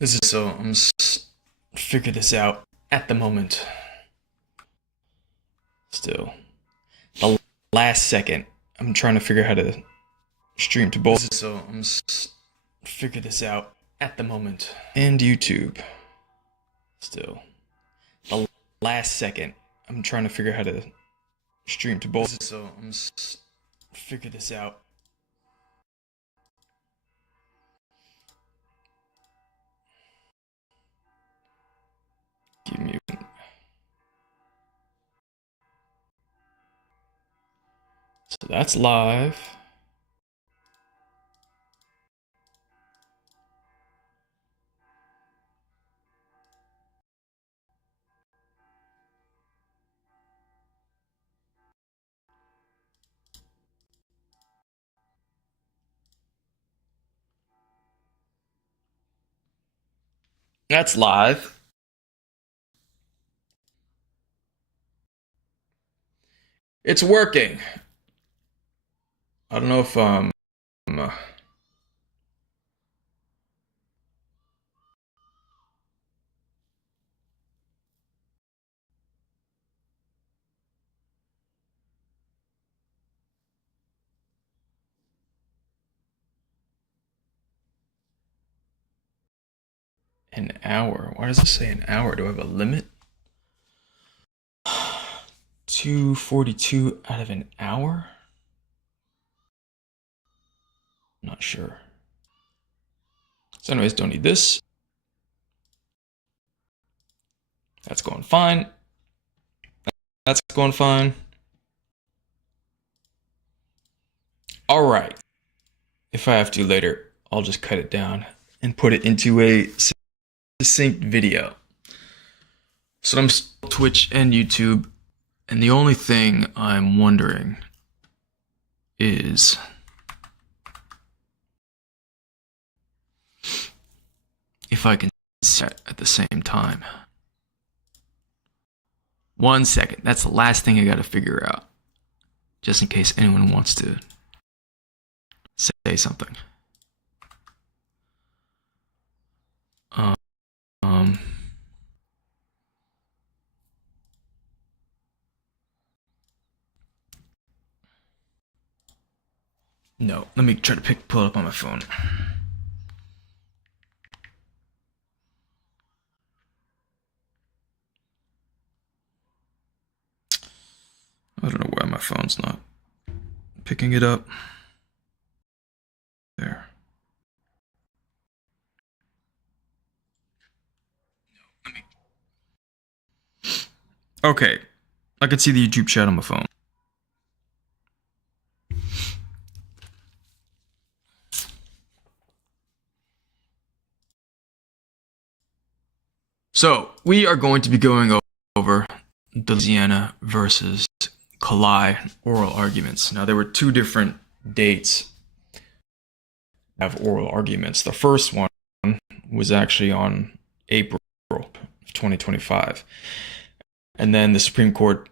I'm just figure this out at the moment. Still, the last second, I'm trying to figure out how to stream to both. I'm just figure this out at the moment. And YouTube. Still, the last second, I'm trying to figure out how to stream to both. I'm just figure this out. Give me. So that's live. That's live. It's working. I don't know if an hour. Why does it say an hour? Do I have a limit? 242 out of an hour? I'm not sure. So anyways, don't need this. That's going fine. That's going fine. All right. If I have to later, I'll just cut it down and put it into a succinct video. So I'm still Twitch and YouTube, and the only thing I'm wondering is if I can set at the same time. 1 second. That's the last thing I gotta figure out, just in case anyone wants to say something. No, let me try to pull it up on my phone. I don't know why my phone's not picking it up. There. Okay, I can see the YouTube chat on my phone. So we are going to be going over the Louisiana versus Callais oral arguments. Now there were two different dates of oral arguments. The first one was actually on April of 2025. And then the Supreme Court,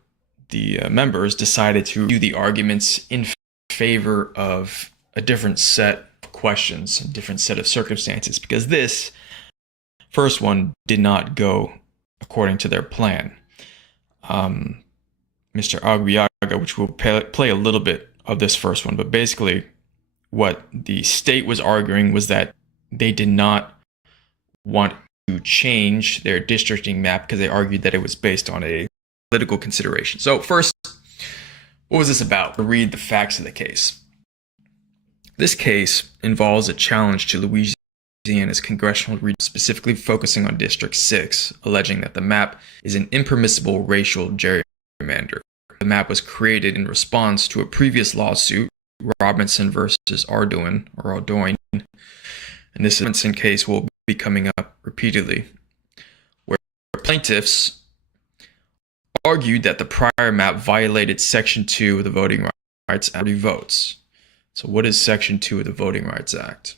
the members decided to do the arguments in favor of a different set of questions, a different set of circumstances, because this first one did not go according to their plan. Mr. Aguiaga, which will play a little bit of this first one, but basically what the state was arguing was that they did not want to change their districting map because they argued that it was based on a political consideration. So first, what was this about? To read the facts of the case. This case involves a challenge to Louisiana's congressional region, specifically focusing on District 6, alleging that the map is an impermissible racial gerrymander. The map was created in response to a previous lawsuit, Robinson versus Ardoin, and this Robinson case will be coming up repeatedly, where plaintiffs argued that the prior map violated Section 2 of the Voting Rights Act of votes. So what is Section 2 of the Voting Rights Act?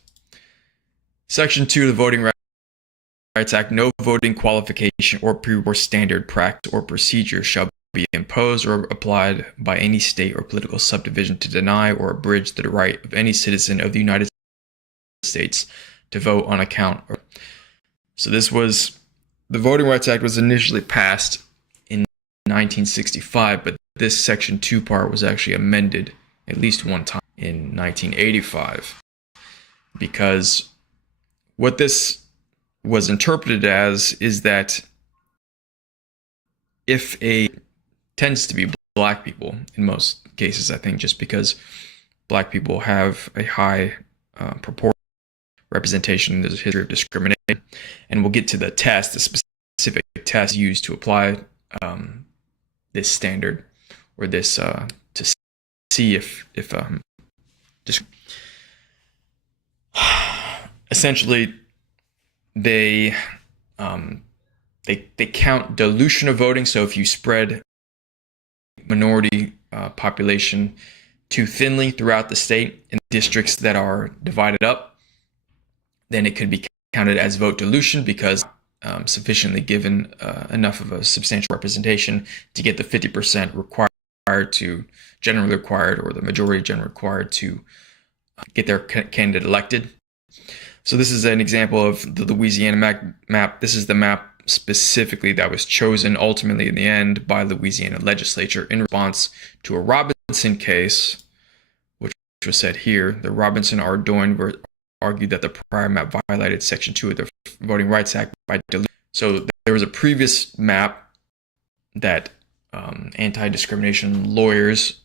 Section 2 of the Voting Rights Act, no voting qualification or standard practice or procedure shall be imposed or applied by any state or political subdivision to deny or abridge the right of any citizen of the United States to vote on account of. So the Voting Rights Act was initially passed in 1965, but this Section 2 part was actually amended at least one time in 1985, because what this was interpreted as is that if a tends to be black people in most cases, I think, just because black people have a high proportion representation. There's a history of discrimination, and we'll get to the test, the specific test used to apply this standard, or this to see if essentially they count dilution of voting. So if you spread minority population too thinly throughout the state in districts that are divided up, then it could be counted as vote dilution, because sufficiently given enough of a substantial representation to get the 50% generally required, or the majority generally required to get their candidate elected. So this is an example of the Louisiana map. This is the map specifically that was chosen ultimately in the end by the Louisiana legislature in response to a Robinson case, which was said here. The Robinson-Ardoin argued that the prior map violated Section 2 of the Voting Rights Act by diluting. So there was a previous map that anti-discrimination lawyers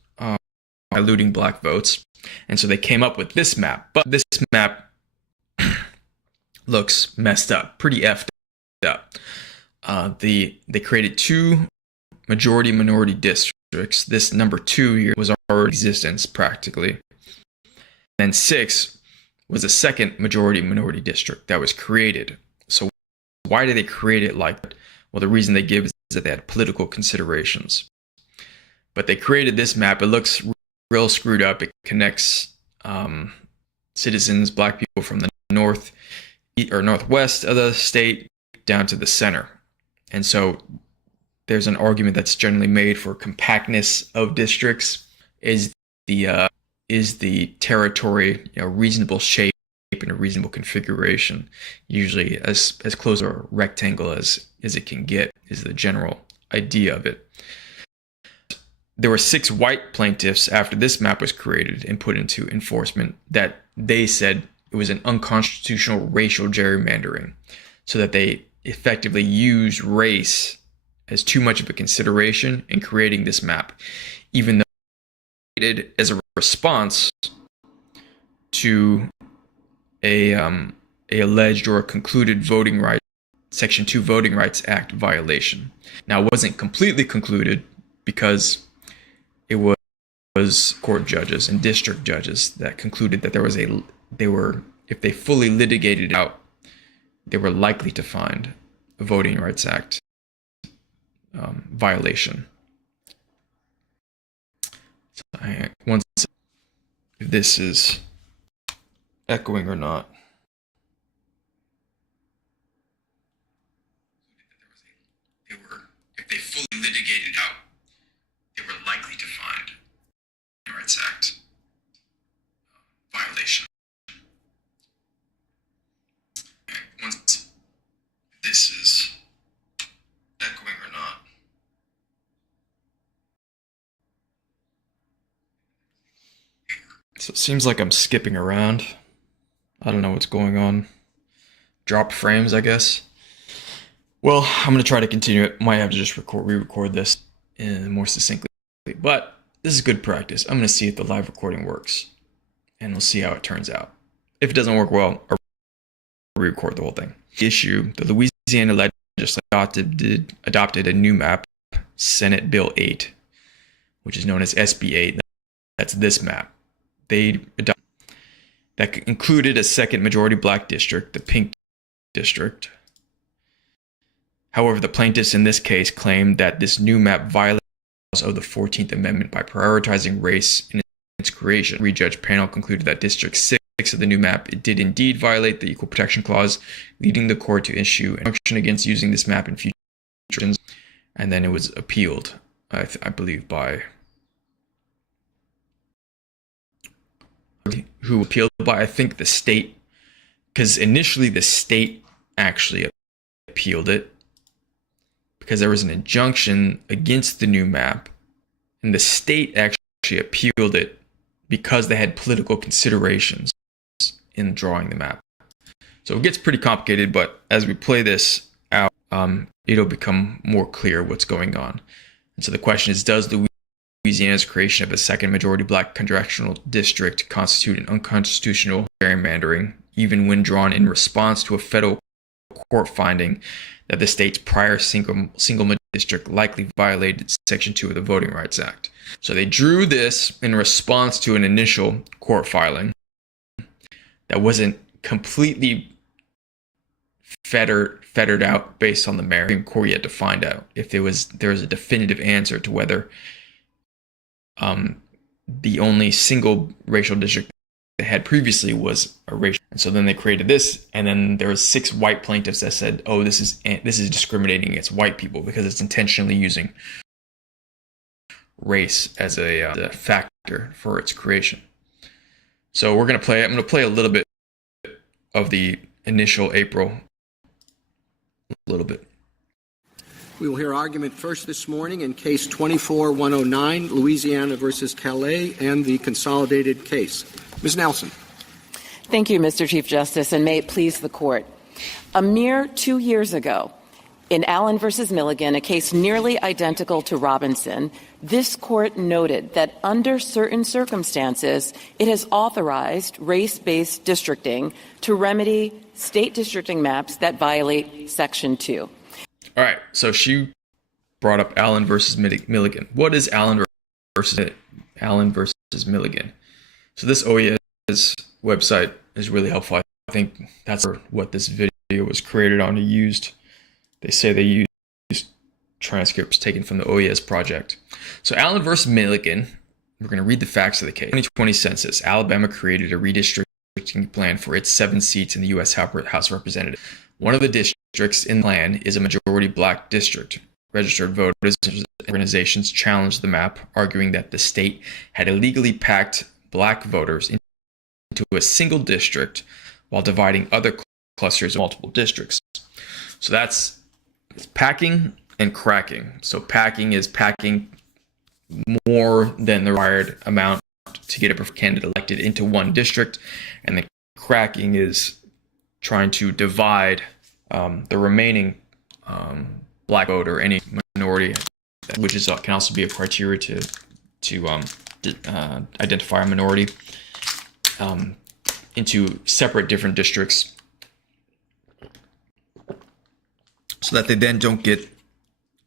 diluting black votes, and so they came up with this map. But this map looks messed up, pretty effed up. They created two majority-minority districts. This number 2 here was already in existence practically. Then 6 was a second majority-minority district that was created. So why did they create it like that? Well, the reason they give is that they had political considerations. But they created this map. It looks real screwed up. It connects citizens, black people, from the north or northwest of the state down to the center. And so there's an argument that's generally made for compactness of districts. Is the territory reasonable shape and a reasonable configuration, usually as close to a rectangle as it can get, is the general idea of it. There were 6 white plaintiffs after this map was created and put into enforcement that they said it was an unconstitutional racial gerrymandering, so that they effectively used race as too much of a consideration in creating this map, even though it as a response to a alleged or a concluded voting rights Section 2 Voting Rights Act violation. Now, it wasn't completely concluded because it was court judges and district judges that concluded that if they fully litigated it out, they were likely to find a Voting Rights Act violation. So once if this is echoing or not. If they fully litigated out, they were likely to find a Voting Rights Act violation. Once this is echoing or not. So it seems like I'm skipping around. I don't know what's going on. Drop frames, I guess. Well, I'm going to try to continue it. Might have to just re-record this more succinctly. But this is good practice. I'm going to see if the live recording works. And we'll see how it turns out. If it doesn't work well, I'll re-record the whole thing. The issue, the Louisiana legislature adopted a new map, Senate Bill 8, which is known as SB 8. That's this map. They adopted that included a second majority black district, the Pink District. However, the plaintiffs in this case claimed that this new map violates of the 14th Amendment by prioritizing race in its creation. The three-judge panel concluded that District 6 of the new map did indeed violate the Equal Protection Clause, leading the court to issue an injunction against using this map in future elections. And then it was appealed, I believe, by who appealed by, I think, the state, because initially the state actually appealed it because there was an injunction against the new map, and the state actually appealed it because they had political considerations in drawing the map. So it gets pretty complicated, but as we play this out, it'll become more clear what's going on. And so the question is, does Louisiana's creation of a second majority black congressional district constitute an unconstitutional gerrymandering, even when drawn in response to a federal court finding that the state's prior single district likely violated Section 2 of the Voting Rights Act? So they drew this in response to an initial court filing that wasn't completely fettered out based on the merit. The Supreme Court yet to find out if there was a definitive answer to whether the only single racial district they had previously was a racial. And so then they created this, and then there was 6 white plaintiffs that said, "Oh, this is discriminating against white people because it's intentionally using race as a factor for its creation." So I'm going to play a little bit of the initial April. A little bit. We will hear argument first this morning in Case 24-109, Louisiana versus Callais, and the consolidated case. Ms. Nelson. Thank you, Mr. Chief Justice, and may it please the Court. A mere 2 years ago, in Allen versus Milligan, a case nearly identical to Robinson, this Court noted that under certain circumstances, it has authorized race-based districting to remedy state districting maps that violate Section 2. All right, so she brought up Allen versus Milligan. What is Allen versus Milligan? So this OES website is really helpful. I think that's what this video was created on. They say they used transcripts taken from the OES project. So Allen versus Milligan, we're going to read the facts of the case. 2020 census, Alabama created a redistricting plan for its 7 seats in the U.S. House of Representatives. One of the districts in the plan is a majority black district. Registered voters and organizations challenged the map, arguing that the state had illegally packed black voters into a single district while dividing other clusters of multiple districts. So it's packing and cracking. So packing is packing more than the required amount to get a candidate elected into one district, and the cracking is trying to divide the remaining black vote or any minority, which can also be a criteria to identify a minority, into separate different districts, so that they then don't get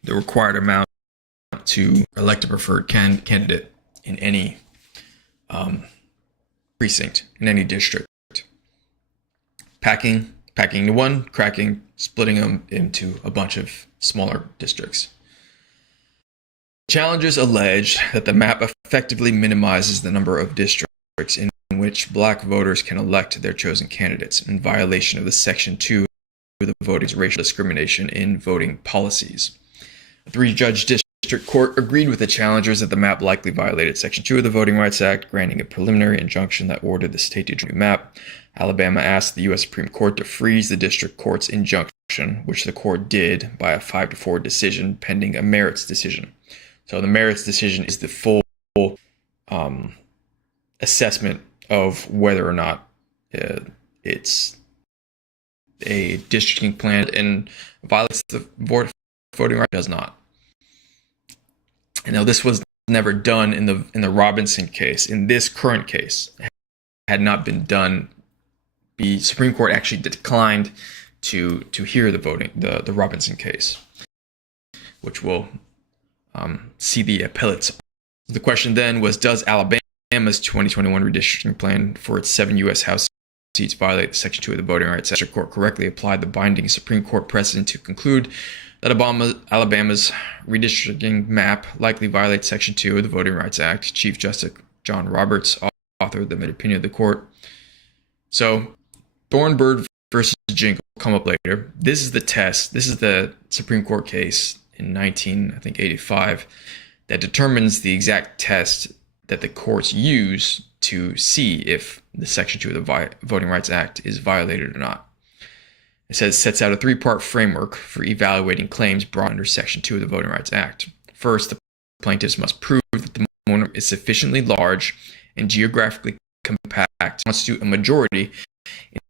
the required amount to elect a preferred candidate in any precinct, in any district. Packing into one, cracking, splitting them into a bunch of smaller districts. Challengers allege that the map effectively minimizes the number of districts in which black voters can elect their chosen candidates, in violation of the Section 2 of the Voting's Racial Discrimination in Voting Policies. A 3-judge district court agreed with the challengers that the map likely violated Section 2 of the Voting Rights Act, granting a preliminary injunction that ordered the state to draw a new map. Alabama asked the U.S. Supreme Court to freeze the district court's injunction, which the court did by a 5-4 decision pending a merits decision. So the merits decision is the full assessment of whether or not it's a districting plan and violates the voting right, does not. And now this was never done in the Robinson case. In this current case, it had not been done. The Supreme Court actually declined to hear the Robinson case, which will see the appellates. The question then was, does Alabama's 2021 redistricting plan for its 7 U.S. House seats violate Section 2 of the Voting Rights Act? The court correctly applied the binding Supreme Court precedent to conclude that Alabama's redistricting map likely violates Section 2 of the Voting Rights Act. Chief Justice John Roberts authored the mid-opinion of the court. So Thornburg versus Jingle will come up later. This is the test. This is the Supreme Court case in 1985 that determines the exact test that the courts use to see if the Section 2 of the Voting Rights Act is violated or not. It sets out a three-part framework for evaluating claims brought under Section 2 of the Voting Rights Act. First, the plaintiffs must prove that the minority is sufficiently large and geographically compact to constitute a majority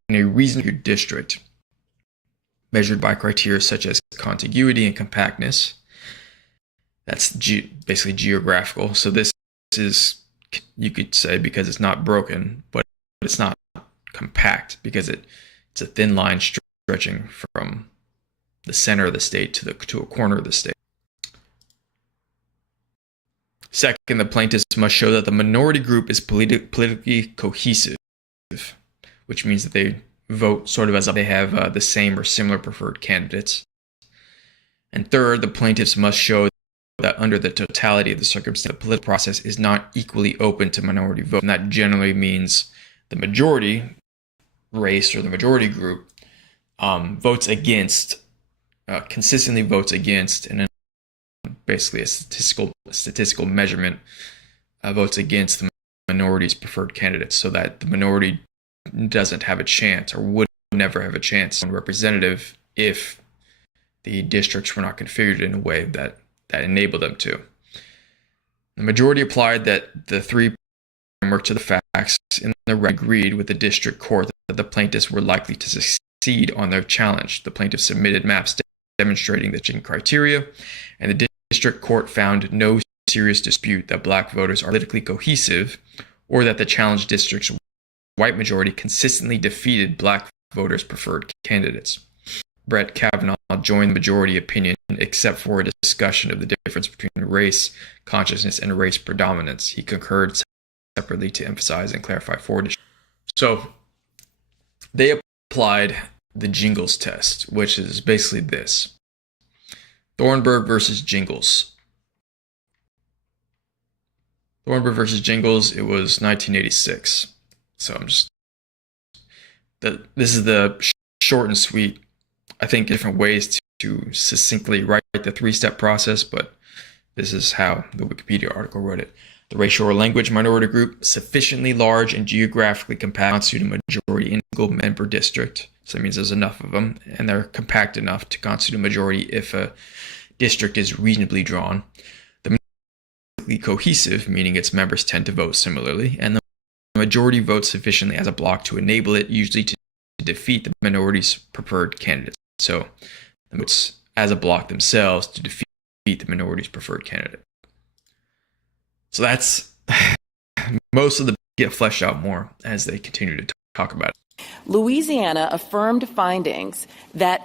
in a reasonable district, measured by criteria such as contiguity and compactness. That's basically geographical. So this is, you could say, because it's not broken, but it's not compact because it's a thin line stretching from the center of the state to a corner of the state. Second, the plaintiffs must show that the minority group is politically cohesive, which means that they vote sort of as they have the same or similar preferred candidates. And third, the plaintiffs must show that under the totality of the circumstance, the political process is not equally open to minority vote. And that generally means the majority race or the majority group votes against, consistently votes against, and then basically a statistical measurement votes against the minority's preferred candidates, so that the minority doesn't have a chance or would never have a chance on representative if the districts were not configured in a way that enabled them to. The majority applied that the three framework to the facts and agreed with the district court that the plaintiffs were likely to succeed on their challenge. The plaintiffs submitted maps demonstrating the criteria, and the district court found no serious dispute that black voters are politically cohesive or that the challenged district's white majority consistently defeated black voters' preferred candidates. Brett Kavanaugh joined the majority opinion except for a discussion of the difference between race consciousness and race predominance. He concurred separately to emphasize and clarify four issues. So they applied the Jingles test, which is basically this. Thornburg versus Jingles. Thornburg versus Jingles, it was 1986. So this is the short and sweet, I think, different ways to succinctly write the three-step process, but this is how the Wikipedia article wrote it. The racial or language minority group sufficiently large and geographically compact constitute a majority in a single member district. So that means there's enough of them, and they're compact enough to constitute a majority if a district is reasonably drawn. The politically cohesive, meaning its members tend to vote similarly, and the majority votes sufficiently as a bloc to enable it, usually to defeat the minority's preferred candidates. So the votes as a bloc themselves to defeat the minority's preferred candidate. So that's most of the get fleshed out more as they continue to talk about it. Louisiana affirmed findings that,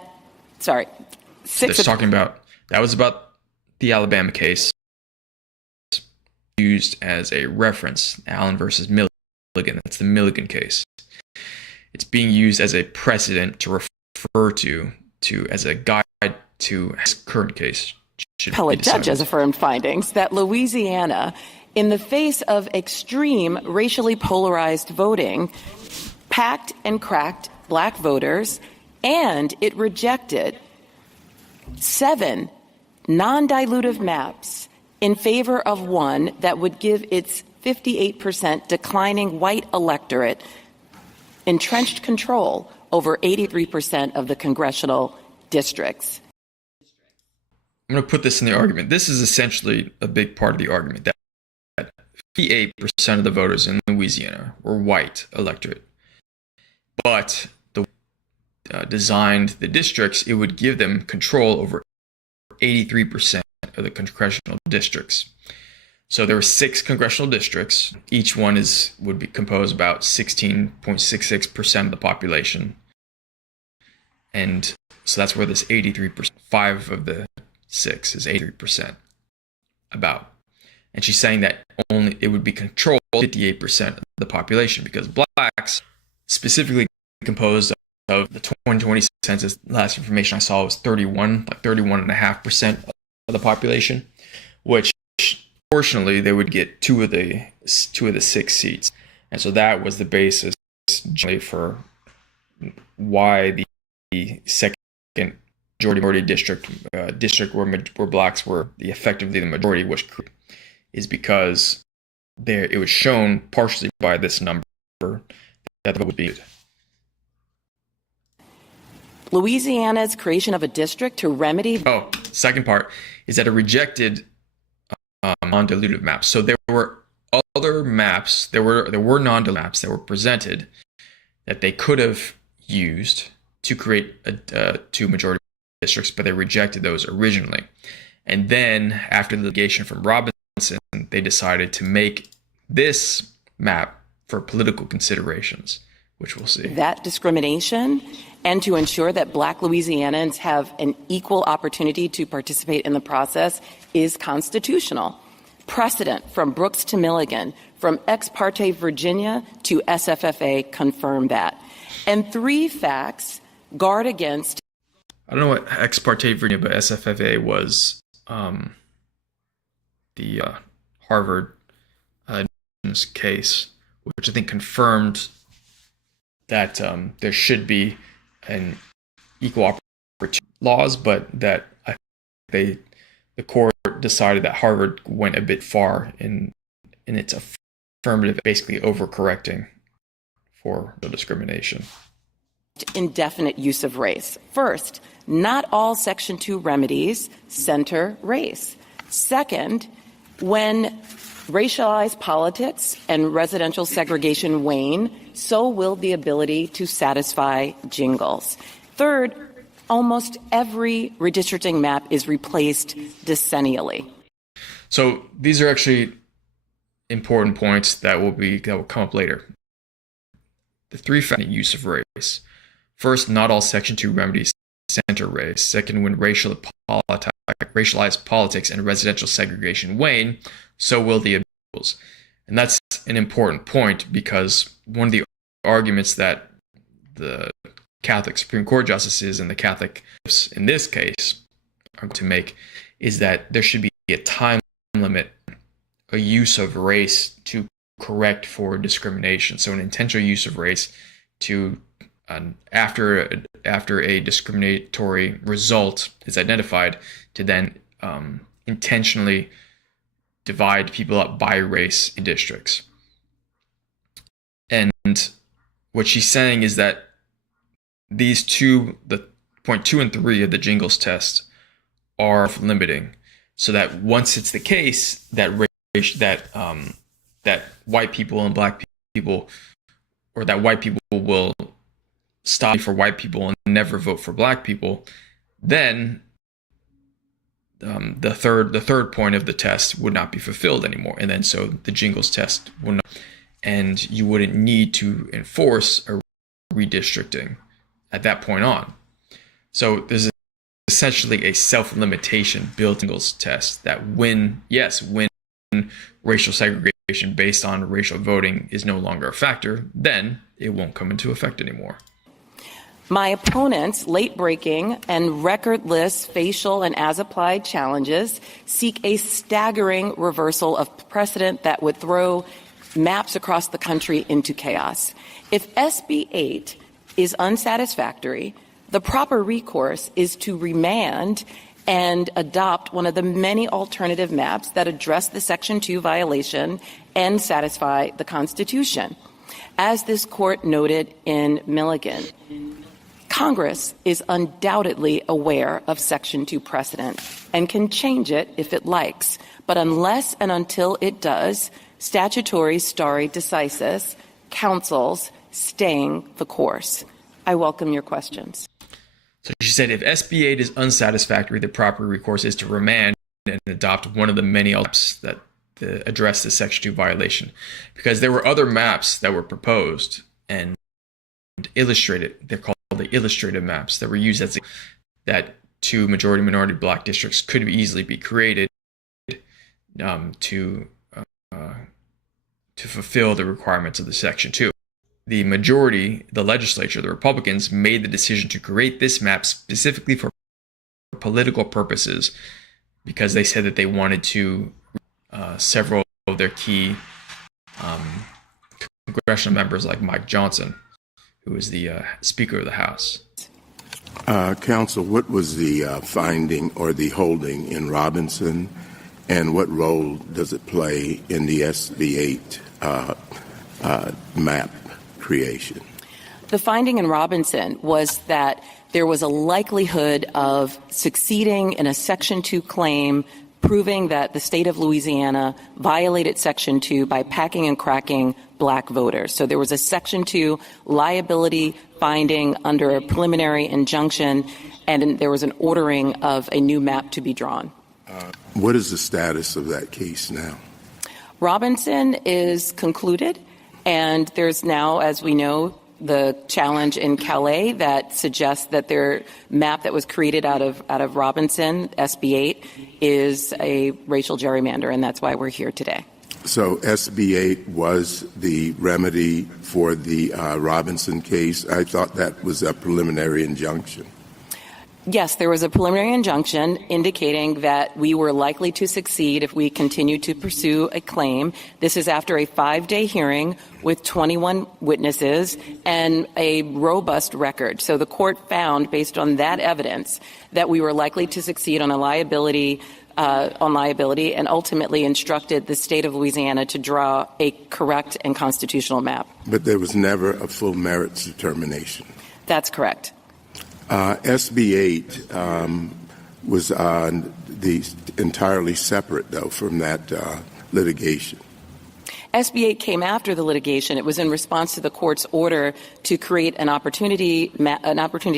talking about, that was about the Alabama case used as a reference, Allen versus Milligan. That's the Milligan case. It's being used as a precedent to refer to as a guide to his current case. Appellate judge has affirmed findings that Louisiana, in the face of extreme racially polarized voting, packed and cracked black voters, and it rejected 7 non-dilutive maps in favor of one that would give its 58% declining white electorate entrenched control over 83% of the congressional districts. I'm going to put this in the argument. This is essentially a big part of the argument, that 58% of the voters in Louisiana were white electorate. But the designed the districts, it would give them control over 83% of the congressional districts. So there were 6 congressional districts. Each one would be composed about 16.66% of the population. And so that's where this 83%, 5 of the 6 is 83% about. And she's saying that only it would be controlled 58% of the population, because blacks, specifically composed of the 2020 census, last information I saw was 31.5% of the population, which proportionally they would get 2 of the 6 seats. And so that was the basis generally for why the second majority district where blacks were effectively the majority was created, is because it was shown partially by this number that the vote would be. Louisiana's creation of a district to remedy. Second part is that it rejected non-dilutive maps. So there were other maps, there were non-dilutive maps that were presented that they could have used to create two majority districts, but they rejected those originally. And then after the litigation from Robinson, they decided to make this map for political considerations, which we'll see. That discrimination and to ensure that Black Louisianans have an equal opportunity to participate in the process is constitutional. Precedent from Brooks to Milligan, from Ex parte Virginia to SFFA confirm that. And 3 facts guard against. I don't know what Ex parte Virginia, but SFFA was the Harvard case, which I think confirmed that there should be an equal opportunity laws, but that the court decided that Harvard went a bit far in its affirmative, basically overcorrecting for the discrimination. Indefinite use of race. First, not all Section 2 remedies center race. Second, when racialized politics and residential segregation wane, so will the ability to satisfy jingles. Third, almost every redistricting map is replaced decennially. So these are actually important points that will come up later. The 3 factors use of race. First, not all Section 2 remedies center race. Second, when racialized politics and residential segregation wane, so will the abuse. And that's an important point because one of the arguments that the Catholic Supreme Court justices and the Catholic in this case are going to make is that there should be a time limit, a use of race to correct for discrimination. So an intentional use of race to after a discriminatory result is identified to then intentionally divide people up by race in districts. And what she's saying is that these the point 2 and 3 of the Jingles test are limiting, so that once it's the case that that white people and Black people, or that white people will stop for white people and never vote for Black people, then the third point of the test would not be fulfilled anymore, and then so the Jingles test will not, and you wouldn't need to enforce a redistricting at that point on. So there's essentially a self-limitation built in the Jingles test that when racial segregation based on racial voting is no longer a factor, then it won't come into effect anymore. My opponent's late-breaking and recordless facial and as-applied challenges seek a staggering reversal of precedent that would throw maps across the country into chaos. If SB 8 is unsatisfactory, the proper recourse is to remand and adopt one of the many alternative maps that address the Section 2 violation and satisfy the Constitution. As this court noted in Milligan, Congress is undoubtedly aware of Section 2 precedent and can change it if it likes. But unless and until it does, statutory stare decisis counsels staying the course. I welcome your questions. So she said if SB 8 is unsatisfactory, the proper recourse is to remand and adopt one of the many maps that address the Section 2 violation. Because there were other maps that were proposed and illustrated. They're called the illustrative maps that were used as that 2 majority-minority Black districts could easily be created to fulfill the requirements of the Section 2. The majority, the legislature, the Republicans, made the decision to create this map specifically for political purposes because they said that they wanted to several of their key congressional members like Mike Johnson, who was the Speaker of the House. Counsel, what was the finding or the holding in Robinson, and what role does it play in the SB 8 map creation? The finding in Robinson was that there was a likelihood of succeeding in a Section 2 claim proving that the state of Louisiana violated Section 2 by packing and cracking black voters. So there was a Section 2 liability finding under a preliminary injunction, and there was an ordering of a new map to be drawn. What is the status of that case now? Robinson is concluded, and there's now, as we know, the challenge in Callais that suggests that their map that was created out of Robinson, SB 8, is a racial gerrymander, and that's why we're here today. So SB 8 was the remedy for the Robinson case. I thought that was a preliminary injunction. Yes, there was a preliminary injunction indicating that we were likely to succeed if we continued to pursue a claim. This is after a 5-day hearing with 21 witnesses and a robust record. So the court found, based on that evidence, that we were likely to succeed on liability and ultimately instructed the state of Louisiana to draw a correct and constitutional map. But there was never a full merits determination. That's correct. SB 8 was entirely separate, though, from that litigation. SB 8 came after the litigation. It was in response to the court's order to create an opportunity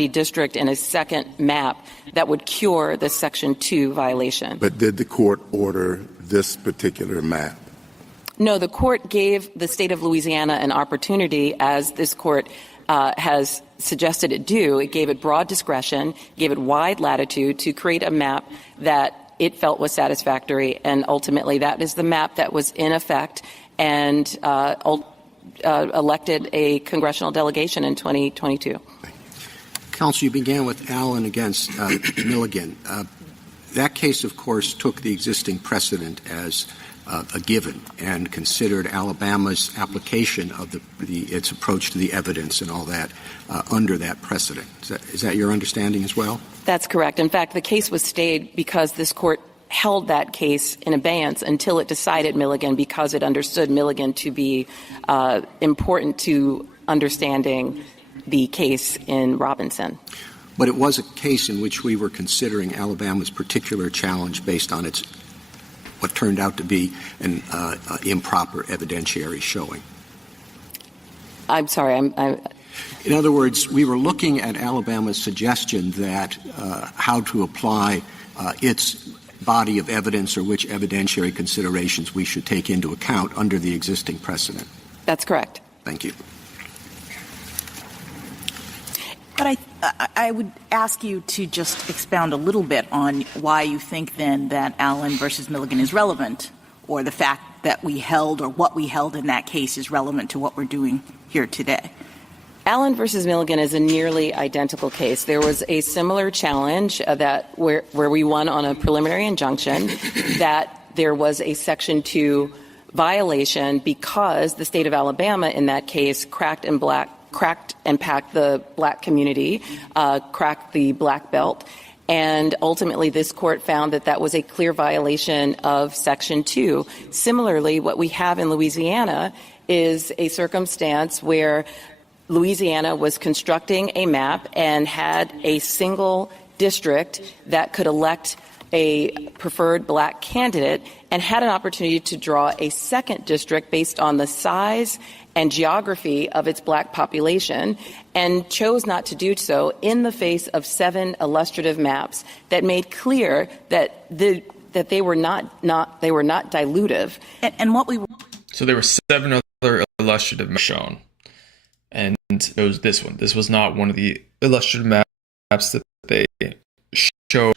district and a second map that would cure the Section 2 violation. But did the court order this particular map? No, the court gave the state of Louisiana an opportunity, as this court has suggested it do. It gave it broad discretion, gave it wide latitude to create a map that it felt was satisfactory, and ultimately that is the map that was in effect and elected a congressional delegation in 2022. Counsel, you began with Allen against Milligan. That case, of course, took the existing precedent as a given and considered Alabama's application of its approach to the evidence and all that under that precedent. Is that your understanding as well? That's correct. In fact, the case was stayed because this court held that case in abeyance until it decided Milligan, because it understood Milligan to be important to understanding the case in Robinson. But it was a case in which we were considering Alabama's particular challenge based on its what turned out to be an improper evidentiary showing. I'm sorry. In other words, we were looking at Alabama's suggestion that how to apply its body of evidence or which evidentiary considerations we should take into account under the existing precedent. That's correct. Thank you. But I would ask you to just expound a little bit on why you think then that Allen versus Milligan is relevant, or the fact that we held or what we held in that case is relevant to what we're doing here today. Allen versus Milligan is a nearly identical case. There was a similar challenge where we won on a preliminary injunction that there was a Section 2 violation because the state of Alabama in that case cracked and packed the black community, cracked the black belt. And ultimately, this court found that that was a clear violation of Section 2. Similarly, what we have in Louisiana is a circumstance where Louisiana was constructing a map and had a single district that could elect a preferred black candidate and had an opportunity to draw a second district based on the size and geography of its black population, and chose not to do so in the face of 7 illustrative maps that made clear that they were not dilutive. So there were 7 other illustrative maps shown, and it was this one. This was not one of the illustrative maps that they showed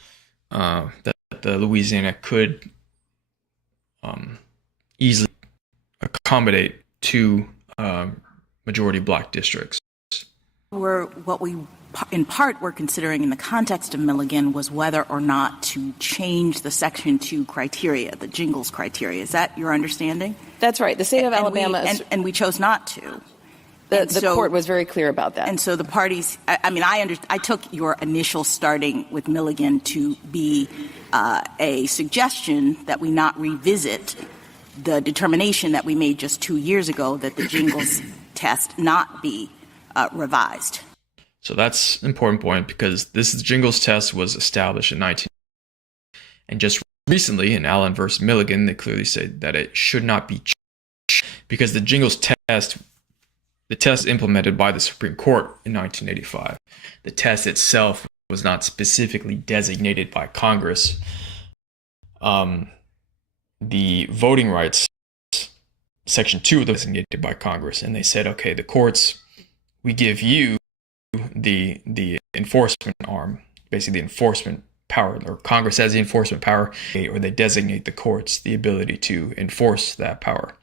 that the Louisiana could easily accommodate 2 majority black districts. What we in part were considering in the context of Milligan was whether or not to change the Section 2 criteria, the Jingles criteria. Is that your understanding? That's right. The state of Alabama and we chose not to. The court was very clear about that. And so the parties, I took your initial starting with Milligan to be a suggestion that we not revisit the determination that we made just 2 years ago that the Jingles test not be revised. So that's an important point, because this Jingles test was established in 19, and just recently in Allen versus Milligan, they clearly said that it should not be changed, because the Jingles test, the test implemented by the Supreme Court in 1985, the test itself was not specifically designated by Congress. The voting rights, Section 2 was designated by Congress, and they said, okay, the courts, we give you the enforcement arm, basically the enforcement power, or Congress has the enforcement power, or they designate the courts the ability to enforce that power.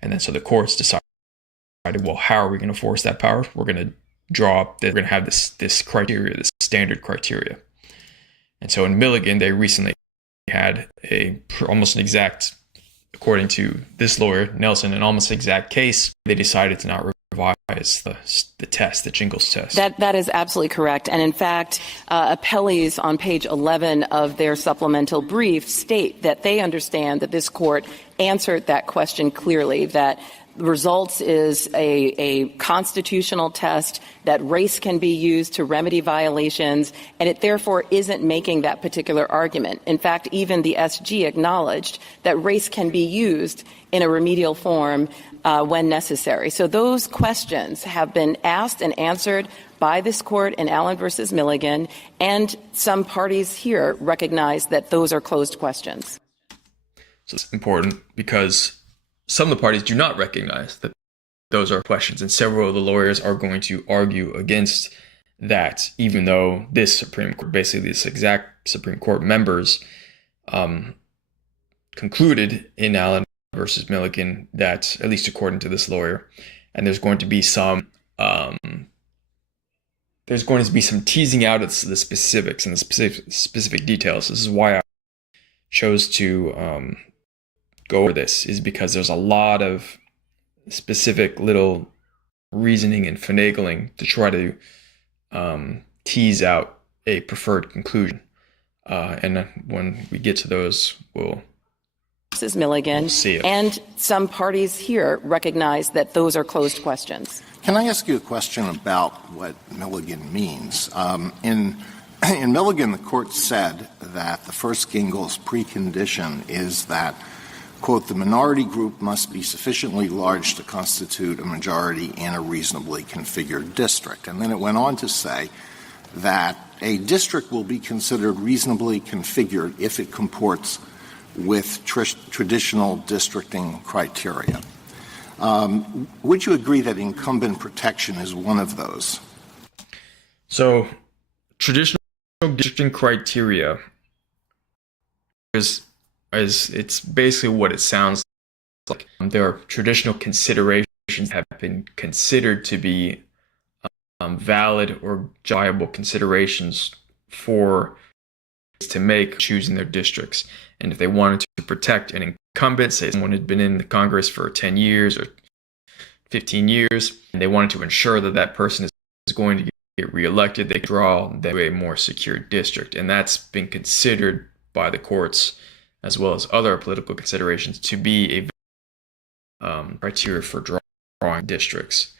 And then so the courts decided, well, how are we going to enforce that power? We're going to draw up, we're going to have this criteria, this standard criteria. And so in Milligan, they recently had almost an exact, according to this lawyer, Nelson, an almost exact case. They decided to not revise the test, the Jingles test. That is absolutely correct. And in fact, appellees on page 11 of their supplemental brief state that they understand that this court answered that question clearly, that results is a constitutional test, that race can be used to remedy violations, and it therefore isn't making that particular argument. In fact, even the SG acknowledged that race can be used in a remedial form when necessary. So those questions have been asked and answered by this court in Allen versus Milligan, and some parties here recognize that those are closed questions. So it's important because some of the parties do not recognize that those are questions, and several of the lawyers are going to argue against that, even though this Supreme Court, basically this exact Supreme Court members, concluded in Allen versus Milligan that, at least according to this lawyer, and there's going to be some teasing out of the specifics and the specific details. This is why I chose to go over this, is because there's a lot of specific little reasoning and finagling to try to tease out a preferred conclusion. And when we get to those, we'll Milligan, see it. And some parties here recognize that those are closed questions. Can I ask you a question about what Milligan means? In Milligan, the court said that the first Jingles precondition is that, quote, the minority group must be sufficiently large to constitute a majority in a reasonably configured district. And then it went on to say that a district will be considered reasonably configured if it comports with traditional districting criteria. Would you agree that incumbent protection is one of those? So, traditional districting criteria is it's basically what it sounds like. There are traditional considerations that have been considered to be valid or viable considerations for to make choosing their districts. And if they wanted to protect an incumbent, say someone had been in the Congress for 10 years or 15 years, and they wanted to ensure that that person is going to get reelected, they draw a more secure district. And that's been considered by the courts, as well as other political considerations, to be a criteria for drawing districts.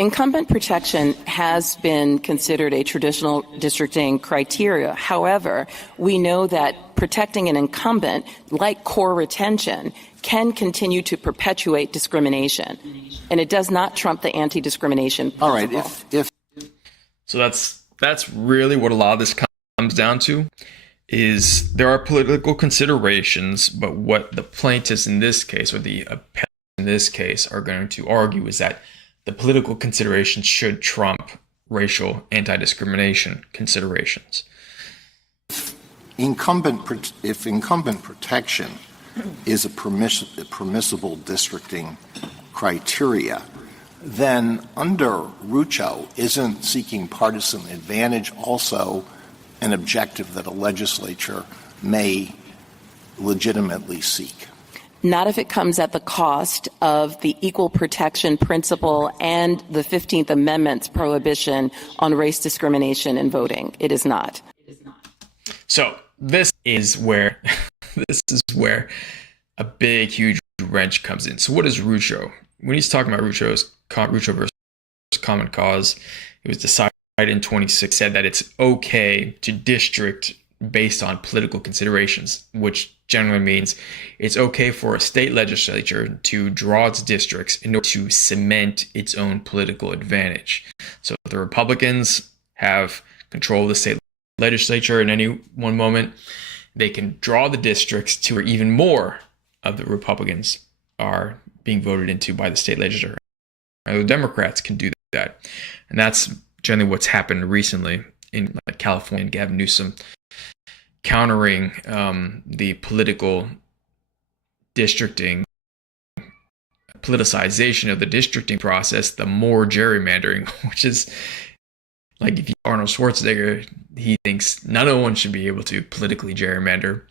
Incumbent protection has been considered a traditional districting criteria. However, we know that protecting an incumbent, like core retention, can continue to perpetuate discrimination. And it does not trump the anti-discrimination principle. All right. So that's really what a lot of this comes down to, is there are political considerations, but what the plaintiffs in this case, or the appellants in this case, are going to argue is that the political considerations should trump racial anti-discrimination considerations. If incumbent protection is a permissible districting criteria, then under Rucho, isn't seeking partisan advantage also an objective that a legislature may legitimately seek? Not if it comes at the cost of the equal protection principle and the 15th Amendment's prohibition on race discrimination in voting. It is not. So this is where a big, huge wrench comes in. So what is Rucho? When he's talking about Rucho versus Common Cause. It was decided in 26, said that it's okay to district based on political considerations, which generally means it's okay for a state legislature to draw its districts in order to cement its own political advantage. So if the Republicans have control of the state legislature in any one moment, they can draw the districts to where even more of the Republicans are being voted into by the state legislature. The Democrats can do that. And that's generally what's happened recently in California and Gavin Newsom countering the political districting, politicization of the districting process, the more gerrymandering, which is like if you Arnold Schwarzenegger, he thinks no one should be able to politically gerrymander.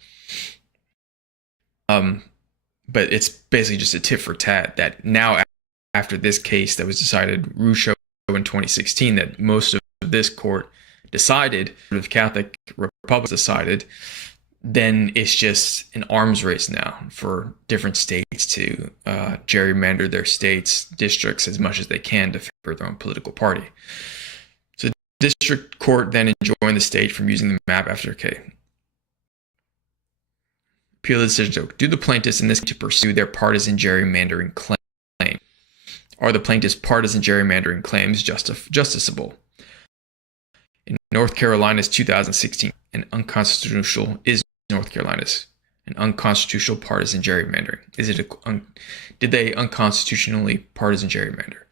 But it's basically just a tit for tat that now after this case that was decided, Rucho in 2016, that most of this court decided, if Catholic Republicans decided, then it's just an arms race now for different states to gerrymander their states' districts as much as they can to favor their own political party. So the district court then enjoined the state from using the map after appeal the decision. Do the plaintiffs in this case to pursue their partisan gerrymandering claim? Are the plaintiffs' partisan gerrymandering claims justiciable? In North Carolina's 2016, an unconstitutional is North Carolina's an unconstitutional partisan gerrymandering. Did they unconstitutionally partisan gerrymander?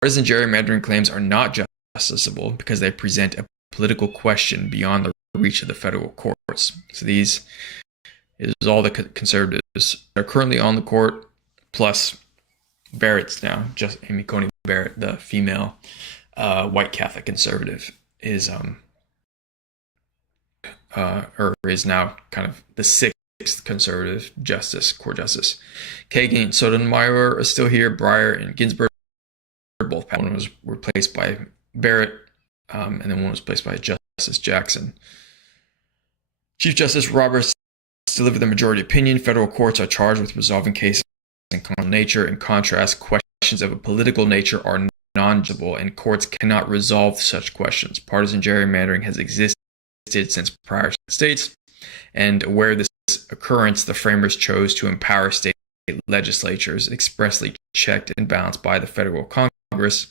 Partisan gerrymandering claims are not justiciable because they present a political question beyond the reach of the federal courts. So these is all the conservatives that are currently on the court, plus Barrett's now, just Amy Coney Barrett, the female white Catholic conservative, is now kind of the sixth conservative court justice. Kagan and Sotomayor are still here. Breyer and Ginsburg, both one was replaced by Barrett, and then one was replaced by Justice Jackson. Chief Justice Roberts delivered the majority opinion. Federal courts are charged with resolving cases in constitutional nature. In contrast, questions of a political nature are non-judiciable, and courts cannot resolve such questions. Partisan gerrymandering has existed since prior to the states, and aware of this occurrence, the framers chose to empower state legislatures, expressly checked and balanced by the federal Congress,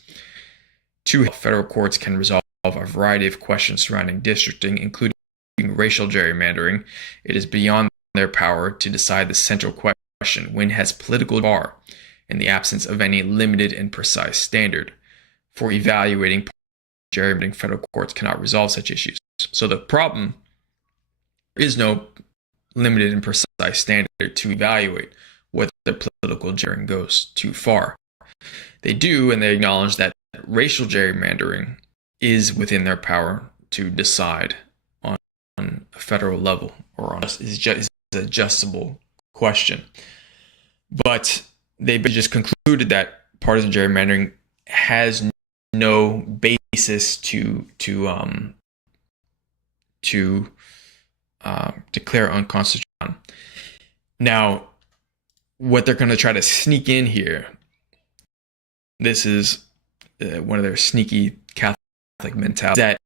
to federal courts can resolve a variety of questions surrounding districting, including racial gerrymandering. It is beyond their power to decide the central question: when has political bar, in the absence of any limited and precise standard for evaluating gerrymandering. Federal courts cannot resolve such issues. So the problem is no limited and precise standard to evaluate whether political gerrymandering goes too far. They do, and they acknowledge that racial gerrymandering is within their power to decide on a federal level, or is a justiciable question. But they just concluded that partisan gerrymandering has no basis to declare unconstitutional. Now, what they're going to try to sneak in here, this is one of their sneaky Catholic mentality, that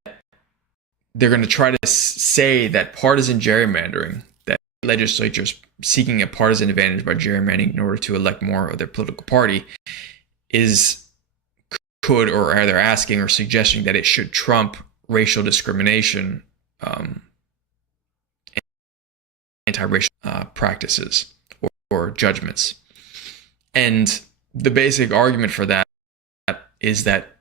they're going to try to say that partisan gerrymandering, that legislatures seeking a partisan advantage by gerrymandering in order to elect more of their political party, or they're asking or suggesting that it should trump racial discrimination, anti-racial practices or judgments. And the basic argument for that is that,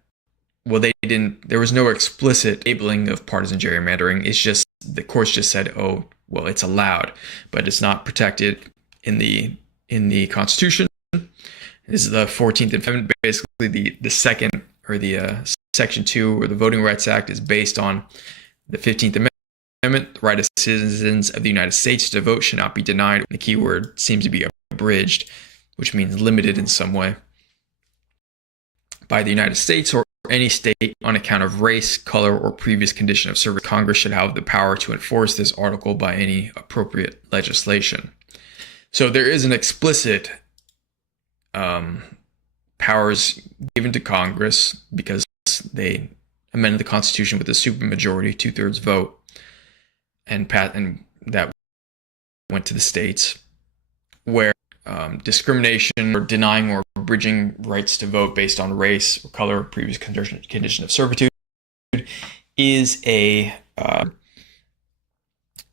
well, there was no explicit labeling of partisan gerrymandering. It's just, the courts just said, oh, well, it's allowed, but it's not protected in the Constitution. This is the 14th Amendment. Basically, the second, or the Section 2, or the Voting Rights Act, is based on the 15th Amendment. The right of citizens of the United States to vote should not be denied. The key word seems to be abridged, which means limited in some way, by the United States or any state on account of race, color, or previous condition of service. Congress should have the power to enforce this article by any appropriate legislation. So there is an explicit powers given to Congress because they amended the Constitution with a supermajority, 2/3 vote, and that went to the states, where discrimination or denying or abridging rights to vote based on race or color, previous condition of servitude, is a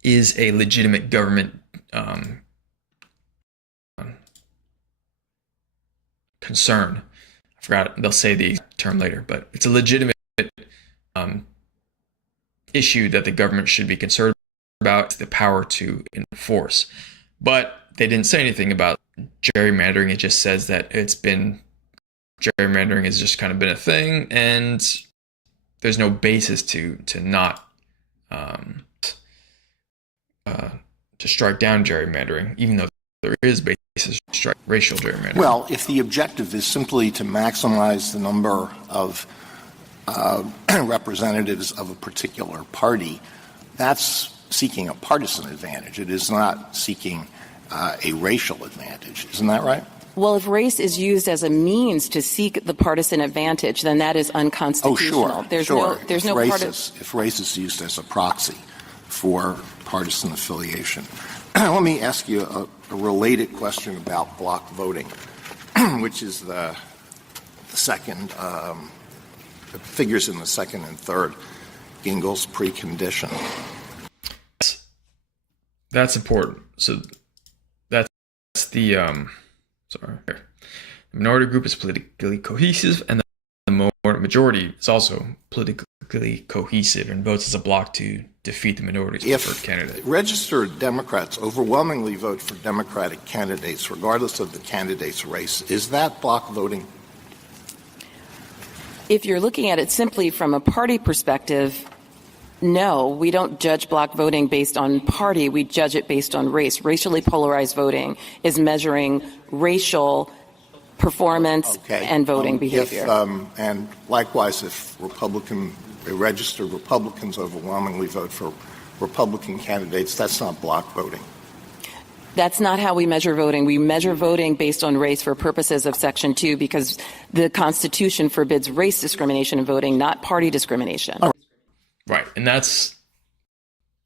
legitimate government concern. I forgot, they'll say the term later, but it's a legitimate issue that the government should be concerned about, the power to enforce. But they didn't say anything about gerrymandering. It just says that gerrymandering has just kind of been a thing, and there's no basis to not to strike down gerrymandering, even though there is basis to strike racial gerrymandering. Well, if the objective is simply to maximize the number of representatives of a particular party, that's seeking a partisan advantage. It is not seeking a racial advantage. Isn't that right? Well, if race is used as a means to seek the partisan advantage, then that is unconstitutional. Oh, sure. There's sure. no If race is used as a proxy for partisan affiliation. Let me ask you a related question about block voting, which is the second, the figures in the second and third Gingell's precondition. That's important. So that's the the minority group is politically cohesive, and the majority is also politically cohesive and votes as a bloc to defeat the minority's preferred candidate. If registered Democrats overwhelmingly vote for Democratic candidates, regardless of the candidate's race, is that block voting? If you're looking at it simply from a party perspective, no, we don't judge block voting based on party. We judge it based on race. Racially polarized voting is measuring racial performance and voting behavior. And likewise, if registered Republicans overwhelmingly vote for Republican candidates, that's not block voting. That's not how we measure voting. We measure voting based on race for purposes of Section 2 because the Constitution forbids race discrimination in voting, not party discrimination. Right, and that's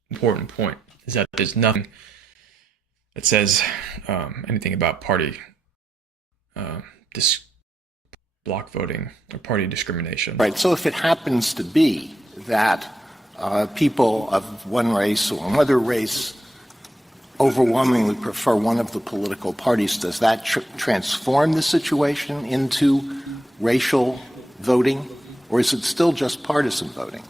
an important point, is that there's nothing that says anything about party block voting or party discrimination. Right, so if it happens to be that people of one race or another race overwhelmingly prefer one of the political parties, does that transform the situation into racial voting, or is it still just partisan voting?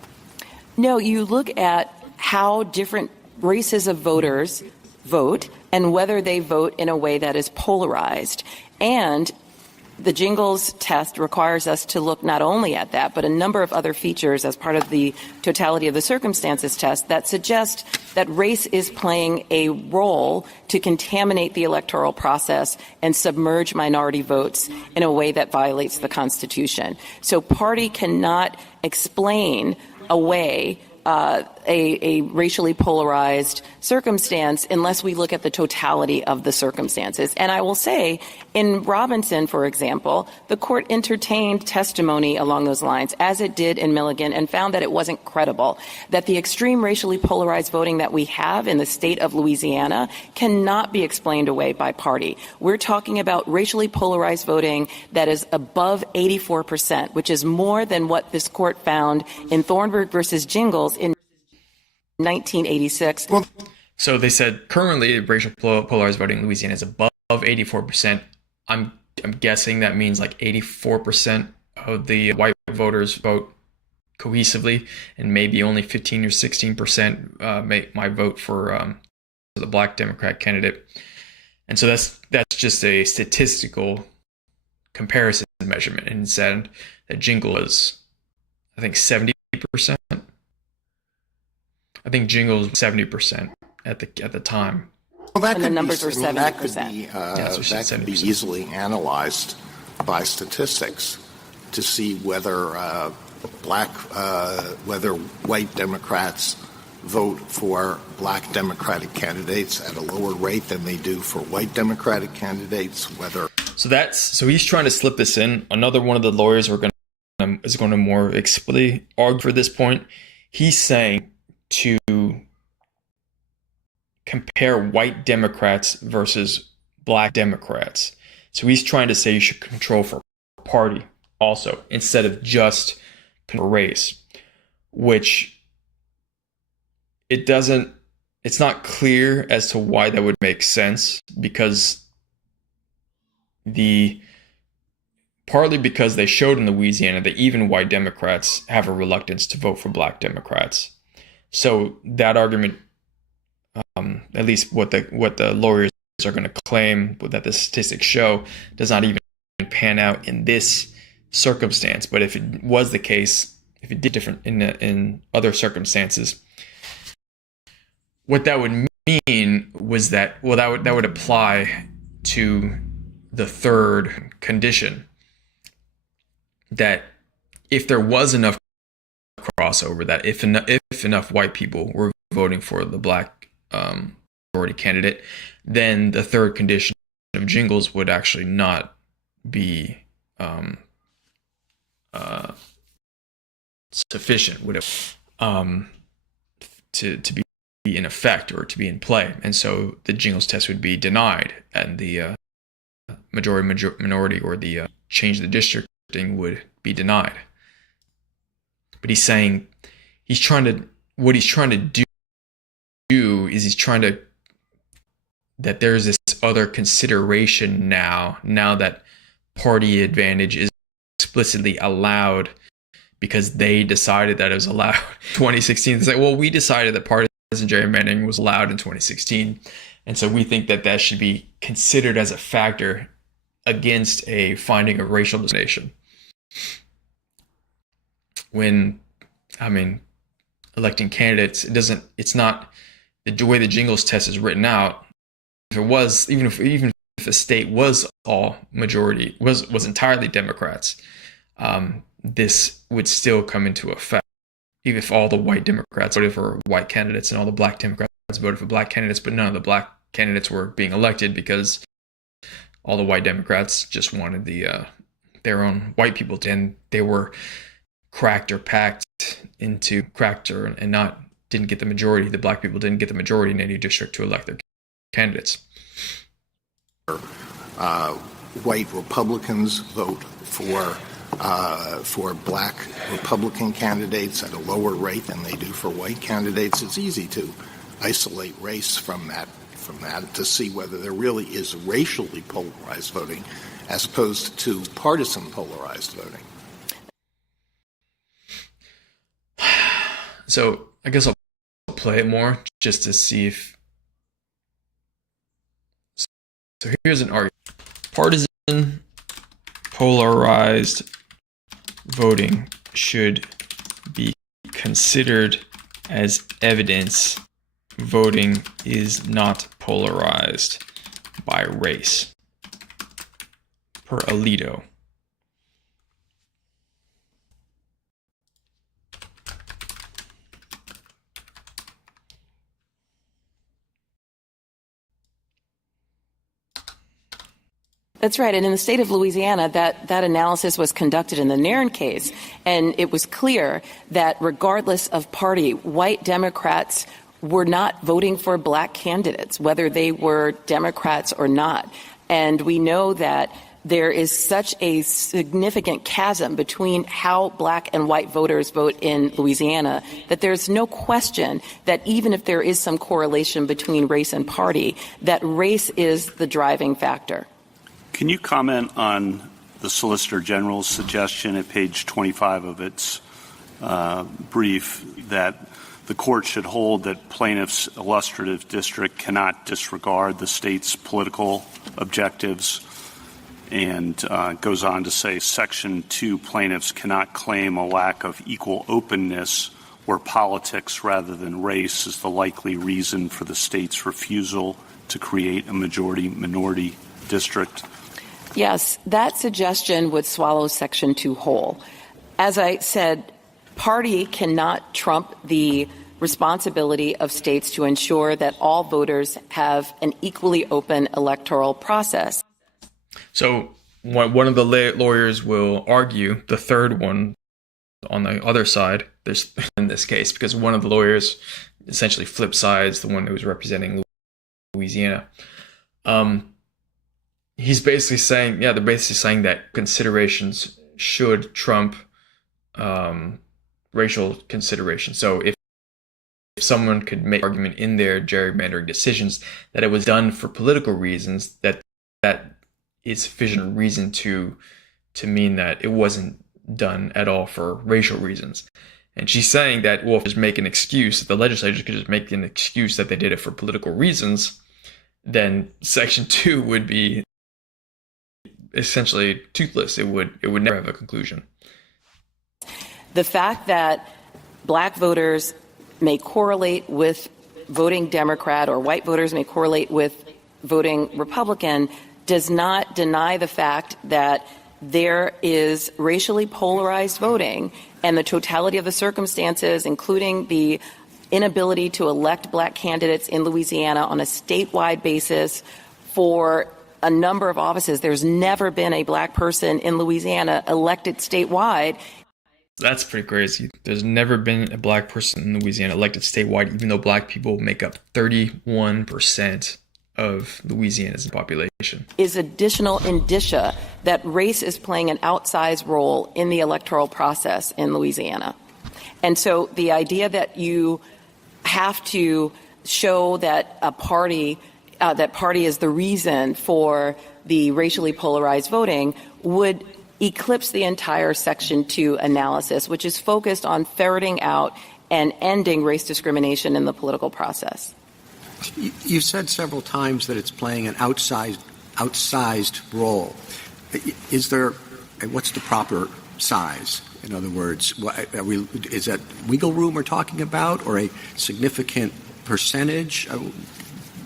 No, you look at how different races of voters vote and whether they vote in a way that is polarized. And the Gingell's test requires us to look not only at that, but a number of other features as part of the totality of the circumstances test that suggest that race is playing a role to contaminate the electoral process and submerge minority votes in a way that violates the Constitution. So party cannot explain away a racially polarized circumstance unless we look at the totality of the circumstances. And I will say, in Robinson, for example, the court entertained testimony along those lines, as it did in Milligan, and found that it wasn't credible, that the extreme racially polarized voting that we have in the state of Louisiana cannot be explained away by party. We're talking about racially polarized voting that is above 84%, which is more than what this court found in Thornburg versus Gingell's in 1986. So they said currently racial polarized voting in Louisiana is above 84%. I'm guessing that means like 84% of the white voters vote cohesively, and maybe only 15 or 16% might vote for the black Democrat candidate. And so that's just a statistical comparison measurement, and said that Gingell was, I think, 70%. I think Gingell was 70% at the time. Well, that and the numbers were 70%. That could be easily analyzed by statistics to see whether whether white Democrats vote for black Democratic candidates at a lower rate than they do for white Democratic candidates. So he's trying to slip this in. Another one of the lawyers is going to more explicitly argue for this point. He's saying to compare white Democrats versus black Democrats. So he's trying to say you should control for party also, instead of just for race, which it's not clear as to why that would make sense, because partly because they showed in Louisiana that even white Democrats have a reluctance to vote for black Democrats. So that argument, at least what the lawyers are going to claim that the statistics show, does not even pan out in this circumstance. But if it was the case, if it did different in other circumstances, what that would mean was that that would apply to the third condition, that if there was enough crossover, that if enough white people were voting for the black majority candidate, then the third condition of Jingles would actually not be sufficient, would have to be in effect or to be in play, and so the Jingles test would be denied, and the minority or the change the districting would be denied. But he's saying what he's trying to do is that there's this other consideration now that party advantage is explicitly allowed because they decided that it was allowed in 2016. It's like, well, we decided that partisan gerrymandering was allowed in 2016, and so we think that that should be considered as a factor against a finding of racial discrimination. When, electing candidates, it's not the way the Jingles test is written out. If it was, even if a state was all majority, was entirely Democrats, this would still come into effect. Even if all the white Democrats voted for white candidates and all the black Democrats voted for black candidates, but none of the black candidates were being elected because all the white Democrats just wanted their own white people to, and they were cracked and didn't get the majority. The black people didn't get the majority in any district to elect their candidates. White Republicans vote for black Republican candidates at a lower rate than they do for white candidates. It's easy to isolate race from that to see whether there really is racially polarized voting as opposed to partisan polarized voting. So I guess I'll play it more just to see if. So here's an argument. Partisan polarized voting should be considered as evidence voting is not polarized by race, per Alito. That's right. And in the state of Louisiana, that analysis was conducted in the Nairn case. And it was clear that regardless of party, white Democrats were not voting for black candidates, whether they were Democrats or not. And we know that there is such a significant chasm between how black and white voters vote in Louisiana that there's no question that even if there is some correlation between race and party, that race is the driving factor. Can you comment on the Solicitor General's suggestion at page 25 of its brief that the court should hold that plaintiff's illustrative district cannot disregard the state's political objectives, and goes on to say Section 2 plaintiffs cannot claim a lack of equal openness where politics rather than race is the likely reason for the state's refusal to create a majority-minority district? Yes, that suggestion would swallow Section 2 whole. As I said, party cannot trump the responsibility of states to ensure that all voters have an equally open electoral process. So one of the lawyers will argue, the third one on the other side, there's in this case, because one of the lawyers essentially flipped sides, the one who was representing Louisiana. He's basically saying, they're basically saying that considerations should trump racial consideration. So if someone could make an argument in their gerrymandering decisions that it was done for political reasons, that is sufficient reason to mean that it wasn't done at all for racial reasons. And she's saying that, well, if just make an excuse, if the legislature could just make an excuse that they did it for political reasons, then Section 2 would be essentially toothless. It would never have a conclusion. The fact that black voters may correlate with voting Democrat or white voters may correlate with voting Republican does not deny the fact that there is racially polarized voting, and the totality of the circumstances, including the inability to elect black candidates in Louisiana on a statewide basis for a number of offices. There's never been a black person in Louisiana elected statewide. That's pretty crazy. There's never been a black person in Louisiana elected statewide, even though black people make up 31% of Louisiana's population. Is additional indicia that race is playing an outsized role in the electoral process in Louisiana. And so the idea that you have to show that a party is the reason for the racially polarized voting would eclipse the entire Section 2 analysis, which is focused on ferreting out and ending race discrimination in the political process. You've said several times that it's playing an outsized role. What's the proper size? In other words, is that wiggle room we're talking about, or a significant percentage?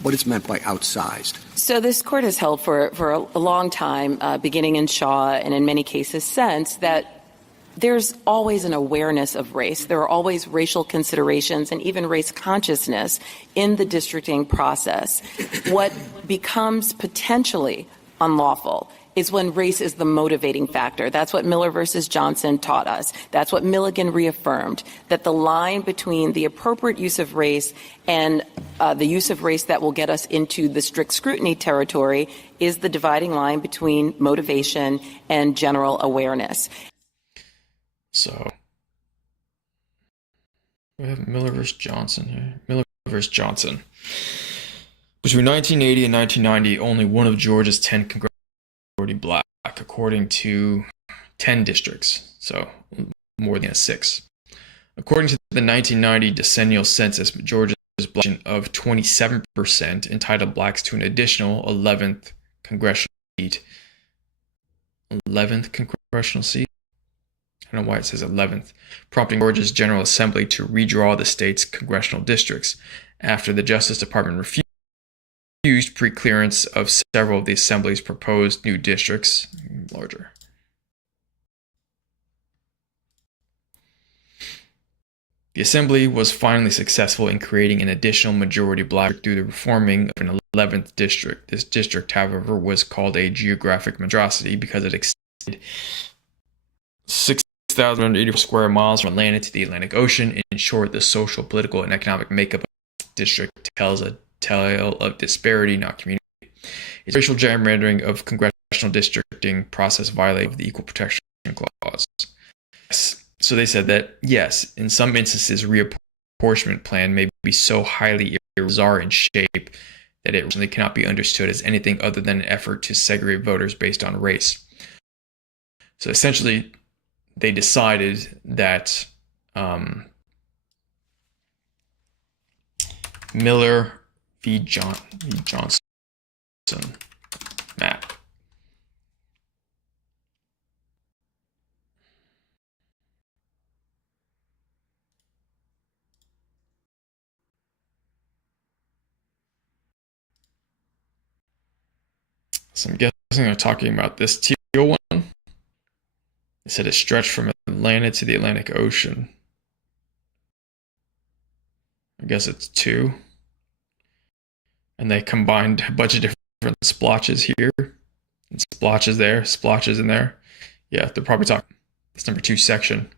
What is meant by outsized? So this court has held for a long time, beginning in Shaw and in many cases since, that there's always an awareness of race. There are always racial considerations and even race consciousness in the districting process. What becomes potentially unlawful is when race is the motivating factor. That's what Miller versus Johnson taught us. That's what Milligan reaffirmed, that the line between the appropriate use of race and the use of race that will get us into the strict scrutiny territory is the dividing line between motivation and general awareness. So we have Miller versus Johnson here. Miller versus Johnson. Between 1980 and 1990, only one of Georgia's 10 congressional majority black, according to 10 districts, so more than 6. According to the 1990 decennial census, Georgia's black of 27% entitled blacks to an additional 11th congressional seat. 11th congressional seat? I don't know why it says 11th, prompting Georgia's General Assembly to redraw the state's congressional districts after the Justice Department refused pre-clearance of several of the Assembly's proposed new districts, larger. The Assembly was finally successful in creating an additional majority black through the reforming of an 11th district. This district, however, was called a geographic monstrosity because it extended 6,084 square miles from Atlanta to the Atlantic Ocean. In short, the social, political, and economic makeup of the district tells a tale of disparity, not community. Its racial gerrymandering of congressional districting process violated the Equal Protection Clause. So they said that, yes, in some instances, reapportionment plan may be so highly bizarre in shape that it really cannot be understood as anything other than an effort to segregate voters based on race. So essentially, they decided that Miller v. Johnson map. So I'm guessing they're talking about this teal one. They said it stretched from Atlanta to the Atlantic Ocean. I guess it's 2. And they combined a bunch of different splotches here. splotches there, splotches in there. Yeah, they're probably talking this number 2 section.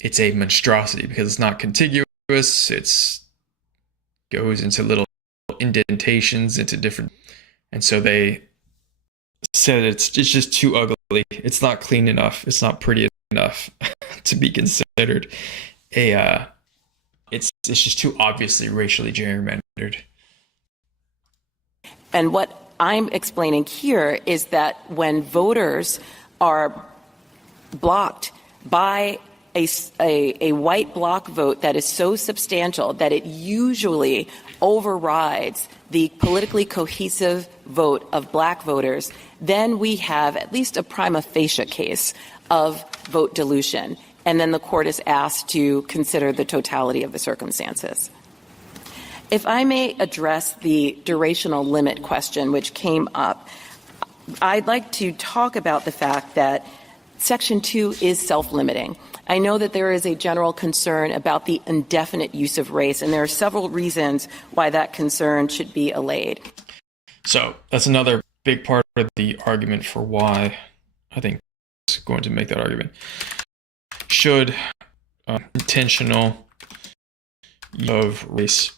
It's a monstrosity because it's not contiguous. It's goes into little indentations into different, and so they said it's just too ugly. It's not clean enough. It's not pretty enough to be considered a. It's just too obviously racially gerrymandered. And what I'm explaining here is that when voters are blocked by a white block vote that is so substantial that it usually overrides the politically cohesive vote of black voters, then we have at least a prima facie case of vote dilution. And then the court is asked to consider the totality of the circumstances. If I may address the durational limit question, which came up, I'd like to talk about the fact that Section 2 is self-limiting. I know that there is a general concern about the indefinite use of race, and there are several reasons why that concern should be allayed. So that's another big part of the argument for why I think it's going to make that argument. Should intentional use of race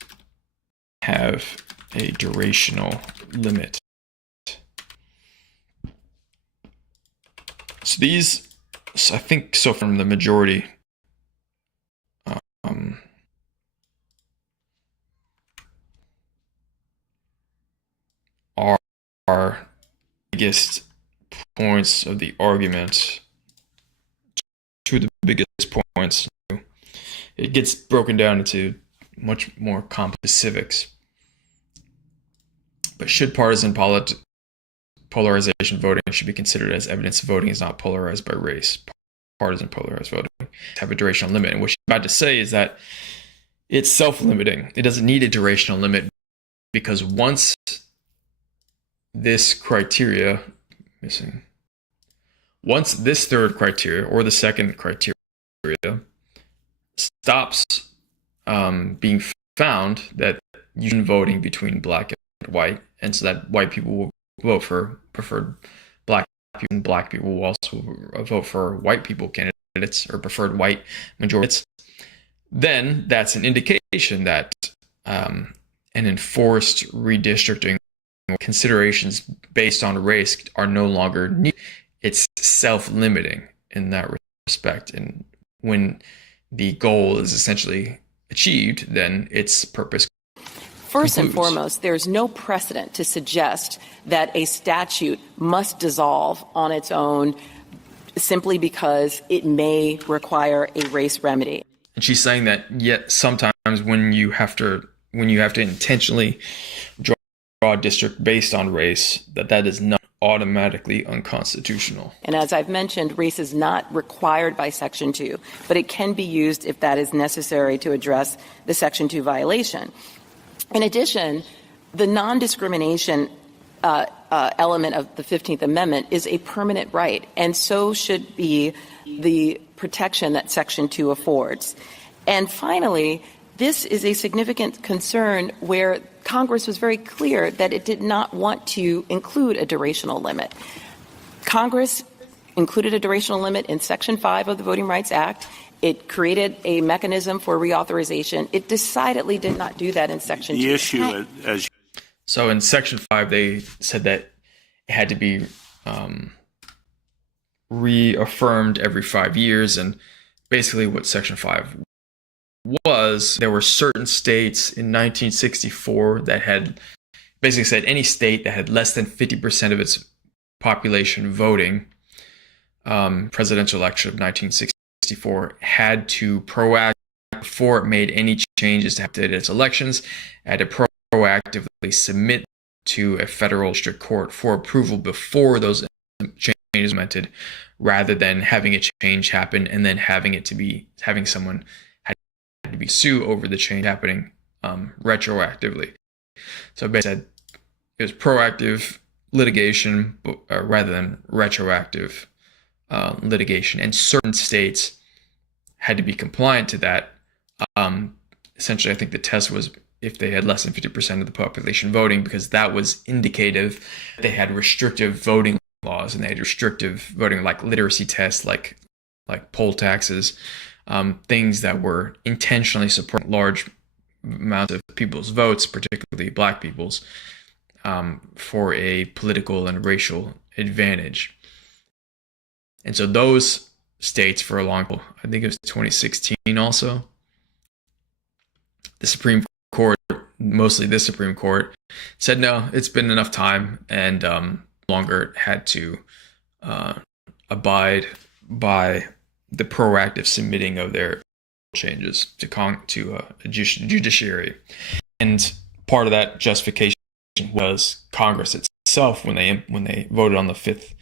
have a durational limit? So these, I think, so from the majority, are biggest points of the argument. Two of the biggest points. It gets broken down into much more complex specifics. But should partisan polarization voting should be considered as evidence voting is not polarized by race? Partisan polarized voting have a durational limit. And what she's about to say is that it's self-limiting. It doesn't need a durational limit because once this criteria once this third criteria or the second criteria stops being found, that you can voting between black and white, and so that white people will vote for preferred black people, and black people will also vote for white people candidates or preferred white majorities, then that's an indication that an enforced redistricting considerations based on race are no longer needed. It's self-limiting in that respect, and when the goal is essentially achieved, then its purpose First and concludes. foremost, there's no precedent to suggest that a statute must dissolve on its own simply because it may require a race remedy. And she's saying that yet sometimes when you have to intentionally draw a district based on race, that is not automatically unconstitutional. And as I've mentioned, race is not required by Section 2, but it can be used if that is necessary to address the Section 2 violation. In addition, the non-discrimination element of the 15th Amendment is a permanent right, and so should be the protection that Section 2 affords. And finally, this is a significant concern where Congress was very clear that it did not want to include a durational limit. Congress included a durational limit in Section 5 of the Voting Rights Act. It created a mechanism for reauthorization. It decidedly did not do that in Section 2. The issue, as So in Section 5, they said that it had to be reaffirmed every 5 years, and basically what Section 5 was, there were certain states in 1964 that had basically said any state that had less than 50% of its population voting, presidential election of 1964, had to before it made any changes to its elections, had to proactively submit to a federal district court for approval before those changes were implemented, rather than having a change happen and then having someone had to be sued over the change happening retroactively. So basically said it was proactive litigation rather than retroactive litigation, and certain states had to be compliant to that. Essentially, I think the test was if they had less than 50% of the population voting, because that was indicative. They had restrictive voting laws, and they had restrictive voting, like literacy tests, like poll taxes, things that were intentionally supporting large amounts of people's votes, particularly black people's, for a political and racial advantage. And so those states for a long time, I think it was 2016 also, the Supreme Court, mostly the Supreme Court, said no, it's been enough time, and longer had to abide by the proactive submitting of their changes to a judiciary. And part of that justification was Congress itself, when they voted on the fifth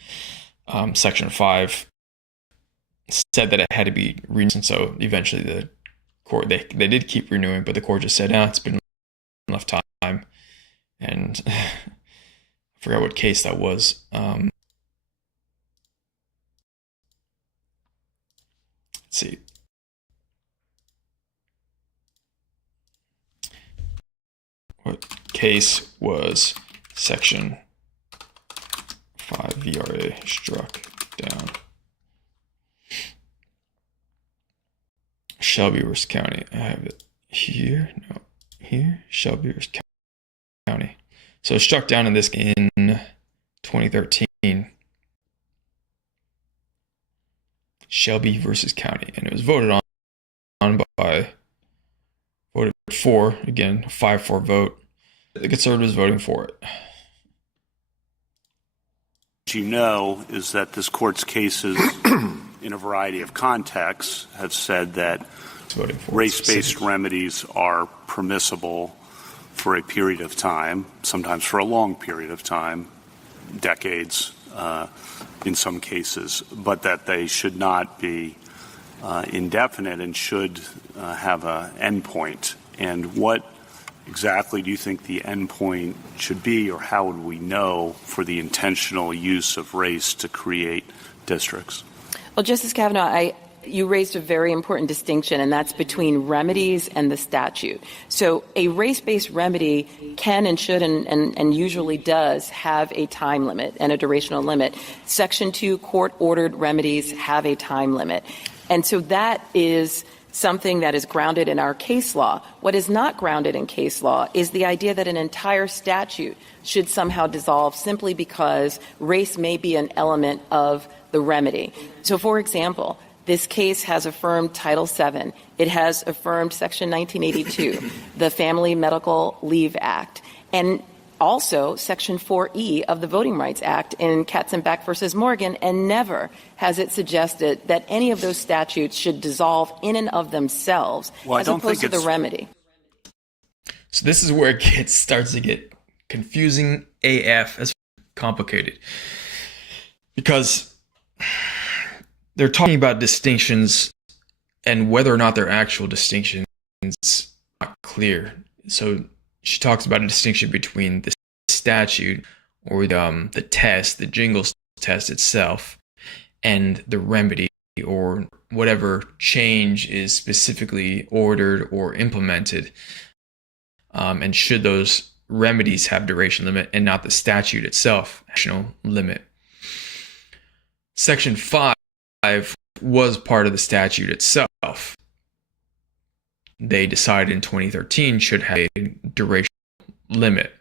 Section 5, said that it had to be renewed. And so eventually the court, they did keep renewing, but the court just said, it's been enough time. And I forgot what case that was. Let's see. What case was Section 5 VRA struck down? Shelby versus County. I have it here. No, here. Shelby versus County. So it struck down in 2013. Shelby versus County, and it was voted for, again, a 5-4 vote. The conservatives voting for it. What you know is that this court's cases in a variety of contexts have said that race-based remedies are permissible for a period of time, sometimes for a long period of time, decades in some cases, but that they should not be indefinite and should have an endpoint. And what exactly do you think the endpoint should be, or how would we know for the intentional use of race to create districts? Well, Justice Kavanaugh, you raised a very important distinction, and that's between remedies and the statute. So a race-based remedy can and should and usually does have a time limit and a durational limit. Section 2 court-ordered remedies have a time limit. And so that is something that is grounded in our case law. What is not grounded in case law is the idea that an entire statute should somehow dissolve simply because race may be an element of the remedy. So, for example, this case has affirmed Title VII. It has affirmed Section 1982, the Family Medical Leave Act, and also Section 4E of the Voting Rights Act in Katzenbach versus Morgan, and never has it suggested that any of those statutes should dissolve in and of themselves as opposed to the remedy. So this is where it starts to get confusing AF, as complicated, because they're talking about distinctions and whether or not they're actual distinctions is not clear. So she talks about a distinction between the statute or the test, the Jingles test itself, and the remedy or whatever change is specifically ordered or implemented. And should those remedies have duration limit and not the statute itself, national limit. Section 5 was part of the statute itself. They decided in 2013 should have a duration limit.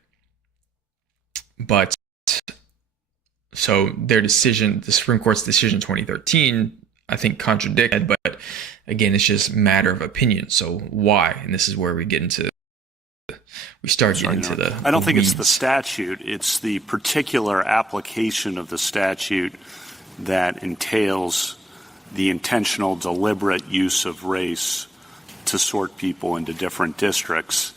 But so their decision, the Supreme Court's decision in 2013, I think contradicted, but again, it's just a matter of opinion. So why? And this is where we get into I don't think it's the statute. It's the particular application of the statute that entails the intentional, deliberate use of race to sort people into different districts.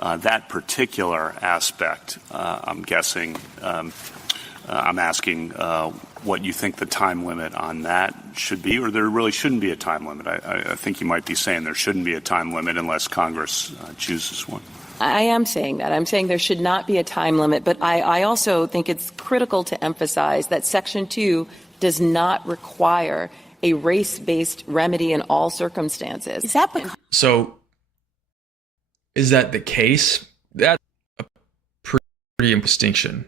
That particular aspect, I'm guessing, I'm asking what you think the time limit on that should be, or there really shouldn't be a time limit. I think you might be saying there shouldn't be a time limit unless Congress chooses one. I am saying that. I'm saying there should not be a time limit, but I also think it's critical to emphasize that Section 2 does not require a race-based remedy in all circumstances. Is that because so Is that the case? That's a pretty distinction,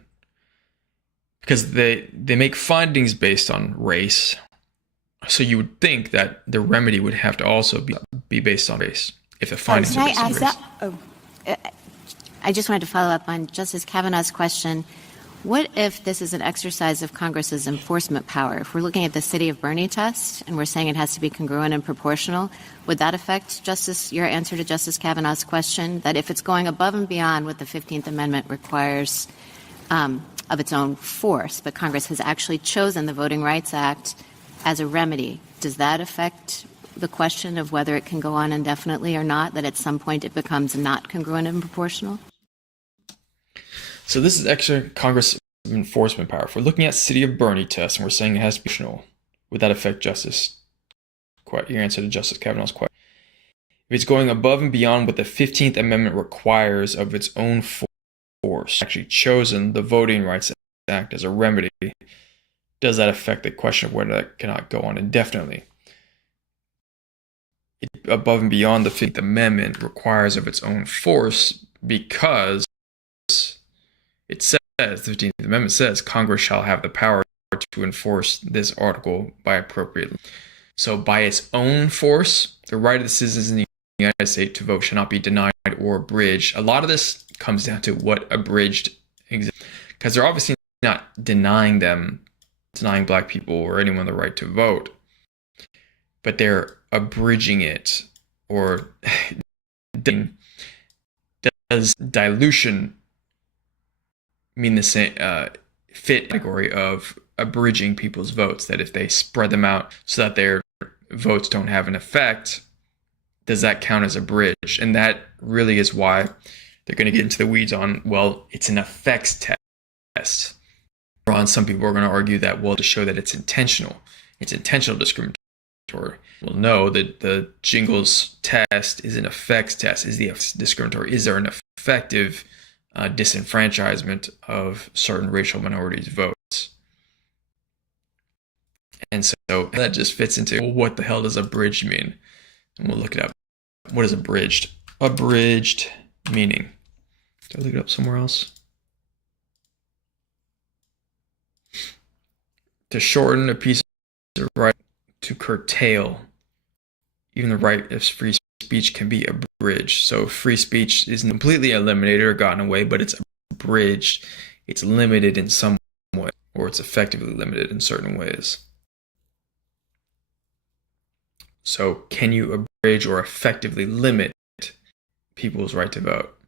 because they make findings based on race. So you would think that the remedy would have to also be based on race if the findings are based on race. I just wanted to follow up on Justice Kavanaugh's question. What if this is an exercise of Congress's enforcement power? If we're looking at the City of Bernie test and we're saying it has to be congruent and proportional, would that affect, Justice, your answer to Justice Kavanaugh's question, that if it's going above and beyond what the 15th Amendment requires of its own force, but Congress has actually chosen the Voting Rights Act as a remedy, does that affect the question of whether it can go on indefinitely or not, that at some point it becomes not congruent and proportional? So this is extra Congress enforcement power. If we're looking at City of Bernie test and we're saying it has to be proportional, would that affect your answer to Justice Kavanaugh's question? If it's going above and beyond what the 15th Amendment requires of its own force, actually chosen the Voting Rights Act as a remedy, does that affect the question of whether that cannot go on indefinitely? Above and beyond the 15th Amendment requires of its own force because it says, the 15th Amendment says, Congress shall have the power to enforce this article by appropriate. So by its own force, the right of the citizens in the United States to vote shall not be denied or abridged. A lot of this comes down to what abridged exists, because they're obviously not denying black people or anyone the right to vote, but they're abridging it, or does dilution mean the same fit category of abridging people's votes, that if they spread them out so that their votes don't have an effect, does that count as abridged? And that really is why they're going to get into the weeds on, well, it's an effects test. Some people are going to argue that, well, to show that it's intentional discriminatory. Well, no, the Jingles test is an effects test. Is the discriminatory? Is there an effective disenfranchisement of certain racial minorities' votes? And so that just fits into, well, what the hell does abridged mean? And we'll look it up. What is abridged? Abridged meaning. Did I look it up somewhere else? To shorten a piece of right, to curtail. Even the right of free speech can be abridged. So free speech isn't completely eliminated or gotten away, but it's abridged. It's limited in some way, or it's effectively limited in certain ways. So can you abridge or effectively limit people's right to vote?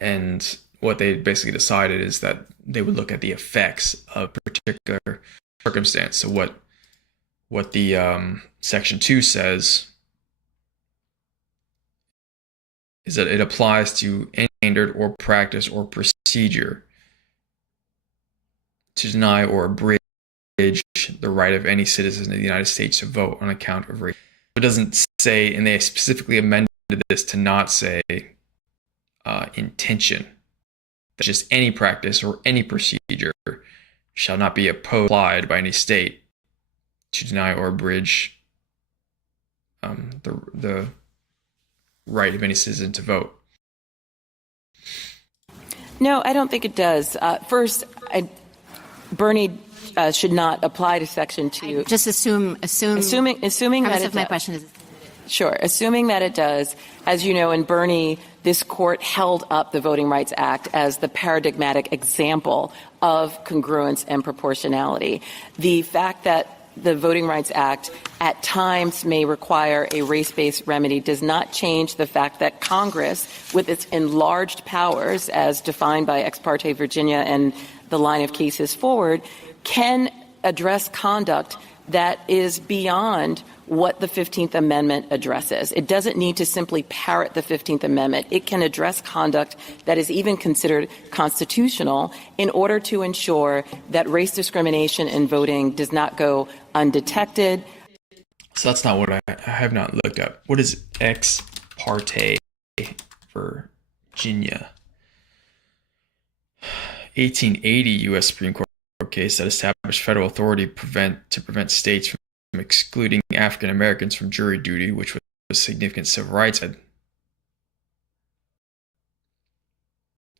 And what they basically decided is that they would look at the effects of a particular circumstance. So what the Section 2 says is that it applies to any standard or practice or procedure to deny or abridge the right of any citizen of the United States to vote on account of race. It doesn't say, and they specifically amended this to not say intention. That just any practice or any procedure shall not be applied by any state to deny or abridge the right of any citizen to vote. No, I don't think it does. First, Bernie should not apply to Section 2. Just assuming that it my does. question is. Sure. Assuming that it does, as you know, in Bernie, this court held up the Voting Rights Act as the paradigmatic example of congruence and proportionality. The fact that the Voting Rights Act at times may require a race-based remedy does not change the fact that Congress, with its enlarged powers as defined by Ex parte Virginia and the line of cases forward, can address conduct that is beyond what the 15th Amendment addresses. It doesn't need to simply parrot the 15th Amendment. It can address conduct that is even considered constitutional in order to ensure that race discrimination in voting does not go undetected. So that's not what I have not looked up. What is Ex parte Virginia? 1880 U.S. Supreme Court case that established federal authority to prevent states from excluding African Americans from jury duty, which was a significant civil rights.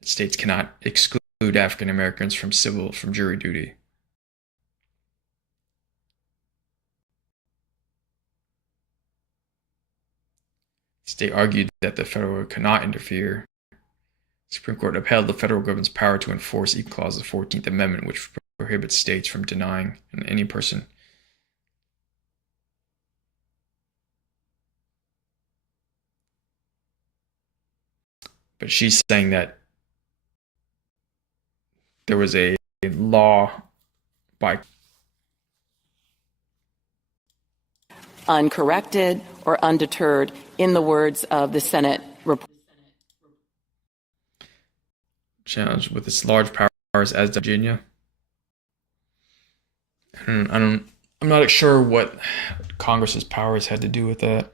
States cannot exclude African Americans from jury duty. The state argued that the federal government cannot interfere. The Supreme Court upheld the federal government's power to enforce equal clause of the 14th Amendment, which prohibits states from denying any person. But she's saying that there was a law by uncorrected or undeterred, in the words of the Senate report. Challenged with its large powers as Virginia. I'm not sure what Congress's powers had to do with that.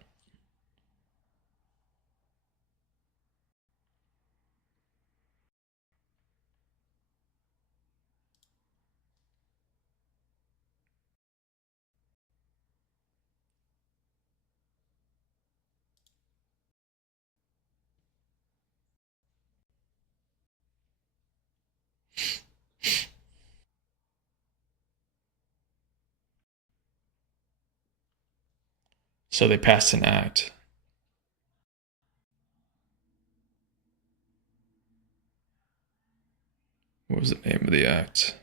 So they passed an act. What was the name of the act?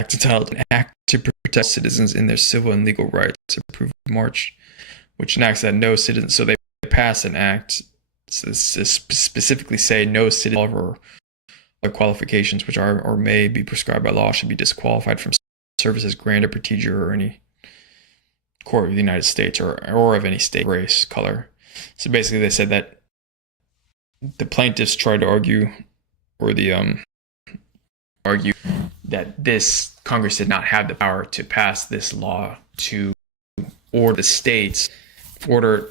Act entitled "An Act to Protect Citizens in Their Civil and Legal Rights," approved in March, which enacts that no citizens. So they passed an act to specifically say no citizen or qualifications which are or may be prescribed by law should be disqualified from services granted per teacher or any court of the United States or of any state, race, color. So basically they said that the plaintiffs tried to argue, or argue that this Congress did not have the power to pass this law to order the states,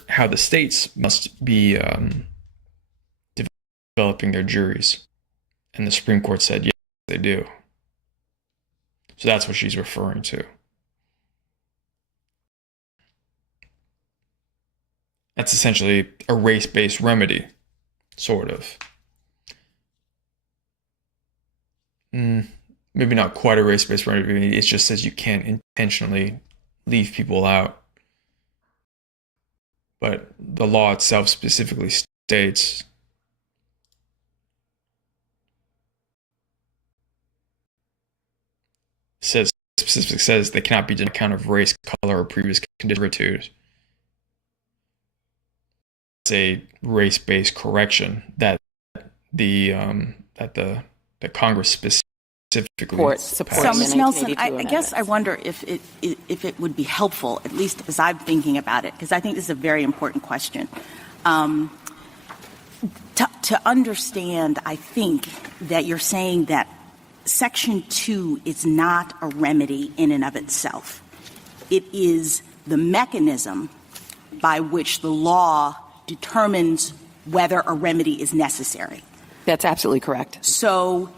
how the states must be developing their juries. And the Supreme Court said, yes, they do. So that's what she's referring to. That's essentially a race-based remedy, sort of. Maybe not quite a race-based remedy. It just says you can't intentionally leave people out. But the law itself specifically states specifically says they cannot be done on account of race, color, or previous condition. It's a race-based correction that the Congress specifically supports. So, Ms. Nelson, I guess I wonder if it would be helpful, at least as I'm thinking about it, because I think this is a very important question. To understand, I think that you're saying that Section 2 is not a remedy in and of itself. It is the mechanism by which the law determines whether a remedy is necessary. That's absolutely correct. So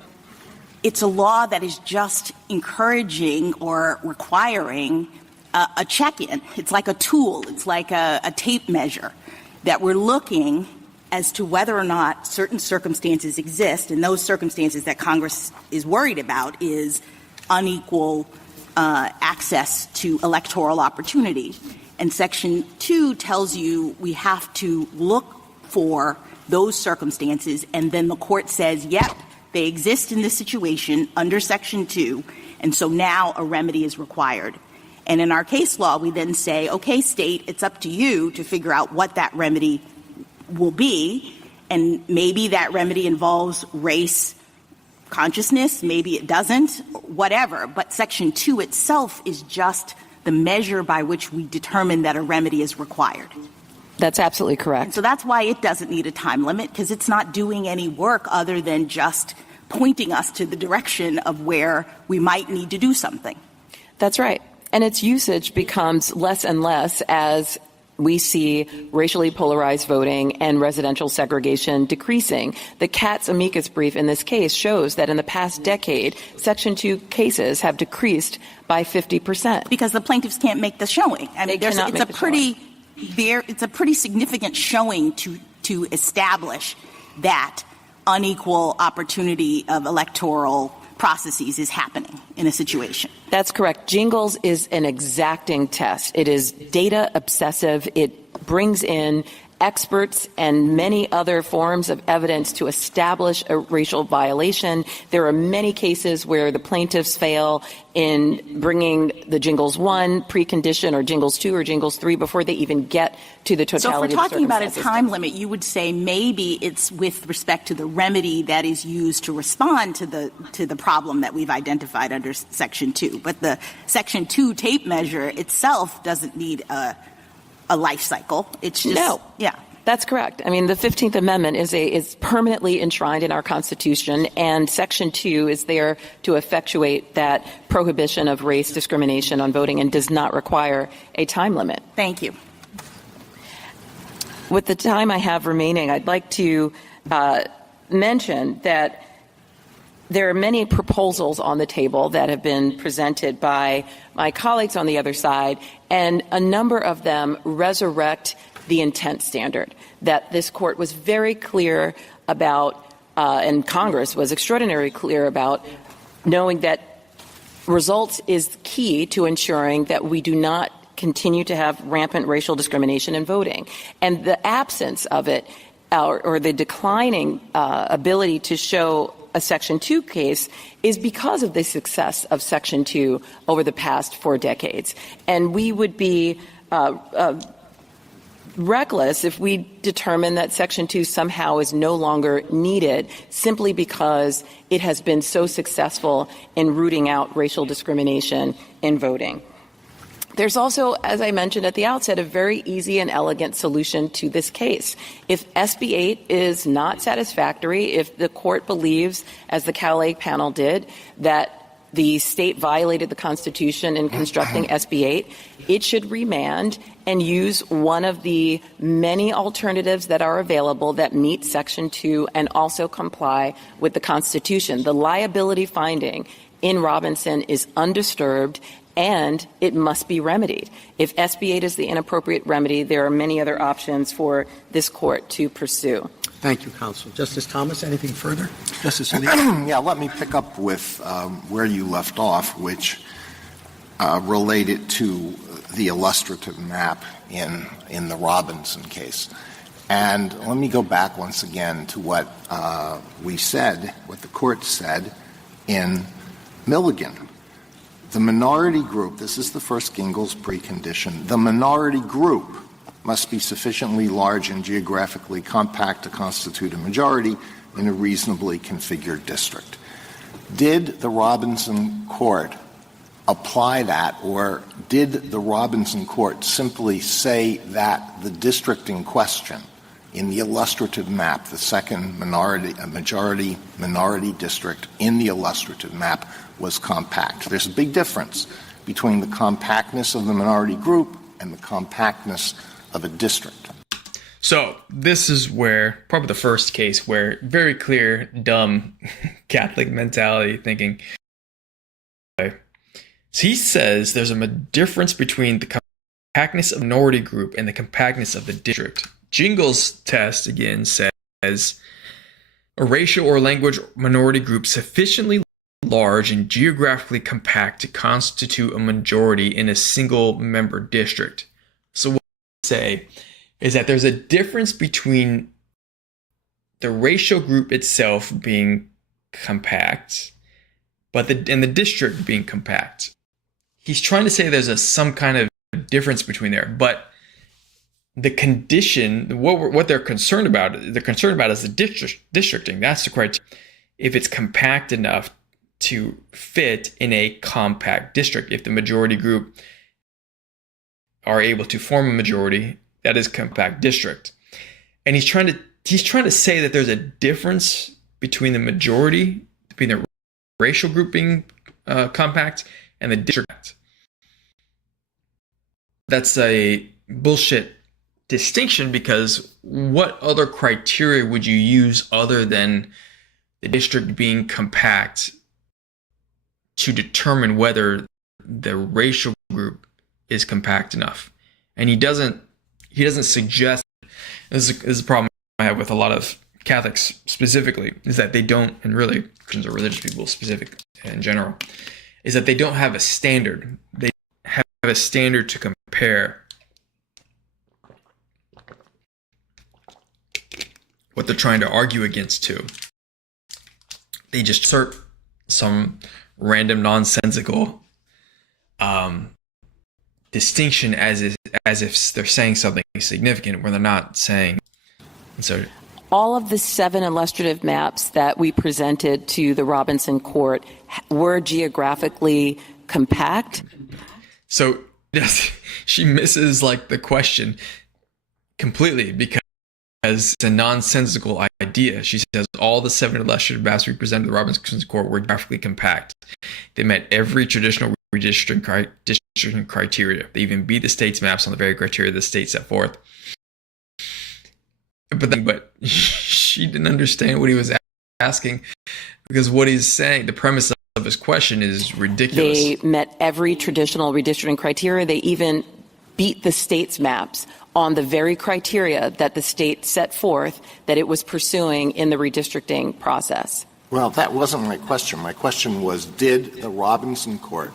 it's a law that is just encouraging or requiring a check-in. It's like a tool. It's like a tape measure that we're looking as to whether or not certain circumstances exist, and those circumstances that Congress is worried about is unequal access to electoral opportunity. And Section 2 tells you we have to look for those circumstances, and then the court says, yep, they exist in this situation under Section 2, and so now a remedy is required. And in our case law, we then say, okay, state, it's up to you to figure out what that remedy will be, and maybe that remedy involves race consciousness, maybe it doesn't, whatever. But Section 2 itself is just the measure by which we determine that a remedy is required. That's absolutely correct. And so that's why it doesn't need a time limit, because it's not doing any work other than just pointing us to the direction of where we might need to do something. That's right. And its usage becomes less and less as we see racially polarized voting and residential segregation decreasing. The Katz amicus brief in this case shows that in the past decade, Section 2 cases have decreased by 50%. Because the plaintiffs can't make the showing. I mean, it's a pretty it's a pretty significant showing to establish that unequal opportunity of electoral processes is happening in a situation. That's correct. Jingles is an exacting test. It is data obsessive. It brings in experts and many other forms of evidence to establish a racial violation. There are many cases where the plaintiffs fail in bringing the Jingles 1 precondition or Jingles 2 or Jingles 3 before they even get to the totality So if we're talking about a circumstances. time limit, you would say maybe it's with respect to the remedy that is used to respond to the problem that we've identified under Section 2. But the Section 2 tape measure itself doesn't need a life cycle. It's just No. Yeah. That's correct. I mean, the 15th Amendment is permanently enshrined in our Constitution, and Section 2 is there to effectuate that prohibition of race discrimination on voting and does not require a time limit. Thank you. With the time I have remaining, I'd like to mention that there are many proposals on the table that have been presented by my colleagues on the other side, and a number of them resurrect the intent standard that this court was very clear about, and Congress was extraordinarily clear about, knowing that results is key to ensuring that we do not continue to have rampant racial discrimination in voting. And the absence of it, or the declining ability to show a Section 2 case, is because of the success of Section 2 over the past 4 decades. And we would be reckless if we determine that Section 2 somehow is no longer needed simply because it has been so successful in rooting out racial discrimination in voting. There's also, as I mentioned at the outset, a very easy and elegant solution to this case. If SB 8 is not satisfactory, if the court believes, as the Callais panel did, that the state violated the Constitution in constructing SB 8, it should remand and use one of the many alternatives that are available that meet Section 2 and also comply with the Constitution. The liability finding in Robinson is undisturbed, and it must be remedied. If SB 8 is the inappropriate remedy, there are many other options for this court to pursue. Thank you, counsel. Justice Thomas, anything further? Justice Alito? Yeah, let me pick up with where you left off, which related to the illustrative map in the Robinson case. And let me go back once again to what we said, what the court said in Milligan. The minority group, this is the first Gingles precondition, the minority group must be sufficiently large and geographically compact to constitute a majority in a reasonably configured district. Did the Robinson court apply that, or did the Robinson court simply say that the district in question in the illustrative map, the second majority minority district in the illustrative map, was compact? There's a big difference between the compactness of the minority group and the compactness of a district. So this is where probably the first case where very clear, dumb Catholic mentality thinking. So he says there's a difference between the compactness of the minority group and the compactness of the district. Jingles' test again says a racial or language minority group sufficiently large and geographically compact to constitute a majority in a single member district. So what I say is that there's a difference between the racial group itself being compact, and the district being compact. He's trying to say there's some kind of difference between there, but the condition, what they're concerned about is the districting. That's the criteria. If it's compact enough to fit in a compact district, if the majority group are able to form a majority, that is compact district. And he's trying to say that there's a difference between the racial group being compact and the district. That's a bullshit distinction, because what other criteria would you use other than the district being compact to determine whether the racial group is compact enough? And he doesn't he doesn't suggest. This is a problem I have with a lot of Catholics specifically, is that they don't, and really Christians or religious people specific in general, is that they don't have a standard. They have a standard to compare what they're trying to argue against to. They just assert some random nonsensical distinction as if they're saying something significant when they're not saying. And so all of the 7 illustrative maps that we presented to the Robinson court were geographically compact. So she misses like the question completely because it's a nonsensical idea. She says all the 7 illustrative maps we presented to the Robinson court were geographically compact. They met every traditional redistricting criteria. They even beat the state's maps on the very criteria the state set forth. But she didn't understand what he was asking, because what he's saying, the premise of his question, is ridiculous. They met every traditional redistricting criteria. They even beat the state's maps on the very criteria that the state set forth that it was pursuing in the redistricting process. Well, that wasn't my question. My question was, did the Robinson court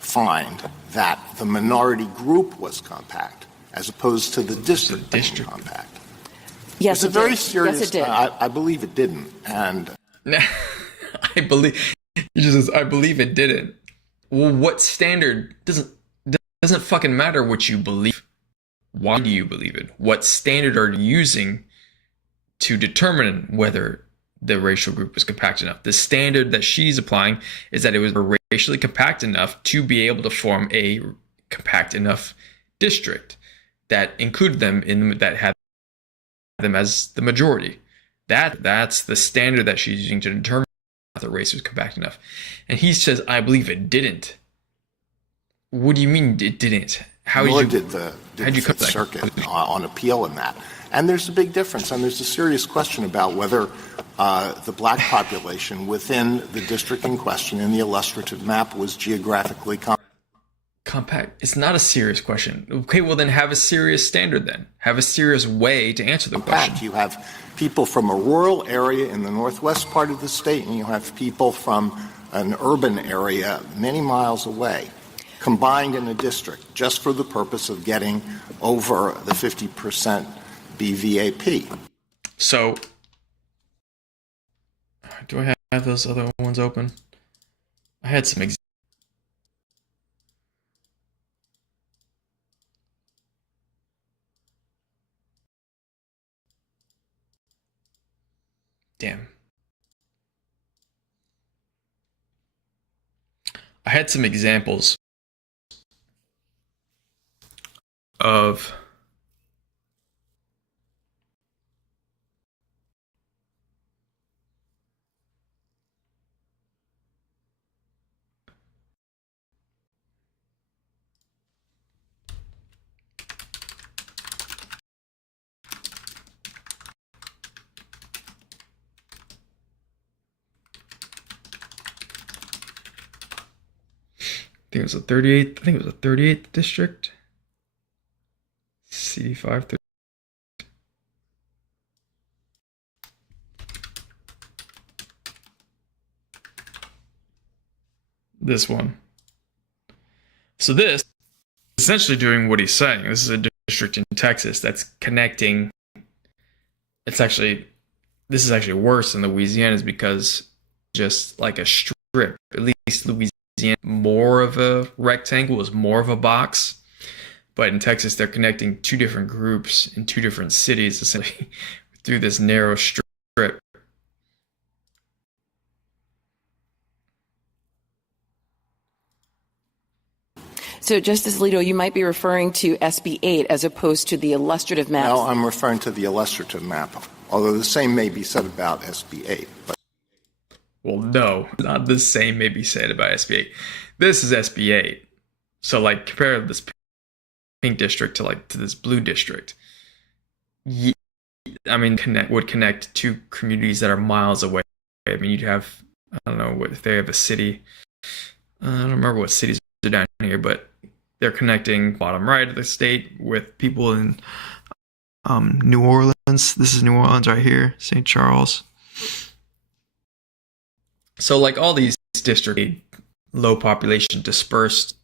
find that the minority group was compact as opposed to the district being compact? Yes, it's a very did. serious. Yes, it did. I believe it didn't, and I believe he just says, I believe it didn't. Well, what standard doesn't fucking matter what you believe. Why do you believe it? What standard are you using to determine whether the racial group was compact enough? The standard that she's applying is that it was racially compact enough to be able to form a compact enough district that included them that had them as the majority. That's the standard that she's using to determine if the race was compact enough. And he says, I believe it didn't. What do you mean it didn't? Did the Fifth Circuit on appeal in that. And there's a big difference, and there's a serious question about whether the black population within the district in question in the illustrative map was geographically compact. It's not a serious question. Okay, well then have a serious standard then. Have a serious way to answer the question. You have people from a rural area in the northwest part of the state, and you have people from an urban area many miles away, combined in a district just for the purpose of getting over the 50% BVAP. So, do I have those other ones open? I had some Damn. I had some examples of I think it was a 38th district. CD5. This one. So this is essentially doing what he's saying. This is a district in Texas that's connecting. This is actually worse than Louisiana's, because just like a strip, at least Louisiana, more of a rectangle is more of a box. But in Texas, they're connecting 2 different groups in 2 different cities, essentially, through this narrow strip. So, Justice Alito, you might be referring to SB 8 as opposed to the illustrative maps. No, I'm referring to the illustrative map, although the same may be said about SB 8. Well, no, not the same may be said about SB 8. This is SB 8. So, like, compare this pink district to this blue district. I mean, would connect 2 communities that are miles away. I mean, you'd have, I don't know if they have a city. I don't remember what cities are down here, but they're connecting bottom right of the state with people in New Orleans. This is New Orleans right here, St. Charles. So like all these districts, low population, dispersed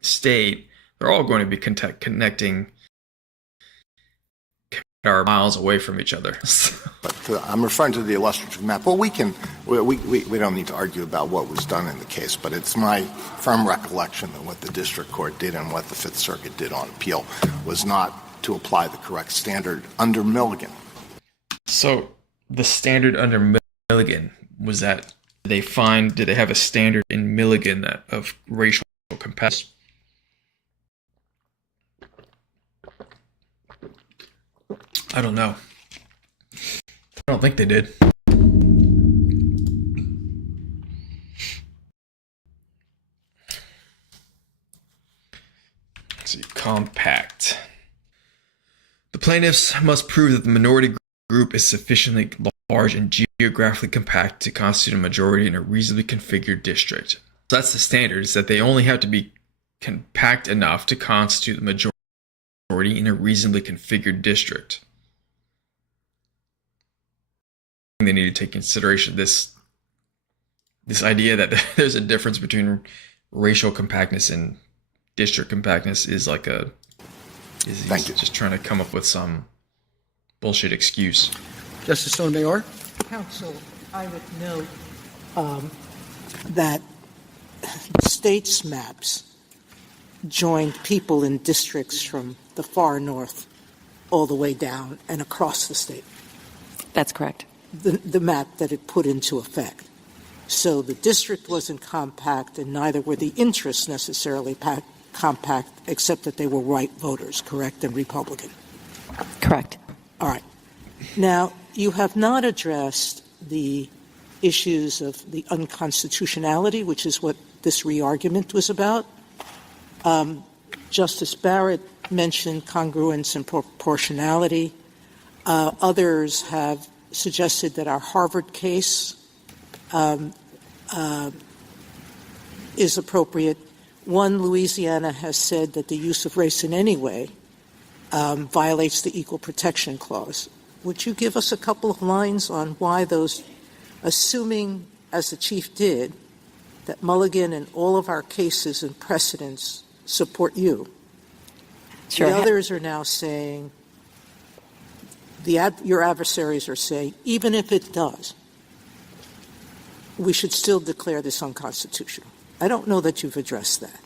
state, they're all going to be connecting are miles away from each other. But I'm referring to the illustrative map. Well, we don't need to argue about what was done in the case, but it's my firm recollection that what the district court did and what the Fifth Circuit did on appeal was not to apply the correct standard under Milligan. So the standard under Milligan was that did they have a standard in Milligan of racial compassion? I don't know. I don't think they did. Let's see, compact. The plaintiffs must prove that the minority group is sufficiently large and geographically compact to constitute a majority in a reasonably configured district. So that's the standard, is that they only have to be compact enough to constitute the majority in a reasonably configured district. They need to take consideration this idea that there's a difference between racial compactness and district compactness is like just trying to come up with some bullshit excuse. Justice Sotomayor? Counsel, I would note that states maps joined people in districts from the far north all the way down and across the state. That's correct. The map that it put into effect. So the district wasn't compact, and neither were the interests necessarily compact, except that they were white voters, correct, and Republican. Correct. All right. Now, you have not addressed the issues of the unconstitutionality, which is what this re-argument was about. Justice Barrett mentioned congruence and proportionality. Others have suggested that our Harvard case is appropriate. One, Louisiana has said that the use of race in any way violates the Equal Protection Clause. Would you give us a couple of lines on why those, assuming, as the Chief did, that Mulligan and all of our cases and precedents support you? Sure. The others are now saying, your adversaries are saying, even if it does, we should still declare this unconstitutional. I don't know that you've addressed that.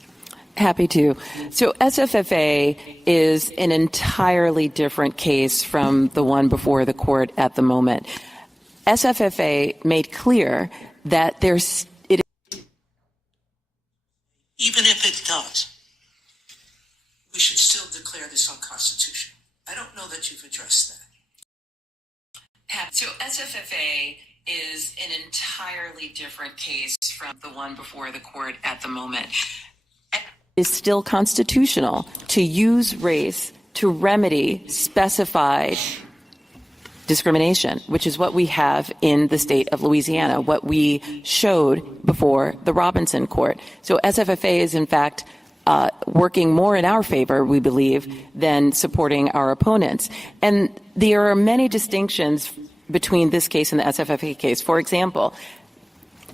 Happy to. So SFFA is an entirely different case from the one before the court at the moment. SFFA made clear that even if it does, we should still declare this unconstitutional. I don't know that you've addressed that. So SFFA is an entirely different case from the one before the court at the moment. It is still constitutional to use race to remedy specified discrimination, which is what we have in the state of Louisiana, what we showed before the Robinson court. So SFFA is, in fact, working more in our favor, we believe, than supporting our opponents. And there are many distinctions between this case and the SFFA case. For example,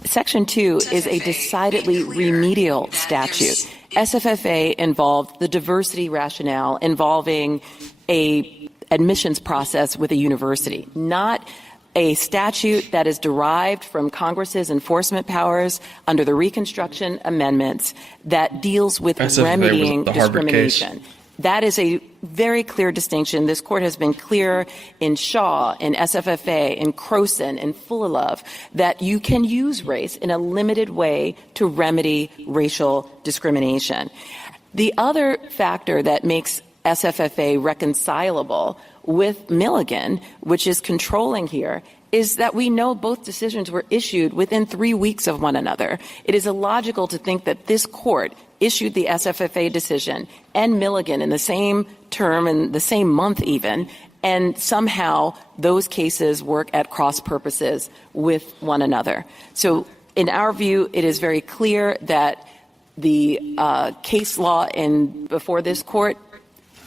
Section 2 is a decidedly remedial statute. SFFA involved the diversity rationale involving a admissions process with a university, not a statute that is derived from Congress's enforcement powers under the Reconstruction Amendments that deals with SFFA remedying was the Harvard discrimination. case. That is a very clear distinction. This court has been clear in Shaw, in SFFA, in Croson, in Fullalove, that you can use race in a limited way to remedy racial discrimination. The other factor that makes SFFA reconcilable with Milligan, which is controlling here, is that we know both decisions were issued within 3 weeks of one another. It is illogical to think that this court issued the SFFA decision and Milligan in the same term, in the same month even, and somehow those cases work at cross purposes with one another. So in our view, it is very clear that The case law before this court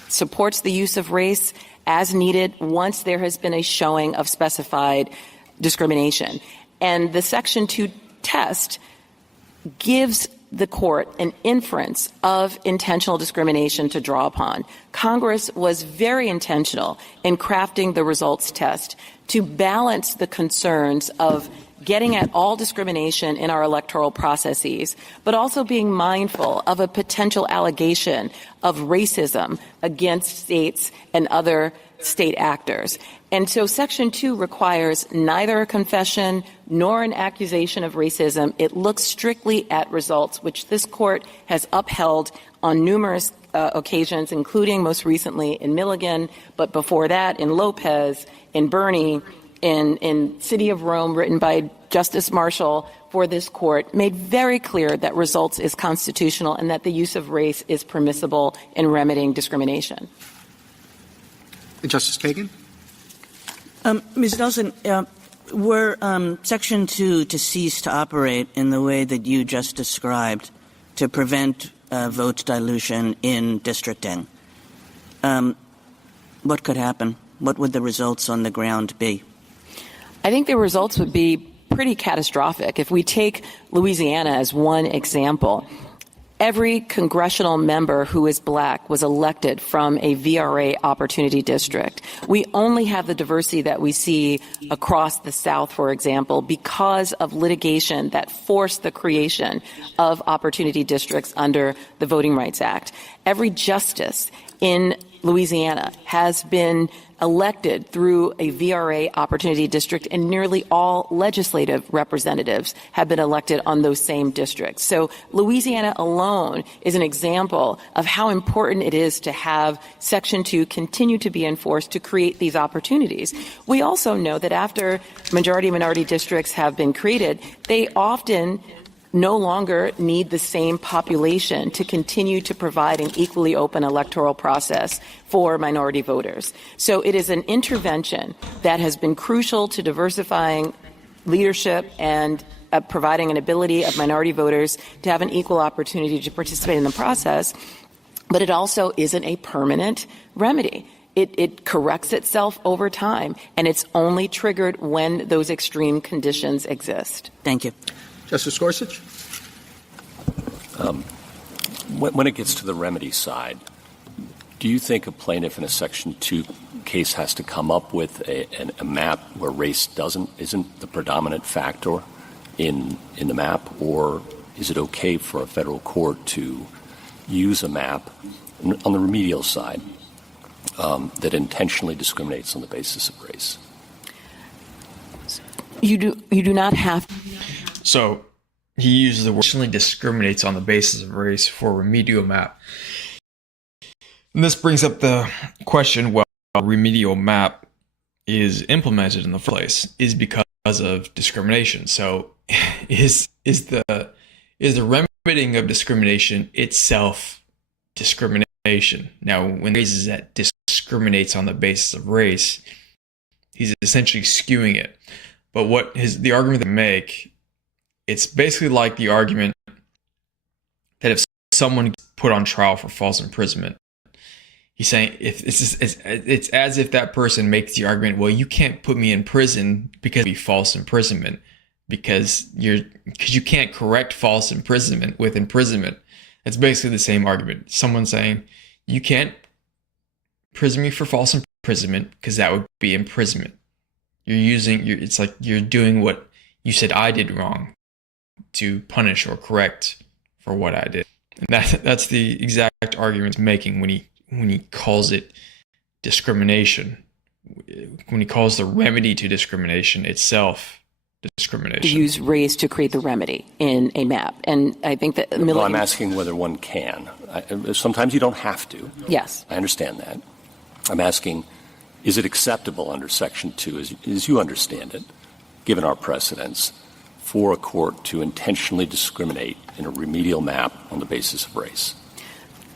supports the use of race as needed once there has been a showing of specified discrimination. And the Section 2 test gives the court an inference of intentional discrimination to draw upon. Congress was very intentional in crafting the results test to balance the concerns of getting at all discrimination in our electoral processes, but also being mindful of a potential allegation of racism against states and other state actors. And so Section 2 requires neither a confession nor an accusation of racism. It looks strictly at results, which this court has upheld on numerous occasions, including most recently in Milligan, but before that in Lopez, in Bernie, in City of Rome, written by Justice Marshall for this court, made very clear that results is constitutional and that the use of race is permissible in remedying discrimination. Justice Kagan? Ms. Nelson, were Section 2 to cease to operate in the way that you just described to prevent vote dilution in districting, what could happen? What would the results on the ground be? I think the results would be pretty catastrophic. If we take Louisiana as one example, every congressional member who is black was elected from a VRA opportunity district. We only have the diversity that we see across the South, for example, because of litigation that forced the creation of opportunity districts under the Voting Rights Act. Every justice in Louisiana has been elected through a VRA opportunity district, and nearly all legislative representatives have been elected on those same districts. So Louisiana alone is an example of how important it is to have Section 2 continue to be enforced to create these opportunities. We also know that after majority-minority districts have been created, they often no longer need the same population to continue to provide an equally open electoral process for minority voters. So it is an intervention that has been crucial to diversifying leadership and providing an ability of minority voters to have an equal opportunity to participate in the process, but it also isn't a permanent remedy. It corrects itself over time, and it's only triggered when those extreme conditions exist. Thank you. Justice Gorsuch? When it gets to the remedy side, do you think a plaintiff in a Section 2 case has to come up with a map where race isn't the predominant factor in the map, or is it okay for a federal court to use a map on the remedial side that intentionally discriminates on the basis of race? You do not have. So he uses the word intentionally discriminates on the basis of race for a remedial map. And this brings up the question, well, a remedial map is implemented in the first place is because of discrimination. So is the remedying of discrimination itself discrimination? Now, when he raises that discriminates on the basis of race, he's essentially skewing it. But what the argument they make, it's basically like the argument that if someone gets put on trial for false imprisonment, he's saying it's as if that person makes the argument, well, you can't put me in prison because it'd be false imprisonment because you can't correct false imprisonment with imprisonment. It's basically the same argument. Someone saying you can't imprison me for false imprisonment because that would be imprisonment. It's like you're doing what you said I did wrong to punish or correct for what I did. And that's the exact argument he's making when he calls it discrimination, when he calls the remedy to discrimination itself discrimination. To use race to create the remedy in a map. And I think that Well, I'm asking whether one can. Sometimes you don't have to. Yes. I understand that. I'm asking, is it acceptable under Section 2, as you understand it, given our precedents, for a court to intentionally discriminate in a remedial map on the basis of race?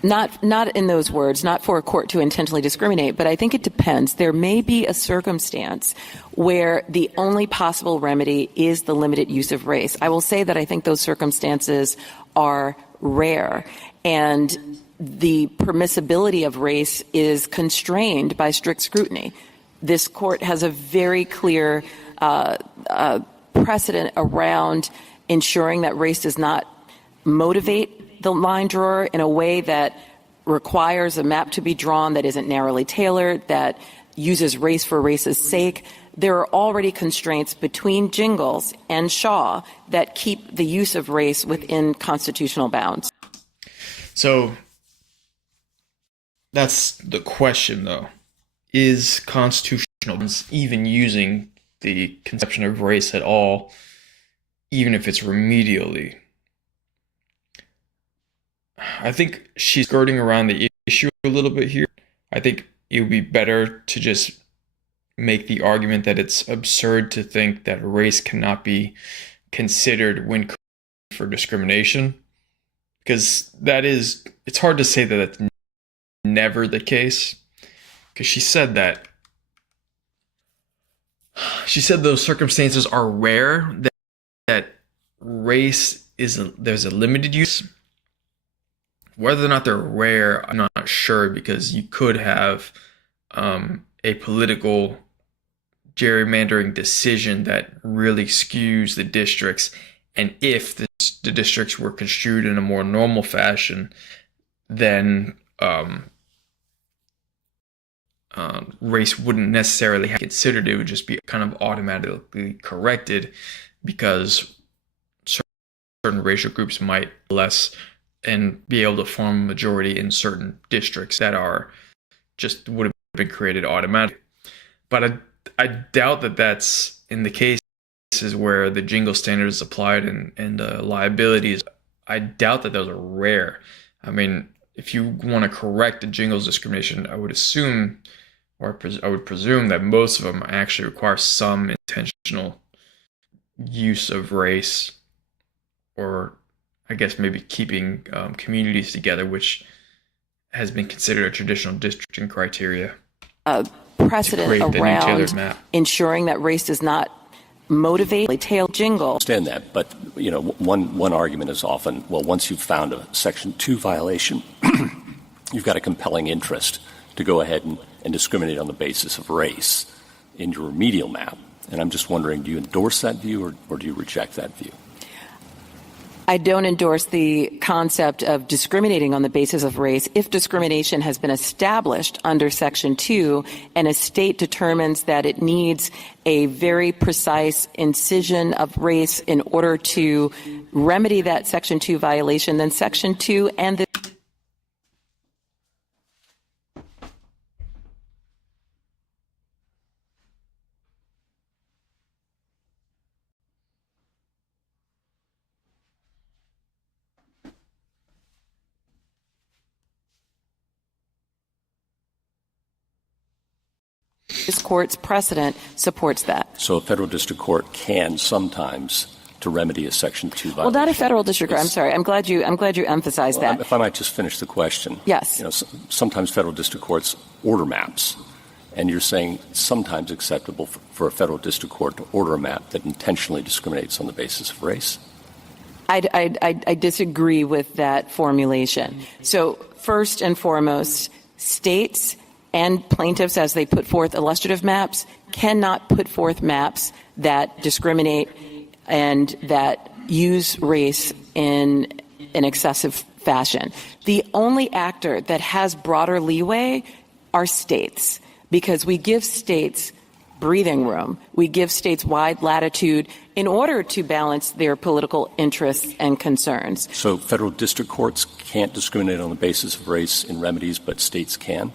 Not in those words, not for a court to intentionally discriminate, but I think it depends. There may be a circumstance where the only possible remedy is the limited use of race. I will say that I think those circumstances are rare, and the permissibility of race is constrained by strict scrutiny. This court has a very clear precedent around ensuring that race does not motivate the line drawer in a way that requires a map to be drawn that isn't narrowly tailored, that uses race for race's sake. There are already constraints between Jingles and Shaw that keep the use of race within constitutional bounds. So that's the question, though. Is constitutional even using the conception of race at all, even if it's remedially? I think she's skirting around the issue a little bit here. I think it would be better to just make the argument that it's absurd to think that race cannot be considered when for discrimination, because it's hard to say that it's never the case, because she said those circumstances are rare, that race there's a limited use. Whether or not they're rare, I'm not sure, because you could have a political gerrymandering decision that really skews the districts, and if the districts were construed in a more normal fashion, then race wouldn't necessarily have considered. It would just be kind of automatically corrected, because certain racial groups might less and be able to form a majority in certain districts that are just would have been created automatically. But I doubt that that's in the cases where the jingle standard is applied and the liabilities. I doubt that those are rare. I mean, if you want to correct the jingles discrimination, I would assume, or I would presume, that most of them actually require some intentional use of race, or I guess maybe keeping communities together, which has been considered a traditional districting criteria. Precedent around ensuring that race does not motivate tail jingle. I understand that, but one argument is often, well, once you've found a Section 2 violation, you've got a compelling interest to go ahead and discriminate on the basis of race in your remedial map. And I'm just wondering, do you endorse that view or do you reject that view? I don't endorse the concept of discriminating on the basis of race if discrimination has been established under Section 2 and a state determines that it needs a very precise incision of race in order to remedy that Section 2 violation. Then Section 2 and the this court's precedent supports that. So a federal district court can sometimes, to remedy a Section 2 violation. Well, not a federal district court. I'm sorry. I'm glad you emphasized that. If I might just finish the question. Yes. Sometimes federal district courts order maps, and you're saying sometimes acceptable for a federal district court to order a map that intentionally discriminates on the basis of race. I disagree with that formulation. So first and foremost, states and plaintiffs, as they put forth illustrative maps, cannot put forth maps that discriminate and that use race in an excessive fashion. The only actor that has broader leeway are states, because we give states breathing room. We give states wide latitude in order to balance their political interests and concerns. So federal district courts can't discriminate on the basis of race in remedies, but states can?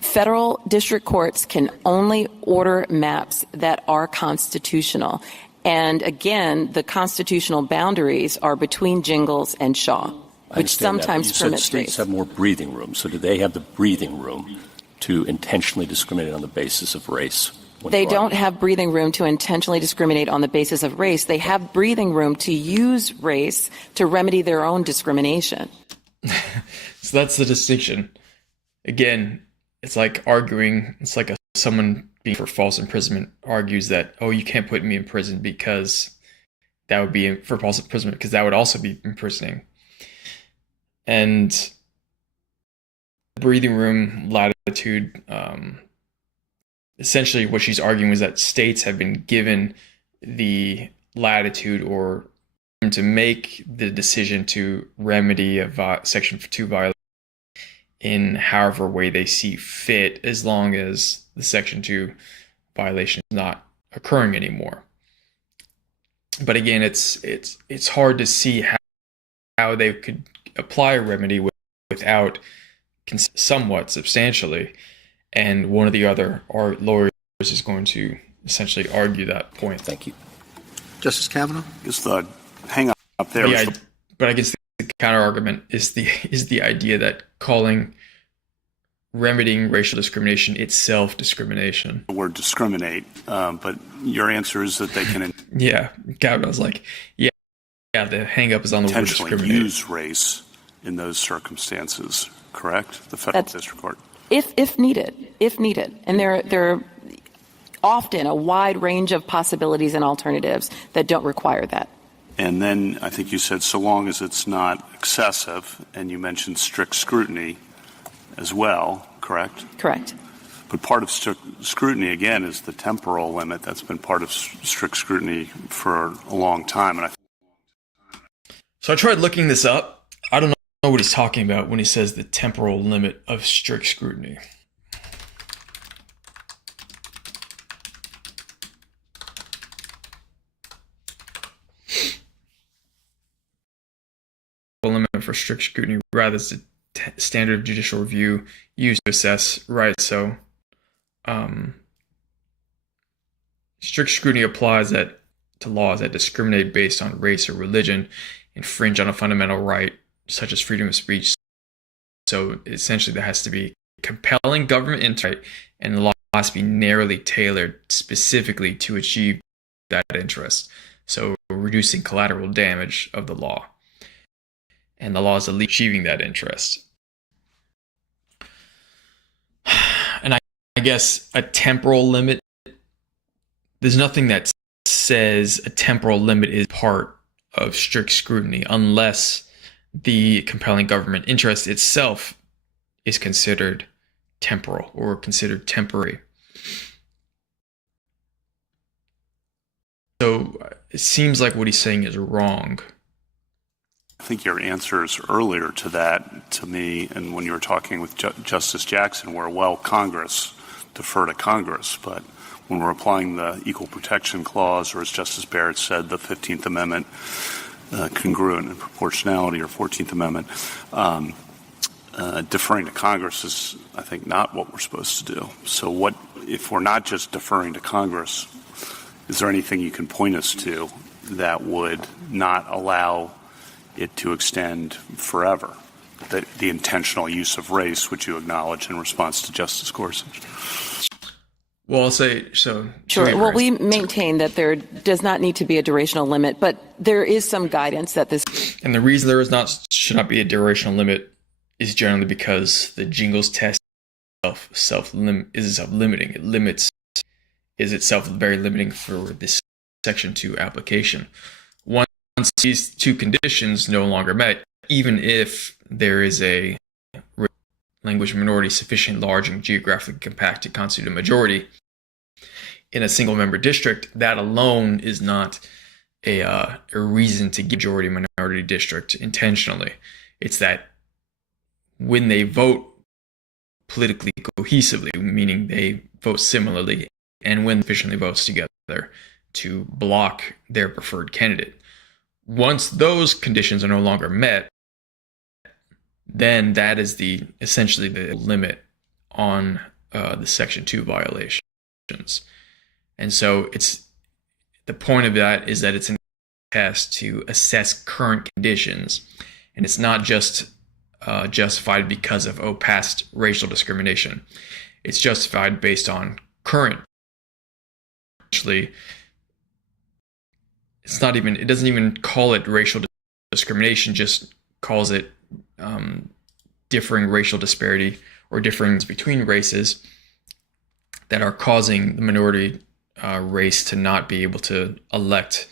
Federal district courts can only order maps that are constitutional. And again, the constitutional boundaries are between Jingles and Shaw, which sometimes permits states race. have more breathing room. So do they have the breathing room to intentionally discriminate on the basis of race? They don't have breathing room to intentionally discriminate on the basis of race. They have breathing room to use race to remedy their own discrimination. So that's the distinction. Again, it's like someone being for false imprisonment argues that, oh, you can't put me in prison because that would be for false imprisonment, because that would also be imprisoning. And breathing room latitude, essentially what she's arguing was that states have been given the latitude or to make the decision to remedy a Section 2 violation in however way they see fit, as long as the Section 2 violation is not occurring anymore. But again, it's hard to see how they could apply a remedy without somewhat substantially, and one of the other lawyers is going to essentially argue that point. Thank you. Justice Kavanaugh? Just the hang up there. But I guess the counter argument is the idea that remedying racial discrimination itself discrimination. The word discriminate, but your answer is that they can Yeah, Kavanaugh's like, yeah, the hang up is on the word intentionally discriminate. use race in those circumstances, correct? The federal district court. If needed. And there are often a wide range of possibilities and alternatives that don't require that. And then I think you said so long as it's not excessive, and you mentioned strict scrutiny as well, correct? Correct. But part of strict scrutiny, again, is the temporal limit. That's been part of strict scrutiny for a long time. So I tried looking this up. I don't know what he's talking about when he says the temporal limit of strict scrutiny. Limit for strict scrutiny rather than the standard of judicial review used to assess rights. So strict scrutiny applies to laws that discriminate based on race or religion, infringe on a fundamental right such as freedom of speech. So essentially there has to be compelling government interest, and the law has to be narrowly tailored specifically to achieve that interest. So reducing collateral damage of the law. And the law is achieving that interest. And I guess a temporal limit, there's nothing that says a temporal limit is part of strict scrutiny unless the compelling government interest itself is considered temporal or considered temporary. So it seems like what he's saying is wrong. I think your answers earlier to that, to me, and when you were talking with Justice Jackson, were, well, Congress, defer to Congress. But when we're applying the Equal Protection Clause, or as Justice Barrett said, the 15th Amendment, congruent and proportionality, or 14th Amendment, deferring to Congress is, I think, not what we're supposed to do. So what if we're not just deferring to Congress, is there anything you can point us to that would not allow it to extend forever? The intentional use of race, which you acknowledge in response to Justice Gorsuch. Well, I'll say so. Sure. Well, we maintain that there does not need to be a durational limit, but there is some guidance that this. And the reason should not be a durational limit is generally because the Jingles test is self-limiting. Is itself very limiting for this Section 2 application. Once these two conditions no longer met, even if there is a language minority sufficiently large and geographically compact to constitute a majority in a single member district, that alone is not a reason to give majority minority district intentionally. It's that when they vote politically cohesively, meaning they vote similarly, and when sufficiently votes together to block their preferred candidate. Once those conditions are no longer met, then that is essentially the limit on the Section 2 violations. And so the point of that is that it's a test to assess current conditions, and it's not just justified because of past racial discrimination. It's justified based on current. Actually, it doesn't even call it racial discrimination, just calls it differing racial disparity or difference between races that are causing the minority race to not be able to elect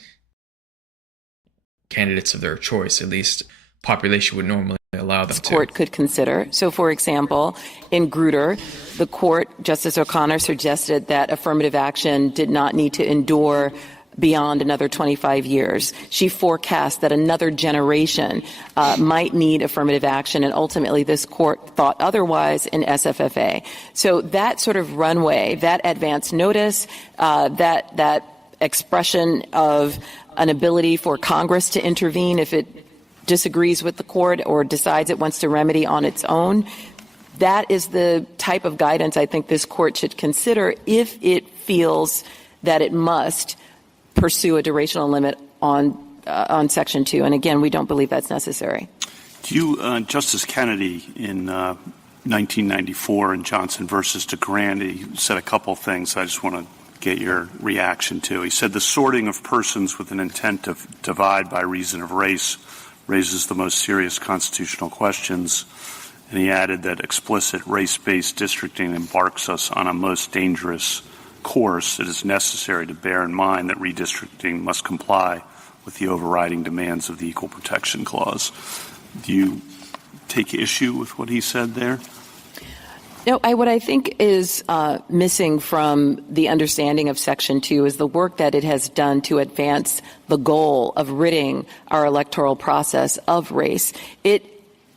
candidates of their choice. At least population would normally allow them this to. court could consider. So, for example, in Grutter, the court, Justice O'Connor, suggested that affirmative action did not need to endure beyond another 25 years. She forecast that another generation might need affirmative action, and ultimately this court thought otherwise in SFFA. So that sort of runway, that advance notice, that expression of an ability for Congress to intervene if it disagrees with the court or decides it wants to remedy on its own, that is the type of guidance I think this court should consider if it feels that it must pursue a durational limit on Section 2. And again, we don't believe that's necessary. Do you, Justice Kennedy, in 1994 in Johnson versus DeGrand, he said a couple of things I just want to get your reaction to. He said the sorting of persons with an intent to divide by reason of race raises the most serious constitutional questions. And he added that explicit race-based districting embarks us on a most dangerous course. It is necessary to bear in mind that redistricting must comply with the overriding demands of the Equal Protection Clause. Do you take issue with what he said there? No, what I think is missing from the understanding of Section 2 is the work that it has done to advance the goal of ridding our electoral process of race. It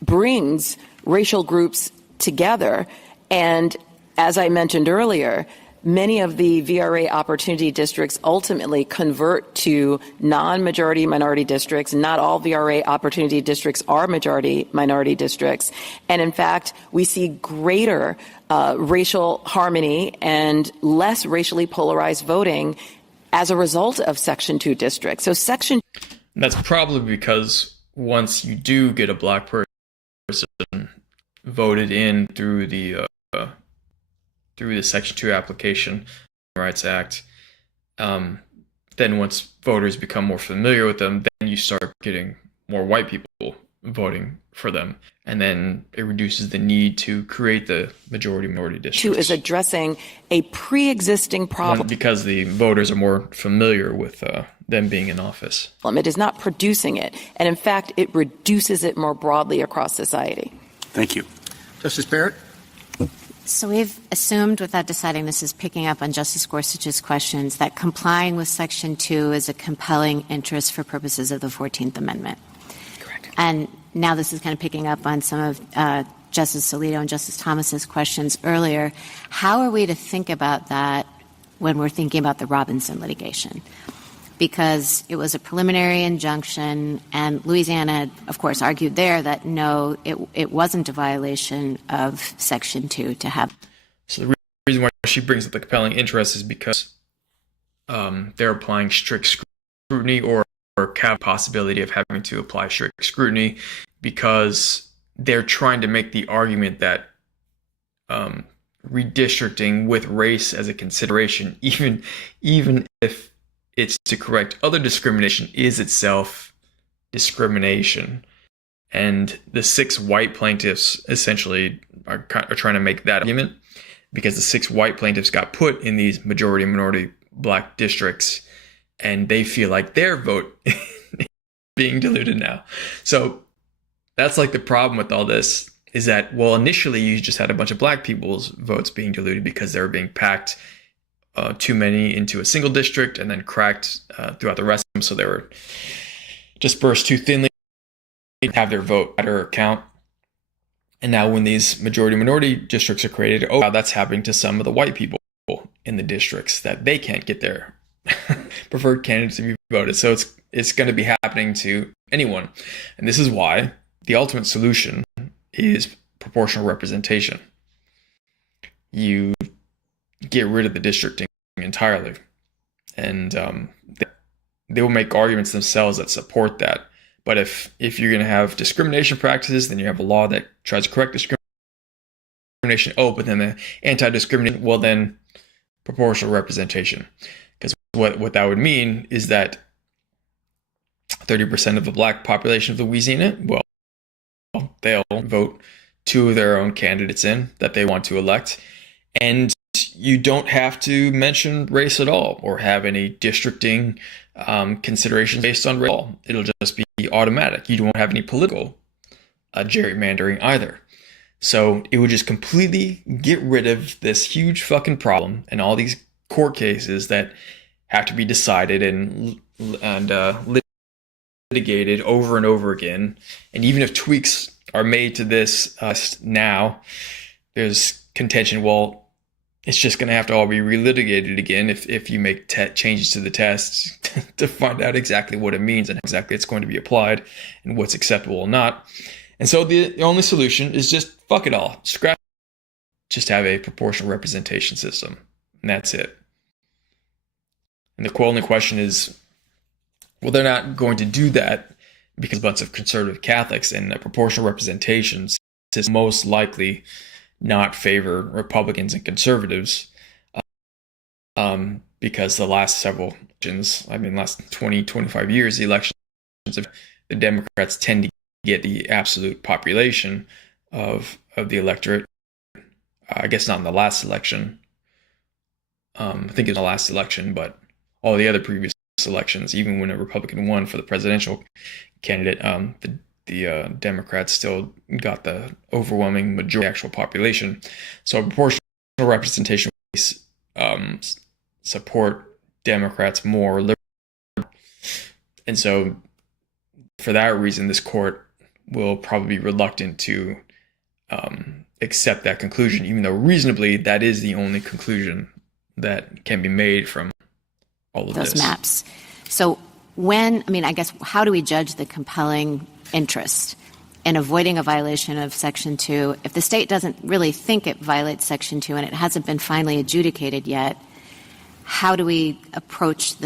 brings racial groups together, and as I mentioned earlier, many of the VRA opportunity districts ultimately convert to non-majority minority districts. Not all VRA opportunity districts are majority minority districts. And in fact, we see greater racial harmony and less racially polarized voting as a result of Section 2 districts. So That's probably because once you do get a black person voted in through the Section 2 application, Rights Act, then once voters become more familiar with them, then you start getting more white people voting for them. And then it reduces the need to create the majority-minority districts. 2 is addressing a pre-existing problem. Because the voters are more familiar with them being in office. It is not producing it. And in fact, it reduces it more broadly across society. Thank you. Justice Barrett? So we've assumed, without deciding this is picking up on Justice Gorsuch's questions, that complying with Section 2 is a compelling interest for purposes of the 14th Amendment. Correct. And now this is kind of picking up on some of Justice Alito and Justice Thomas's questions earlier. How are we to think about that when we're thinking about the Robinson litigation? Because it was a preliminary injunction, and Louisiana, of course, argued there that no, it wasn't a violation of Section 2 to have. So the reason why she brings up the compelling interest is because they're applying strict scrutiny or have possibility of having to apply strict scrutiny because they're trying to make the argument that redistricting with race as a consideration, even if it's to correct other discrimination, is itself discrimination. And the 6 white plaintiffs essentially are trying to make that argument because the 6 white plaintiffs got put in these majority and minority black districts, and they feel like their vote is being diluted now. So that's like the problem with all this is that, well, initially you just had a bunch of black people's votes being diluted because they were being packed too many into a single district and then cracked throughout the rest of them, so they were dispersed too thinly, have their vote better count. And now when these majority-minority districts are created, wow, that's happening to some of the white people in the districts that they can't get their preferred candidates to be voted. So it's going to be happening to anyone. And this is why the ultimate solution is proportional representation. You get rid of the districting entirely. And they will make arguments themselves that support that. But if you're going to have discrimination practices, then you have a law that tries to correct discrimination. Oh, but then the anti-discrimination, well then proportional representation. Because what that would mean is that 30% of the black population of Louisiana, well, they'll vote 2 of their own candidates in that they want to elect. And you don't have to mention race at all or have any districting considerations based on race. It'll just be automatic. You don't have any political gerrymandering either. So it would just completely get rid of this huge fucking problem and all these court cases that have to be decided and litigated over and over again. And even if tweaks are made to this now, there's contention, well, it's just going to have to all be relitigated again if you make changes to the test to find out exactly what it means and exactly it's going to be applied and what's acceptable or not. And so the only solution is just fuck it all. Scrap. Just have a proportional representation system. And that's it. And the only question is, well, they're not going to do that because a bunch of conservative Catholics and proportional representation system most likely not favor Republicans and conservatives because the last several elections, last 20, 25 years, the elections of the Democrats tend to get the absolute population of the electorate. I guess not in the last election. I think in the last election, but all the other previous elections, even when a Republican won for the presidential candidate, the Democrats still got the overwhelming majority of the actual population. So proportional representation support Democrats more liberal. And so for that reason, this court will probably be reluctant to accept that conclusion, even though reasonably that is the only conclusion that can be made from all of those this. Maps. So how do we judge the compelling interest in avoiding a violation of Section 2? If the state doesn't really think it violates Section 2 and it hasn't been finally adjudicated yet, how do we approach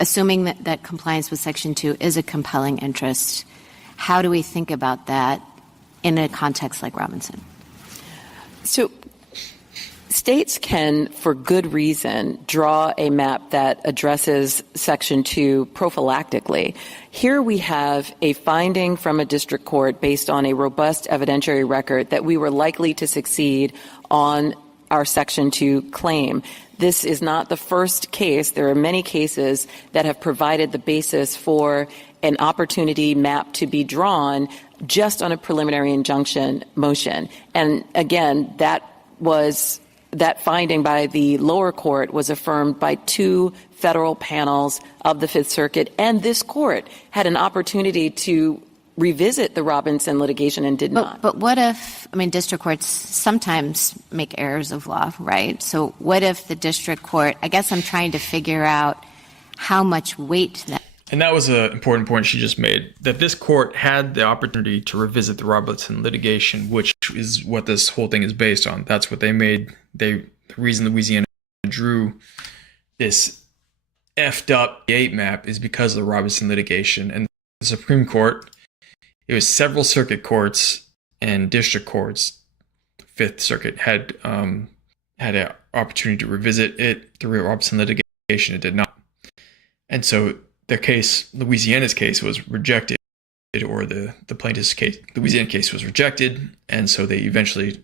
assuming that compliance with Section 2 is a compelling interest, how do we think about that in a context like Robinson? So states can, for good reason, draw a map that addresses Section 2 prophylactically. Here we have a finding from a district court based on a robust evidentiary record that we were likely to succeed on our Section 2 claim. This is not the first case. There are many cases that have provided the basis for an opportunity map to be drawn just on a preliminary injunction motion. And again, that finding by the lower court was affirmed by 2 federal panels of the Fifth Circuit, and this court had an opportunity to revisit the Robinson litigation and did not. But what if, district courts sometimes make errors of law, right? So what if the district court, I guess I'm trying to figure out how much weight that. And that was an important point she just made, that this court had the opportunity to revisit the Robinson litigation, which is what this whole thing is based on. That's what they made. The reason Louisiana drew this effed up 8 map is because of the Robinson litigation. And the Supreme Court, it was several circuit courts and district courts. Fifth Circuit had an opportunity to revisit it through Robinson litigation. It did not. And so their case, Louisiana's case, was rejected, or the plaintiff's case, Louisiana case, was rejected, and so they eventually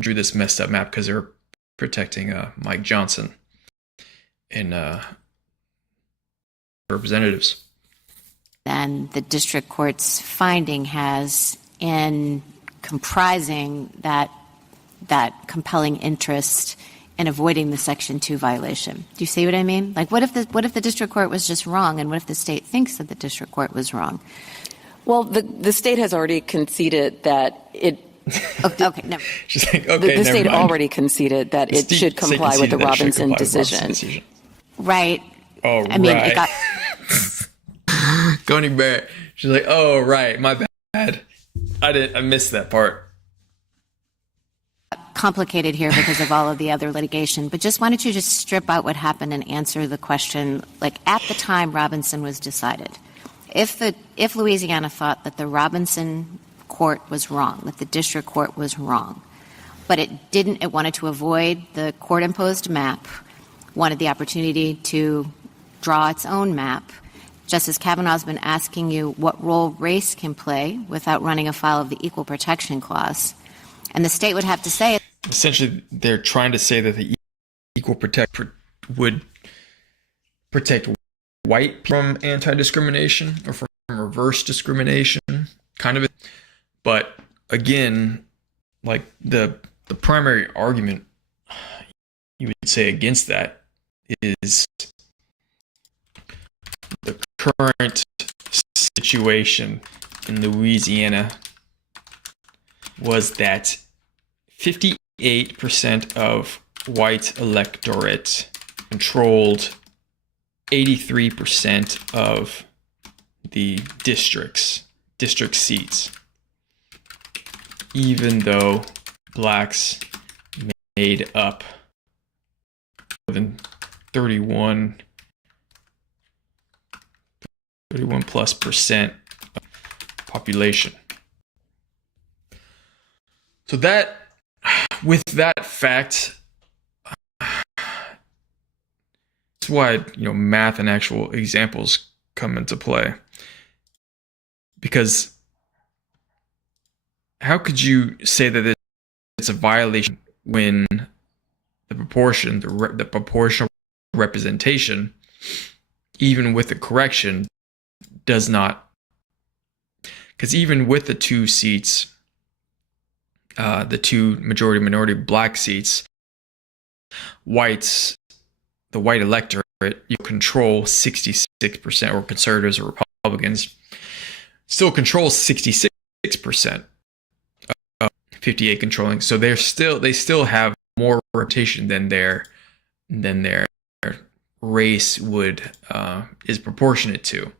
drew this messed up map because they were protecting Mike Johnson in representatives. Then the district court's finding has in comprising that compelling interest in avoiding the Section 2 violation. Do you see what I mean? Like, what if the district court was just wrong, and what if the state thinks that the district court was wrong? Well, the state has already conceded that it. Okay, no. She's like, okay, the state mind. already conceded that it should comply with the Robinson decision. Right. Oh, I mean, it got. Going back, she's like, oh, right, my bad. I missed that part. Complicated here because of all of the other litigation, but why don't you just strip out what happened and answer the question, like, at the time Robinson was decided, if Louisiana thought that the Robinson court was wrong, that the district court was wrong, but it wanted to avoid the court-imposed map, wanted the opportunity to draw its own map. Justice Kavanaugh's been asking you what role race can play without running afoul of the Equal Protection Clause. And the state would have to say. Essentially, they're trying to say that the Equal Protection would protect white people from anti-discrimination or from reverse discrimination, kind of. But again, like the primary argument you would say against that is the current situation in Louisiana was that 58% of white electorate controlled 83% of the district seats, even though blacks made up more than 31 plus percent of population. So that, with that fact, that's why math and actual examples come into play. Because how could you say that it's a violation when the proportional representation, even with the correction, does not? Because even with the two seats, the two majority-minority black seats, the white electorate, you control 66%, or conservatives or Republicans still control 66%, 58 controlling. So they still have more representation than their race is proportionate to.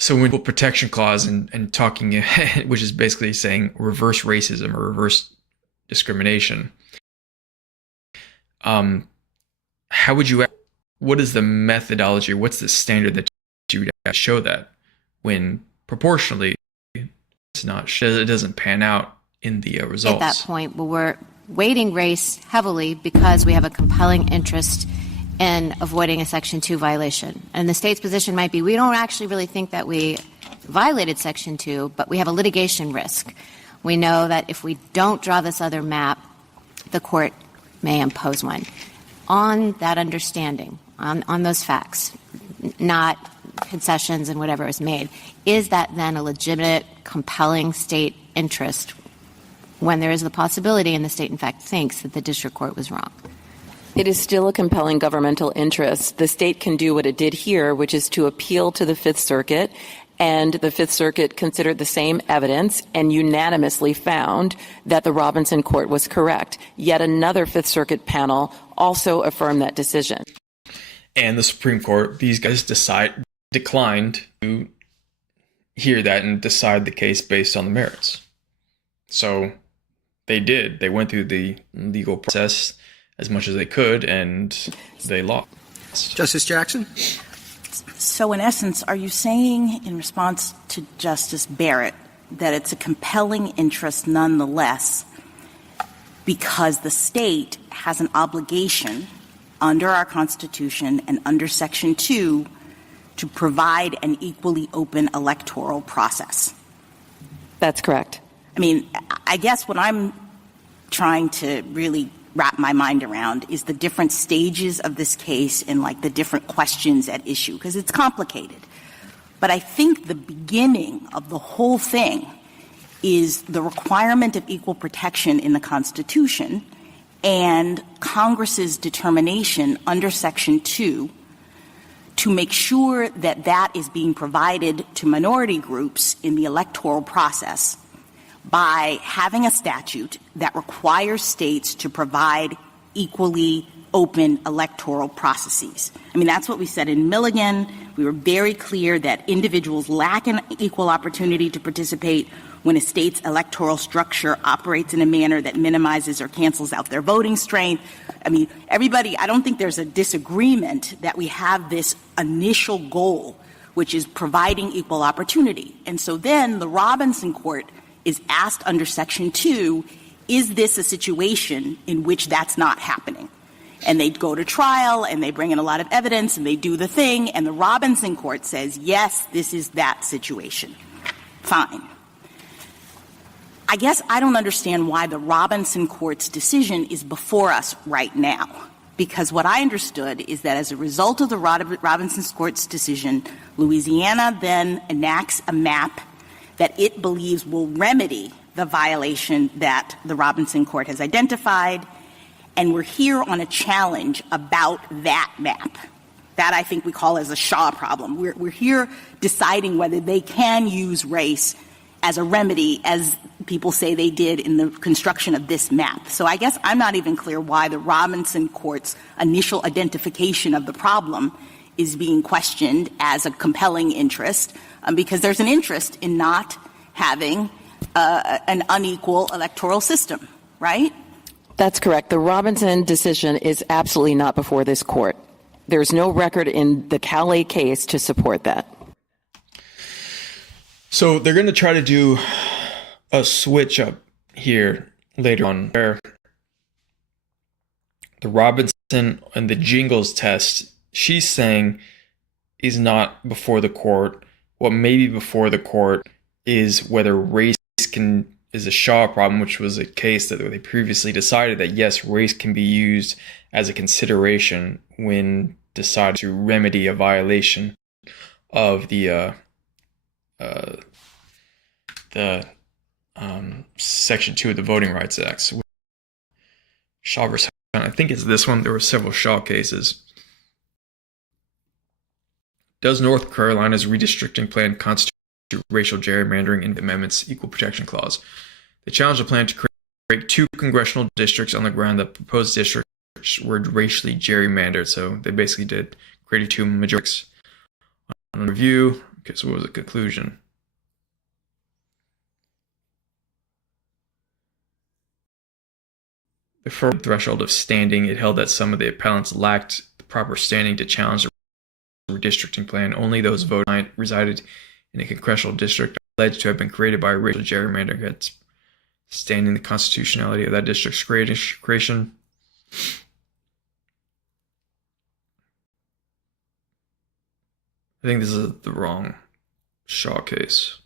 So when equal protection clause and talking, which is basically saying reverse racism or reverse discrimination, what is the methodology? What's the standard that you would show that when proportionally it doesn't pan out in the results? At that point, well, we're weighting race heavily because we have a compelling interest in avoiding a Section 2 violation. And the state's position might be, we don't actually really think that we violated Section 2, but we have a litigation risk. We know that if we don't draw this other map, the court may impose one. On that understanding, on those facts, not concessions and whatever is made, is that then a legitimate, compelling state interest when there is the possibility and the state, in fact, thinks that the district court was wrong? It is still a compelling governmental interest. The state can do what it did here, which is to appeal to the Fifth Circuit, and the Fifth Circuit considered the same evidence and unanimously found that the Robinson court was correct. Yet another Fifth Circuit panel also affirmed that decision. And the Supreme Court, these guys declined to hear that and decide the case based on the merits. So they did. They went through the legal process as much as they could, and they lost. Justice Jackson? So in essence, are you saying in response to Justice Barrett that it's a compelling interest nonetheless because the state has an obligation under our Constitution and under Section 2 to provide an equally open electoral process? That's correct. I mean, I guess what I'm trying to really wrap my mind around is the different stages of this case and like the different questions at issue, because it's complicated. But I think the beginning of the whole thing is the requirement of equal protection in the Constitution and Congress's determination under Section 2 to make sure that that is being provided to minority groups in the electoral process by having a statute that requires states to provide equally open electoral processes. I mean, that's what we said in Milligan. We were very clear that individuals lack an equal opportunity to participate when a state's electoral structure operates in a manner that minimizes or cancels out their voting strength. I mean, I don't think there's a disagreement that we have this initial goal, which is providing equal opportunity. And so then the Robinson court is asked under Section 2, is this a situation in which that's not happening? And they go to trial, and they bring in a lot of evidence, and they do the thing, and the Robinson court says, yes, this is that situation. Fine. I guess I don't understand why the Robinson court's decision is before us right now, because what I understood is that as a result of the Robinson court's decision, Louisiana then enacts a map that it believes will remedy the violation that the Robinson Court has identified. And we're here on a challenge about that map. That I think we call as a Shaw problem. We're here deciding whether they can use race as a remedy, as people say they did in the construction of this map. So I guess I'm not even clear why the Robinson Court's initial identification of the problem is being questioned as a compelling interest, because there's an interest in not having an unequal electoral system, right? That's correct. The Robinson decision is absolutely not before this court. There's no record in the Callais case to support that. So they're going to try to do a switch up here later on where the Robinson and the Jingles test, she's saying, is not before the court. What may be before the court is whether race is a Shaw problem, which was a case that they previously decided that, yes, race can be used as a consideration when decided to remedy a violation of the Section 2 of the Voting Rights Act. Shaw versus, I think it's this one. There were several Shaw cases. Does North Carolina's redistricting plan constitute racial gerrymandering in the amendment's Equal Protection Clause? They challenged the plan to create 2 congressional districts on the ground that proposed districts were racially gerrymandered. So they basically created 2 majorities. On review, okay, so what was the conclusion? The first threshold of standing, it held that some of the appellants lacked the proper standing to challenge the redistricting plan. Only those voting resided in a congressional district alleged to have been created by racial gerrymandering had standing the constitutionality of that district's creation. I think this is the wrong Shaw case.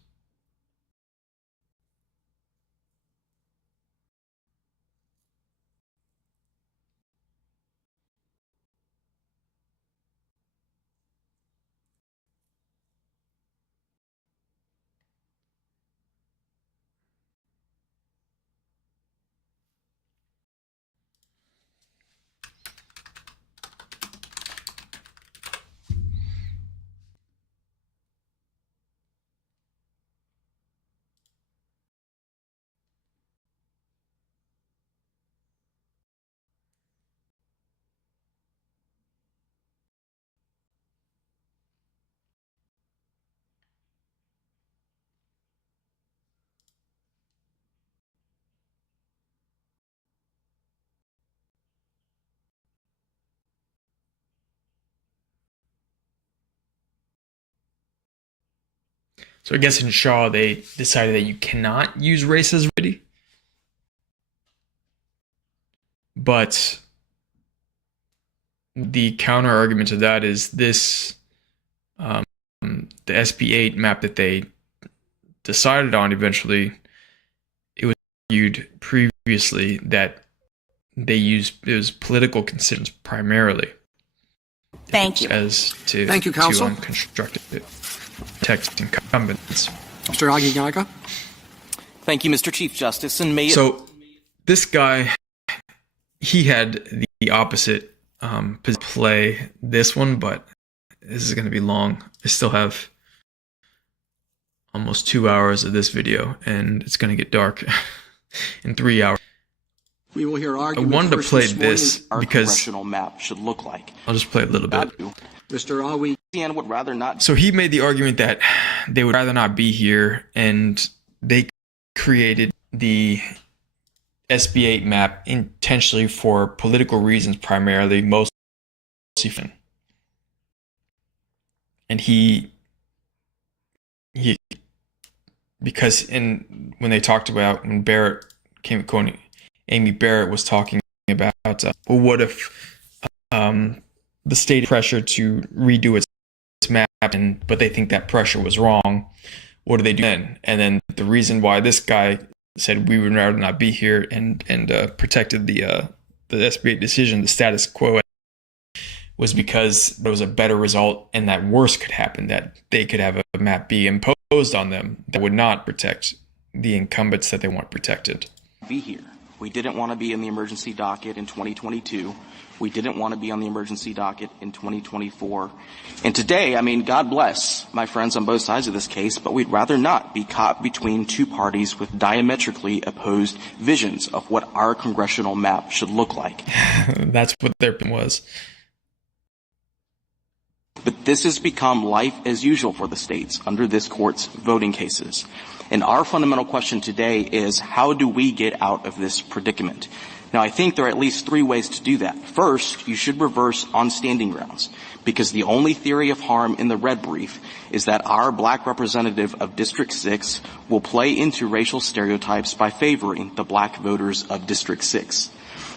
So I guess in Shaw, they decided that you cannot use race as remedy. But the counter argument to that is this, the SB8 map that they decided on eventually, it was argued previously that it was political considerations primarily. Thank you. Thank you, counsel. To constructive text incumbents. Mr. Aguinaga. Thank you, Mr. Chief Justice. And so this guy, he had the opposite play this one, but this is going to be long. I still have almost 2 hours of this video, and it's going to get dark in 3 hours. We will hear argument. I wanted to play this our because congressional map should look like. I'll just play a little bit. Mr. Awi. Louisiana would rather not. So he made the argument that they would rather not be here, and they created the SB8 map intentionally for political reasons, primarily, mostly. And he because when they talked about when Barrett came, Amy Barrett was talking about, well, what if the state pressure to redo its map, but they think that pressure was wrong. What do they do then? And then the reason why this guy said we would rather not be here and protected the SB8 decision, the status quo, was because there was a better result and that worse could happen, that they could have a map be imposed imposed on them that would not protect the incumbents that they want protected. Be here. We didn't want to be in the emergency docket in 2022. We didn't want to be on the emergency docket in 2024. And today, I mean, God bless my friends on both sides of this case, but we'd rather not be caught between two parties with diametrically opposed visions of what our congressional map should look like. That's what their plan was. But this has become life as usual for the states under this court's voting cases. And our fundamental question today is, how do we get out of this predicament? Now, I think there are at least three ways to do that. First, you should reverse on standing grounds, because the only theory of harm in the red brief is that our black representative of District 6 will play into racial stereotypes by favoring the black voters of District 6.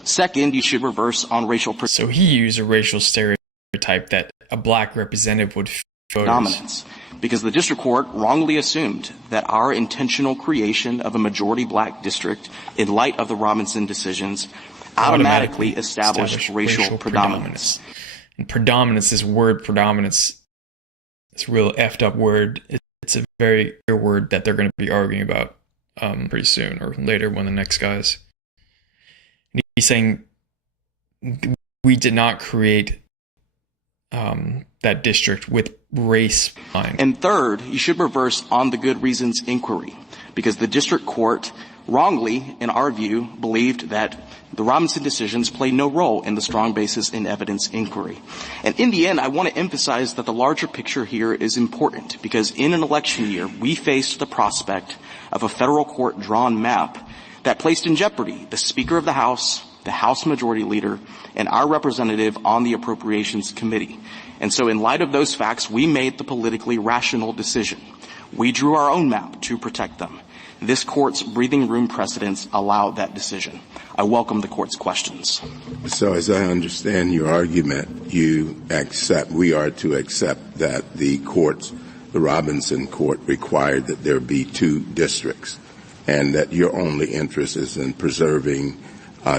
Second, you should reverse on racial So he used a racial stereotype that a black representative would predominance, because the district court wrongly assumed that our intentional creation of a majority black district in light of the Robinson decisions automatically established racial predominance. And predominance, this word predominance, this real effed up word, it's a very clear word that they're going to be arguing about pretty soon or later, one of the next guys. And he's saying we did not create that district with race line. And third, you should reverse on the good reasons inquiry, because the district court wrongly, in our view, believed that the Robinson decisions play no role in the strong basis in evidence inquiry. And in the end, I want to emphasize that the larger picture here is important, because in an election year, we faced the prospect of a federal court drawn map that placed in jeopardy the Speaker of the House, the House Majority Leader, and our representative on the Appropriations Committee. And so in light of those facts, we made the politically rational decision. We drew our own map to protect them. This court's breathing room precedents allow that decision. I welcome the court's questions. So as I understand your argument, we are to accept that the Robinson court required that there be two districts, and that your only interest is in preserving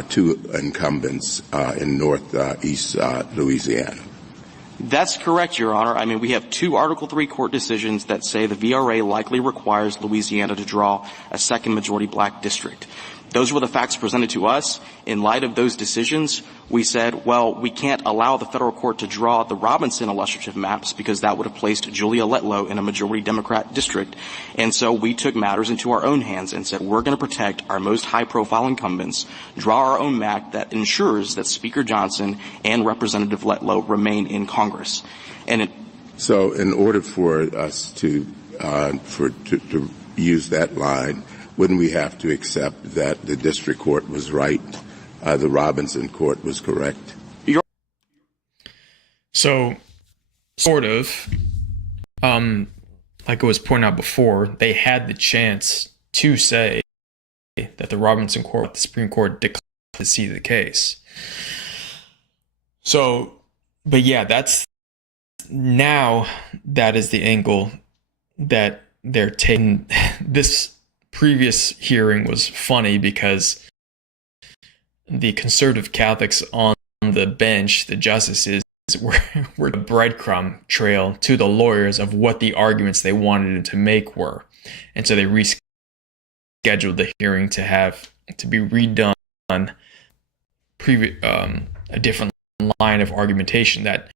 two incumbents in northeast Louisiana. That's correct, Your Honor. I mean, we have two Article III court decisions that say the VRA likely requires Louisiana to draw a second majority black district. Those were the facts presented to us. In light of those decisions, we said, well, we can't allow the federal court to draw the Robinson illustrative maps because that would have placed Julia Letlow in a majority Democrat district. And so we took matters into our own hands and said, we're going to protect our most high-profile incumbents, draw our own map that ensures that Speaker Johnson and Representative Letlow remain in Congress. So in order for us to use that line, wouldn't we have to accept that the district court was right, the Robinson court was correct? So, sort of, like it was pointed out before, they had the chance to say that the Robinson court, the Supreme Court, declined to see the case. So, but yeah, now that is the angle that they're taking. This previous hearing was funny because the conservative Catholics on the bench, the justices, were the breadcrumb trail to the lawyers of what the arguments they wanted to make were. And so they rescheduled the hearing to be redone, a different line of argumentation that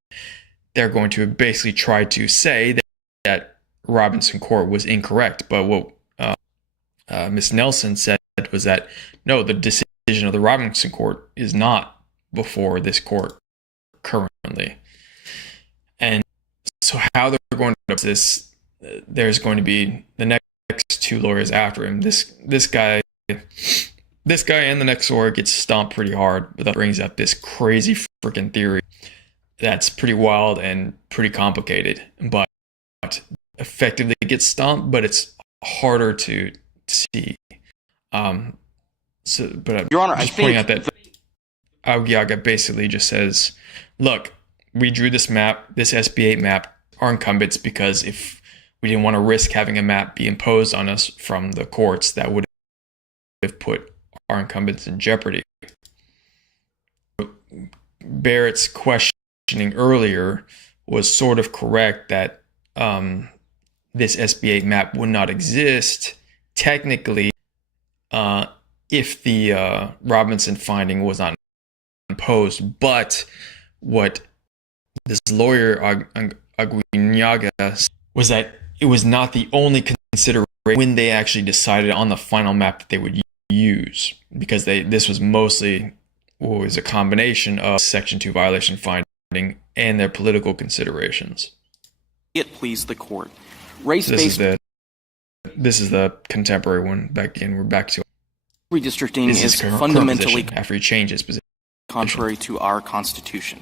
they're going to basically try to say that Robinson Court was incorrect. But what Ms. Nelson said was that, no, the decision of the Robinson Court is not before this court currently. And so how they're going to do this, there's going to be the next two lawyers after him. This guy and the next lawyer gets stomped pretty hard, but that brings up this crazy freaking theory that's pretty wild and pretty complicated, but effectively gets stomped, but it's harder to see. But Your Honor, just pointing out that Aguiaga basically just says, look, we drew this map, this SB 8 map, our incumbents, because if we didn't want to risk having a map be imposed on us from the courts, that would have put our incumbents in jeopardy. Barrett's questioning earlier was sort of correct that this SB8 map would not exist technically if the Robinson finding was not imposed. But what this lawyer Aguinaga was that it was not the only consideration when they actually decided on the final map that they would use, because this was mostly was a combination of Section 2 violation finding and their political considerations. It pleased the court. Race-based this is the contemporary one. We're back to redistricting is fundamentally after he changed his position contrary to our Constitution.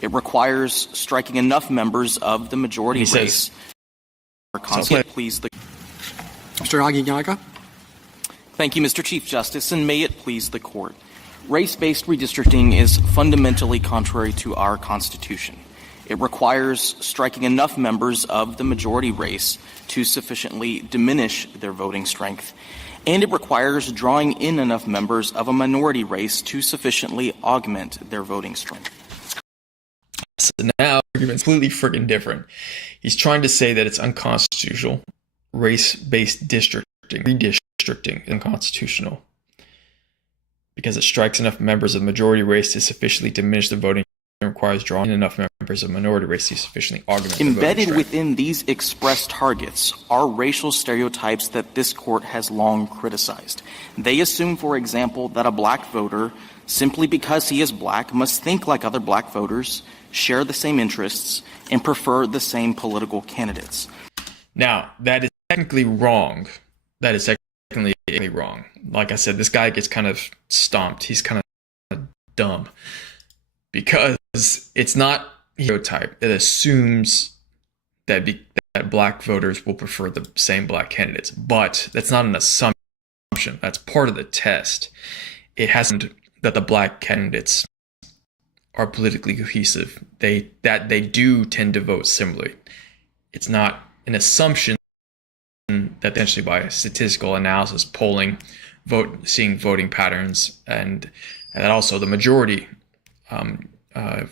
It requires striking enough members of the majority race. Please the Mr. Aguinaga. Thank you, Mr. Chief Justice, and may it please the court. Race-based redistricting is fundamentally contrary to our Constitution. It requires striking enough members of the majority race to sufficiently diminish their voting strength, and it requires drawing in enough members of a minority race to sufficiently augment their voting strength. So now the argument's completely friggin' different. He's trying to say that it's unconstitutional. Race-based redistricting is unconstitutional because it strikes enough members of the majority race to sufficiently diminish the voting and requires drawing in enough members of the minority race to sufficiently augment the voting strength. Embedded within these expressed targets are racial stereotypes that this court has long criticized. They assume, for example, that a black voter, simply because he is black, must think like other black voters, share the same interests, and prefer the same political candidates. Now, that is technically wrong. That is technically wrong. Like I said, this guy gets kind of stomped. He's kind of dumb. Because it's not a stereotype. It assumes that black voters will prefer the same black candidates. But that's not an assumption. That's part of the test. It hasn't that the black candidates are politically cohesive. They do tend to vote similarly. It's not an assumption that essentially by statistical analysis, polling, seeing voting patterns, and that also the majority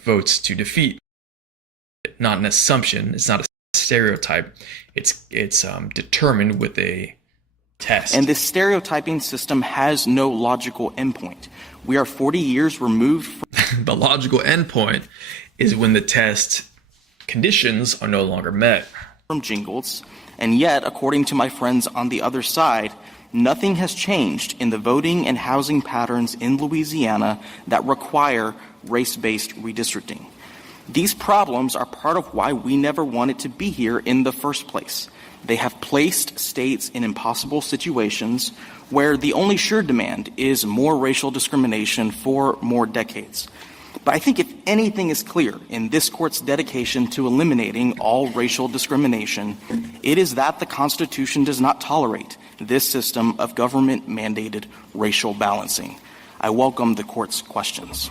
votes to defeat. Not an assumption. It's not a stereotype. It's determined with a test. And this stereotyping system has no logical endpoint. We are 40 years removed from the logical endpoint is when the test conditions are no longer met. From jingles, and yet, according to my friends on the other side, nothing has changed in the voting and housing patterns in Louisiana that require race-based redistricting. These problems are part of why we never wanted to be here in the first place. They have placed states in impossible situations where the only sure demand is more racial discrimination for more decades. But I think if anything is clear in this court's dedication to eliminating all racial discrimination, it is that the Constitution does not tolerate this system of government-mandated racial balancing. I welcome the court's questions.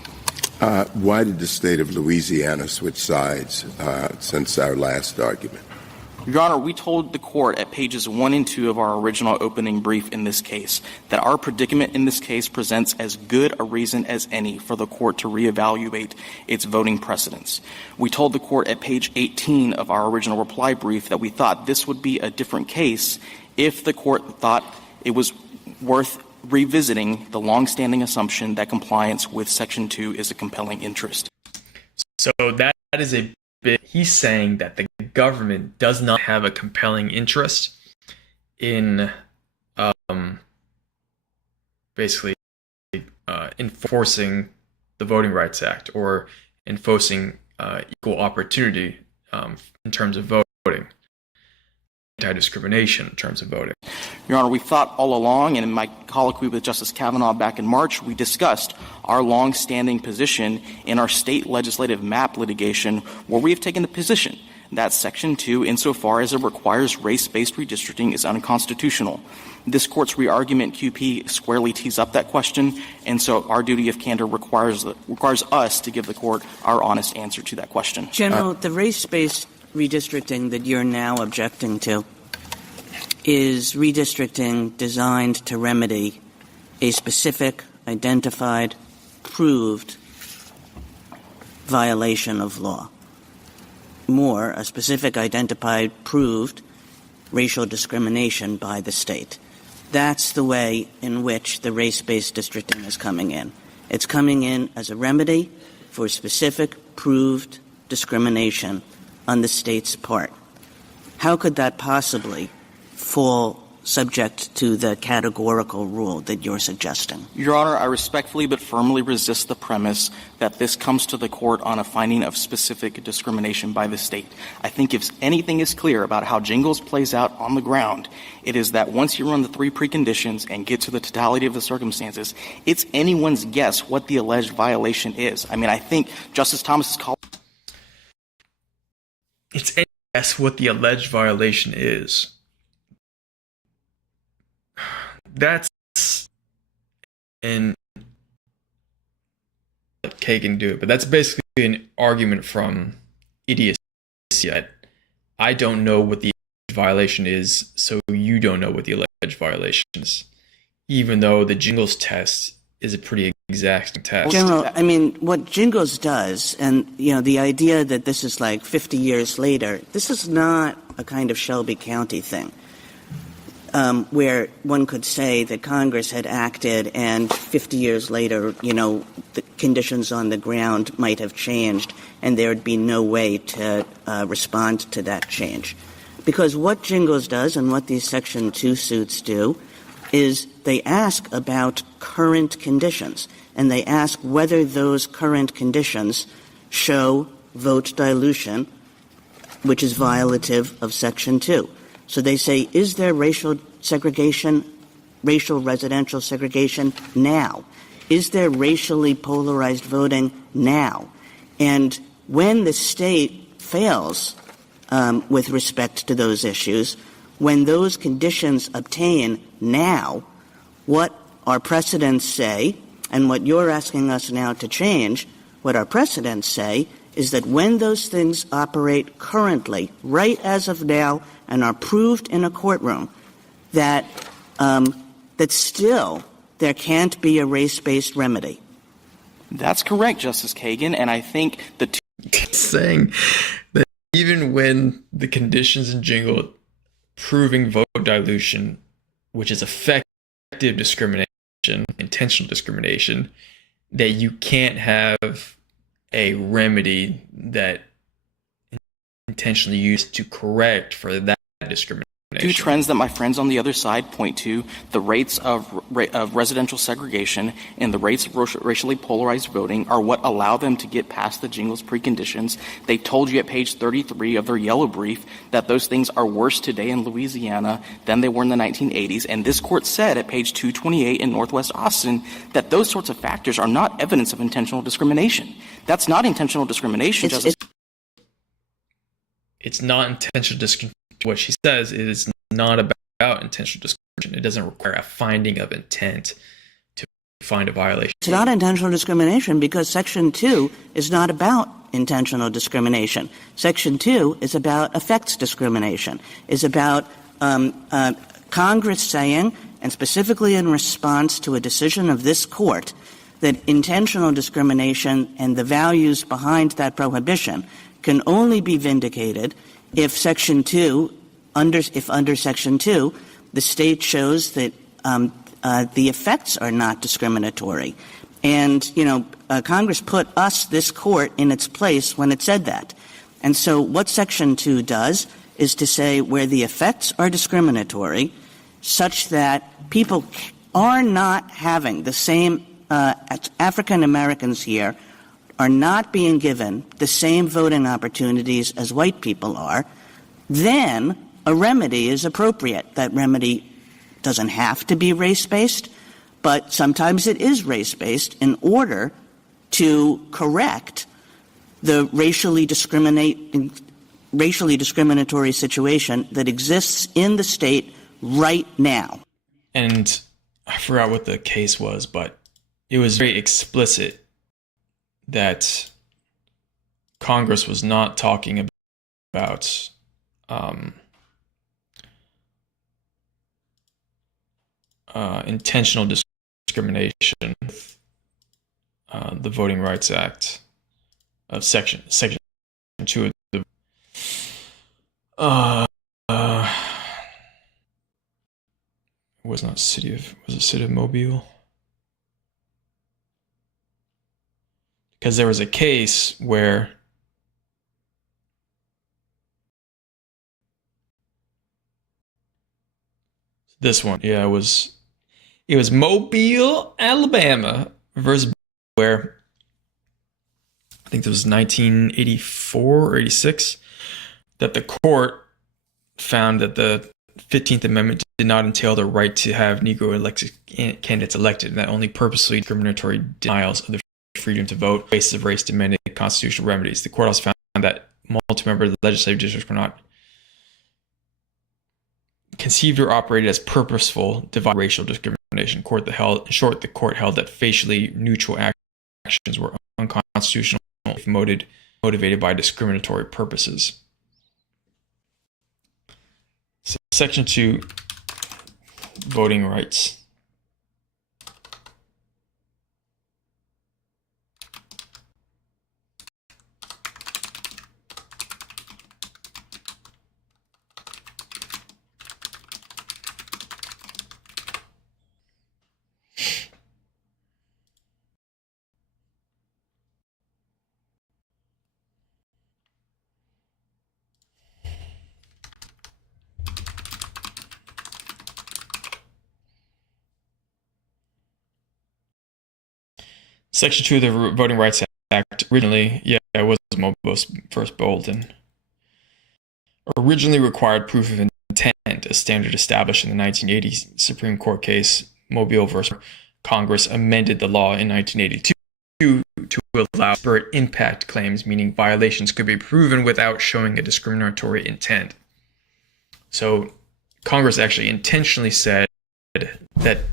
Why did the state of Louisiana switch sides since our last argument? Your Honor, we told the court at pages 1 and 2 of our original opening brief in this case that our predicament in this case presents as good a reason as any for the court to reevaluate its voting precedents. We told the court at page 18 of our original reply brief that we thought this would be a different case if the court thought it was worth revisiting the longstanding assumption that compliance with Section 2 is a compelling interest. So that is a bit, he's saying that the government does not have a compelling interest in basically enforcing the Voting Rights Act or enforcing equal opportunity in terms of voting, anti-discrimination in terms of voting. Your Honor, we thought all along, and in my colloquy with Justice Kavanaugh back in March, we discussed our long-standing position in our state legislative map litigation, where we have taken the position that Section 2, insofar as it requires race-based redistricting, is unconstitutional. This court's re-argument QP squarely tees up that question, and so our duty of candor requires us to give the court our honest answer to that question. General, the race-based redistricting that you're now objecting to is redistricting designed to remedy a specific, identified, proved violation of law. More, a specific, identified, proved racial discrimination by the state. That's the way in which the race-based districting is coming in. It's coming in as a remedy for specific proved discrimination on the state's part. How could that possibly fall subject to the categorical rule that you're suggesting? Your Honor, I respectfully but firmly resist the premise that this comes to the court on a finding of specific discrimination by the state. I think if anything is clear about how Jingles plays out on the ground, it is that once you run the three preconditions and get to the totality of the circumstances, it's anyone's guess what the alleged violation is. I mean, I think Justice Thomas's call. It's anyone's guess what the alleged violation is. That's an Kagan do it, but that's basically an argument from idiocy. I don't know what the violation is, so you don't know what the alleged violation is, even though the Jingles test is a pretty exacting test. General, I mean, what Jingles does, and, you know, the idea that this is like 50 years later, this is not a kind of Shelby County thing. Where one could say that Congress had acted and 50 years later, you know, the conditions on the ground might have changed and there would be no way to respond to that change. Because what Jingles does and what these Section 2 suits do is they ask about current conditions, and they ask whether those current conditions show vote dilution, which is violative of Section 2. So they say, is there racial segregation, racial residential segregation now? Is there racially polarized voting now? And when the state fails with respect to those issues, when those conditions obtain now, what our precedents say, and what you're asking us now to change, what our precedents say is that when those things operate currently, right as of now, and are proved in a courtroom, that that still there can't be a race-based remedy. That's correct, Justice Kagan, and I think the saying that even when the conditions in Jingle proving vote dilution, which is effective discrimination, intentional discrimination, that you can't have a remedy that intentionally used to correct for that discrimination. two trends that my friends on the other side point to, the rates of residential segregation and the rates of racially polarized voting, are what allow them to get past the Jingles preconditions. They told you at page 33 of their yellow brief that those things are worse today in Louisiana than they were in the 1980s. And this court said at page 228 in Northwest Austin that those sorts of factors are not evidence of intentional discrimination. That's not intentional discrimination, Justice. It's not intentional discrimination. What she says is not about intentional discrimination. It doesn't require a finding of intent to find a violation. It's not intentional discrimination because Section 2 is not about intentional discrimination. Section 2 is about effects discrimination, is about Congress saying, and specifically in response to a decision of this court, that intentional discrimination and the values behind that prohibition can only be vindicated if Section 2, under Section 2, the state shows that the effects are not discriminatory. And, Congress put this court, in its place when it said that. And so what Section 2 does is to say where the effects are discriminatory, such that people are not having the same African Americans here are not being given the same voting opportunities as white people are, then a remedy is appropriate. That remedy doesn't have to be race-based, but sometimes it is race-based in order to correct the racially discriminatory situation that exists in the state right now. And I forgot what the case was, but it was very explicit that Congress was not talking about intentional discrimination, the Voting Rights Act of Section 2 of the was it City of Mobile? Because there was a case where this one, yeah, it was Mobile, Alabama versus where I think this was 1984 or 86 that the court found that the 15th Amendment did not entail the right to have Negro candidates elected, and that only purposely discriminatory denials of the freedom to vote basis of race demanded constitutional remedies. The court also found that multi-member legislative districts were not conceived or operated as purposeful racial discrimination. In short, the court held that facially neutral actions were unconstitutional if motivated by discriminatory purposes. So, Section 2, voting rights. Section 2 of the Voting Rights Act originally, it was Mobile's first bulletin, originally required proof of intent, a standard established in the 1980 Supreme Court case Mobile versus Congress amended the law in 1982 to allow disparate impact claims, meaning violations could be proven without showing a discriminatory intent. So Congress actually intentionally said that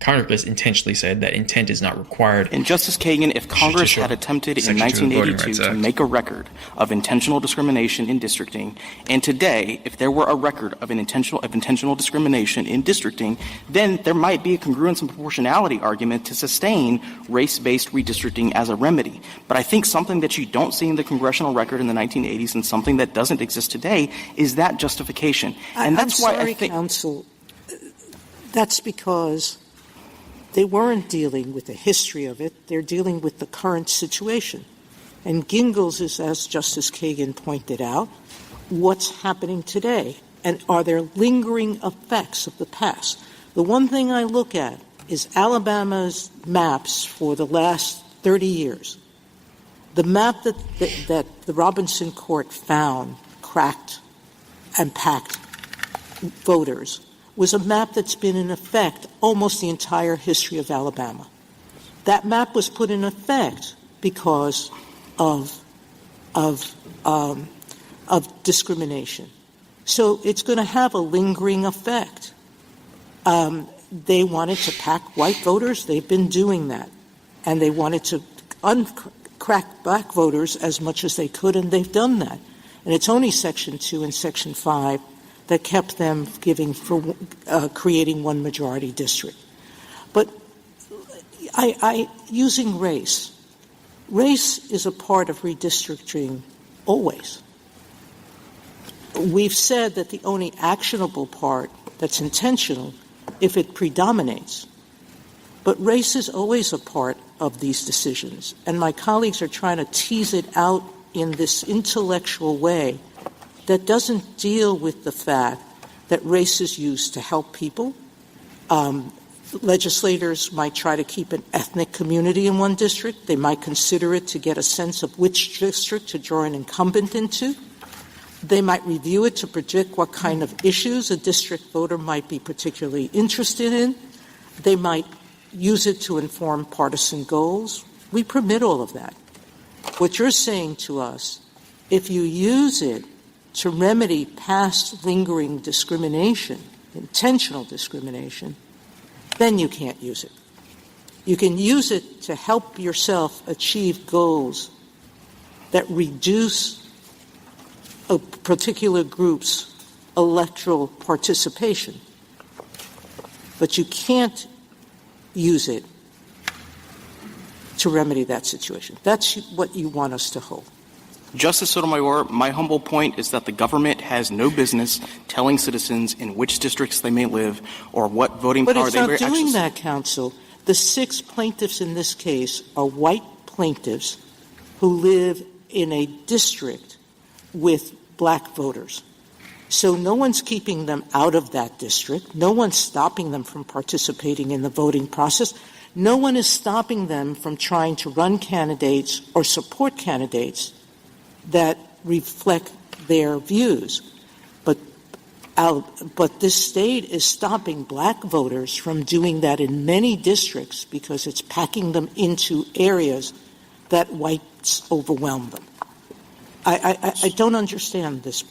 Congress intentionally said that intent is not required. And Justice Kagan, if Congress had attempted in 1982 to make a record of intentional discrimination in districting, and today, if there were a record of intentional discrimination in districting, then there might be a congruence and proportionality argument to sustain race-based redistricting as a remedy. But I think something that you don't see in the congressional record in the 1980s and something that doesn't exist today is that justification. And that's why I think, counsel, that's because they weren't dealing with the history of it. They're dealing with the current situation. And Gingles is, as Justice Kagan pointed out, what's happening today. And are there lingering effects of the past? The one thing I look at is Alabama's maps for the last 30 years. The map that the Robinson Court found cracked and packed voters was a map that's been in effect almost the entire history of Alabama. That map was put in effect because of discrimination. So it's going to have a lingering effect. They wanted to pack white voters. They've been doing that. And they wanted to crack black voters as much as they could, and they've done that. And it's only Section 2 and Section 5 that kept them creating one majority district. But using race is a part of redistricting always. We've said that the only actionable part that's intentional if it predominates. But race is always a part of these decisions. And my colleagues are trying to tease it out in this intellectual way that doesn't deal with the fact that race is used to help people. Legislators might try to keep an ethnic community in one district. They might consider it to get a sense of which district to draw an incumbent into. They might review it to predict what kind of issues a district voter might be particularly interested in. They might use it to inform partisan goals. We permit all of that. What you're saying to us, if you use it to remedy past lingering discrimination, intentional discrimination, then you can't use it. You can use it to help yourself achieve goals that reduce a particular group's electoral participation. But you can't use it to remedy that situation. That's what you want us to hold. Justice Sotomayor, my humble point is that the government has no business telling citizens in which districts they may live or what voting But power it's they may not exercise. doing that, counsel. The 6 plaintiffs in this case are white plaintiffs who live in a district with black voters. So no one's keeping them out of that district. No one's stopping them from participating in the voting process. No one is stopping them from trying to run candidates or support candidates that reflect their views. But this state is stopping black voters from doing that in many districts because it's packing them into areas that whites overwhelm them. I don't understand this.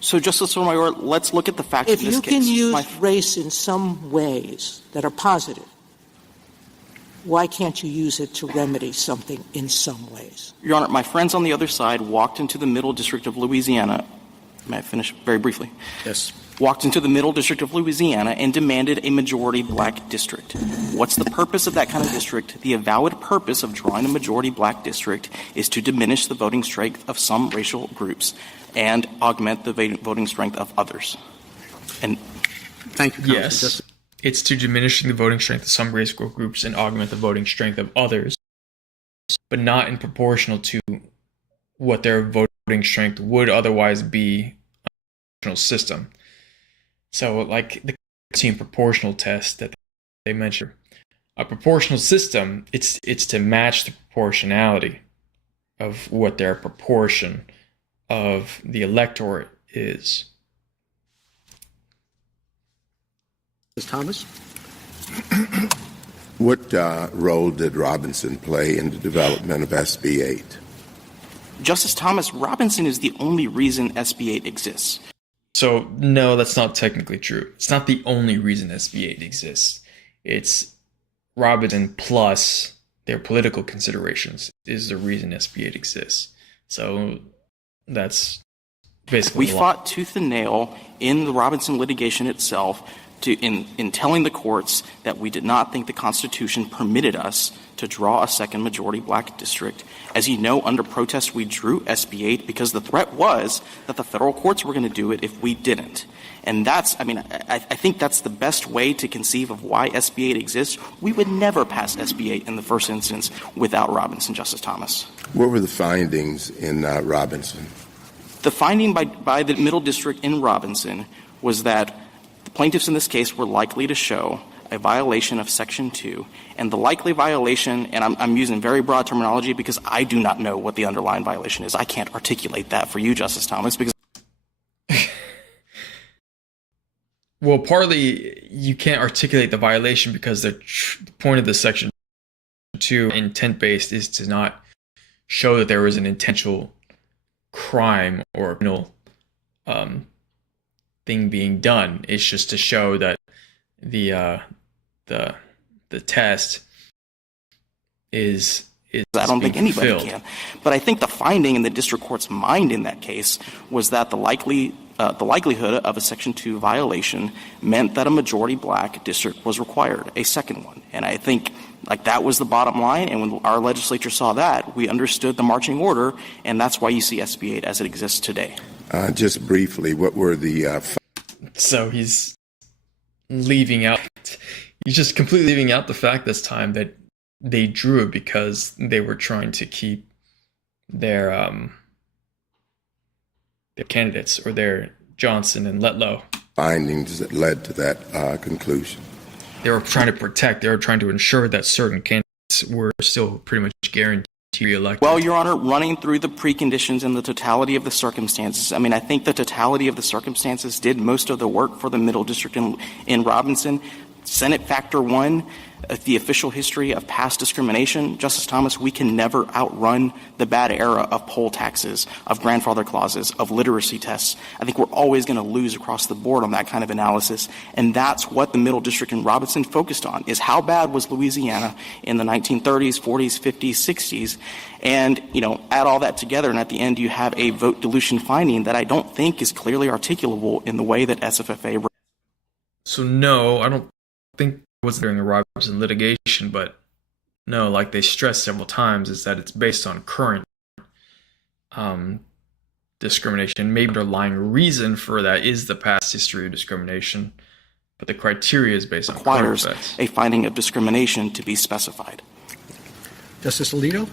So, Justice Sotomayor, let's look at the facts of this case. If you can use race in some ways that are positive, why can't you use it to remedy something in some ways? Your Honor, my friends on the other side walked into the Middle District of Louisiana. May I finish very briefly? Yes. Walked into the Middle District of Louisiana and demanded a majority black district. What's the purpose of that kind of district? The avowed purpose of drawing a majority black district is to diminish the voting strength of some racial groups and augment the voting strength of others. And thank you, Counsel. Yes, it's to diminishing the voting strength of some racial groups and augment the voting strength of others, but not in proportional to what their voting strength would otherwise be in a proportional system. So, like the team proportional test that they mentioned, a proportional system, it's to match the proportionality of what their proportion of the electorate is. Ms. Thomas? What role did Robinson play in the development of SB 8? Justice Thomas, Robinson is the only reason SB 8 exists. So, no, that's not technically true. It's not the only reason SB 8 exists. It's Robinson plus their political considerations is the reason SB 8 exists. So, that's basically we fought tooth and nail in the Robinson litigation itself in telling the courts that we did not think the Constitution permitted us to draw a second majority black district. As you know, under protest, we drew SB 8 because the threat was that the federal courts were going to do it if we didn't. And I think that's the best way to conceive of why SB 8 exists. We would never pass SB 8 in the first instance without Robinson, Justice Thomas. What were the findings in Robinson? The finding by the Middle District in Robinson was that the plaintiffs in this case were likely to show a violation of Section 2, and the likely violation, and I'm using very broad terminology because I do not know what the underlying violation is. I can't articulate that for you, Justice Thomas, because well, partly you can't articulate the violation because the point of the Section 2 intent-based is to not show that there was an intentional crime or thing being done. It's just to show that the test is I don't think anybody fulfilled. can. But I think the finding in the district court's mind in that case was that the likelihood of a Section 2 violation meant that a majority black district was required, a second one. And I think that was the bottom line, and when our legislature saw that, we understood the marching order, and that's why you see SB 8 as it exists today. Just briefly, what were the So he's just completely leaving out the fact this time that they drew it because they were trying to keep their candidates, or their Johnson and Letlow findings that led to that conclusion? They were trying to ensure that certain candidates were still pretty much guaranteed to be elected. Well, Your Honor, running through the preconditions and the totality of the circumstances, I think the totality of the circumstances did most of the work for the Middle District in Robinson. Senate Factor 1, the official history of past discrimination, Justice Thomas, we can never outrun the bad era of poll taxes, of grandfather clauses, of literacy tests. I think we're always going to lose across the board on that kind of analysis, and that's what the Middle District in Robinson focused on, is how bad was Louisiana in the 1930s, 40s, 50s, 60s, and, add all that together, and at the end you have a vote dilution finding that I don't think is clearly articulable in the way that SFFA. So no, I don't think it was during the Robinson litigation, but no, like they stressed several times, is that it's based on current discrimination. Maybe the underlying reason for that is the past history of discrimination, but the criteria is based on requires effects. A finding of discrimination to be specified. Justice Alito?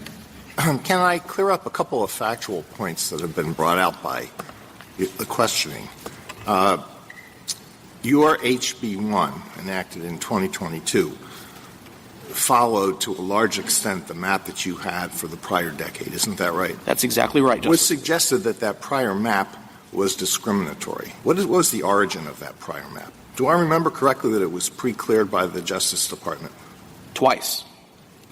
Can I clear up a couple of factual points that have been brought out by the questioning? Your HB 1, enacted in 2022, followed to a large extent the map that you had for the prior decade. Isn't that right? That's exactly right, Justice. It was suggested that that prior map was discriminatory. What was the origin of that prior map? Do I remember correctly that it was pre-cleared by the Justice Department? Twice.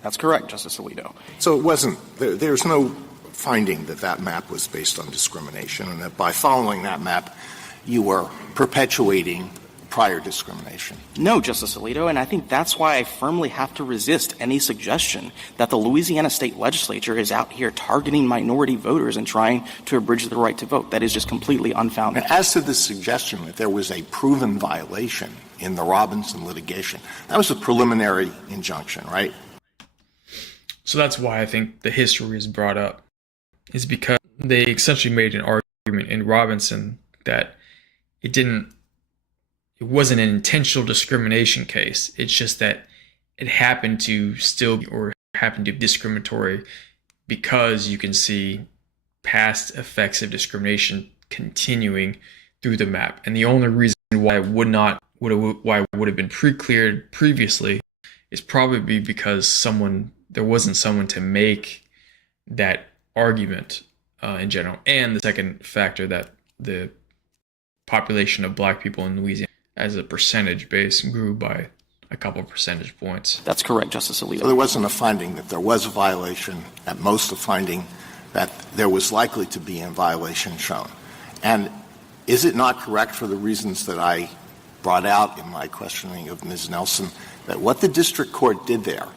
That's correct, Justice Alito. So it wasn't – there's no finding that that map was based on discrimination, and that by following that map you were perpetuating prior discrimination. No, Justice Alito, and I think that's why I firmly have to resist any suggestion that the Louisiana State Legislature is out here targeting minority voters and trying to abridge the right to vote. That is just completely unfounded. As to the suggestion that there was a proven violation in the Robinson litigation, that was a preliminary injunction, right? So that's why I think the history is brought up, is because they essentially made an argument in Robinson that it wasn't an intentional discrimination case. It's just that it happened to still be, or happened to be discriminatory, because you can see past effects of discrimination continuing through the map. And the only reason why it would have been pre-cleared previously is probably because there wasn't someone to make that argument in general. And the second factor, that the population of black people in Louisiana as a percentage base grew by a couple percentage points. That's correct, Justice Alito. So there wasn't a finding that there was a violation, at most a finding that there was likely to be a violation shown. And is it not correct, for the reasons that I brought out in my questioning of Ms. Nelson, that what the district court did there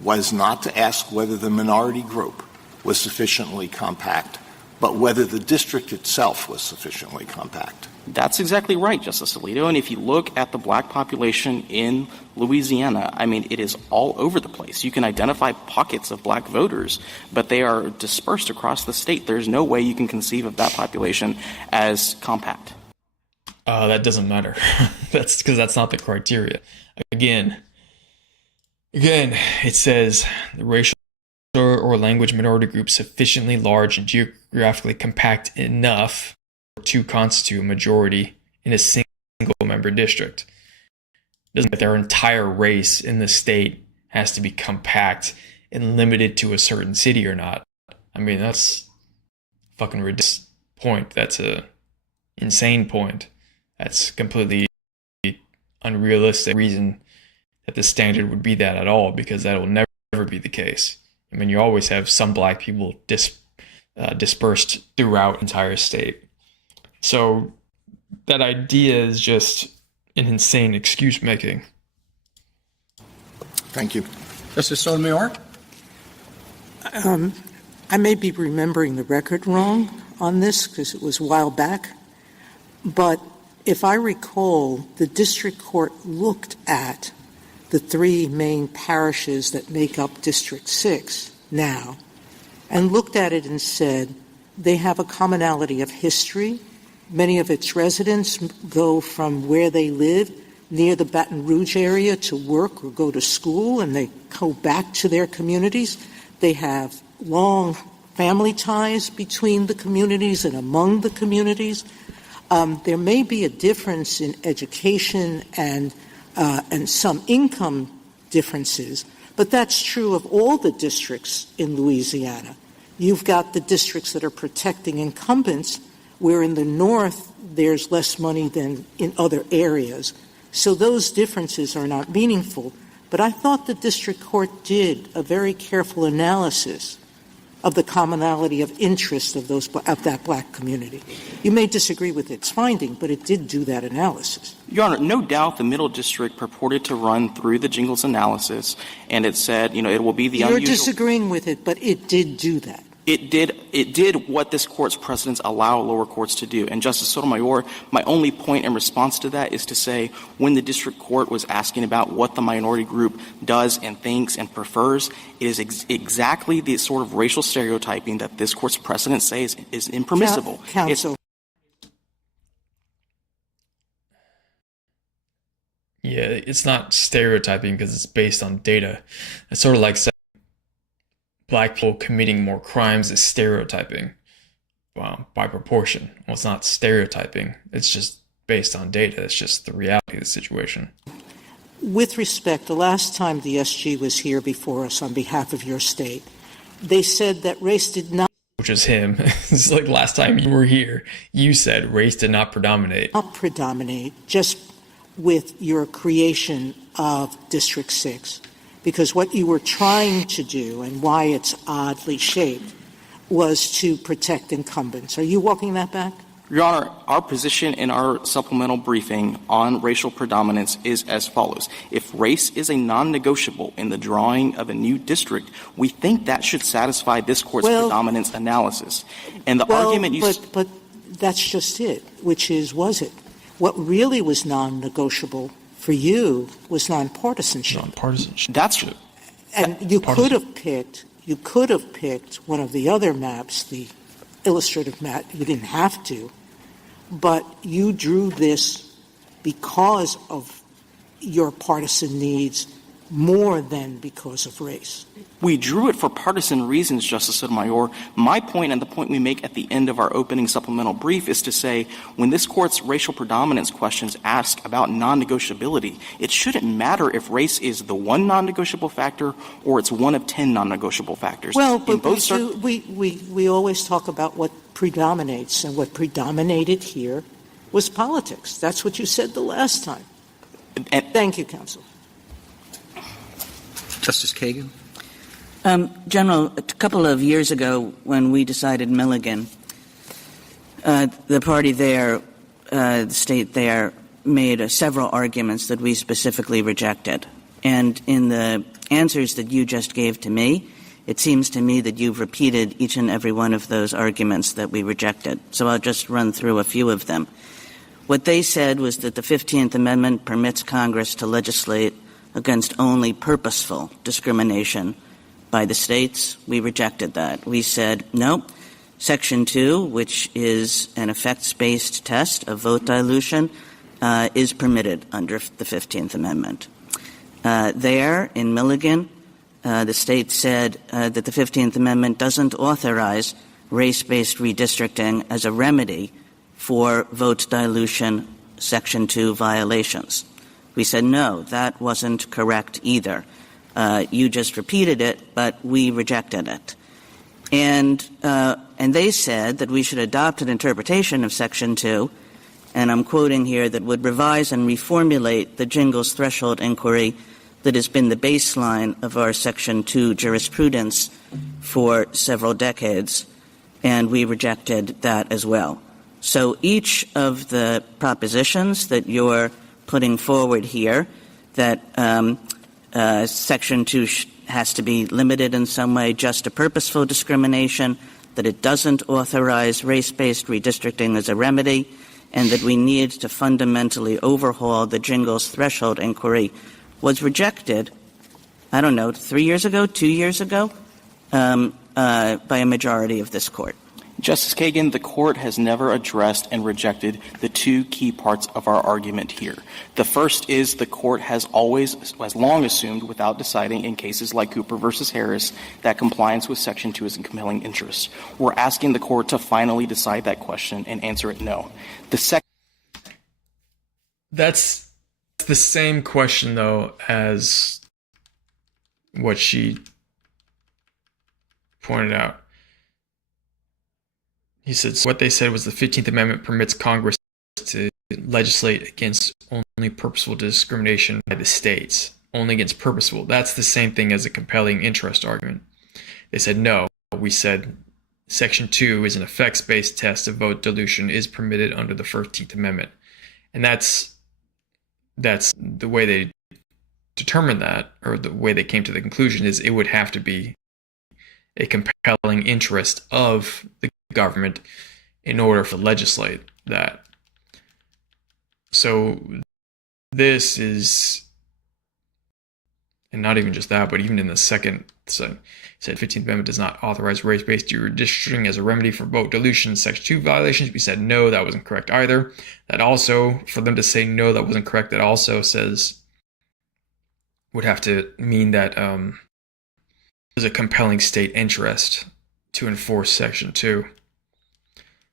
was not to ask whether the minority group was sufficiently compact, but whether the district itself was sufficiently compact? That's exactly right, Justice Alito. And if you look at the black population in Louisiana, I mean, it is all over the place. You can identify pockets of black voters, but they are dispersed across the state. There's no way you can conceive of that population as compact. That doesn't matter. That's because that's not the criteria. Again, it says the racial or language minority group sufficiently large and geographically compact enough to constitute a majority in a single member district. It doesn't mean that their entire race in the state has to be compact and limited to a certain city or not. I mean, that's a fucking ridiculous point. That's a insane point. That's completely unrealistic reason that the standard would be that at all, because that will never be the case. I mean, you always have some black people dispersed throughout the entire state. So that idea is just an insane excuse making. Thank you. Justice Sotomayor? I may be remembering the record wrong on this because it was a while back, but if I recall, the district court looked at the three main parishes that make up District 6 now and looked at it and said they have a commonality of history. Many of its residents go from where they live near the Baton Rouge area to work or go to school, and they go back to their communities. They have long family ties between the communities and among the communities. There may be a difference in education and some income differences, but that's true of all the districts in Louisiana. You've got the districts that are protecting incumbents, where in the north there's less money than in other areas. So those differences are not meaningful. But I thought the district court did a very careful analysis of the commonality of interest of that black community. You may disagree with its finding, but it did do that analysis. Your Honor, no doubt the Middle District purported to run through the Jingles analysis, and it said, it will be the unusual. You're disagreeing with it, but it did do that. It did what this court's precedents allow lower courts to do. And Justice Sotomayor, my only point in response to that is to say when the district court was asking about what the minority group does and thinks and prefers, it is exactly the sort of racial stereotyping that this court's precedents say is impermissible. Counsel. Yeah, it's not stereotyping because it's based on data. It's sort of like saying black people committing more crimes is stereotyping by proportion. Well, it's not stereotyping. It's just based on data. It's just the reality of the situation. With respect, the last time the SG was here before us on behalf of your state, they said that race did not. Which is him. It's like last time you were here, you said race did not predominate. Not predominate, just with your creation of District 6. Because what you were trying to do and why it's oddly shaped was to protect incumbents. Are you walking that back? Your Honor, our position in our supplemental briefing on racial predominance is as follows. If race is a non-negotiable in the drawing of a new district, we think that should satisfy this court's predominance analysis. And the argument you... But that's just it, which is, was it? What really was non-negotiable for you was nonpartisanship. Nonpartisanship. That's true. And you could have picked one of the other maps, the illustrative map. You didn't have to, but you drew this because of your partisan needs more than because of race. We drew it for partisan reasons, Justice Sotomayor. My point and the point we make at the end of our opening supplemental brief is to say when this court's racial predominance questions ask about non-negotiability, it shouldn't matter if race is the one non-negotiable factor or it's one of 10 non-negotiable factors. Well, but we always talk about what predominates, and what predominated here was politics. That's what you said the last time. Thank you, counsel. Justice Kagan? General, a couple of years ago when we decided Milligan, the party there, the state there, made several arguments that we specifically rejected. And in the answers that you just gave to me, it seems to me that you've repeated each and every one of those arguments that we rejected. So I'll just run through a few of them. What they said was that the 15th Amendment permits Congress to legislate against only purposeful discrimination by the states. We rejected that. We said, no, Section 2, which is an effects-based test of vote dilution, is permitted under the 15th Amendment. There, in Milligan, the state said that the 15th Amendment doesn't authorize race-based redistricting as a remedy for vote dilution Section 2 violations. We said, no, that wasn't correct either. You just repeated it, but we rejected it. And they said that we should adopt an interpretation of Section 2, and I'm quoting here, that would revise and reformulate the Jingles threshold inquiry that has been the baseline of our Section 2 jurisprudence for several decades, and we rejected that as well. So each of the propositions that you're putting forward here, that Section 2 has to be limited in some way just to purposeful discrimination, that it doesn't authorize race-based redistricting as a remedy, and that we need to fundamentally overhaul the Jingles threshold inquiry, was rejected, 3 years ago, 2 years ago, by a majority of this court. Justice Kagan, the court has never addressed and rejected the two key parts of our argument here. The first is the court has long assumed, without deciding in cases like Cooper versus Harris, that compliance with Section 2 is in compelling interest. We're asking the court to finally decide that question and answer it no. That's the same question, though, as what she pointed out. He said what they said was the 15th Amendment permits Congress to legislate against only purposeful discrimination by the states, only against purposeful. That's the same thing as a compelling interest argument. They said no. We said Section 2 is an effects-based test of vote dilution is permitted under the 15th Amendment. And that's the way they determined that, or the way they came to the conclusion, is it would have to be a compelling interest of the government in order to legislate that. So this is, and not even just that, but even in the second, so said 15th Amendment does not authorize race-based redistricting as a remedy for vote dilution, Section 2 violations. We said no, that wasn't correct either. That also, for them to say no, that wasn't correct, that also says, would have to mean that there's a compelling state interest to enforce Section 2.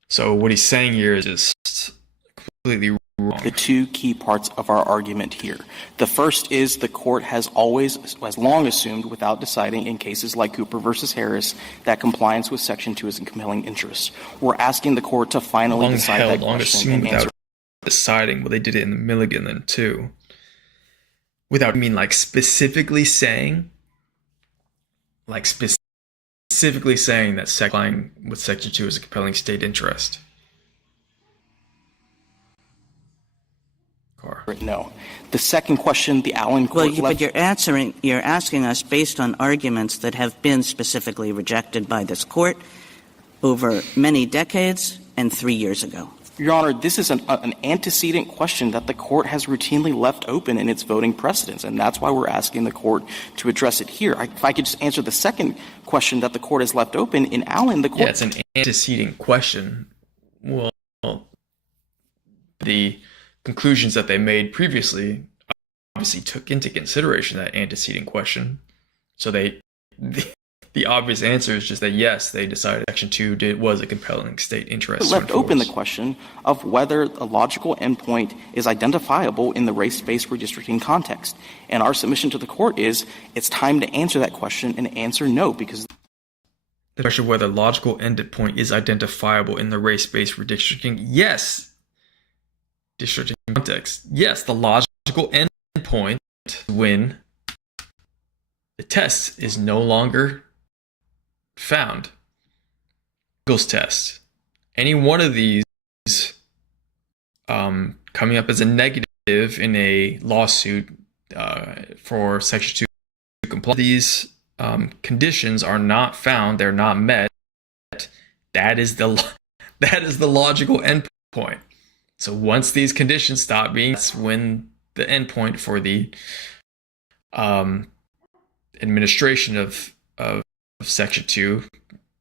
So what he's saying here is just completely wrong. The two key parts of our argument here. The first is the court has long assumed, without deciding in cases like Cooper versus Harris, that compliance with Section 2 is a compelling interest. We're asking the court to finally decide that question and answer. Deciding, well, they did it in the Milligan then too. Without, specifically saying that complying with Section 2 is a compelling state interest. No. The second question, the Allen court. Well, but you're asking us based on arguments that have been specifically rejected by this court over many decades and 3 years ago. Your Honor, this is an antecedent question that the court has routinely left open in its voting precedents, and that's why we're asking the court to address it here. If I could just answer the second question that the court has left open, in Allen, the court... Yeah, it's an antecedent question. Well, the conclusions that they made previously obviously took into consideration that antecedent question. So the obvious answer is just that, yes, they decided Section 2 was a compelling state interest. It left open the question of whether a logical endpoint is identifiable in the race-based redistricting context. And our submission to the court is it's time to answer that question and answer no, because the question of whether logical endpoint is identifiable in the race-based redistricting, yes, districting context. Yes, the logical endpoint when the test is no longer found. Eagles test. Any one of these coming up as a negative in a lawsuit for Section 2 compliance. These conditions are not found. They're not met. That is the logical endpoint. So once these conditions stop being, that's when the endpoint for the administration of Section 2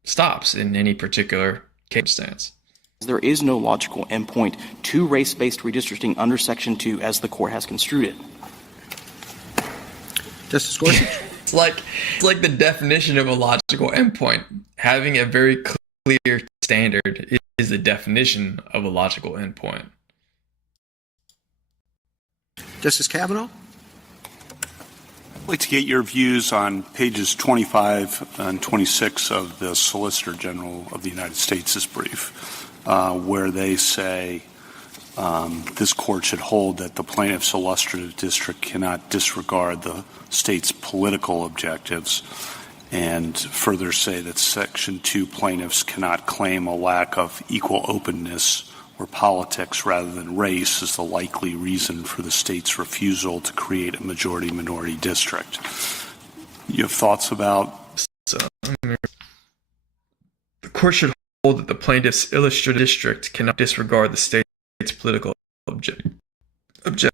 stops in any particular circumstance. There is no logical endpoint to race-based redistricting under Section 2 as the court has construed it. Justice Gorsuch? It's like the definition of a logical endpoint. Having a very clear standard is the definition of a logical endpoint. Justice Kavanaugh? I'd like to get your views on pages 25 and 26 of the Solicitor General of the United States' brief, where they say this court should hold that the plaintiff's illustrative district cannot disregard the state's political objectives, and further say that Section 2 plaintiffs cannot claim a lack of equal openness or politics rather than race is the likely reason for the state's refusal to create a majority-minority district. You have thoughts about? The court should hold that the plaintiff's illustrative district cannot disregard the state's political object,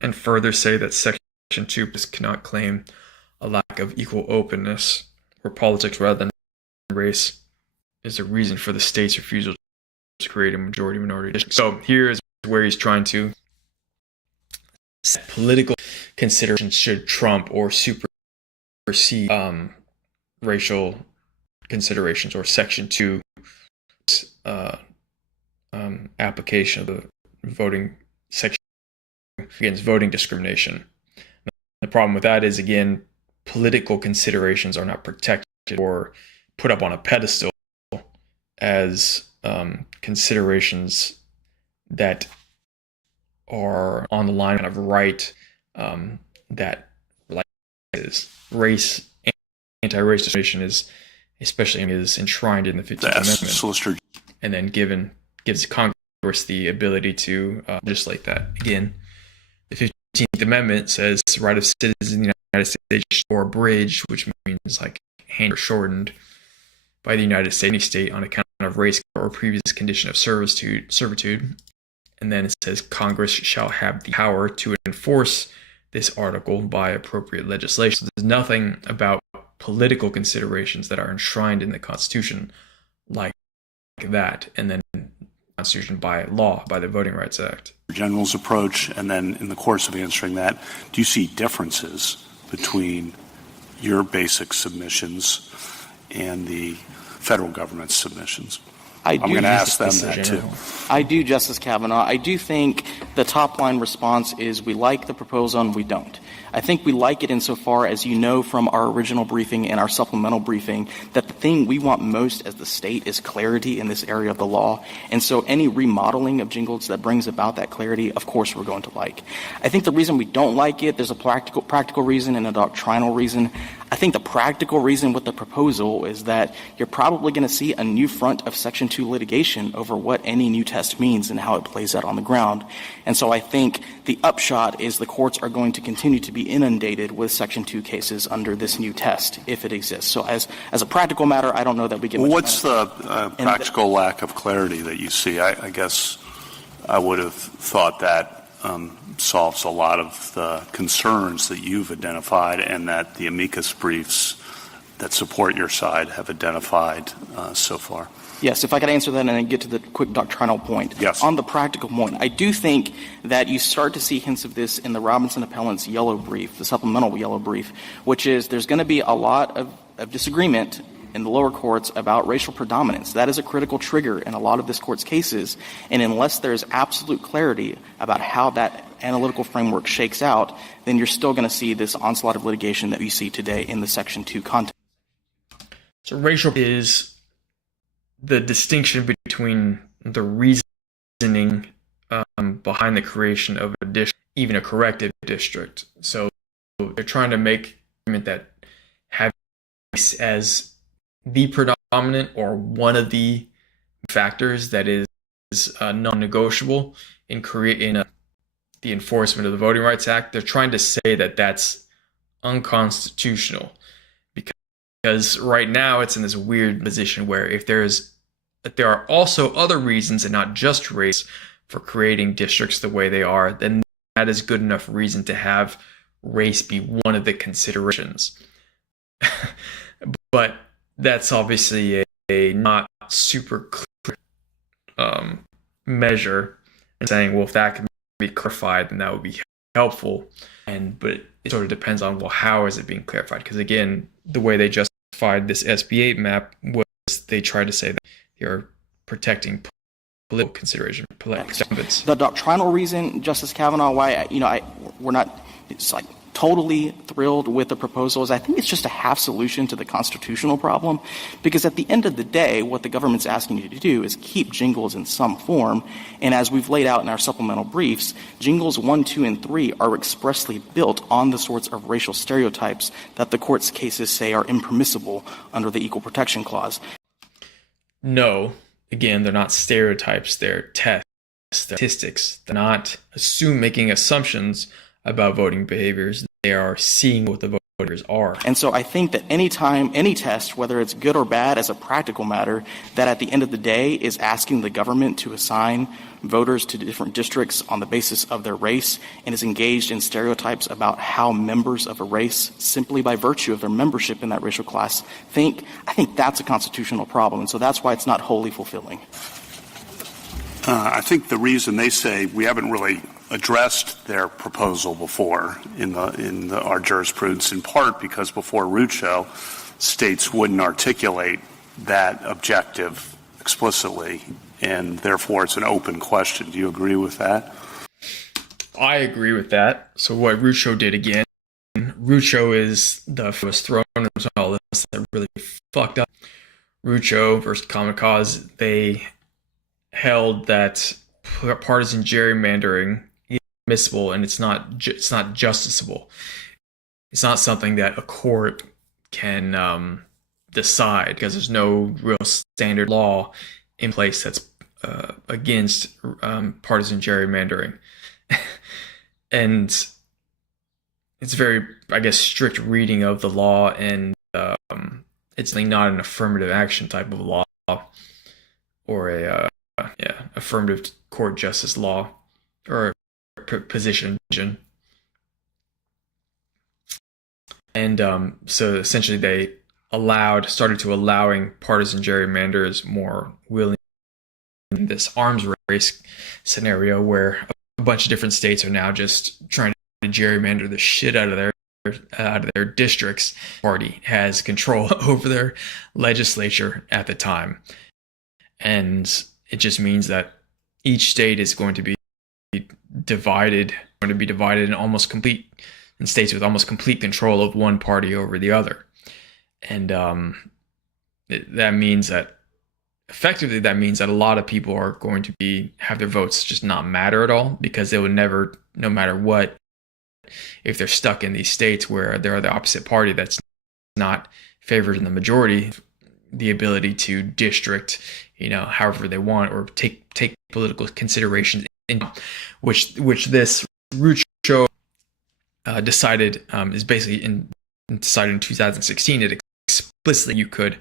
and further say that Section 2 cannot claim a lack of equal openness or politics rather than race is the reason for the state's refusal to create a majority-minority district. So here is where he's trying to set political considerations should trump or supersede racial considerations or Section 2 application of the voting section against voting discrimination. The problem with that is, again, political considerations are not protected or put up on a pedestal as considerations that are on the line of right, that like race, anti-race discrimination is enshrined in the 15th Amendment, and then gives Congress the ability to legislate that. Again, the 15th Amendment says the right of citizens in the United States or abridged, which means like hand or shortened, by the United States, any state on account of race or previous condition of servitude. And then it says Congress shall have the power to enforce this article by appropriate legislation. So there's nothing about political considerations that are enshrined in the Constitution like that. And then Constitution by law, by the Voting Rights Act. General's approach, and then in the course of answering that, do you see differences between your basic submissions and the federal government's submissions? I'm going to ask them that too. I do, Justice Kavanaugh. I do think the top line response is we like the proposal and we don't. I think we like it insofar as you know from our original briefing and our supplemental briefing that the thing we want most as the state is clarity in this area of the law. And so any remodeling of jingles that brings about that clarity, of course, we're going to like. I think the reason we don't like it, there's a practical reason and a doctrinal reason. I think the practical reason with the proposal is that you're probably going to see a new front of Section 2 litigation over what any new test means and how it plays out on the ground. And so I think the upshot is the courts are going to continue to be inundated with Section 2 cases under this new test, if it exists. So as a practical matter, I don't know that we get much What's the practical lack of clarity that you see? I guess I would have thought that solves a lot of the concerns that you've identified and that the amicus briefs that support your side have identified so far. Yes, if I could answer that and then get to the quick doctrinal point. Yes. On the practical point, I do think that you start to see hints of this in the Robinson Appellant's yellow brief, the supplemental yellow brief, which is there's going to be a lot of disagreement in the lower courts about racial predominance. That is a critical trigger in a lot of this court's cases, and unless there's absolute clarity about how that analytical framework shakes out, then you're still going to see this onslaught of litigation that we see today in the Section 2 context. So racial is the distinction between the reasoning behind the creation of a district, even a corrective district. So they're trying to make an argument that having race as the predominant or one of the factors that is non-negotiable in the enforcement of the Voting Rights Act, they're trying to say that that's unconstitutional because right now it's in this weird position where if there are also other reasons and not just race for creating districts the way they are, then that is good enough reason to have race be one of the considerations. But that's obviously a not super clear measure, and saying, well, if that can be clarified, then that would be helpful. But it sort of depends on, well, how is it being clarified? Because again, the way they justified this SB8 map was they tried to say that you're protecting political consideration, The doctrinal reason, Justice Kavanaugh, why we're not totally thrilled with the proposal is I think it's just a half solution to the constitutional problem, because at the end of the day, what the government's asking you to do is keep jingles in some form. And as we've laid out in our supplemental briefs, jingles 1, 2, and 3 are expressly built on the sorts of racial stereotypes that the court's cases say are impermissible under the Equal Protection Clause. No, again, they're not stereotypes, they're tests, they're statistics. They're not making assumptions about voting behaviors. They are seeing what the voters are. And so I think that any test, whether it's good or bad as a practical matter, that at the end of the day is asking the government to assign voters to different districts on the basis of their race and is engaged in stereotypes about how members of a race, simply by virtue of their membership in that racial class, think, I think that's a constitutional problem. And so that's why it's not wholly fulfilling. I think the reason they say we haven't really addressed their proposal before in our jurisprudence, in part because before Rucho, states wouldn't articulate that objective explicitly, and therefore it's an open question. Do you agree with that? I agree with that. So what Rucho did again, Rucho was thrown into all this that really fucked up. Rucho versus Common Cause, they held that partisan gerrymandering admissible, and it's not justiciable. It's not something that a court can decide because there's no real standard law in place that's against partisan gerrymandering. And it's very, I guess, strict reading of the law, and It's not an affirmative action type of law or a affirmative court justice law or position. And so essentially they started to allowing partisan gerrymanders more willingly in this arms race scenario where a bunch of different states are now just trying to gerrymander the shit out of their districts. Party has control over their legislature at the time. And it just means that each state is going to be divided in states with almost complete control of one party over the other. And that means that a lot of people are going to have their votes just not matter at all, because they would never, no matter what, if they're stuck in these states where they're the opposite party that's not favored in the majority, the ability to district, however they want, or take political considerations in which this Rucho decided is basically decided in 2016. It explicitly you could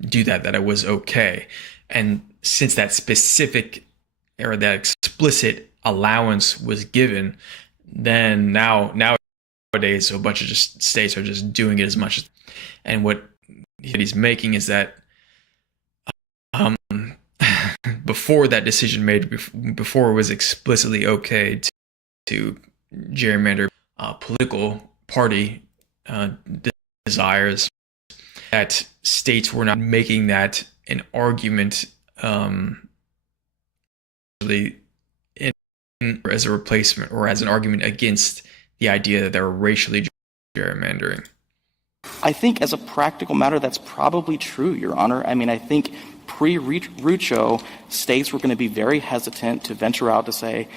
do that it was okay. And since that specific or that explicit allowance was given, then nowadays so a bunch of just states are just doing it as much as, and what he's making is that before that decision made, before it was explicitly okay to gerrymander political party desires, that states were not making that an argument as a replacement or as an argument against the idea that they were racially gerrymandering. I think as a practical matter, that's probably true, Your Honor. I mean, I think pre-Rucho, states were going to be very hesitant to venture out to say,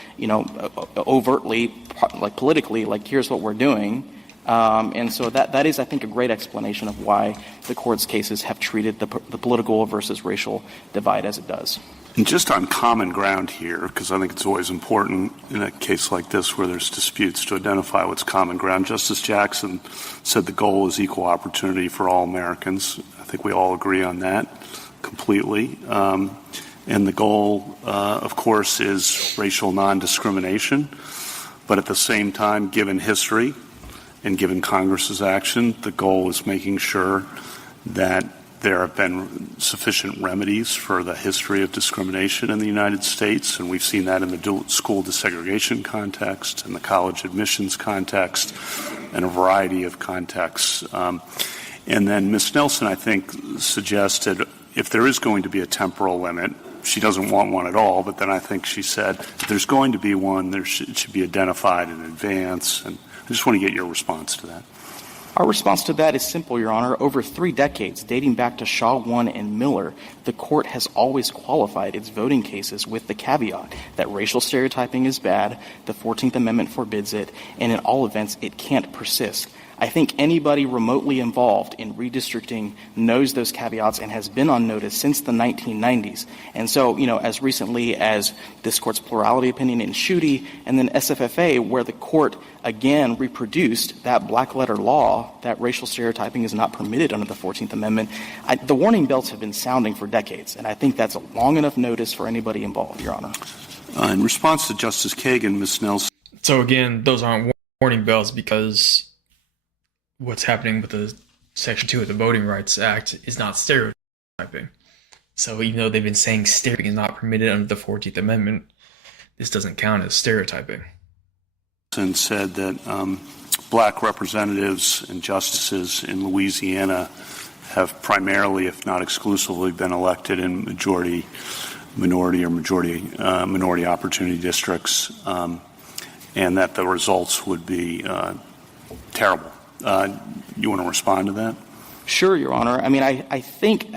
overtly, like politically, like, here's what we're doing. And so that is, I think, a great explanation of why the court's cases have treated the political versus racial divide as it does. And just on common ground here, because I think it's always important in a case like this where there's disputes to identify what's common ground. Justice Jackson said the goal is equal opportunity for all Americans. I think we all agree on that completely. And the goal, of course, is racial non-discrimination. But at the same time, given history and given Congress's action, the goal is making sure that there have been sufficient remedies for the history of discrimination in the United States, and we've seen that in the school desegregation context, in the college admissions context, and a variety of contexts. And then Ms. Nelson, I think, suggested if there is going to be a temporal limit, she doesn't want one at all, but then I think she said if there's going to be one, it should be identified in advance. And I just want to get your response to that. Our response to that is simple, Your Honor. Over 3 decades, dating back to Shaw 1 and Miller, the court has always qualified its voting cases with the caveat that racial stereotyping is bad, the 14th Amendment forbids it, and in all events, it can't persist. I think anybody remotely involved in redistricting knows those caveats and has been on notice since the 1990s. And so, as recently as this court's plurality opinion in Schuette and then SFFA, where the court again reproduced that black letter law that racial stereotyping is not permitted under the 14th Amendment, the warning bells have been sounding for decades. And I think that's a long enough notice for anybody involved, Your Honor. In response to Justice Kagan, Ms. Nelson. So again, those aren't warning bells because what's happening with the Section 2 of the Voting Rights Act is not stereotyping. So even though they've been saying stereotyping is not permitted under the 14th Amendment, this doesn't count as stereotyping. And said that black representatives and justices in Louisiana have primarily, if not exclusively, been elected in minority opportunity districts, and that the results would be terrible. You want to respond to that? Sure, Your Honor. I mean, I think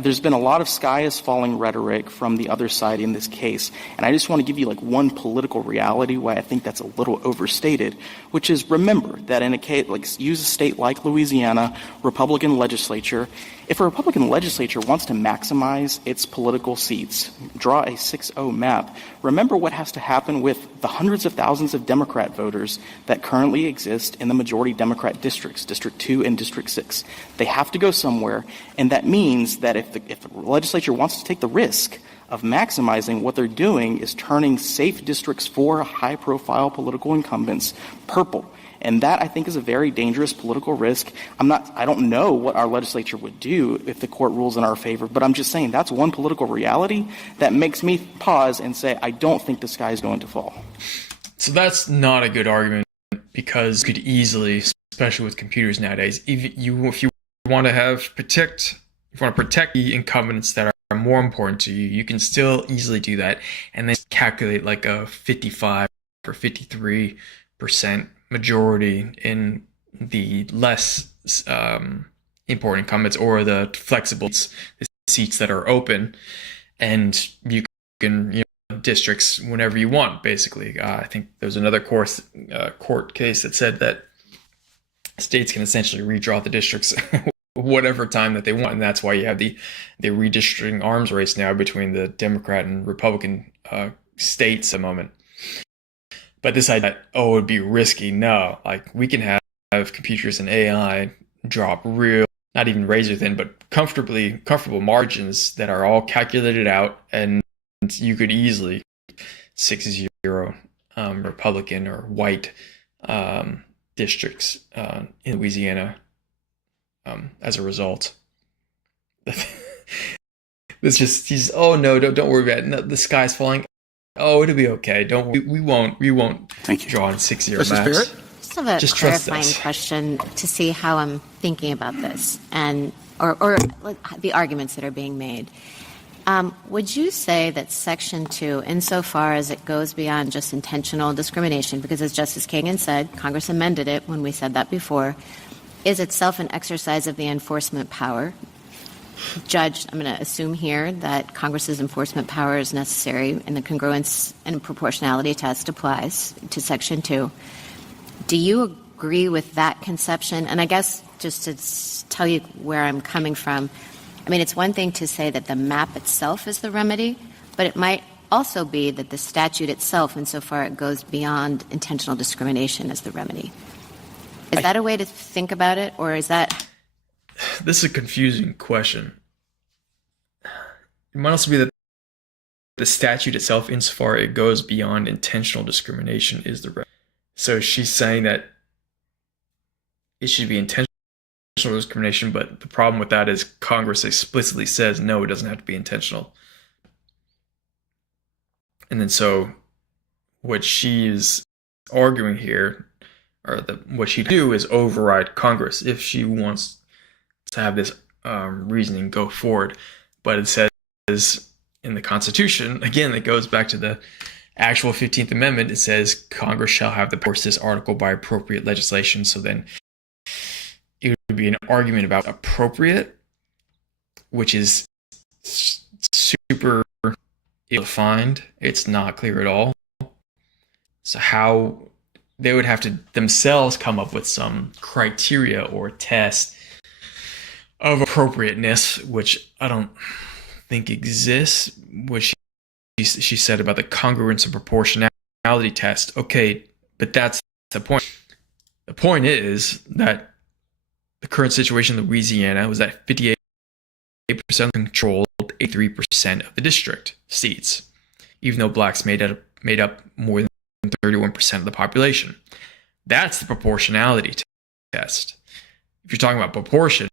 there's been a lot of sky is falling rhetoric from the other side in this case. And I just want to give you one political reality why I think that's a little overstated, which is remember that in a case, use a state like Louisiana, Republican legislature, If a Republican legislature wants to maximize its political seats, draw a 6-0 map, remember what has to happen with the hundreds of thousands of Democrat voters that currently exist in the majority Democrat districts, District 2 and District 6. They have to go somewhere, and that means that if the legislature wants to take the risk of maximizing, what they're doing is turning safe districts for high-profile political incumbents purple. And that, I think, is a very dangerous political risk. I don't know what our legislature would do if the court rules in our favor, but I'm just saying that's one political reality that makes me pause and say, I don't think the sky is going to fall. So that's not a good argument, because you could easily, especially with computers nowadays, if you want to protect the incumbents that are more important to you, you can still easily do that and then calculate like a 55 or 53% majority in the less important incumbents or the flexibles, the seats that are open, and you can districts whenever you want, basically. I think there was another court case that said that states can essentially redraw the districts whatever time that they want, and that's why you have the redistricting arms race now between the Democrat and Republican states at the moment. But this idea that, it would be risky, no. Like, we can have computers and AI drop real, not even razor thin, but comfortable margins that are all calculated out, and you could easily 6-0 Republican or white districts in Louisiana as a result. It's just, don't worry about it. No, the sky's falling. Oh, it'll be okay. We won't draw in 6-0 maps. I just have a clarifying question to see how I'm thinking about this and or the arguments that are being made. Would you say that Section 2, insofar as it goes beyond just intentional discrimination, because as Justice Kagan said, Congress amended it when we said that before, is itself an exercise of the enforcement power? Judge, I'm going to assume here that Congress's enforcement power is necessary and the congruence and proportionality test applies to Section 2. Do you agree with that conception? And I guess just to tell you where I'm coming from, I mean, it's one thing to say that the map itself is the remedy, but it might also be that the statute itself, insofar it goes beyond intentional discrimination, is the remedy. Is that a way to think about it, or is that... This is a confusing question. It might also be that the statute itself, insofar it goes beyond intentional discrimination, is the remedy. So she's saying that it should be intentional discrimination, but the problem with that is Congress explicitly says, no, it doesn't have to be intentional. And then so what she is arguing here, or what she'd do, is override Congress if she wants to have this reasoning go forward. But it says in the Constitution, again, it goes back to the actual 15th Amendment, it says Congress shall have the power to pass this article by appropriate legislation. So then it would be an argument about appropriate, which is super ill-defined. It's not clear at all. So how they would have to themselves come up with some criteria or test of appropriateness, which I don't think exists. What she said about the congruence and proportionality test. Okay, but that's the point. The point is that the current situation in Louisiana was that 58% controlled 83% of the district seats, even though blacks made up more than 31% of the population. That's the proportionality test. If you're talking about proportion,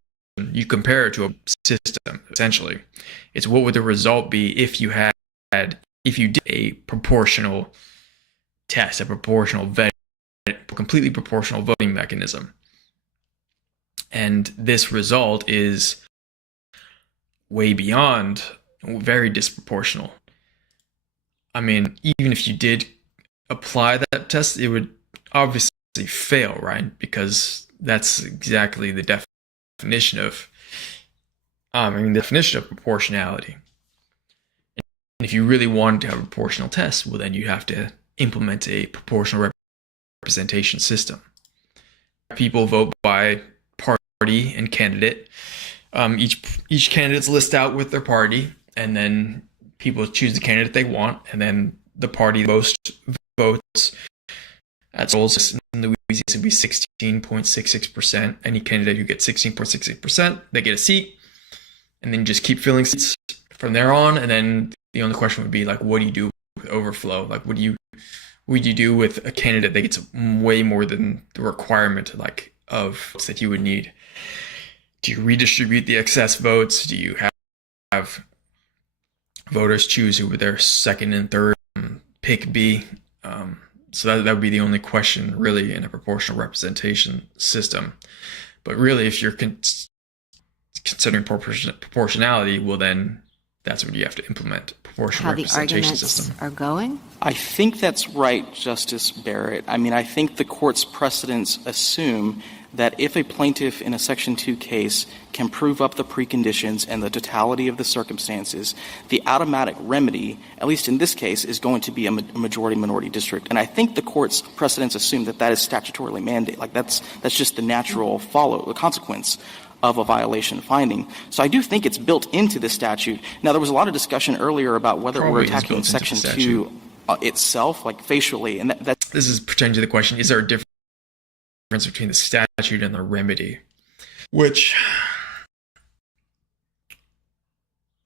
you compare it to a system, essentially. It's what would the result be if you did a proportional test, a proportional completely proportional voting mechanism. And this result is way beyond, very disproportional. I mean, even if you did apply that test, it would obviously fail, right? Because that's exactly the definition of proportionality. And if you really wanted to have a proportional test, well, then you have to implement a proportional representation system. People vote by party and candidate. Each candidate's list out with their party, and then people choose the candidate they want, and then the party most votes at polls in Louisiana would be 16.66%. Any candidate who gets 16.66%, they get a seat, and then just keep filling seats from there on. And then the only question would be like, what do you do with overflow? Like, what do you do with a candidate that gets way more than the requirement of votes that you would need? Do you redistribute the excess votes? Do you have voters choose who their second and third pick be? So that would be the only question really in a proportional representation system. But really, if you're considering proportionality, well then that's what you have to implement, proportional representation system. How the arguments are going? I think that's right, Justice Barrett. I mean, I think the court's precedents assume that if a plaintiff in a Section 2 case can prove up the preconditions and the totality of the circumstances, the automatic remedy, at least in this case, is going to be a majority-minority district. And I think the court's precedents assume that that is statutorily mandated. Like that's just the natural the consequence of a violation finding. So I do think it's built into the statute. Now, there was a lot of discussion earlier about whether we're attacking Section 2 itself, like facially, and that's... This is pertaining to the question, is there a difference between the statute and the remedy? Which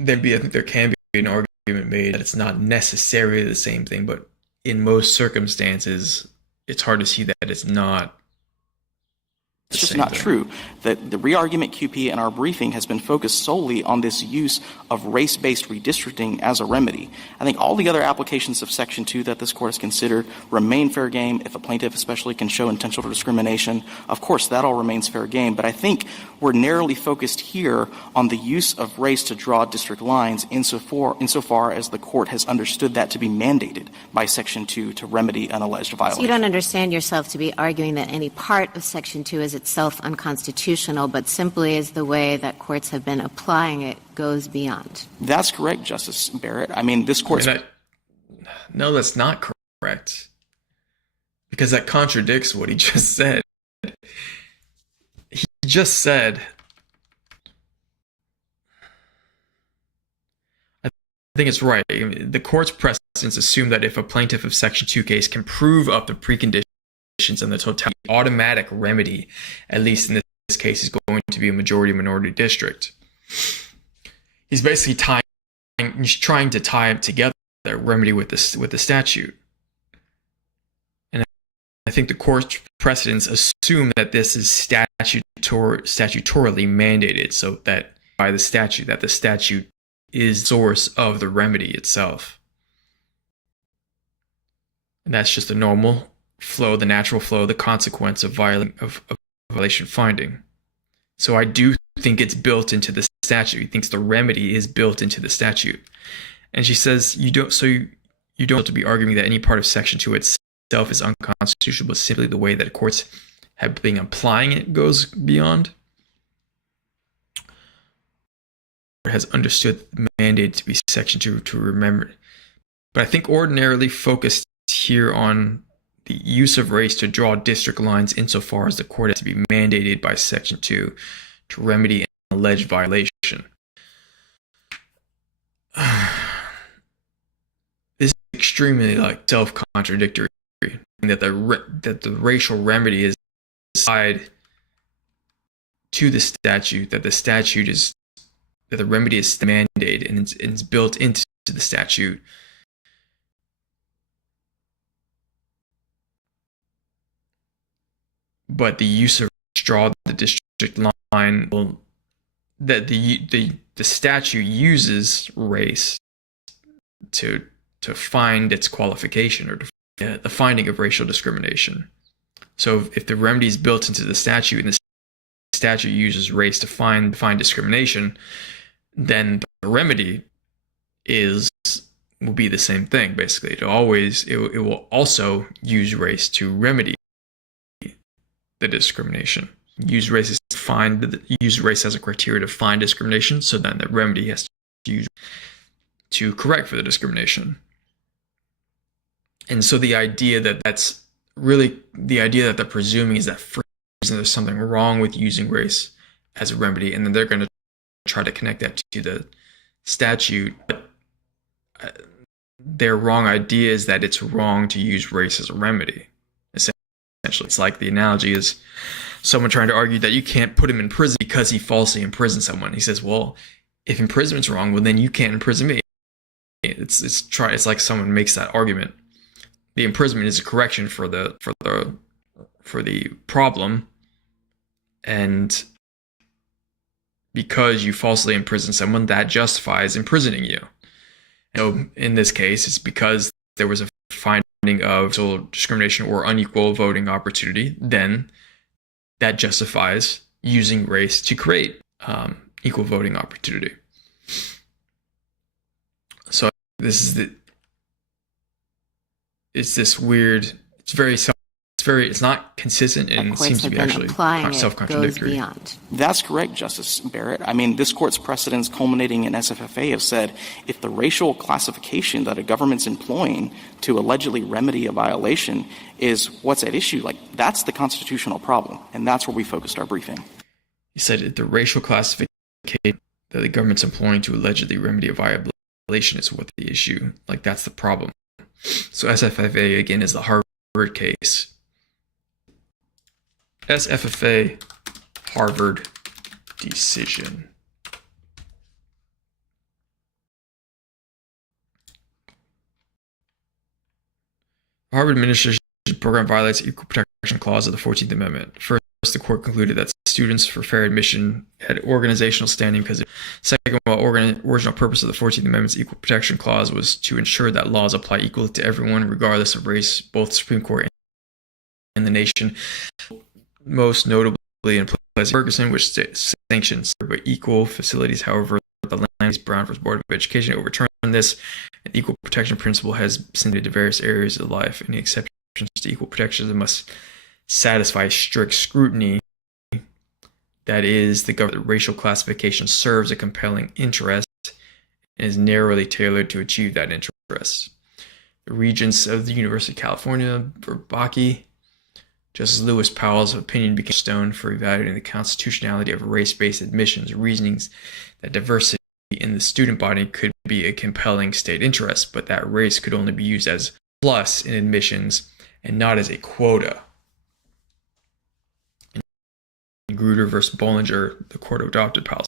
I think there can be an argument made that it's not necessarily the same thing, but in most circumstances, it's hard to see that it's not. It's just not true. The re-argument QP in our briefing has been focused solely on this use of race-based redistricting as a remedy. I think all the other applications of Section 2 that this Court has considered remain fair game. If a plaintiff especially can show intentional discrimination, of course, that all remains fair game. But I think we're narrowly focused here on the use of race to draw district lines insofar as the Court has understood that to be mandated by Section 2 to remedy an alleged violation. So you don't understand yourself to be arguing that any part of Section 2 is itself unconstitutional, but simply as the way that courts have been applying it goes beyond. That's correct, Justice Barrett. I mean, this Court's... No, that's not correct. Because that contradicts what he just said. He just said, I think it's right. The Court's precedents assume that if a plaintiff of Section 2 case can prove up the preconditions and the totality, automatic remedy, at least in this case, is going to be a majority-minority district. He's basically trying to tie together the remedy with the statute. And I think the Court's precedents assume that this is statutorily mandated, so that by the statute, that the statute is the source of the remedy itself. And that's just the normal flow, the natural flow, the consequence of violation finding. So I do think it's built into the statute. He thinks the remedy is built into the statute. And she says you don't have to be arguing that any part of Section 2 itself is unconstitutional, but simply the way that courts have been applying it goes beyond. It has understood the mandate to be Section 2 to remember. But I think ordinarily focused here on the use of race to draw district lines insofar as the court has to be mandated by Section 2 to remedy an alleged violation. This is extremely self-contradictory, that the racial remedy is tied to the statute, that the remedy is mandated and it's built into the statute. But the use of draw the district line, that the statute uses race to find its qualification, or the finding of racial discrimination. So if the remedy is built into the statute and the statute uses race to find discrimination, then the remedy will be the same thing. Basically, it will also use race to remedy the discrimination. Use race as a criteria to find discrimination, so then the remedy has to use to correct for the discrimination. And so the idea that they're presuming is that for some reason there's something wrong with using race as a remedy, and then they're going to try to connect that to the statute. Their wrong idea is that it's wrong to use race as a remedy. Essentially, it's like the analogy is someone trying to argue that you can't put him in prison because he falsely imprisoned someone. He says, well, if imprisonment's wrong, well, then you can't imprison me. It's like someone makes that argument. The imprisonment is a correction for the problem, and because you falsely imprison someone, that justifies imprisoning you. So in this case, it's because there was a finding of discrimination or unequal voting opportunity, then that justifies using race to create equal voting opportunity. So it's not consistent, and it seems to be actually self-contradictory. That's correct, Justice Barrett. I mean, this court's precedents culminating in SFFA have said if the racial classification that a government's employing to allegedly remedy a violation is what's at issue, like that's the constitutional problem, and that's where we focused our briefing. He said the racial classification that the government's employing to allegedly remedy a violation is what the issue, like that's the problem. So SFFA, again, is the Harvard case. SFFA, Harvard decision. Harvard administration program violates the Equal Protection Clause of the 14th Amendment. First, the court concluded that students for fair admission had organizational standing because, second, while original purpose of the 14th Amendment's Equal Protection Clause was to ensure that laws apply equally to everyone, regardless of race, both the Supreme Court and the nation, most notably in Ferguson, which sanctions equal facilities. However, the Land Brown v. Board of Education overturned this, and the equal protection principle has extended to various areas of life. Any exceptions to equal protection must satisfy strict scrutiny. That is, the racial classification serves a compelling interest and is narrowly tailored to achieve that interest. The Regents of the University of California, Verbaki, Justice Lewis Powell's opinion became a stone for evaluating the constitutionality of race-based admissions, reasonings that diversity in the student body could be a compelling state interest, but that race could only be used as plus in admissions and not as a quota. In Grutter versus Bollinger, the court adopted Powell's,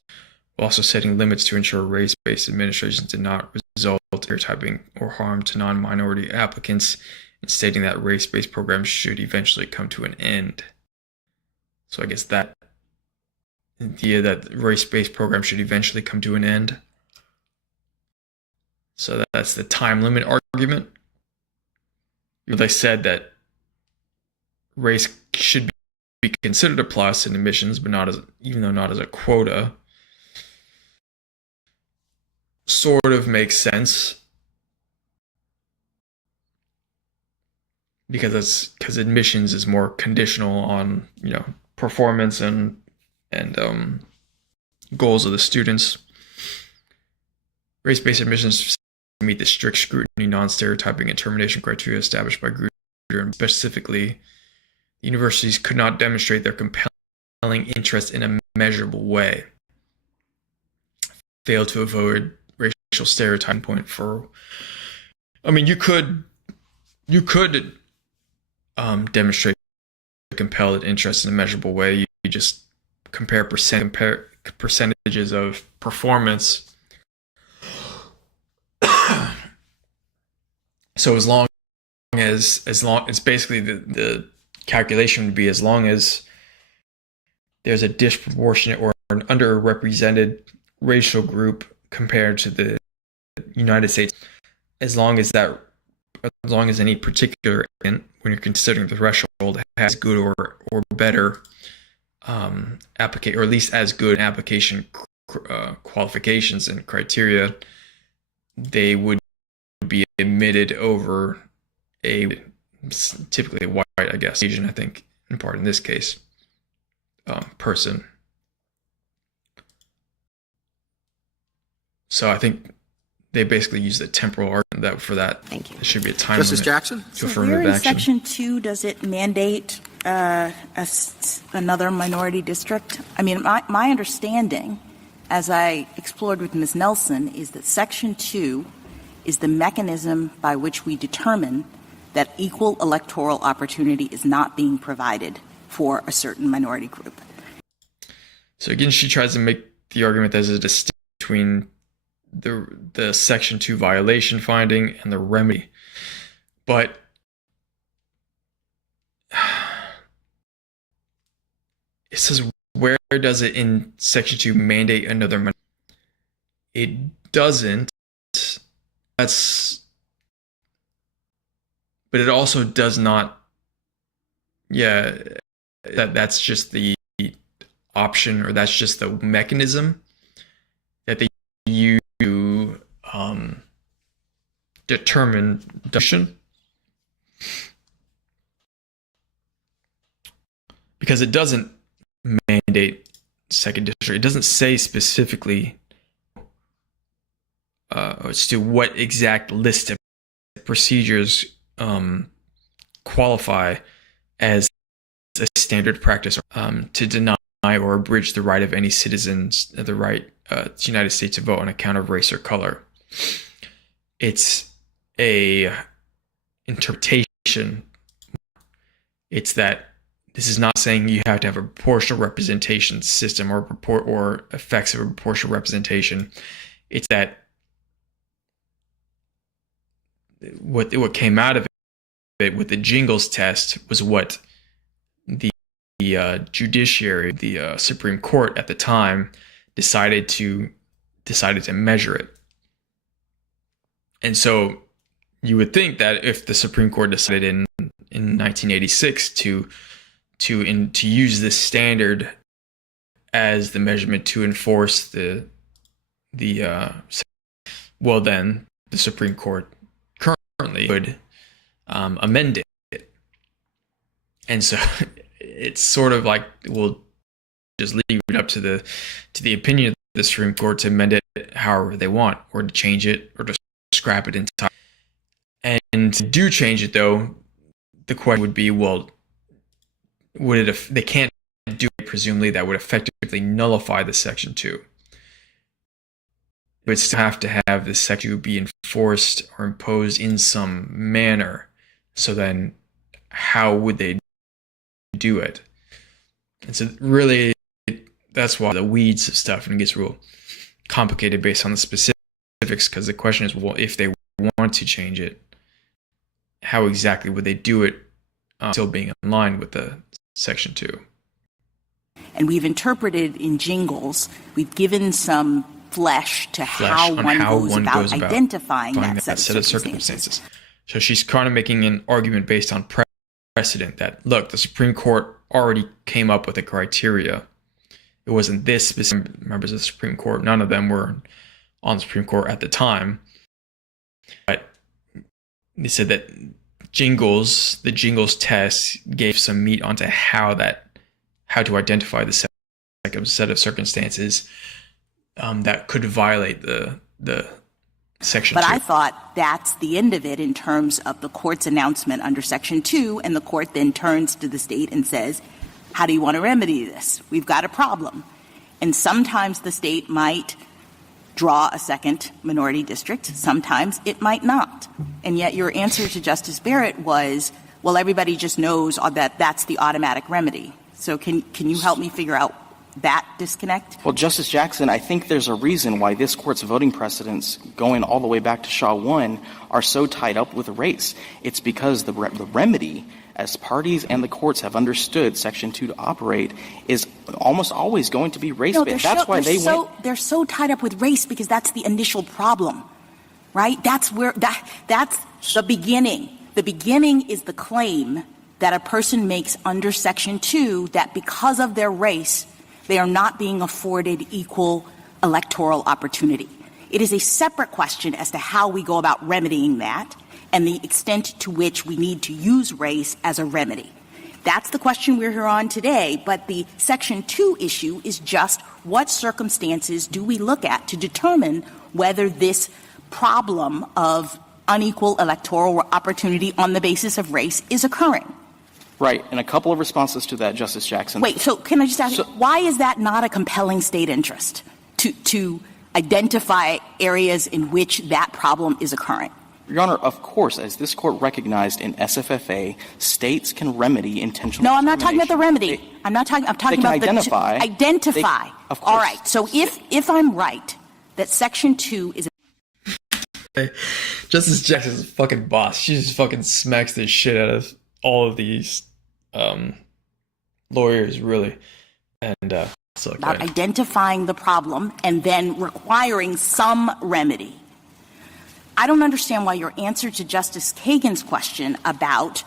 while also setting limits to ensure race-based administrations did not result in stereotyping or harm to non-minority applicants, and stating that race-based programs should eventually come to an end. So I guess that idea that race-based programs should eventually come to an end. So that's the time limit argument. They said that race should be considered a plus in admissions, but even though not as a quota. Sort of makes sense. Because admissions is more conditional on, performance and goals of the students. Race-based admissions meet the strict scrutiny, non-stereotyping, and termination criteria established by Grutter, and specifically, universities could not demonstrate their compelling interest in a measurable way. Failed to avoid racial stereotyping point for. I mean, you could demonstrate a compelled interest in a measurable way. You just compare percentages of performance. So as long as basically the calculation would be as long as there's a disproportionate or an underrepresented racial group compared to the United States, as long as any particular, when you're considering the threshold, has good or better applicate, or at least as good application qualifications and criteria, they would be admitted over a typically a white, I guess, Asian, I think, in part in this case, person. So I think they basically use the temporal argument for that. Thank you. It should be a time Justice limit Jackson? to affirmative where in action. Section 2 does it mandate another minority district? I mean, my understanding as I explored with Ms. Nelson, is that Section 2 is the mechanism by which we determine that equal electoral opportunity is not being provided for a certain minority group. So again, she tries to make the argument that there's a distinction between the Section 2 violation finding and the remedy. But it says, where does it in Section 2 mandate another minority? It doesn't. But it also does not. Yeah, that's just the option, or that's just the mechanism that they use to determine decision. Because it doesn't mandate second district. It doesn't say specifically as to what exact list of procedures qualify as a standard practice to deny or abridge the right of any citizens of the right to the United States to vote on account of race or color. It's a interpretation. It's that this is not saying you have to have a proportional representation system or effects of a proportional representation. It's that what came out of it with the Jingles test was what the judiciary, the Supreme Court at the time, decided to measure it. And so you would think that if the Supreme Court decided in 1986 to use this standard as the measurement to enforce well, then the Supreme Court currently would amend it. And so it's sort of like we'll just leave it up to the opinion of the Supreme Court to amend it however they want, or to change it, or to scrap it entirely. And to do change it, though, the question would be, well, they can't do it, presumably that would effectively nullify the Section 2. It would still have to have the Section 2 be enforced or imposed in some manner. So then how would they do it? And so really, that's why the weeds of stuff and it gets real complicated based on the specifics, because the question is, well, if they want to change it, how exactly would they do it still being in line with the Section 2? And we've interpreted in Jingles, we've given some flesh to how one goes about identifying that set of circumstances. So she's kind of making an argument based on precedent that, look, the Supreme Court already came up with a criteria. It wasn't this specific members of the Supreme Court. None of them were on the Supreme Court at the time. But they said that the Jingles test gave some meat onto how to identify the set of circumstances that could violate the Section 2. But I thought that's the end of it in terms of the court's announcement under Section 2, and the court then turns to the state and says, how do you want to remedy this? We've got a problem. And sometimes the state might draw a second minority district. Sometimes it might not. And yet your answer to Justice Barrett was, well, everybody just knows that that's the automatic remedy. So can you help me figure out that disconnect? Well, Justice Jackson, I think there's a reason why this court's voting precedents going all the way back to Shaw 1 are so tied up with race. It's because the remedy, as parties and the courts have understood Section 2 to operate, is almost always going to be race-based. They're so tied up with race because that's the initial problem, right? That's the beginning. The beginning is the claim that a person makes under Section 2 that because of their race, they are not being afforded equal electoral opportunity. It is a separate question as to how we go about remedying that and the extent to which we need to use race as a remedy. That's the question we're here on today, but the Section 2 issue is just what circumstances do we look at to determine whether this problem of unequal electoral opportunity on the basis of race is occurring. Right. And a couple of responses to that, Justice Jackson. Wait, so can I just ask, why is that not a compelling state interest to identify areas in which that problem is occurring? Your Honor, of course, as this court recognized in SFFA, states can remedy intentional No, I'm not talking about the remedy. I'm talking they about can identify. identify. Of course. All right. So if I'm right that Section 2 is Justice Jackson's a fucking boss. She just fucking smacks the shit out of all of these lawyers, really. And so about identifying the problem and then requiring some remedy. I don't understand why your answer to Justice Kagan's question about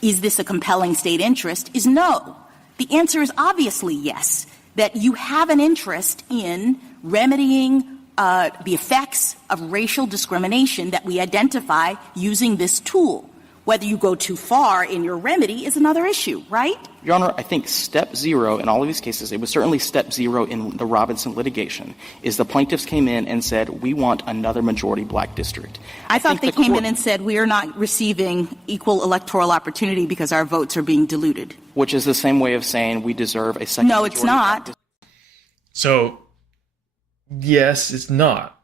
is this a compelling state interest is no. The answer is obviously yes, that you have an interest in remedying the effects of racial discrimination that we identify using this tool. Whether you go too far in your remedy is another issue, right? Your Honor, I think step 0 in all of these cases, it was certainly step 0 in the Robinson litigation, is the plaintiffs came in and said, we want another majority black district. I thought they came in and said, we are not receiving equal electoral opportunity because our votes are being diluted. Which is the same way of saying we deserve a second No, majority it's not. black district. So, yes, it's not.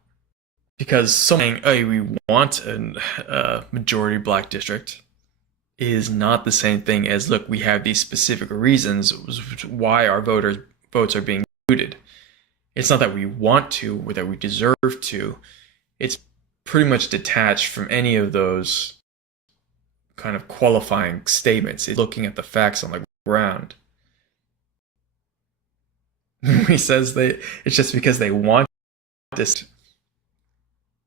Because saying, hey, we want a majority black district is not the same thing as, look, we have these specific reasons why our votes are being diluted. It's not that we want to or that we deserve to. It's pretty much detached from any of those kind of qualifying statements. It's looking at the facts on the ground. He says it's just because they want this.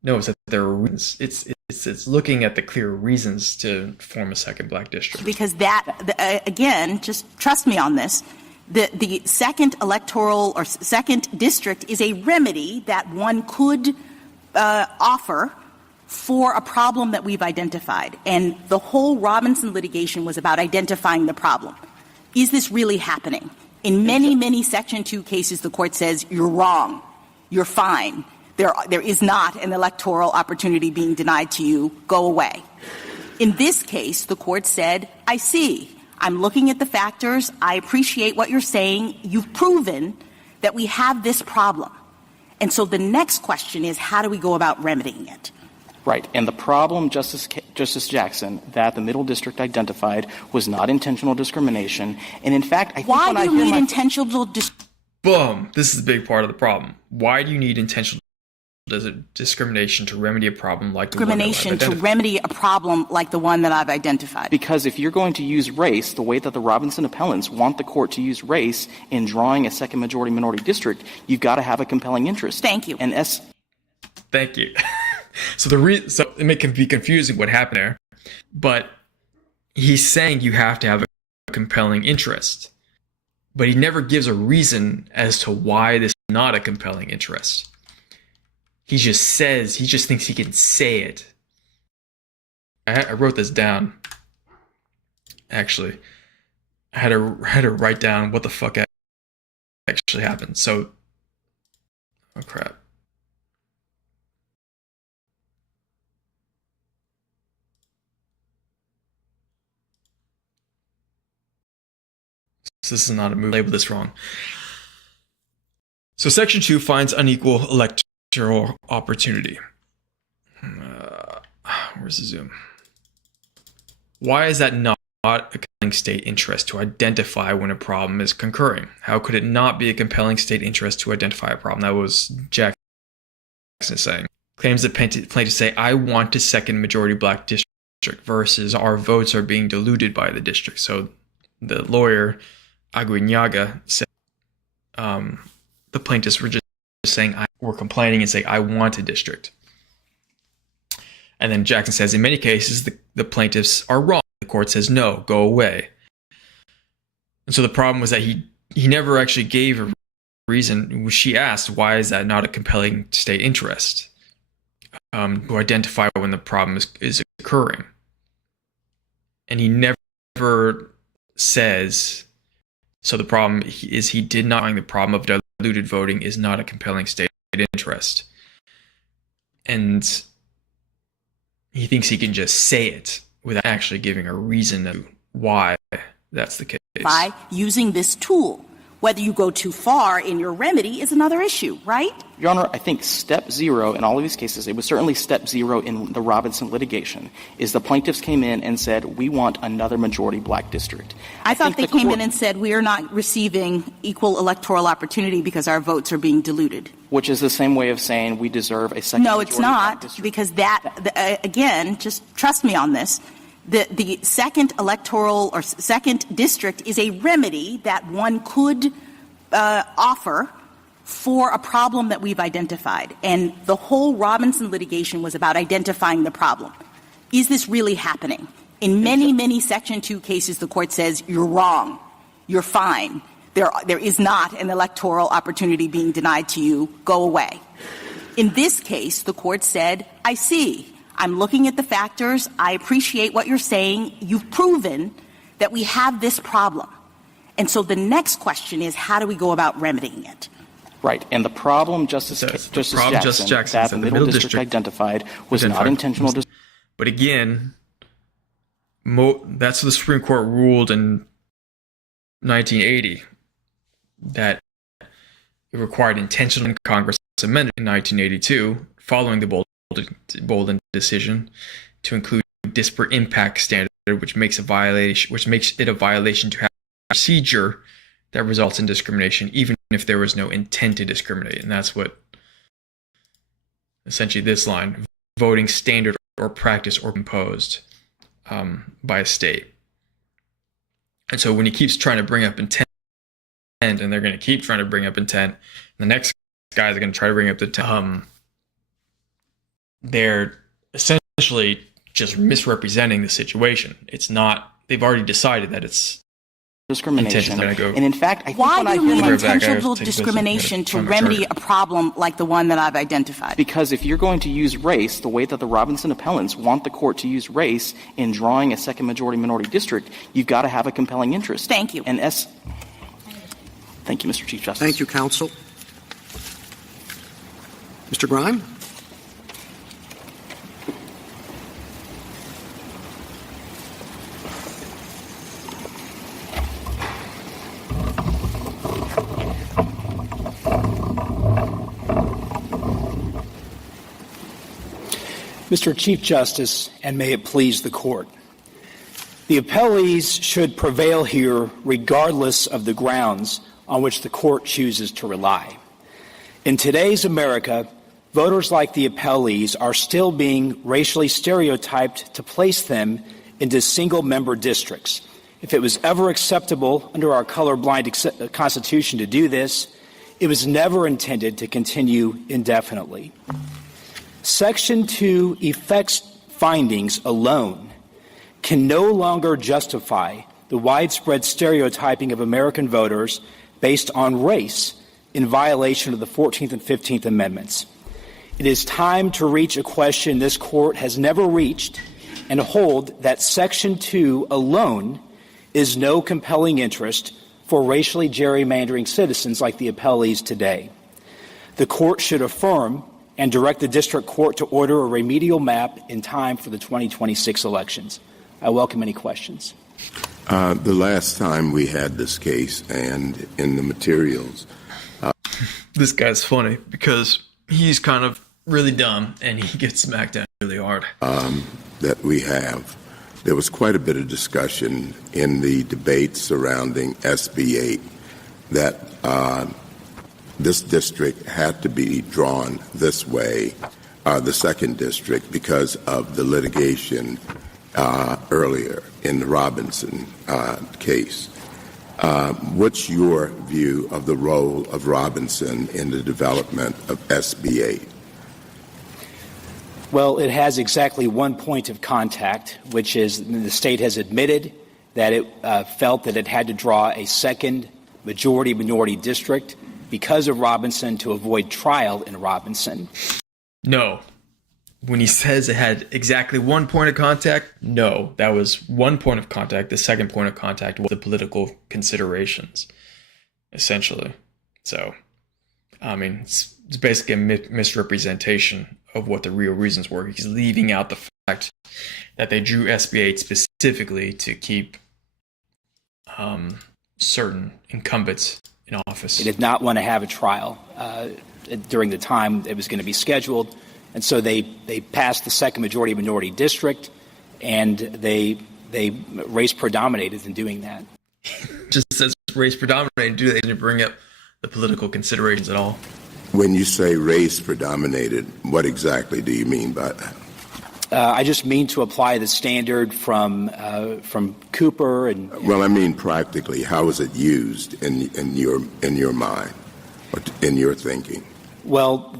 No, it's that there are reasons. It's looking at the clear reasons to form a second black district. Because again, just trust me on this, the second electoral or second district is a remedy that one could offer for a problem that we've identified. And the whole Robinson litigation was about identifying the problem. Is this really happening? In many, many Section 2 cases, the court says, you're wrong, you're fine. There is not an electoral opportunity being denied to you. Go away. In this case, the court said, I see. I'm looking at the factors. I appreciate what you're saying. You've proven that we have this problem. And so the next question is, how do we go about remedying it? Right. And the problem, Justice Jackson, that the Middle District identified was not intentional discrimination. And in fact, I think why when do you need intentional Boom. This is the big part of the problem. Why do you need intentional discrimination to remedy a problem like the one that I've discrimination to identified? remedy a problem like the one that I've identified? Because if you're going to use race the way that the Robinson appellants want the court to use race in drawing a second majority minority district, you've got to have a compelling interest. Thank you. And Thank you. So so it can be confusing what happened there, but he's saying you have to have a compelling interest, but he never gives a reason as to why this is not a compelling interest. He just thinks he can say it. I wrote this down. Actually, I had to write down what the fuck actually happened. So, oh crap. So this is not a movie. Label this wrong. So Section 2 finds unequal electoral opportunity. Where's the zoom? Why is that not a compelling state interest to identify when a problem is concurring? How could it not be a compelling state interest to identify a problem? That was Jackson saying. Claims that plaintiffs say, I want a second majority black district versus our votes are being diluted by the district. So the lawyer, Aguinaga, said the plaintiffs were just saying, we're complaining and saying, I want a district. And then Jackson says, in many cases, the plaintiffs are wrong. The court says, no, go away. And so the problem was that he never actually gave a reason. She asked, why is that not a compelling state interest to identify when the problem is occurring? And he never says, so the problem is he did not find the problem of diluted voting is not a compelling state interest. And he thinks he can just say it without actually giving a reason why that's the case. By using this tool, Whether you go too far in your remedy is another issue, right? Your Honor, I think step zero in all of these cases, it was certainly step zero in the Robinson litigation, is the plaintiffs came in and said, we want another majority black district. I thought they came in and said, we are not receiving equal electoral opportunity because our votes are being diluted. Which is the same way of saying we deserve a second No, majority it's black not, district. because that, again, just trust me on this, the second electoral or second district is a remedy that one could offer for a problem that we've identified. And the whole Robinson litigation was about identifying the problem. Is this really happening? In many, many Section 2 cases, the Court says, you're wrong, you're fine. There is not an electoral opportunity being denied to you. Go away. In this case, the Court said, I see. I'm looking at the factors. I appreciate what you're saying. You've proven that we have this problem. And so the next question is, how do we go about remedying it? Right. And the problem, Justice Jackson, that the Middle District identified was not intentional. But again, that's what the Supreme Court ruled in 1980, that it required intentional, and Congress amended in 1982, following the Bolden decision, to include disparate impact standard, which makes it a violation to have a procedure that results in discrimination, even if there was no intent to discriminate. And that's what essentially this line, voting standard or practice or imposed by a state. And so when he keeps trying to bring up intent, and they're going to keep trying to bring up intent, the next guys are going to try to bring up the intent, they're essentially just misrepresenting the situation. It's not, they've already decided that it's discrimination. And in fact, I think why when do you I need hear intentional discrimination to remedy a problem like the one that I've identified? Because if you're going to use race the way that the Robinson appellants want the court to use race in drawing a second majority minority district, you've got to have a compelling interest. Thank you. And thank you, Mr. Chief Justice. Thank you, counsel. Mr. Grime? Mr. Chief Justice, and may it please the Court, the appellees should prevail here regardless of the grounds on which the Court chooses to rely. In today's America, voters like the appellees are still being racially stereotyped to place them into single-member districts. If it was ever acceptable under our colorblind Constitution to do this, it was never intended to continue indefinitely. Section 2 effects findings alone can no longer justify the widespread stereotyping of American voters based on race in violation of the 14th and 15th Amendments. It is time to reach a question this Court has never reached and hold that Section 2 alone is no compelling interest for racially gerrymandering citizens like the appellees today. The Court should affirm and direct the District Court to order a remedial map in time for the 2026 elections. I welcome any questions. The last time we had this case, and in the materials, this guy's funny because he's kind of really dumb and he gets smacked down really hard. That we have, there was quite a bit of discussion in the debate surrounding SB 8 that this district had to be drawn this way, the second district, because of the litigation earlier in the Robinson case. What's your view of the role of Robinson in the development of SB 8? Well, it has exactly one point of contact, which is the state has admitted that it felt that it had to draw a second majority-minority district because of Robinson to avoid trial in Robinson. No. When he says it had exactly one point of contact, no. That was one point of contact. The second point of contact was the political considerations, essentially. So, I mean, it's basically a misrepresentation of what the real reasons were. He's leaving out the fact that they drew SB 8 specifically to keep certain incumbents in office. They did not want to have a trial during the time it was going to be scheduled. And so they passed the second majority minority district, and they race predominated in doing that. Just says race predominated. Do they bring up the political considerations at all? When you say race predominated, what exactly do you mean by that? I just mean to apply the standard from Cooper and. Well, I mean practically, how is it used in your mind, or in your thinking? Well,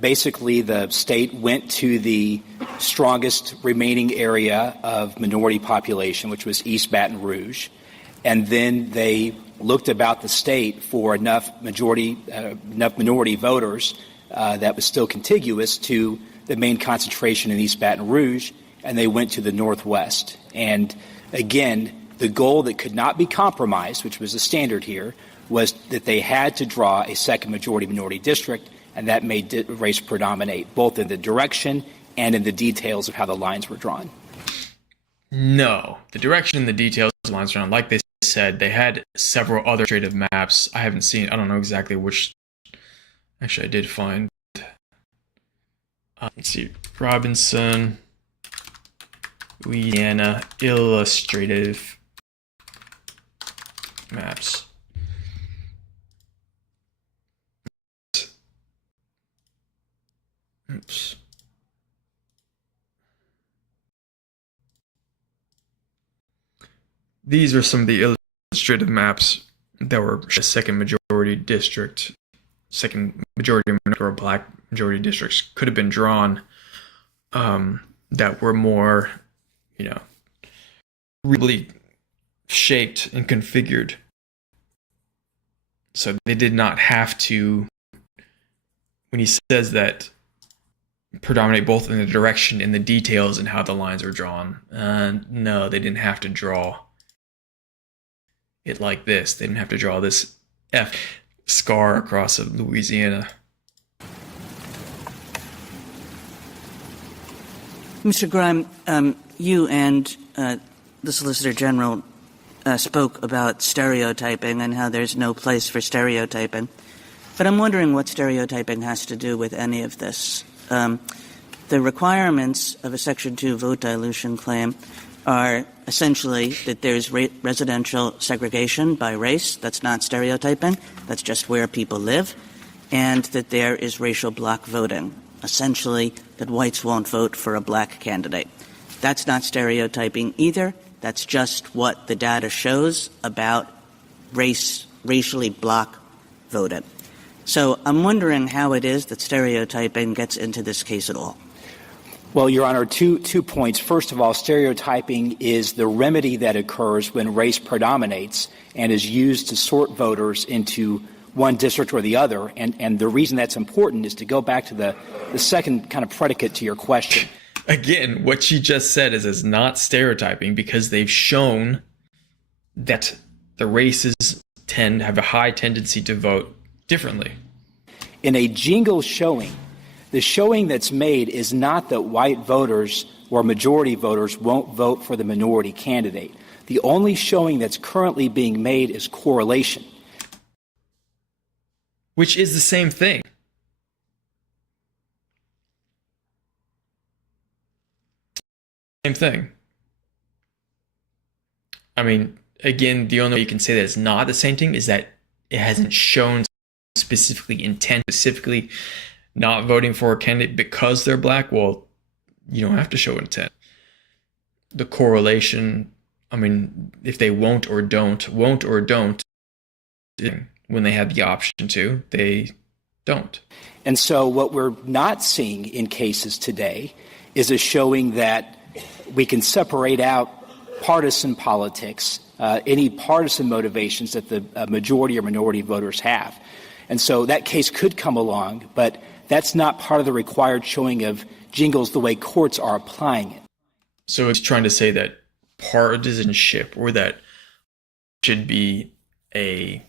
basically the state went to the strongest remaining area of minority population, which was East Baton Rouge, and then they looked about the state for enough minority voters that was still contiguous to the main concentration in East Baton Rouge, and they went to the Northwest. And again, the goal that could not be compromised, which was the standard here, was that they had to draw a second majority minority district, and that made race predominate, both in the direction and in the details of how the lines were drawn. No, the direction and the details of the lines were drawn. Like they said, they had several other illustrative maps. I haven't seen, I don't know exactly which. Actually, I did find. Let's see, Robinson, Louisiana, illustrative maps. Oops. These are some of the illustrative maps that were a second majority district, second majority or black majority districts could have been drawn that were more, really shaped and configured. So they did not have to, when he says that, predominate both in the direction and the details and how the lines are drawn. No, they didn't have to draw it like this. They didn't have to draw this F scar across of Louisiana. Mr. Grime, you and the Solicitor General spoke about stereotyping and how there's no place for stereotyping. But I'm wondering what stereotyping has to do with any of this. The requirements of a Section 2 vote dilution claim are essentially that there's residential segregation by race. That's not stereotyping. That's just where people live. And that there is racial block voting, essentially that whites won't vote for a black candidate. That's not stereotyping either. That's just what the data shows about racially block voting. So I'm wondering how it is that stereotyping gets into this case at all. Well, Your Honor, two points. First of all, stereotyping is the remedy that occurs when race predominates and is used to sort voters into one district or the other. And the reason that's important is to go back to the second kind of predicate to your question. Again, what she just said is not stereotyping because they've shown that the races have a high tendency to vote differently. In a jingle showing, the showing that's made is not that white voters or majority voters won't vote for the minority candidate. The only showing that's currently being made is correlation. Which is the same thing. Same thing. I mean, again, the only way you can say that it's not the same thing is that it hasn't shown specifically intent, specifically not voting for a candidate because they're black. Well, you don't have to show intent. The correlation, I mean, if they won't or don't, when they have the option to, they don't. And so what we're not seeing in cases today is a showing that we can separate out partisan politics, any partisan motivations that the majority or minority voters have. And so that case could come along, but that's not part of the required showing of jingles the way courts are applying it. So it's trying to say that partisanship or that should be an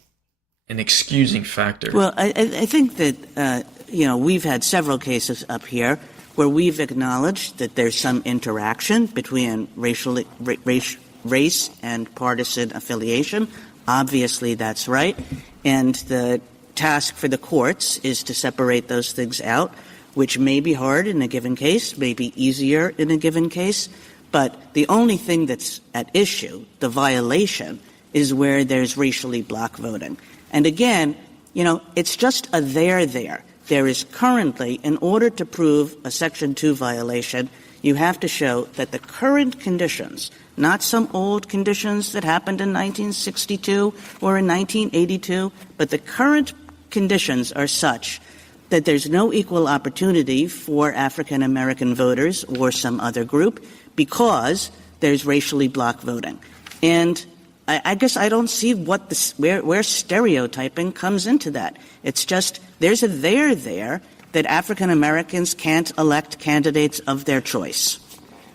excusing factor. Well, I think that, we've had several cases up here where we've acknowledged that there's some interaction between race and partisan affiliation obviously that's right. And the task for the courts is to separate those things out, which may be hard in a given case, may be easier in a given case. But the only thing that's at issue, the violation, is where there's racially block voting. And again, it's just a there. There is currently, in order to prove a Section 2 violation, you have to show that the current conditions, not some old conditions that happened in 1962 or in 1982, but the current conditions are such that there's no equal opportunity for African American voters or some other group because there's racially block voting. And I guess I don't see where stereotyping comes into that. It's just there's a there that African Americans can't elect candidates of their choice.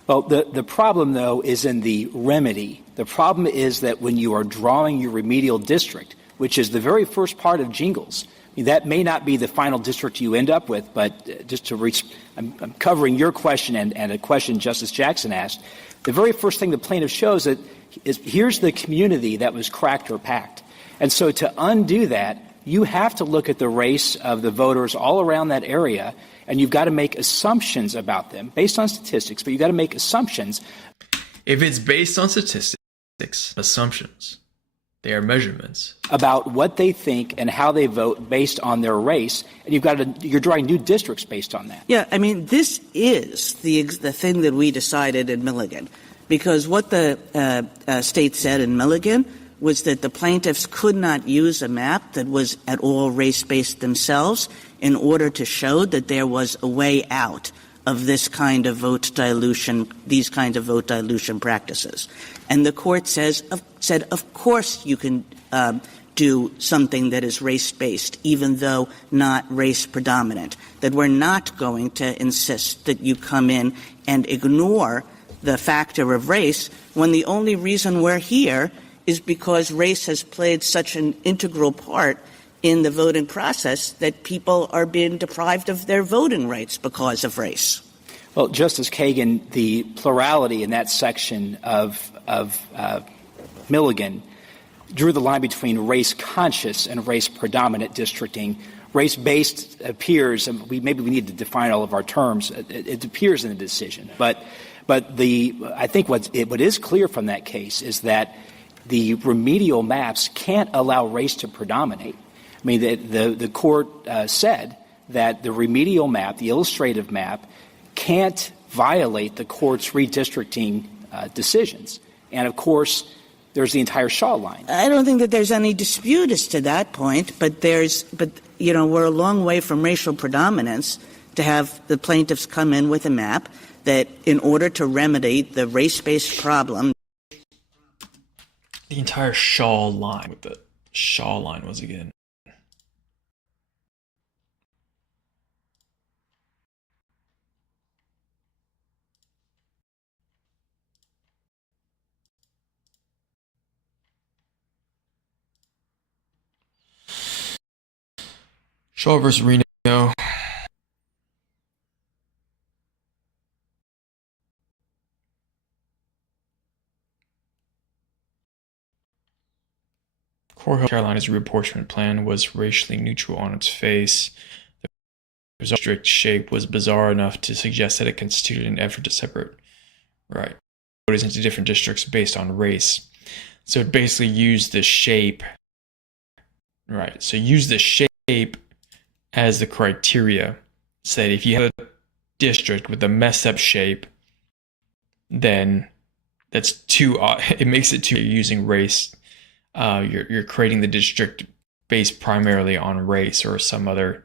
Well, the problem, though, is in the remedy. The problem is that when you are drawing your remedial district, which is the very first part of Jingles, that may not be the final district you end up with, but just to reach – I'm covering your question and a question Justice Jackson asked. The very first thing the plaintiff shows is here's the community that was cracked or packed. And so to undo that, you have to look at the race of the voters all around that area, and you've got to make assumptions about them based on statistics, but you've got to make assumptions. If it's based on statistics, assumptions, they are measurements. About what they think and how they vote based on their race, and you're drawing new districts based on that. Yeah, I mean, this is the thing that we decided in Milligan, because what the state said in Milligan was that the plaintiffs could not use a map that was at all race-based themselves in order to show that there was a way out of this kind of vote dilution, these kinds of vote dilution practices. And the court said, of course you can do something that is race-based, even though not race-predominant, that we're not going to insist that you come in and ignore the factor of race when the only reason we're here is because race has played such an integral part in the voting process that people are being deprived of their voting rights because of race. Well, Justice Kagan, the plurality in that section of Milligan drew the line between race-conscious and race-predominant districting. Race-based appears, and maybe we need to define all of our terms. It appears in the decision, but I think what is clear from that case is that the remedial maps can't allow race to predominate. I mean, the court said that the remedial map, the illustrative map, can't violate the court's redistricting decisions. And, of course, there's the entire Shaw line. I don't think that there's any dispute as to that point, but we're a long way from racial predominance to have the plaintiffs come in with a map that in order to remedy the race-based problem. The entire Shaw line, what the Shaw line was again. Shaw versus Reno. North Carolina's reapportionment plan was racially neutral on its face. The result district shape was bizarre enough to suggest that it constituted an effort to separate voters into different districts based on race. So it basically used the shape, so use the shape as the criteria. So that if you have a district with a messed up shape, then that's too, it makes it too, you're using race. You're creating the district based primarily on race or some other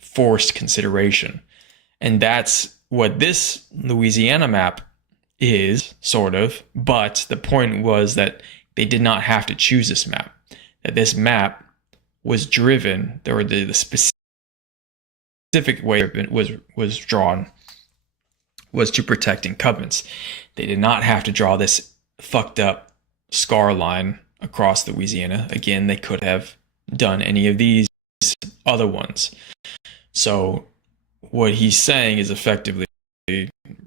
forced consideration. And that's what this Louisiana map is, sort of. But the point was that they did not have to choose this map. That this map was driven, or the specific way it was drawn was to protect incumbents. They did not have to draw this fucked up scar line across Louisiana. Again, they could have done any of these other ones. So what he's saying is effectively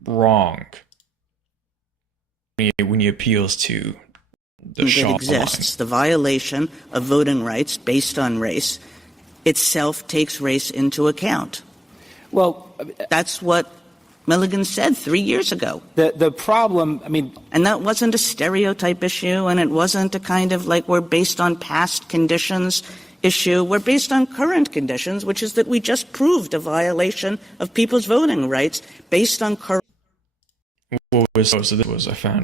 wrong when he appeals to the Shaw exists, the violation of voting rights based on race, itself takes race into account. Well, that's what Milligan said 3 years ago. The problem, and that wasn't a stereotype issue, and it wasn't a kind of like we're based on past conditions issue. We're based on current conditions, which is that we just proved a violation of people's voting rights based on current. I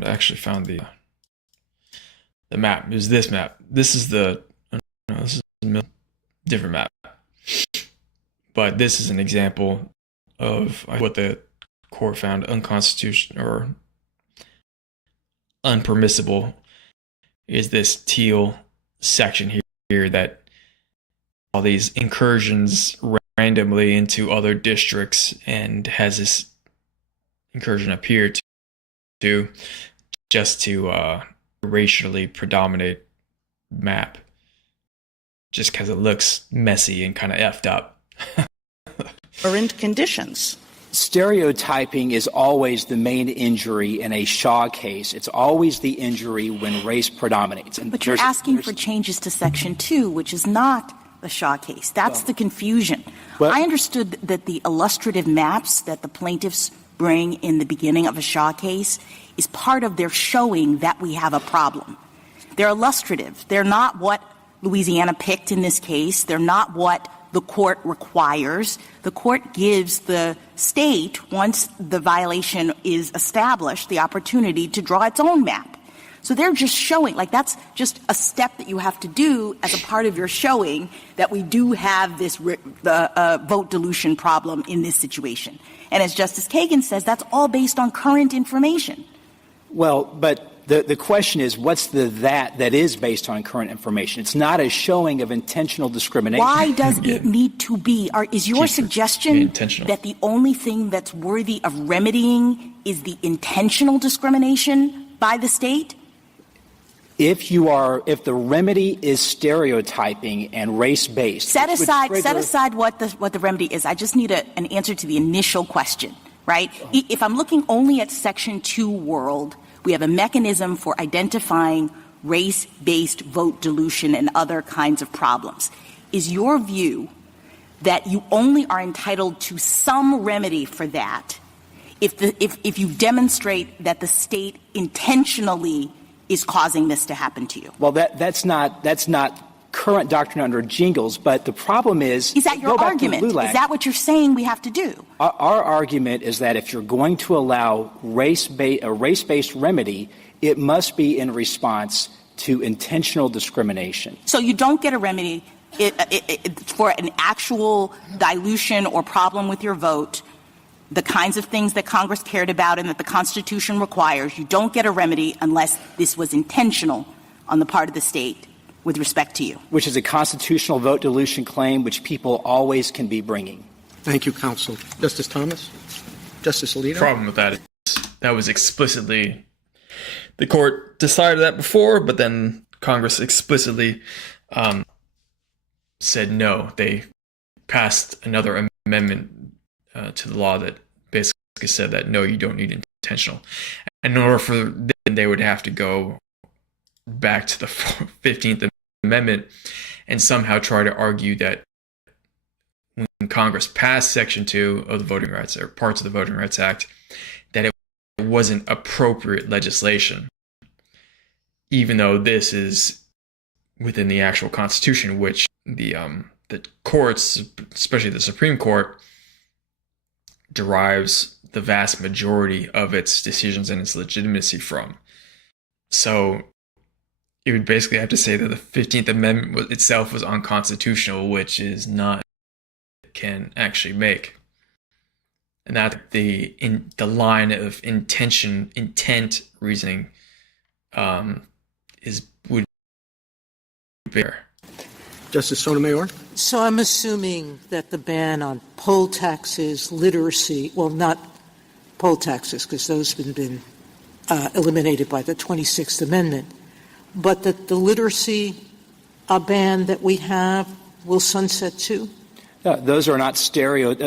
actually found the map. It was this map. This is this is a different map. But this is an example of what the court found unconstitutional or unpermissible, is this teal section here that all these incursions randomly into other districts, and has this incursion up here to racially predominate map, just because it looks messy and kind of effed up. Current conditions. Stereotyping is always the main injury in a Shaw case. It's always the injury when race predominates. But you're asking for changes to Section 2, which is not the Shaw case. That's the confusion. I understood that the illustrative maps that the plaintiffs bring in the beginning of a Shaw case is part of their showing that we have a problem. They're illustrative. They're not what Louisiana picked in this case. They're not what the court requires. The court gives the state, once the violation is established, the opportunity to draw its own map. So they're just showing, like that's just a step that you have to do as a part of your showing that we do have this vote dilution problem in this situation. And as Justice Kagan says, that's all based on current information. Well, but the question is, what's that is based on current information? It's not a showing of intentional discrimination. Why does it need to be? Is your suggestion that the only thing that's worthy of remedying is the intentional discrimination by the state? If the remedy is stereotyping and race-based, set aside what the remedy is. I just need an answer to the initial question, right? If I'm looking only at Section 2 world, we have a mechanism for identifying race-based vote dilution and other kinds of problems. Is your view that you only are entitled to some remedy for that if you demonstrate that the state intentionally is causing this to happen to you? Well, that's not current doctrine under Jingles, but the problem is that your argument? Is that what you're saying we have to do? Our argument is that if you're going to allow a race-based remedy, it must be in response to intentional discrimination. So you don't get a remedy for an actual dilution or problem with your vote, the kinds of things that Congress cared about and that the Constitution requires. You don't get a remedy unless this was intentional on the part of the state with respect to you. Which is a constitutional vote dilution claim which people always can be bringing. Thank you, counsel. Justice Thomas? Justice Alito? The problem with that is that was explicitly – the court decided that before, but then Congress explicitly said no. They passed another amendment to the law that basically said that, no, you don't need intentional. And in order for them, they would have to go back to the 15th Amendment and somehow try to argue that when Congress passed Section 2 of the Voting Rights, or parts of the Voting Rights Act, that it wasn't appropriate legislation, even though this is within the actual Constitution, which the courts, especially the Supreme Court, derives the vast majority of its decisions and its legitimacy from. So you would basically have to say that the 15th Amendment itself was unconstitutional, which is not can actually make. And that the line of intent reasoning would be there. Justice Sotomayor? So I'm assuming that the ban on poll taxes, literacy, well, not poll taxes because those have been eliminated by the 26th Amendment, but that the literacy ban that we have will sunset too? Those are not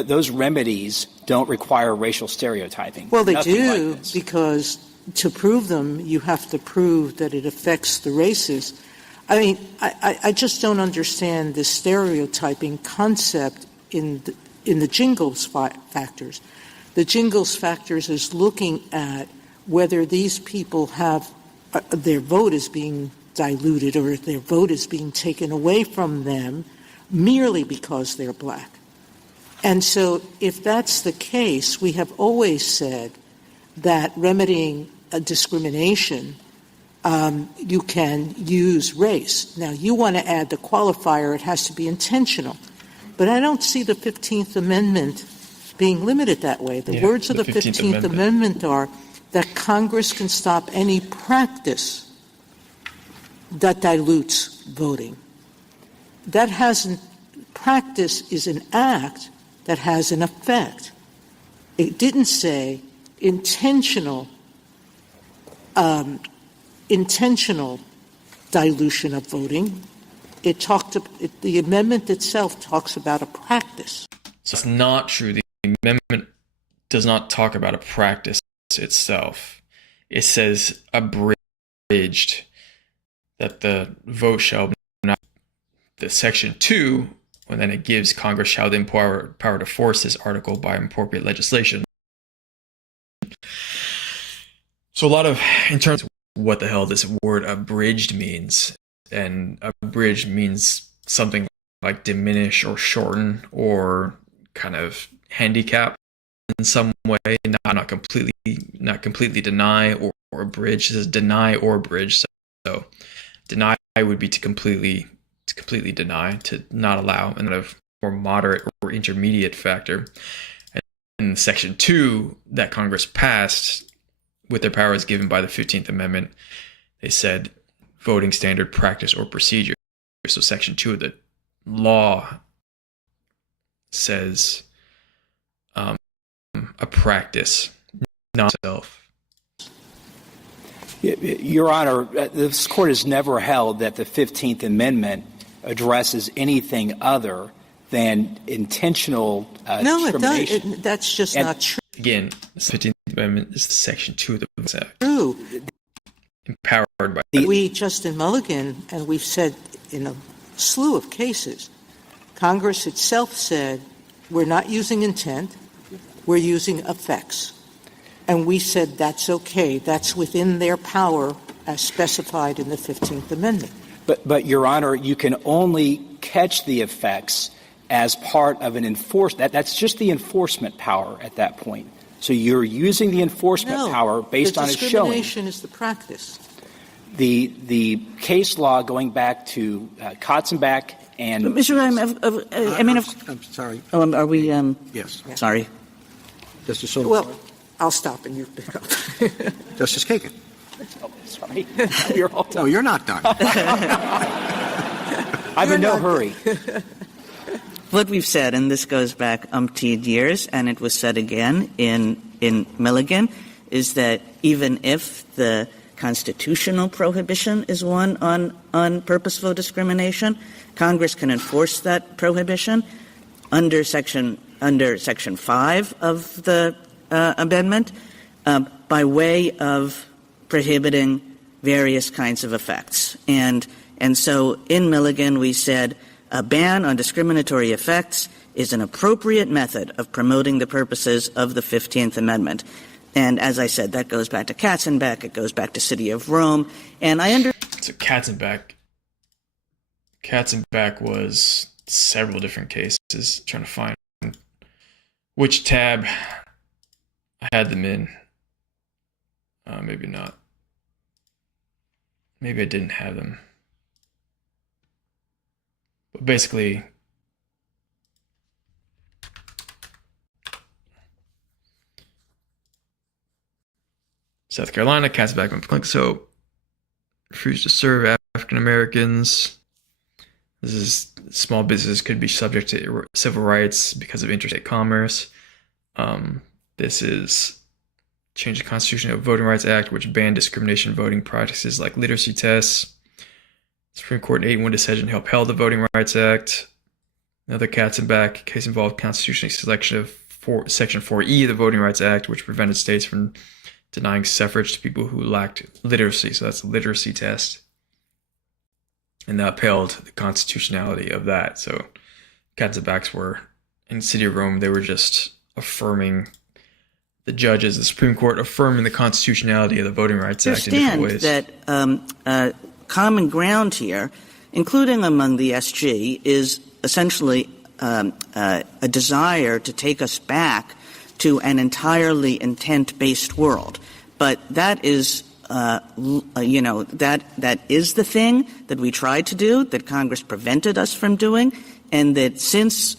those remedies don't require racial stereotyping. Well, they Nothing do like because to prove them, you have to prove that it affects the races. I mean, I just don't understand this stereotyping concept in the Jingles factors. The Jingles factors is looking at whether these people have their vote is being diluted or if their vote is being taken away from them merely because they're black. And so if that's the case, we have always said that remedying a discrimination, you can use race. Now, you want to add the qualifier, it has to be intentional. But I don't see the 15th Amendment being limited that way. The words of the 15th Amendment are that Congress can stop any practice that dilutes voting. Practice is an act that has an effect. It didn't say intentional dilution of voting. The amendment itself talks about a practice. So it's not true. The amendment does not talk about a practice itself. It says abridged, that the vote shall not. The section 2, and then it gives Congress shall the power to force this article by appropriate legislation. So a lot of, in terms of what the hell this word abridged means, and abridged means something like diminish or shorten or kind of handicap in some way, not completely deny or abridge. It says deny or abridge. So deny would be to completely deny, to not allow, and a more moderate or intermediate factor. And in section 2 that Congress passed with their powers given by the 15th Amendment, they said voting standard, practice, or procedure. So section 2 of the law says a practice, not itself. Your Honor, this Court has never held that the 15th Amendment addresses anything other than intentional discrimination. No, that's just not true. Again, the 15th Amendment is section 2 of the Voting Act. True. Empowered by We just in Mulligan, and we've said in a slew of cases, Congress itself said we're not using intent, we're using effects. And we said that's okay. That's within their power as specified in the 15th Amendment. But Your Honor, you can only catch the effects as part of an enforcement. That's just the enforcement power at that point. So you're using the enforcement power based on a showing. Discrimination is the practice. The case law going back to Katzenbach and Mr. Ryan, I'm sorry. Are we? Yes. Sorry. Justice Sotomayor. Well, I'll stop and you pick up. Justice Kagan. Oh, sorry. You're all done. No, you're not done. I'm in no hurry. What we've said, and this goes back umpteen years, and it was said again in Milligan, is that even if the constitutional prohibition is one on purposeful discrimination, Congress can enforce that prohibition under Section 5 of the amendment by way of prohibiting various kinds of effects. And so in Milligan we said a ban on discriminatory effects is an appropriate method of promoting the purposes of the 15th Amendment. And as I said, that goes back to Katzenbach, it goes back to City of Rome, and So Katzenbach was several different cases, trying to find which tab I had them in. Maybe not. Maybe I didn't have them. But basically, South Carolina, Katzenbach, so refused to serve African Americans. This is small businesses could be subject to civil rights because of interstate commerce. This is change the Constitution of Voting Rights Act, which banned discrimination voting practices like literacy tests. Supreme Court in 8-1 decision upheld the Voting Rights Act. Another Katzenbach case involved constitutional selection of Section 4E of the Voting Rights Act, which prevented states from denying suffrage to people who lacked literacy. So that's a literacy test. And that upheld the constitutionality of that. So Katzebacks were, in the city of Rome, they were just affirming, the judges, the Supreme Court affirming the constitutionality of the Voting Rights Act in different ways. That common ground here, including among the SG, is essentially a desire to take us back to an entirely intent-based world. But that is, that is the thing that we tried to do, that Congress prevented us from doing, and that since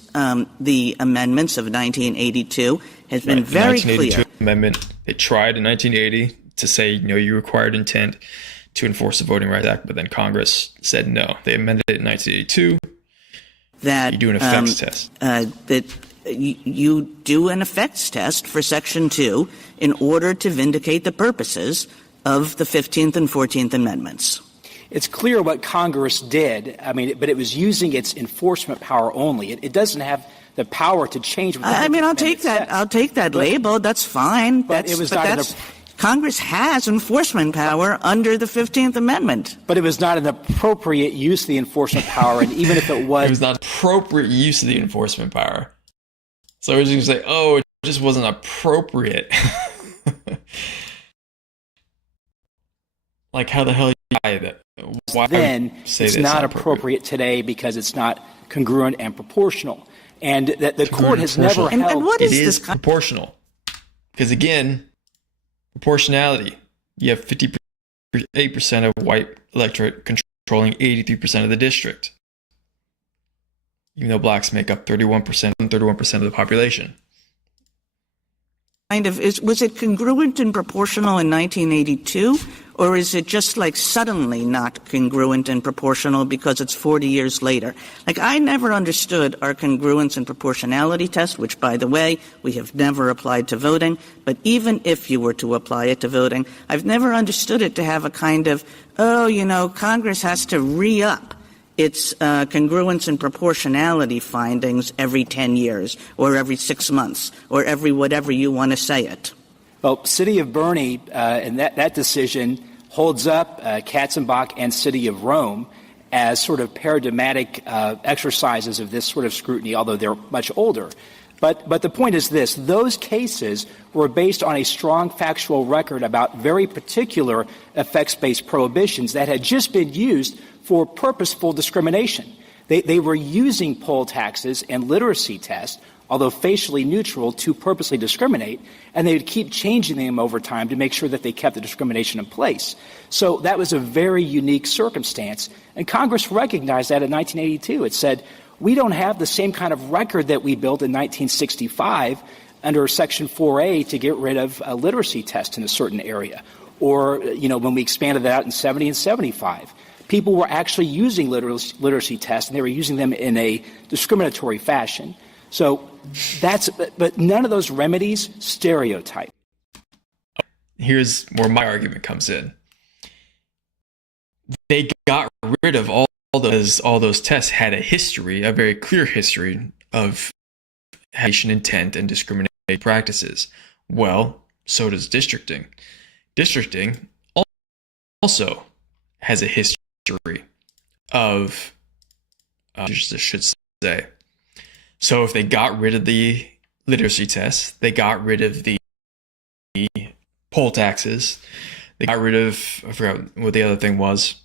the amendments of 1982 has been very clear. The 1982 amendment, they tried in 1980 to say, you required intent to enforce the Voting Rights Act, but then Congress said no. They amended it in 1982. That you do an effects test. That you do an effects test for Section 2 in order to vindicate the purposes of the 15th and 14th Amendments. It's clear what Congress did, but it was using its enforcement power only. It doesn't have the power to change what the I'll take that. I'll take that label. That's fine. Congress has enforcement power under the 15th Amendment. But it was not an appropriate use of the enforcement power, and even if it was... It was not appropriate use of the enforcement power. So I was just going to say, it just wasn't appropriate. Like, how the hell why then say it's not appropriate today because it's not congruent and proportional. And that the court has never held... And what is this? Proportional. Because again... Proportionality. You have 58% of white electorate controlling 83% of the district. Even though blacks make up 31% and 31% of the population. Was it congruent and proportional in 1982? Or is it just like suddenly not congruent and proportional because it's 40 years later? Like, I never understood our congruence and proportionality test, which, by the way, we have never applied to voting. But even if you were to apply it to voting, I've never understood it to have a kind of, Congress has to re-up its congruence and proportionality findings every 10 years or every 6 months or every whatever you want to say it. Well, City of Bernie and that decision holds up Katzenbach and City of Rome as sort of paradigmatic exercises of this sort of scrutiny, although they're much older. But the point is this. Those cases were based on a strong factual record about very particular effects-based prohibitions that had just been used for purposeful discrimination. They were using poll taxes and literacy tests, although facially neutral, to purposely discriminate, and they would keep changing them over time to make sure that they kept the discrimination in place. So that was a very unique circumstance, and Congress recognized that in 1982. It said, we don't have the same kind of record that we built in 1965 under Section 4A to get rid of a literacy test in a certain area, or, when we expanded that out in 70 and 75. People were actually using literacy tests, and they were using them in a discriminatory fashion. So but none of those remedies stereotype. Here's where my argument comes in. They got rid of all those tests had a very clear history of intent and discriminatory practices. Well, so does districting. Districting also has a history of, I should say. So if they got rid of the literacy tests, they got rid of the poll taxes, they got rid of, I forgot what the other thing was.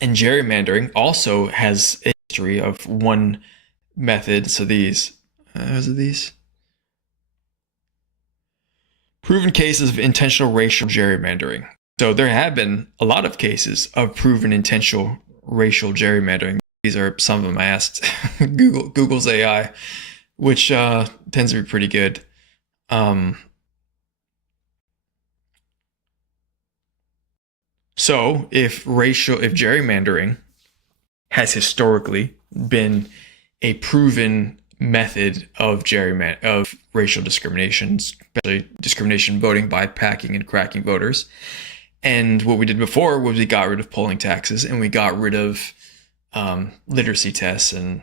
And gerrymandering also has a history of one method. So these, proven cases of intentional racial gerrymandering. So there have been a lot of cases of proven intentional racial gerrymandering. These are some of them I asked Google's AI, which tends to be pretty good. So if gerrymandering has historically been a proven method of racial discrimination, especially discrimination voting by packing and cracking voters, and what we did before was we got rid of polling taxes and we got rid of literacy tests and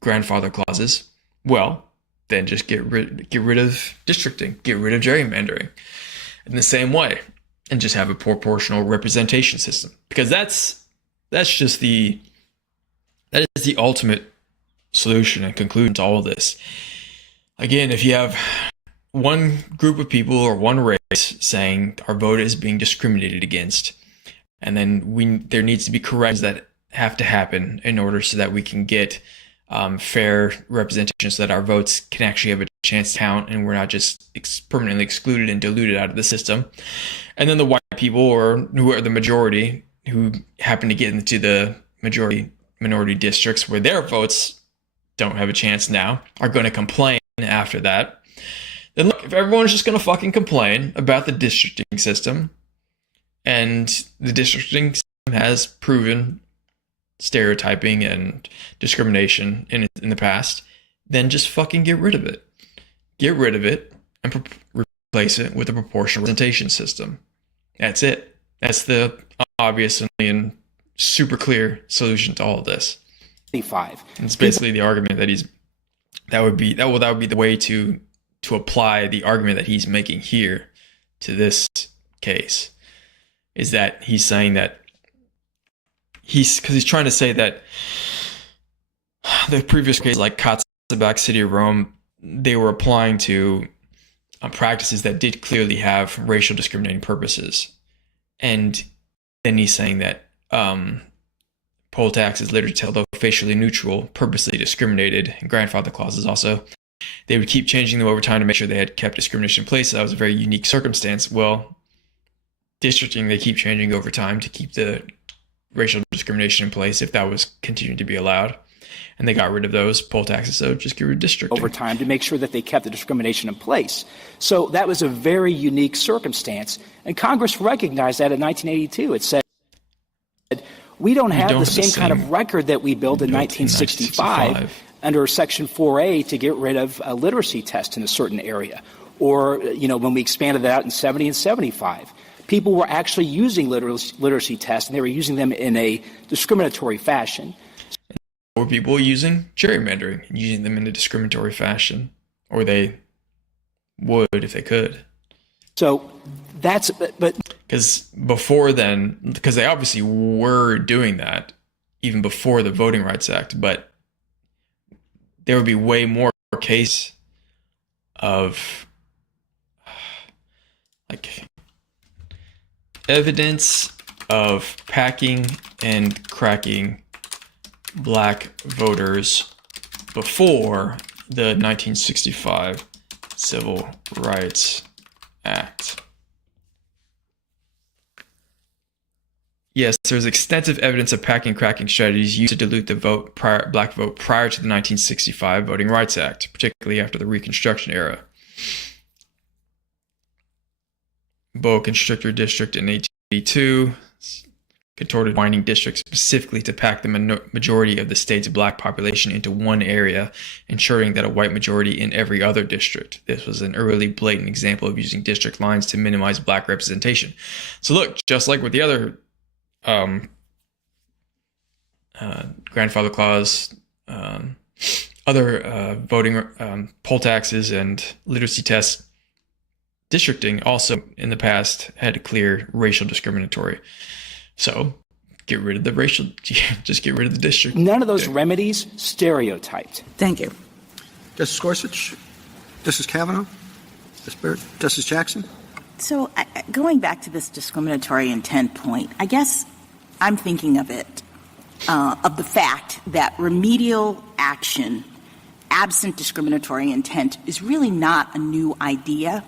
grandfather clauses. Well, then just get rid of districting, get rid of gerrymandering in the same way, and just have a proportional representation system, because that is the ultimate solution and conclusion to all of this. Again, if you have one group of people or one race saying our vote is being discriminated against, and then there needs to be corrections that have to happen in order so that we can get fair representation, so that our votes can actually have a chance to count and we're not just permanently excluded and diluted out of the system. And then the white people, or who are the majority, who happen to get into the minority districts where their votes don't have a chance now, are going to complain after that. Then look, if everyone's just going to fucking complain about the districting system, and the districting system has proven stereotyping and discrimination in the past, then just fucking get rid of it. Get rid of it and replace it with a proportional representation system. That's it. That's the obvious and super clear solution to all of this. It's basically the argument that would be the way to apply the argument that he's making here to this case, is that he's saying that he's trying to say that the previous case, like Katzenbach, City of Rome, they were applying to practices that did clearly have racial discriminating purposes. And then he's saying that poll taxes, literature, although facially neutral, purposely discriminated, and grandfather clauses also, they would keep changing them over time to make sure they had kept discrimination in place. So that was a very unique circumstance. Well, districting, they keep changing over time to keep the racial discrimination in place if that was continuing to be allowed. And they got rid of those poll taxes, so just get rid of districting. Over time to make sure that they kept the discrimination in place. So that was a very unique circumstance. And Congress recognized that in 1982. It said, we don't have the same kind of record that we built in 1965 under Section 4A to get rid of a literacy test in a certain area. Or, when we expanded that out in 70 and 75. People were actually using literacy tests, and they were using them in a discriminatory fashion. Or people using gerrymandering and using them in a discriminatory fashion, or they would if they could. So that's, but because before then, because they obviously were doing that even before the Voting Rights Act, but there would be way more case of like evidence of packing and cracking black voters before the 1965 Civil Rights Act. Yes, there's extensive evidence of packing and cracking strategies used to dilute the black vote prior to the 1965 Voting Rights Act, particularly after the Reconstruction era. Boa Constrictor District in 1882 contorted winding districts specifically to pack the majority of the state's black population into one area, ensuring that a white majority in every other district. This was an early blatant example of using district lines to minimize black representation. So look, just like with the other grandfather clause, other voting poll taxes and literacy tests, districting also in the past had a clear racial discriminatory. So get rid of the racial, just get rid of the district. None of those remedies stereotyped. Thank you. Justice Gorsuch? Justice Kavanaugh? Justice Barrett? Justice Jackson? So going back to this discriminatory intent point, I guess I'm thinking of it, of the fact that remedial action absent discriminatory intent is really not a new idea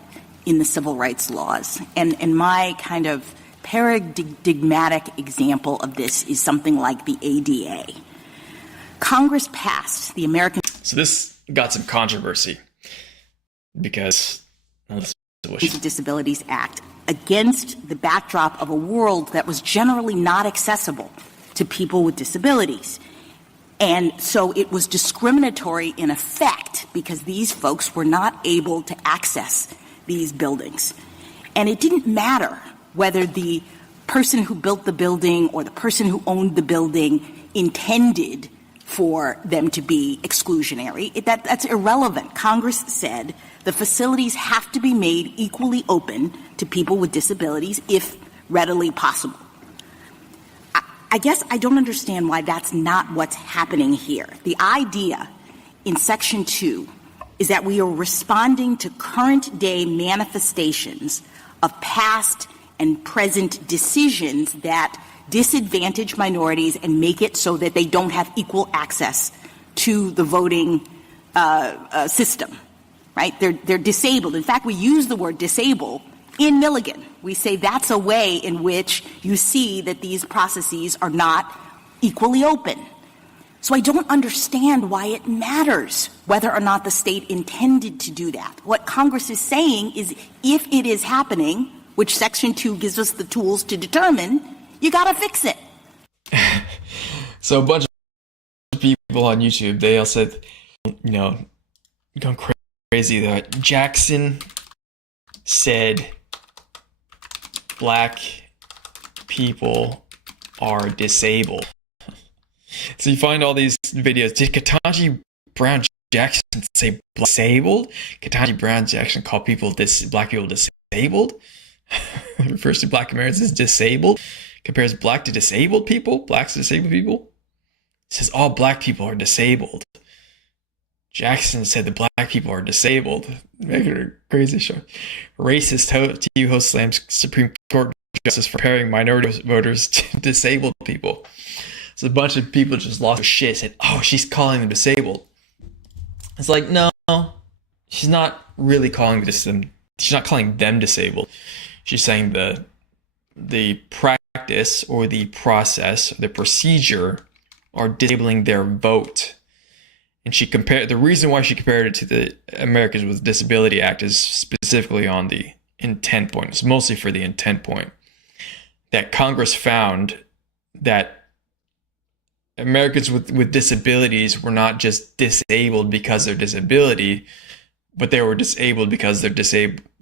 in the civil rights laws. And my kind of paradigmatic example of this is something like the ADA. Congress passed the American... So this got some controversy because... Disabilities Act against the backdrop of a world that was generally not accessible to people with disabilities. And so it was discriminatory in effect because these folks were not able to access these buildings. And it didn't matter whether the person who built the building or the person who owned the building intended for them to be exclusionary. That's irrelevant. Congress said the facilities have to be made equally open to people with disabilities if readily possible. I guess I don't understand why that's not what's happening here. The idea in Section 2 is that we are responding to current day manifestations of past and present decisions that disadvantage minorities and make it so that they don't have equal access to the voting system, right? They're disabled. In fact, we use the word disable in Milligan. We say that's a way in which you see that these processes are not equally open. So I don't understand why it matters whether or not the state intended to do that. What Congress is saying is if it is happening, which Section 2 gives us the tools to determine, you got to fix it. So a bunch of people on YouTube, they all said, going crazy that Jackson said black people are disabled. So you find all these videos. Did Ketanji Brown Jackson say disabled? Ketanji Brown Jackson called black people disabled? Refers to black Americans as disabled? Compares black to disabled people? Blacks to disabled people? Says all black people are disabled. Jackson said the black people are disabled. Making it a crazy show. Racist TV host slams Supreme Court justice for comparing minority voters to disabled people. So a bunch of people just lost their shit, said, oh, she's calling them disabled. It's like, no, she's not really calling them, she's not calling them disabled. She's saying the practice or the process, the procedure are disabling their vote. And the reason why she compared it to the Americans with Disability Act is specifically on the intent point. It's mostly for the intent point. That Congress found that Americans with disabilities were not just disabled because of their disability, but they were disabled because their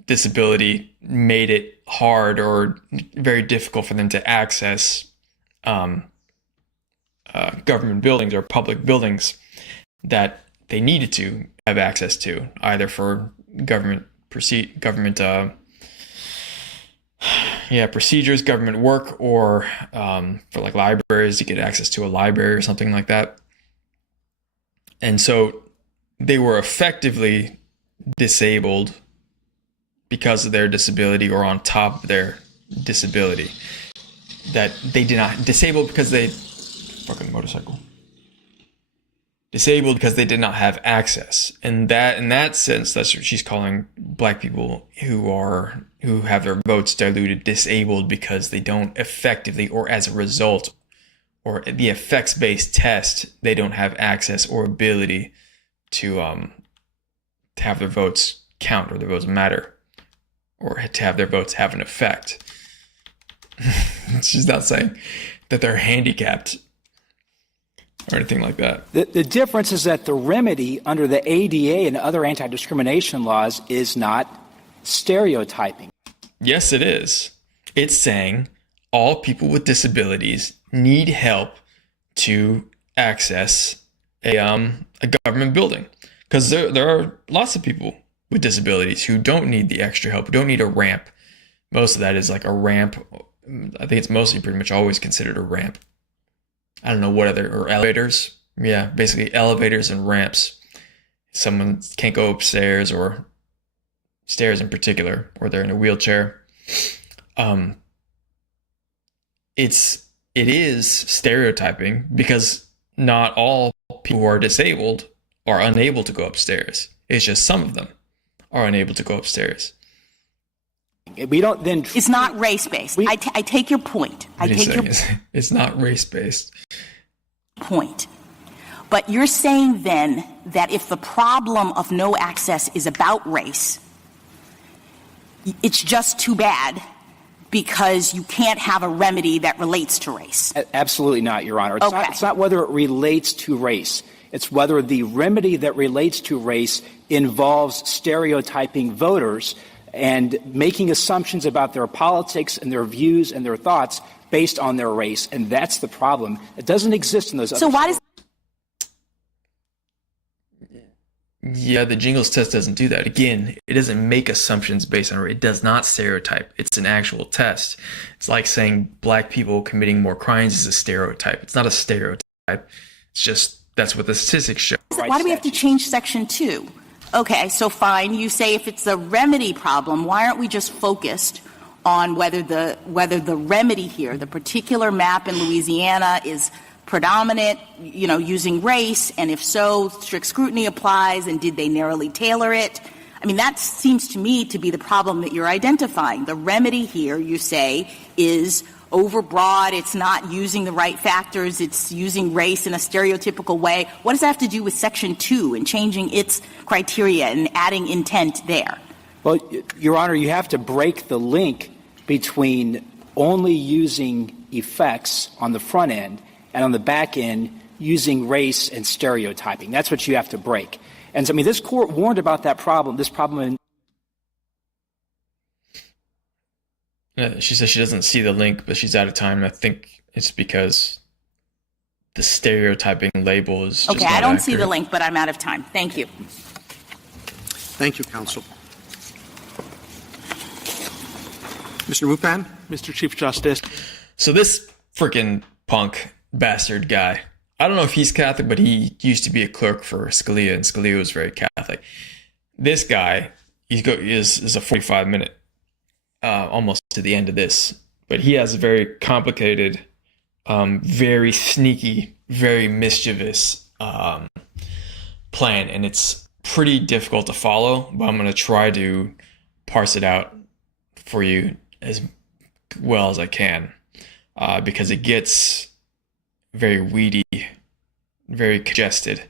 disability made it hard or very difficult for them to access government buildings or public buildings that they needed to have access to, either for government procedures, government work, or for like libraries to get access to a library or something like that. And so they were effectively disabled because of their disability or on top of their disability. That they did not disabled because they fucking motorcycle. Disabled because they did not have access. And that in that sense, that's what she's calling black people who have their votes diluted disabled because they don't effectively, or as a result, or the effects-based test, they don't have access or ability to have their votes count or their votes matter, or to have their votes have an effect. She's not saying that they're handicapped or anything like that. The difference is that the remedy under the ADA and other anti-discrimination laws is not stereotyping. Yes, it is. It's saying all people with disabilities need help to access a government building. Because there are lots of people with disabilities who don't need the extra help, who don't need a ramp. Most of that is like a ramp. I think it's mostly pretty much always considered a ramp. I don't know what or elevators. Yeah, basically elevators and ramps. Someone can't go upstairs or stairs in particular, or they're in a wheelchair. It is stereotyping because not all people who are disabled are unable to go upstairs. It's just some of them are unable to go upstairs. We don't then. It's not race-based. I take your point. It's not race-based. Point. But you're saying then that if the problem of no access is about race, it's just too bad because you can't have a remedy that relates to race. Absolutely not, Your Honor. It's not whether it relates to race. It's whether the remedy that relates to race involves stereotyping voters and making assumptions about their politics and their views and their thoughts based on their race. And that's the problem. It doesn't exist in those other. So why does Yeah, the Jingles test doesn't do that. Again, it doesn't make assumptions based on it does not stereotype. It's an actual test. It's like saying black people committing more crimes is a stereotype. It's not a stereotype. It's just that's what the statistics show. Why do we have to change Section 2? Okay, so fine. You say if it's a remedy problem, why aren't we just focused on whether the remedy here, the particular map in Louisiana, is predominant, using race, and if so, strict scrutiny applies, and did they narrowly tailor it? I mean, that seems to me to be the problem that you're identifying. The remedy here, you say, is overbroad. It's not using the right factors. It's using race in a stereotypical way. What does that have to do with Section 2 and changing its criteria and adding intent there? Well, Your Honor, you have to break the link between only using effects on the front end and on the back end using race and stereotyping. That's what you have to break. And so, I mean, this court warned about that problem, She says she doesn't see the link, but she's out of time. I think it's because the stereotyping label is just okay, I don't accurate. see the link, but I'm out of time. Thank you. Thank you, counsel. Mr. Mupan? Mr. Chief Justice. So this freaking punk bastard guy, I don't know if he's Catholic, but he used to be a clerk for Scalia, and Scalia was very Catholic. This guy is a 45-minute, almost to the end of this, but he has a very complicated, very sneaky, very mischievous plan, and it's pretty difficult to follow, but I'm going to try to parse it out for you as well as I can, because it gets very weedy, very congested.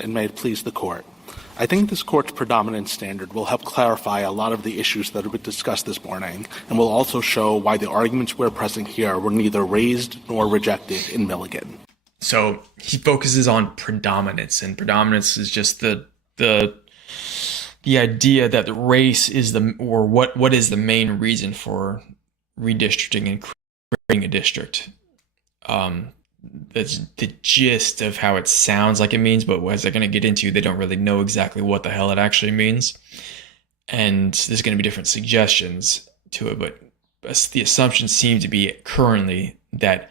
And may it please the Court. I think this Court's predominant standard will help clarify a lot of the issues that have been discussed this morning, and will also show why the arguments we're pressing here were neither raised nor rejected in Milligan. So he focuses on predominance, and predominance is just the idea that the race is what is the main reason for redistricting and creating a district. That's the gist of how it sounds like it means, but as they're going to get into, they don't really know exactly what the hell it actually means. And there's going to be different suggestions to it, but the assumption seems to be currently that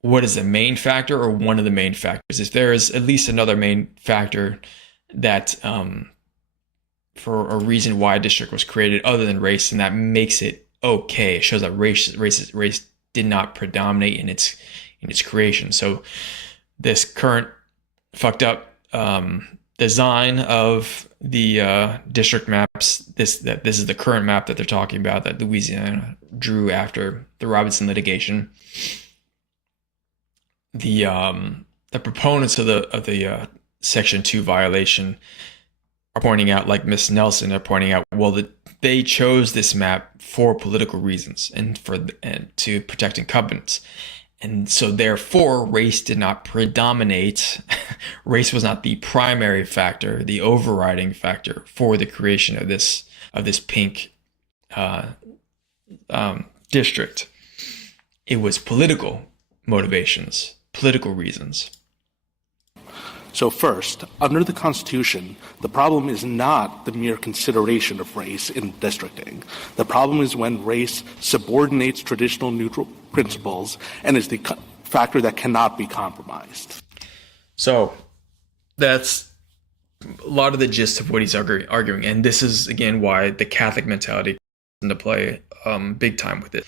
what is the main factor or one of the main factors? If there is at least another main factor that for a reason why a district was created other than race, and that makes it okay. It shows that race did not predominate in its creation. So this current fucked up design of the district maps, this is the current map that they're talking about that Louisiana drew after the Robinson litigation. The proponents of the Section 2 violation are pointing out, like Miss Nelson, are pointing out, well, that they chose this map for political reasons and to protect incumbents. And so therefore, race did not predominate. Race was not the primary factor, the overriding factor for the creation of this pink district. It was political motivations, political reasons. So first, under the Constitution, the problem is not the mere consideration of race in districting. The problem is when race subordinates traditional neutral principles and is the factor that cannot be compromised. So that's a lot of the gist of what he's arguing. And this is, again, why the Catholic mentality comes into play big time with it.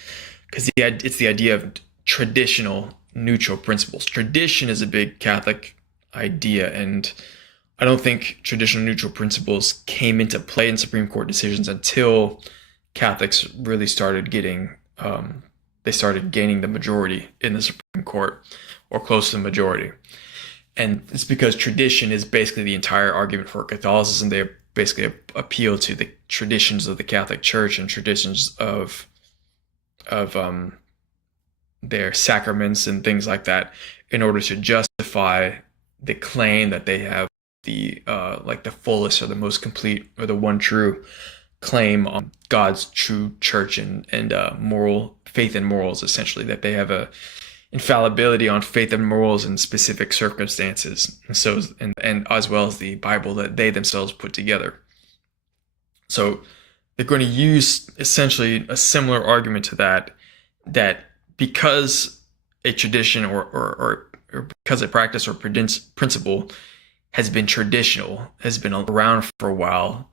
Because it's the idea of traditional neutral principles. Tradition is a big Catholic idea, and I don't think traditional neutral principles came into play in Supreme Court decisions until Catholics really started getting they started gaining the majority in the Supreme Court, or close to the majority. And it's because tradition is basically the entire argument for Catholicism. They basically appeal to the traditions of the Catholic Church and traditions of their sacraments and things like that in order to justify the claim that they have the fullest or the most complete or the one true claim on God's true church and moral faith and morals, essentially, that they have infallibility on faith and morals in specific circumstances, and as well as the Bible that they themselves put together. So they're going to use essentially a similar argument to that because a tradition or because a practice or principle has been traditional, has been around for a while,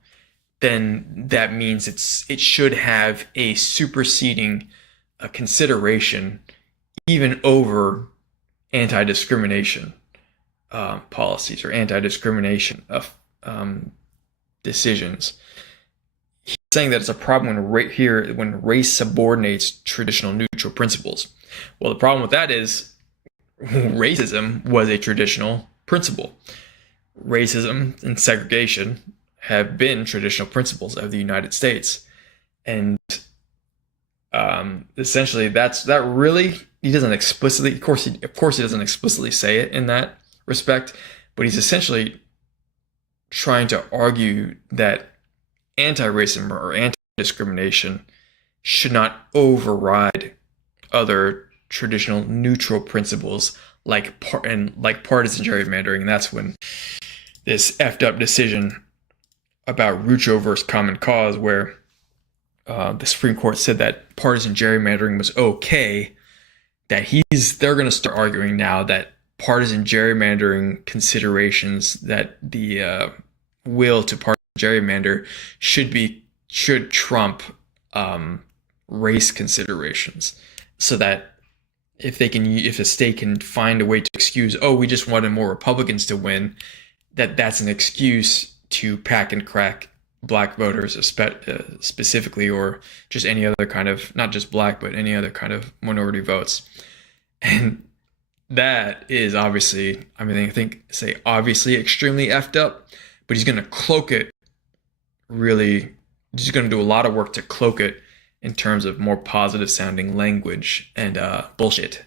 then that means it should have a superseding consideration even over anti-discrimination policies or anti-discrimination decisions. He's saying that it's a problem when race subordinates traditional neutral principles. Well, the problem with that is racism was a traditional principle. Racism and segregation have been traditional principles of the United States, and essentially that really, he doesn't explicitly, of course he doesn't explicitly say it in that respect, but he's essentially trying to argue that anti-racism or anti-discrimination should not override other traditional neutral principles like partisan gerrymandering. And that's when this effed up decision about Rucho versus Common Cause, where the Supreme Court said that partisan gerrymandering was okay, that they're going to start arguing now that partisan gerrymandering considerations, that the will to partisan gerrymander should trump race considerations, so that if a state can find a way to excuse, we just wanted more Republicans to win, that's an excuse to pack and crack black voters specifically, or just any other kind of, not just black, but any other kind of minority votes. And that is obviously, I think obviously extremely effed up, but he's going to cloak it he's going to do a lot of work to cloak it in terms of more positive sounding language and bullshit.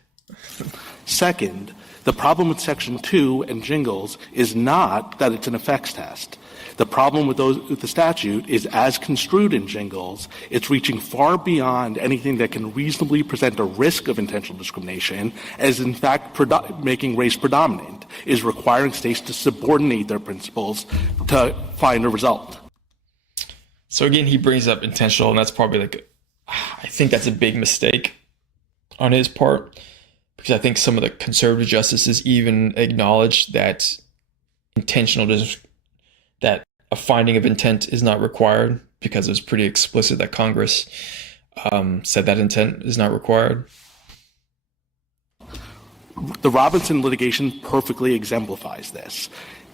Second, the problem with Section 2 and jingles is not that it's an effects test. The problem with the statute is, as construed in jingles, it's reaching far beyond anything that can reasonably present a risk of intentional discrimination, as in fact making race predominant, is requiring states to subordinate their principles to find a result. So again, he brings up intentional, and that's probably I think that's a big mistake on his part, because I think some of the conservative justices even acknowledge that that a finding of intent is not required, because it was pretty explicit that Congress said that intent is not required. The Robinson litigation perfectly exemplifies this.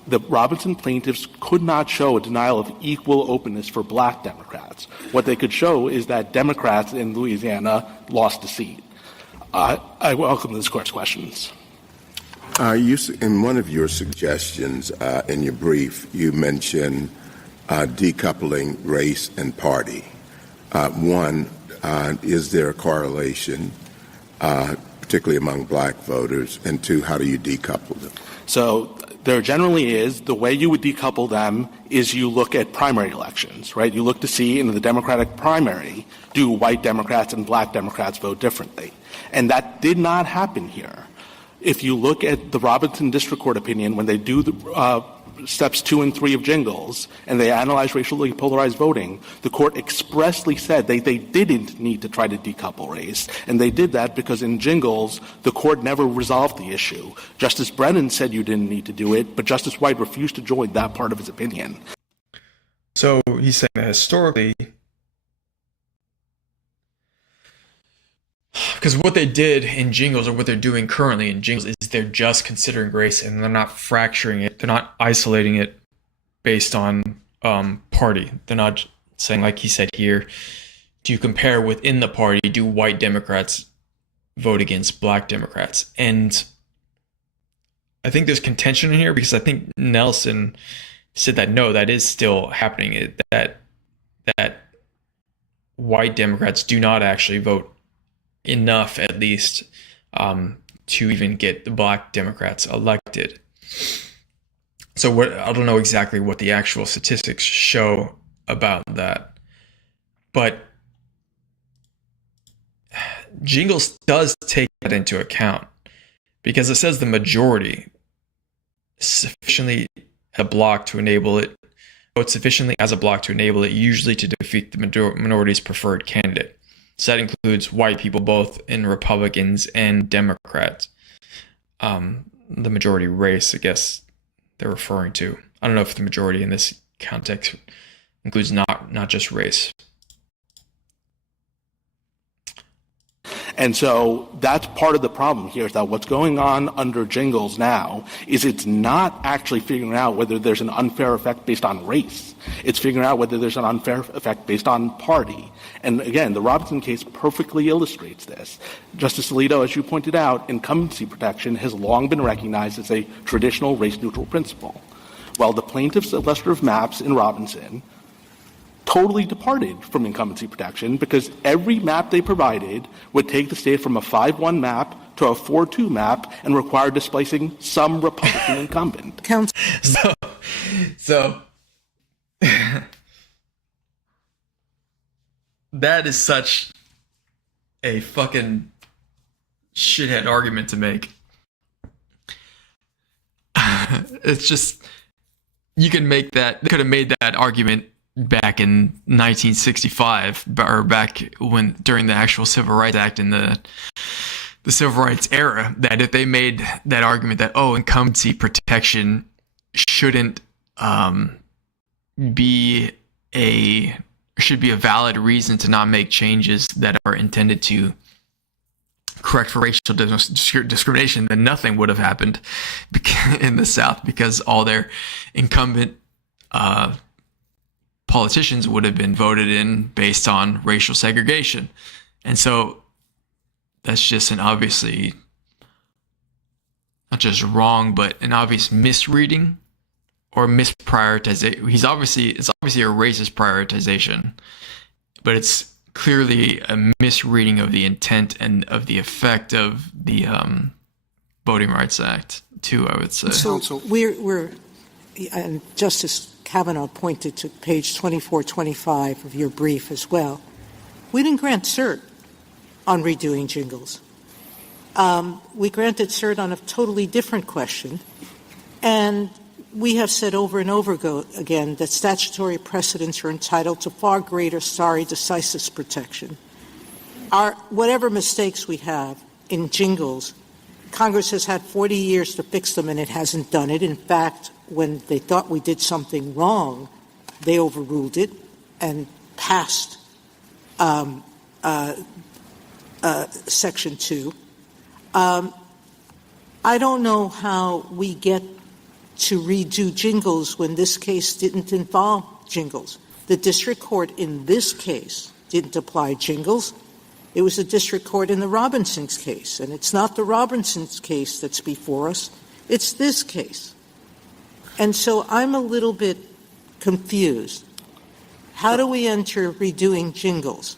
The Robinson plaintiffs could not show a denial of equal openness for black Democrats. What they could show is that Democrats in Louisiana lost a seat. I welcome this Court's questions. In one of your suggestions in your brief, you mentioned decoupling race and party. One, is there a correlation, particularly among black voters? And two, how do you decouple them? So there generally is. The way you would decouple them is you look at primary elections, right? You look to see in the Democratic primary, do white Democrats and black Democrats vote differently? And that did not happen here. If you look at the Robinson District Court opinion, when they do the steps 2 and 3 of jingles, and they analyze racially polarized voting, the Court expressly said they didn't need to try to decouple race. And they did that because in jingles, the Court never resolved the issue. Justice Brennan said you didn't need to do it, but Justice White refused to join that part of his opinion. So he's saying that historically, because what they did in jingles, or what they're doing currently in jingles, is they're just considering race, and they're not fracturing it. They're not isolating it based on party. They're not saying, like he said here, do you compare within the party, do white Democrats vote against black Democrats? And I think there's contention in here, because I think Nelson said that no, that is still happening, that white Democrats do not actually vote enough, at least, to even get the black Democrats elected. So I don't know exactly what the actual statistics show about that, but Jingles does take that into account because it says the majority sufficiently a block to enable it, vote sufficiently as a block to enable it, usually to defeat the minority's preferred candidate. So that includes white people, both in Republicans and Democrats. The majority race, I guess they're referring to. I don't know if the majority in this context includes not just race. And so that's part of the problem here, is that what's going on under Jingles now is it's not actually figuring out whether there's an unfair effect based on race. It's figuring out whether there's an unfair effect based on party. And again, the Robinson case perfectly illustrates this. Justice Alito, as you pointed out, incumbency protection has long been recognized as a traditional race-neutral principle. While the plaintiffs' illustrative maps in Robinson totally departed from incumbency protection because every map they provided would take the state from a 5-1 map to a 4-2 map and require displacing some Republican incumbent. So that is such a fucking shithead argument to make. It's just, you can make that, they could have made that argument back in 1965, or back when during the actual Civil Rights Act in the Civil Rights era, that if they made that argument that, incumbency protection shouldn't should be a valid reason to not make changes that are intended to correct for racial discrimination, then nothing would have happened in the South, because all their incumbent politicians would have been voted in based on racial segregation. And so that's just an obviously not just wrong, but an obvious misreading or misprioritization. It's obviously a racist prioritization, but it's clearly a misreading of the intent and of the effect of the Voting Rights Act too, I would say. So we're and Justice Kavanaugh pointed to page 2425 of your brief as well. We didn't grant cert on redoing Jingles. We granted cert on a totally different question, and we have said over and over again that statutory precedents are entitled to far greater stare decisis protection. Whatever mistakes we have in Jingles, Congress has had 40 years to fix them, and it hasn't done it. In fact, when they thought we did something wrong, they overruled it and passed Section 2. I don't know how we get to redo Jingles when this case didn't involve Jingles. The district court in this case didn't apply Jingles. It was the district court in the Robinson's case, and it's not the Robinson's case that's before us. It's this case. And so I'm a little bit confused. How do we enter redoing Jingles?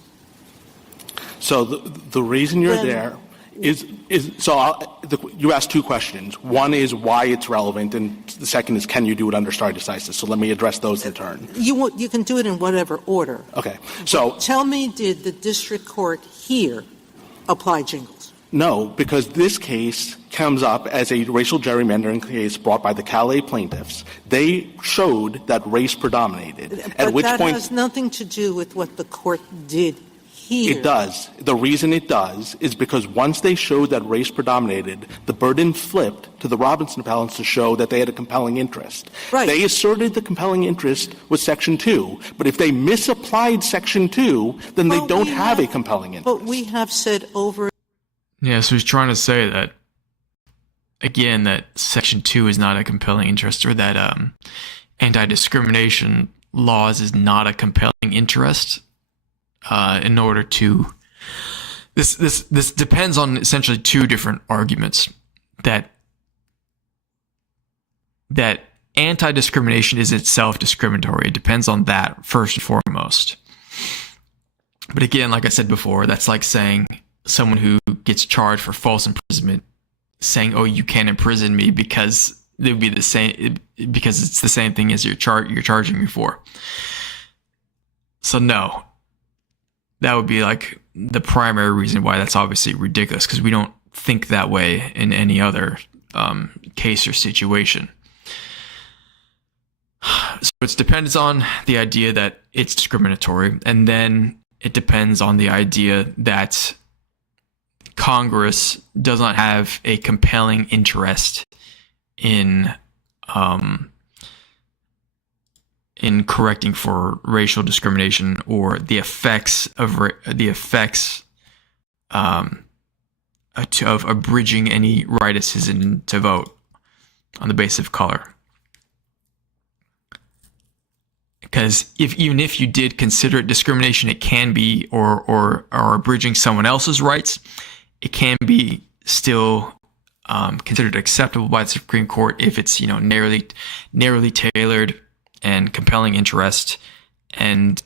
So the reason you're there is you asked two questions. One is why it's relevant, and the second is can you do it under stare decisis. So let me address those in turn. You can do it in whatever order. Okay. So tell me, did the district court here apply Jingles? No, because this case comes up as a racial gerrymandering case brought by the Callais plaintiffs. They showed that race predominated. But that has nothing to do with what the court did here. It does. The reason it does is because once they showed that race predominated, the burden flipped to the Robinson appellants to show that they had a compelling interest. Right. They asserted the compelling interest was Section 2, but if they misapplied Section 2, then they don't have a compelling interest. But we have said over. Yeah, so he's trying to say that, again, that Section 2 is not a compelling interest, or that anti-discrimination laws is not a compelling interest. In order to, this depends on essentially two different arguments. That anti-discrimination is itself discriminatory. It depends on that first and foremost. But again, like I said before, that's like saying someone who gets charged for false imprisonment saying, "Oh, you can't imprison me because it would be the same, because it's the same thing as you're charging me for." So no. That would be like the primary reason why that's obviously ridiculous, because we don't think that way in any other case or situation. So it depends on the idea that it's discriminatory, and then it depends on the idea that Congress does not have a compelling interest in correcting for racial discrimination or the effects of abridging any right of citizen to vote on the basis of color. Because even if you did consider it discrimination, it can be, or abridging someone else's rights, it can be still considered acceptable by the Supreme Court if it's, narrowly tailored and compelling interest, and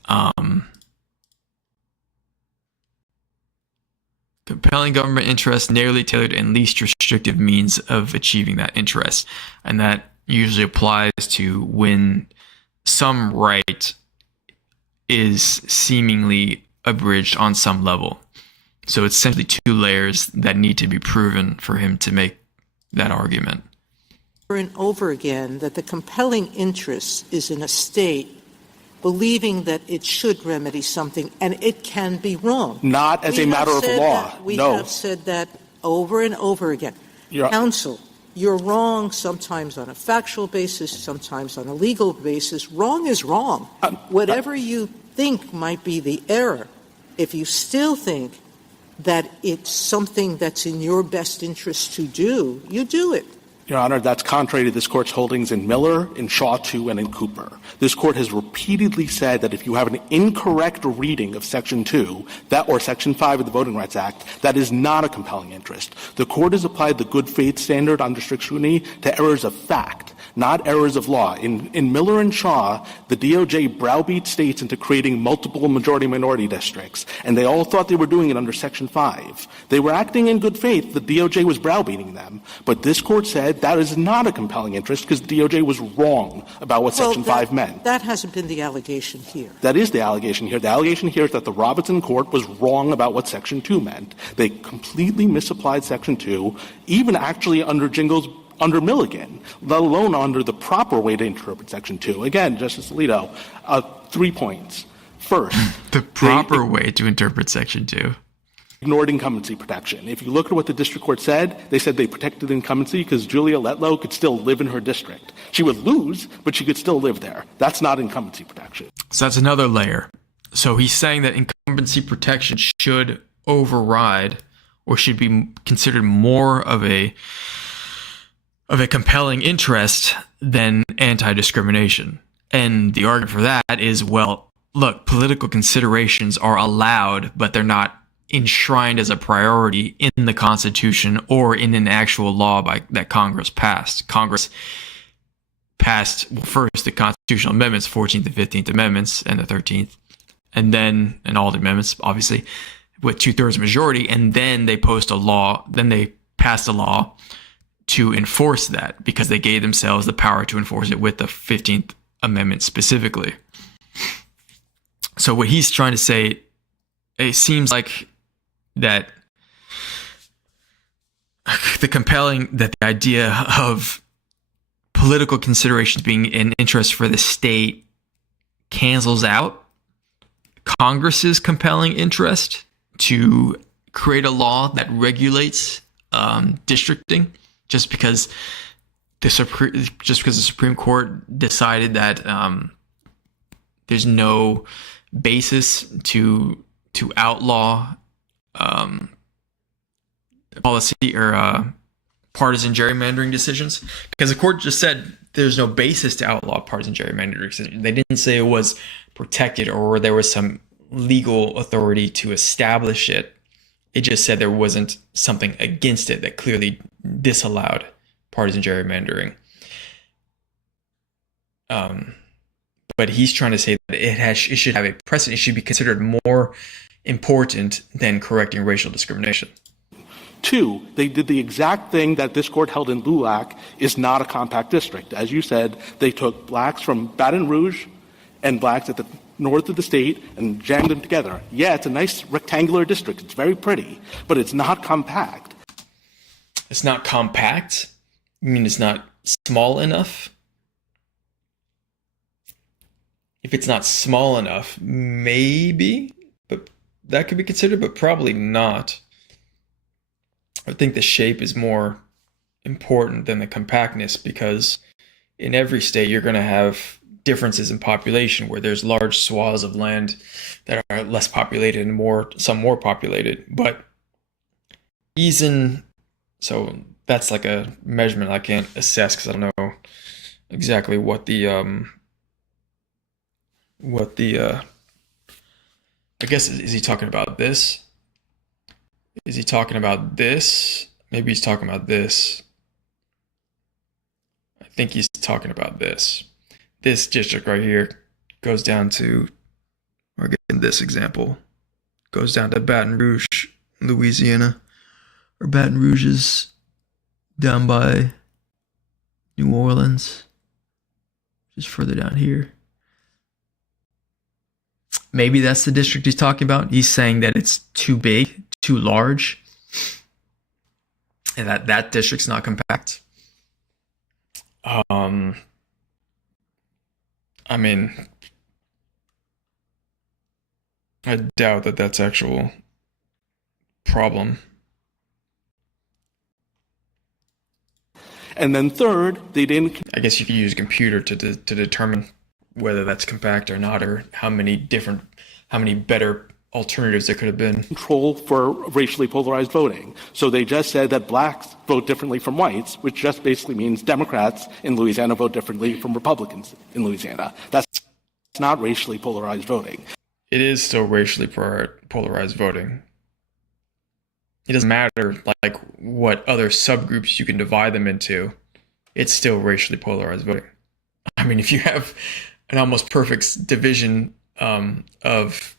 compelling government interest, narrowly tailored and least restrictive means of achieving that interest. And that usually applies to when some right is seemingly abridged on some level. So it's essentially two layers that need to be proven for him to make that argument. Over and over again that the compelling interest is in a state believing that it should remedy something, and it can be wrong. Not as a matter of law. We have said that over and over again. Counsel, you're wrong sometimes on a factual basis, sometimes on a legal basis. Wrong is wrong. Whatever you think might be the error, if you still think that it's something that's in your best interest to do, you do it. Your Honor, that's contrary to this Court's holdings in Miller, in Shaw II, and in Cooper. This Court has repeatedly said that if you have an incorrect reading of Section 2 or Section 5 of the Voting Rights Act, that is not a compelling interest. The Court has applied the good faith standard under strict scrutiny to errors of fact, not errors of law. In Miller and Shaw, the DOJ browbeat states into creating multiple majority-minority districts, and they all thought they were doing it under Section 5. They were acting in good faith. The DOJ was browbeating them. But this Court said that is not a compelling interest because the DOJ was wrong about what Section 5 meant. That hasn't been the allegation here. That is the allegation here. The allegation here is that the Robinson Court was wrong about what Section 2 meant. They completely misapplied Section 2, even actually under Milligan, let alone under the proper way to interpret Section 2. Again, Justice Alito, 3 points. First, the proper way to interpret Section 2. Ignored incumbency protection. If you look at what the district court said, they said they protected incumbency because Julia Letlow could still live in her district. She would lose, but she could still live there. That's not incumbency protection. So that's another layer. So he's saying that incumbency protection should override or should be considered more of a compelling interest than anti-discrimination. And the argument for that is, well, look, political considerations are allowed, but they're not enshrined as a priority in the Constitution or in an actual law that Congress passed. Congress passed, first the constitutional amendments, 14th and 15th Amendments, and the 13th, and all the amendments, obviously, with 2/3 majority, and then they passed a law to enforce that because they gave themselves the power to enforce it with the 15th Amendment specifically. So what he's trying to say, it seems like that the idea of political considerations being an interest for the state cancels out Congress's compelling interest to create a law that regulates districting, just because the Supreme Court decided that there's no basis to outlaw policy or partisan gerrymandering decisions, because the court just said there's no basis to outlaw partisan gerrymandering decisions. They didn't say it was protected or there was some legal authority to establish it. It just said there wasn't something against it that clearly disallowed partisan gerrymandering. But he's trying to say that it should have a precedent. It should be considered more important than correcting racial discrimination. 2, they did the exact thing that this court held in LULAC is not a compact district. As you said, they took blacks from Baton Rouge and blacks at the north of the state and jam them together. Yeah, it's a nice rectangular district. It's very pretty, but it's not compact. It's not compact? You mean it's not small enough? If it's not small enough, maybe, but that could be considered, but probably not. I think the shape is more important than the compactness, because in every state you're going to have differences in population, where there's large swaths of land that are less populated and some more populated. But so that's like a measurement I can't assess, because I don't know exactly what the I guess, is he talking about this? Is he talking about this? Maybe he's talking about this. I think he's talking about this. This district right here goes down to, or in this example, goes down to Baton Rouge, Louisiana. Or Baton Rouge is down by New Orleans, just further down here. Maybe that's the district he's talking about. He's saying that it's too big, too large, and that district's not compact. I mean, I doubt that that's actual problem. And then third, they didn't. I guess you could use a computer to determine whether that's compact or not, or how many better alternatives there could have been. Control for racially polarized voting. So they just said that blacks vote differently from whites, which just basically means Democrats in Louisiana vote differently from Republicans in Louisiana. That's not racially polarized voting. It is still racially polarized voting. It doesn't matter like what other subgroups you can divide them into. It's still racially polarized voting. I mean, if you have an almost perfect division of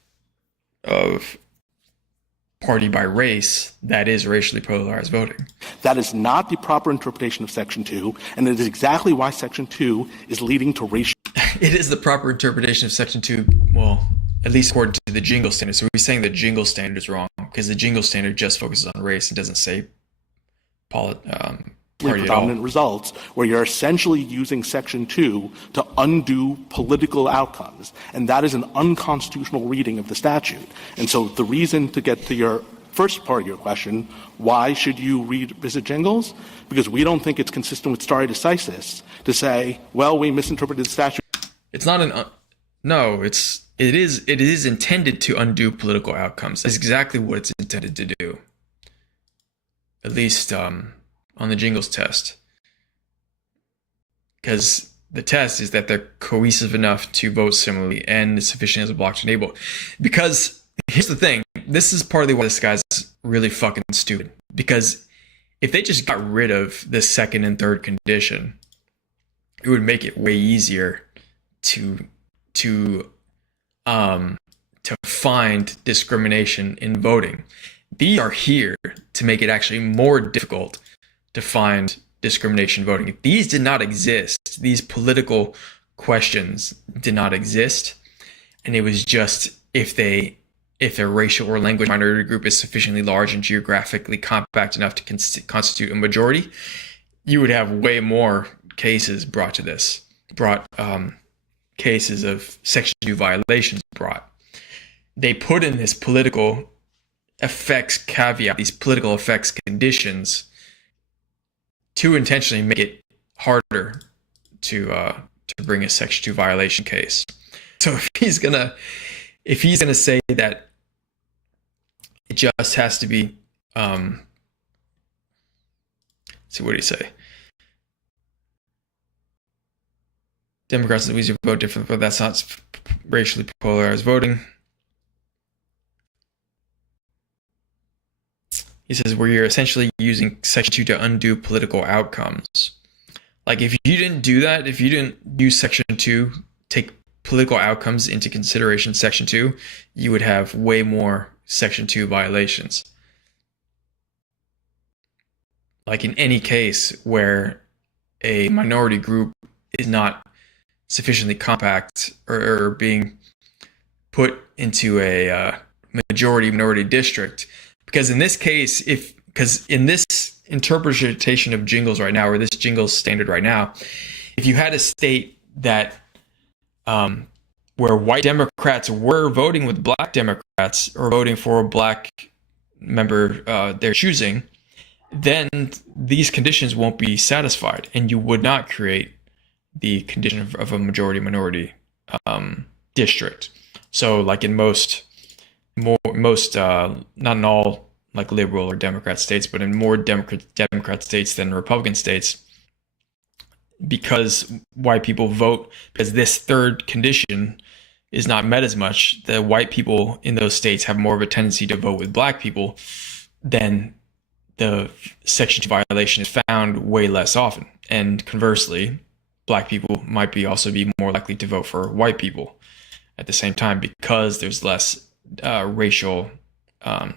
party by race, that is racially polarized voting. That is not the proper interpretation of Section 2, and it is exactly why Section 2 is leading to racial... It is the proper interpretation of Section 2, well, at least according to the Jingle Standard. So we're saying the Jingle Standard is wrong, because the Jingle Standard just focuses on race and doesn't say party predominant results, where you're essentially using Section 2 to undo political outcomes. And that is an unconstitutional reading of the statute. And so the reason, to get to your first part of your question, why should you revisit Jingles? Because we don't think it's consistent with stare decisis to say, well, we misinterpreted the statute. It's not it is intended to undo political outcomes. That's exactly what it's intended to do. At least on the Jingles test, because the test is that they're cohesive enough to vote similarly and is sufficient as a block to enable. Because here's the thing, this is partly why this guy's really fucking stupid, because if they just got rid of the second and third condition, it would make it way easier to find discrimination in voting. These are here to make it actually more difficult to find discrimination voting. If these did not exist, these political questions did not exist, and it was just if a racial or language minority group is sufficiently large and geographically compact enough to constitute a majority, you would have way more cases cases of Section 2 violations brought. They put in this political effects caveat, these political effects conditions, to intentionally make it harder to bring a Section 2 violation case. So if he's gonna say that it just has to be, see, what did he say? Democrats in Louisiana vote different, but that's not racially polarized voting. He says, where you're essentially using Section 2 to undo political outcomes. Like, if you didn't do that, if you didn't use Section 2, take political outcomes into consideration, Section 2, you would have way more Section 2 violations. Like in any case where a minority group is not sufficiently compact or being put into a majority-minority district. Because in this case, because in this interpretation of jingles right now, or this jingles standard right now, if you had a state that where white Democrats were voting with black Democrats or voting for a black member they're choosing, then these conditions won't be satisfied, and you would not create the condition of a majority-minority district. So, like in most, not in all like liberal or Democrat states, but in more Democrat states than Republican states, because white people vote, because this third condition is not met as much, the white people in those states have more of a tendency to vote with black people, then the Section 2 violation is found way less often. And conversely, black people might be more likely to vote for white people at the same time, because there's less racial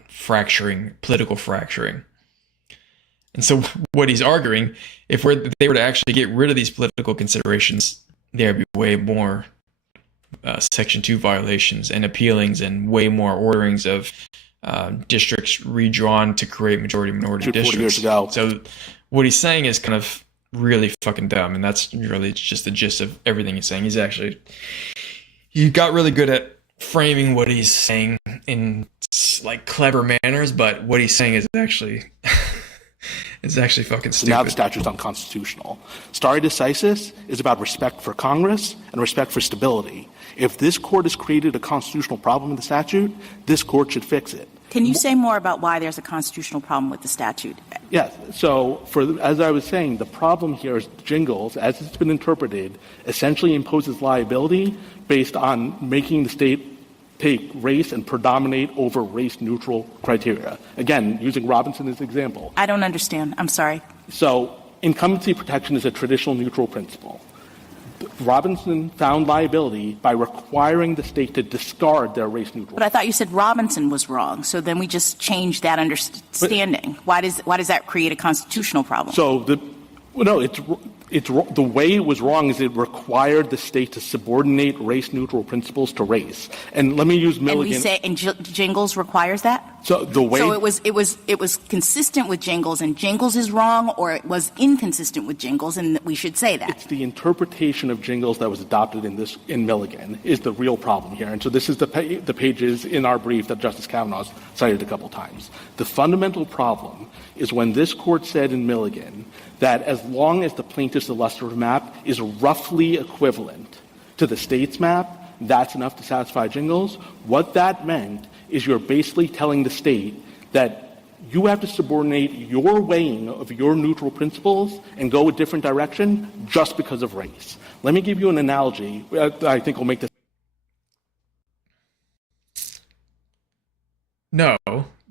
fracturing, political fracturing. And so what he's arguing, if they were to actually get rid of these political considerations, there'd be way more Section 2 violations and appealings, and way more orderings of districts redrawn to create majority-minority districts. Years ago. So what he's saying is kind of really fucking dumb, and that's really just the gist of everything he's saying. He got really good at framing what he's saying in like clever manners, but what he's saying is actually fucking stupid. Now the statute's unconstitutional. Stare decisis is about respect for Congress and respect for stability. If this court has created a constitutional problem in the statute, this court should fix it. Can you say more about why there's a constitutional problem with the statute? Yes. So, as I was saying, the problem here is jingles, as it's been interpreted, essentially imposes liability based on making the state take race and predominate over race-neutral criteria. Again, using Robinson as an example. I don't understand. I'm sorry. So, incumbency protection is a traditional neutral principle. Robinson found liability by requiring the state to discard their race-neutral. But I thought you said Robinson was wrong, so then we just changed that understanding. Why does that create a constitutional problem? So the way it was wrong is it required the state to subordinate race-neutral principles to race. And let me use Milligan. And Jingles requires that? So it was consistent with Jingles, and Jingles is wrong, or it was inconsistent with Jingles, and we should say that. It's the interpretation of Jingles that was adopted in Milligan is the real problem here. And so this is the pages in our brief that Justice Kavanaugh cited a couple times. The fundamental problem is when this court said in Milligan that as long as the plaintiff's illustrative map is roughly equivalent to the state's map, that's enough to satisfy Jingles. What that meant is you're basically telling the state that you have to subordinate your weighing of your neutral principles and go a different direction just because of race. Let me give you an analogy I think will make this. No,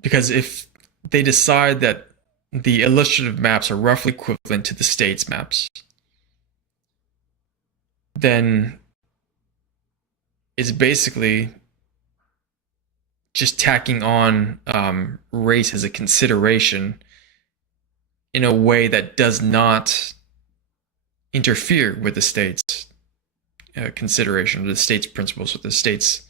because if they decide that the illustrative maps are roughly equivalent to the state's maps, then it's basically just tacking on race as a consideration in a way that does not interfere with the state's consideration, or the state's principles, or the state's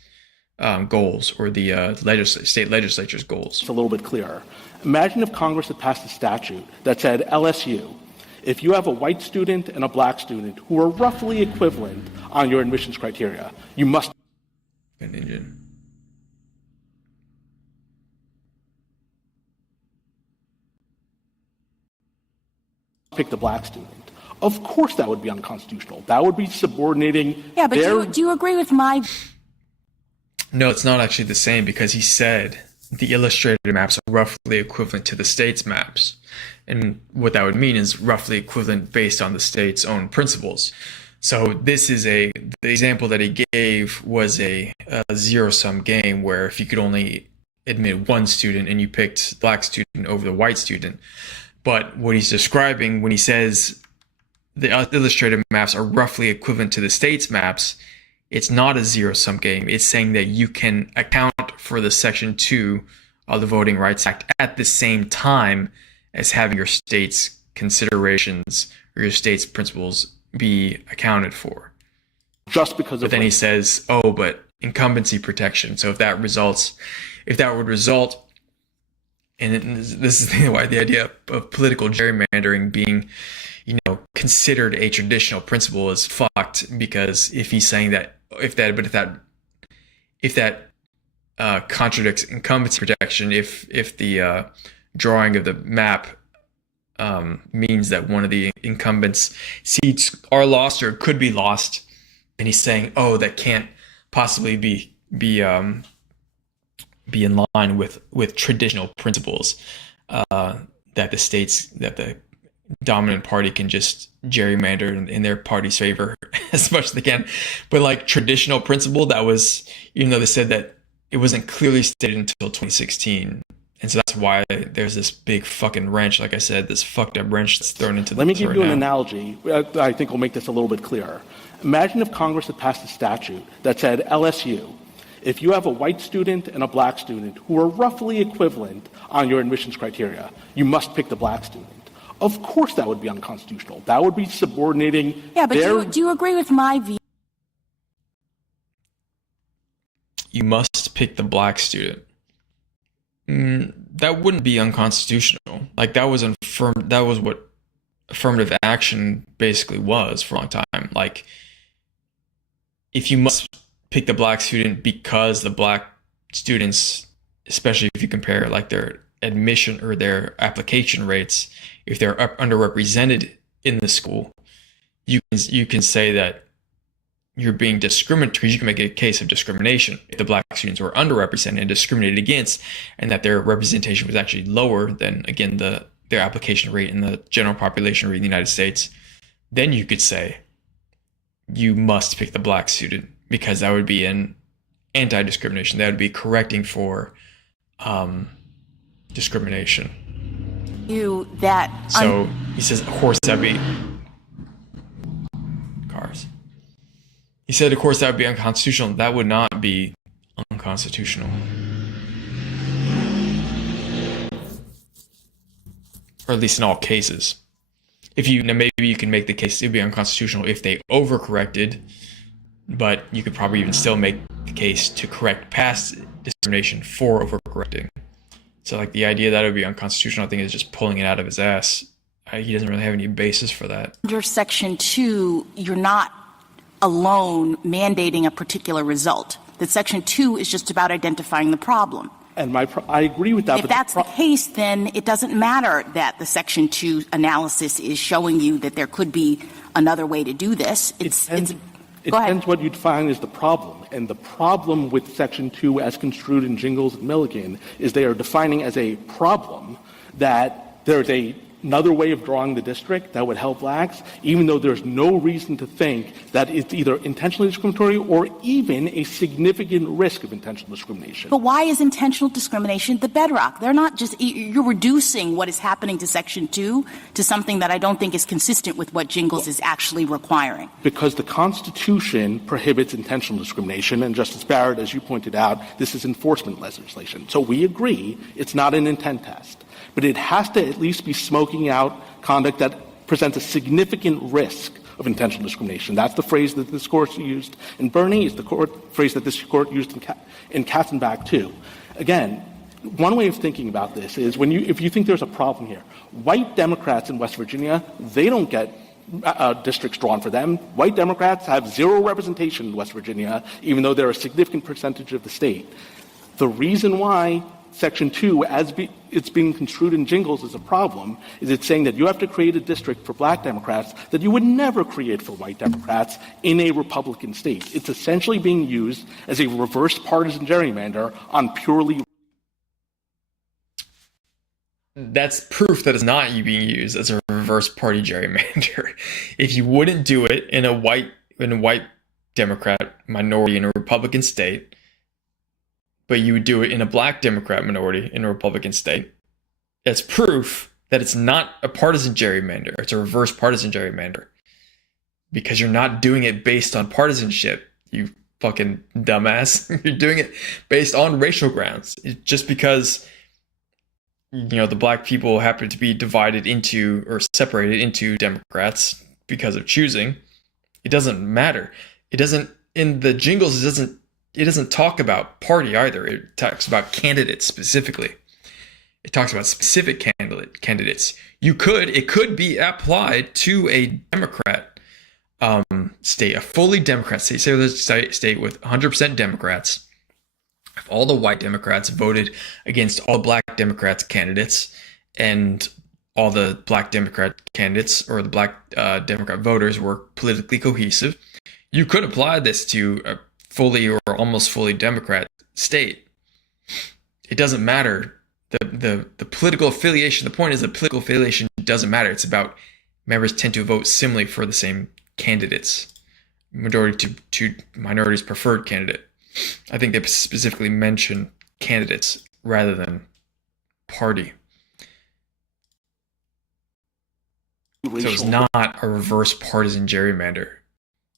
goals, or the state legislature's goals. It's a little bit clearer. Imagine if Congress had passed a statute that said LSU, if you have a white student and a black student who are roughly equivalent on your admissions criteria, you must pick the black student. Of course that would be unconstitutional. That would be subordinating do you agree with my... No, it's not actually the same, because he said the illustrated maps are roughly equivalent to the state's maps. And what that would mean is roughly equivalent based on the state's own principles. So this is the example that he gave was a zero-sum game, where if you could only admit one student and you picked the black student over the white student. But what he's describing when he says the illustrated maps are roughly equivalent to the state's maps, it's not a zero-sum game. It's saying that you can account for the Section 2 of the Voting Rights Act at the same time as having your state's considerations or your state's principles be accounted for. Just because But then he says, but incumbency protection. So if that would result, and this is why the idea of political gerrymandering being, considered a traditional principle is fucked, because if he's saying that, if that contradicts incumbency protection, if the drawing of the map means that one of the incumbents' seats are lost or could be lost, and he's saying, oh, that can't possibly be in line with traditional principles, that the dominant party can just gerrymander in their party's favor as much as they can. But like traditional principle, that was, even though they said that it wasn't clearly stated until 2016. And so that's why there's this big fucking wrench, like I said, this fucked up wrench that's thrown into the Let me give you an analogy that I think will make this a little bit clearer. Imagine if Congress had passed a statute that said, LSU, if you have a white student and a black student who are roughly equivalent on your admissions criteria, you must pick the black student. Of course that would be unconstitutional. That would be subordinating do you agree with my view? You must pick the black student. That wouldn't be unconstitutional. Like that was what affirmative action basically was for a long time. Like, if you must pick the black student because the black students, especially if you compare like their admission or their application rates, if they're underrepresented in the school, you can say that you're being discriminatory. You can make a case of discrimination if the black students were underrepresented and discriminated against, and that their representation was actually lower than, again, their application rate in the general population rate in the United States. Then you could say you must pick the black student, because that would be an anti-discrimination. That would be correcting for discrimination. So he says, of course, that'd be cars. He said, of course, that would be unconstitutional. That would not be unconstitutional. Or at least in all cases. Maybe you can make the case it would be unconstitutional if they overcorrected, but you could probably even still make the case to correct past discrimination for overcorrecting. So like the idea that it would be unconstitutional, I think, is just pulling it out of his ass. He doesn't really have any basis for that. Under Section 2, you're not alone mandating a particular result. That Section 2 is just about identifying the problem. And I agree with that. If that's the case, then it doesn't matter that the Section 2 analysis is showing you that there could be another way to do this. It depends what you define as the problem. And the problem with Section 2 as construed in Jingles and Milligan is they are defining as a problem that there's another way of drawing the district that would help blacks, even though there's no reason to think that it's either intentionally discriminatory or even a significant risk of intentional discrimination. But why is intentional discrimination the bedrock? They're not just — you're reducing what is happening to Section 2 to something that I don't think is consistent with what Jingles is actually requiring. Because the Constitution prohibits intentional discrimination, and Justice Barrett, as you pointed out, this is enforcement legislation. So we agree it's not an intent test. But it has to at least be smoking out conduct that presents a significant risk of intentional discrimination. That's the phrase that this Court used in Bernie. It's the phrase that this Court used in Katzenbach, too. Again, one way of thinking about this is if you think there's a problem here, white Democrats in West Virginia, they don't get districts drawn for them. White Democrats have zero representation in West Virginia, even though they're a significant percentage of the state. The reason why Section 2, it's being construed in Jingles as a problem, is it's saying that you have to create a district for black Democrats that you would never create for white Democrats in a Republican state. It's essentially being used as a reverse partisan gerrymander on purely. That's proof that it's not being used as a reverse party gerrymander. If you wouldn't do it in a white Democrat minority in a Republican state, but you would do it in a black Democrat minority in a Republican state, that's proof that it's not a partisan gerrymander. It's a reverse partisan gerrymander. Because you're not doing it based on partisanship, you fucking dumbass. You're doing it based on racial grounds. Just because, the black people happen to be divided into or separated into Democrats because of choosing, it doesn't matter. It doesn't, in the Jingles, it doesn't doesn't talk about party either. It talks about candidates specifically. It talks about specific candidates. It could be applied to a Democrat state, a fully Democrat state. Say there's a state with 100% Democrats. If all the white Democrats voted against all black Democrats candidates, and all the black Democrat candidates or the black Democrat voters were politically cohesive, you could apply this to a fully or almost fully Democrat state. It doesn't matter. The political affiliation, the point is the political affiliation doesn't matter. It's about members tend to vote similarly for the same candidates. Majority to minorities preferred candidate. I think they specifically mention candidates rather than party. So it's not a reverse partisan gerrymander.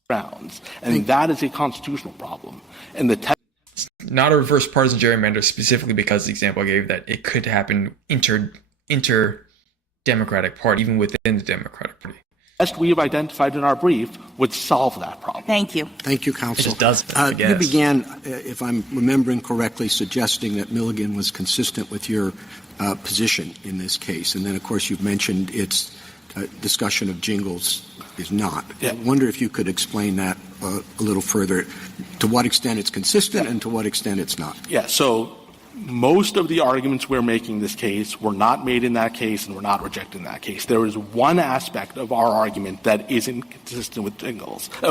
Grounds, and that is a constitutional problem. And it's not a reverse partisan gerrymander specifically because the example I gave that it could happen inter-Democratic party, even within the Democratic Party. Best we have identified in our brief would solve that problem. Thank you. Thank you, counsel. It just doesn't. You began, if I'm remembering correctly, suggesting that Milligan was consistent with your position in this case. And then, of course, you've mentioned its discussion of jingles is not. Yeah. I wonder if you could explain that a little further, to what extent it's consistent and to what extent it's not. Yeah, so most of the arguments we're making in this case were not made in that case and were not rejected in that case. There is one aspect of our argument that is inconsistent with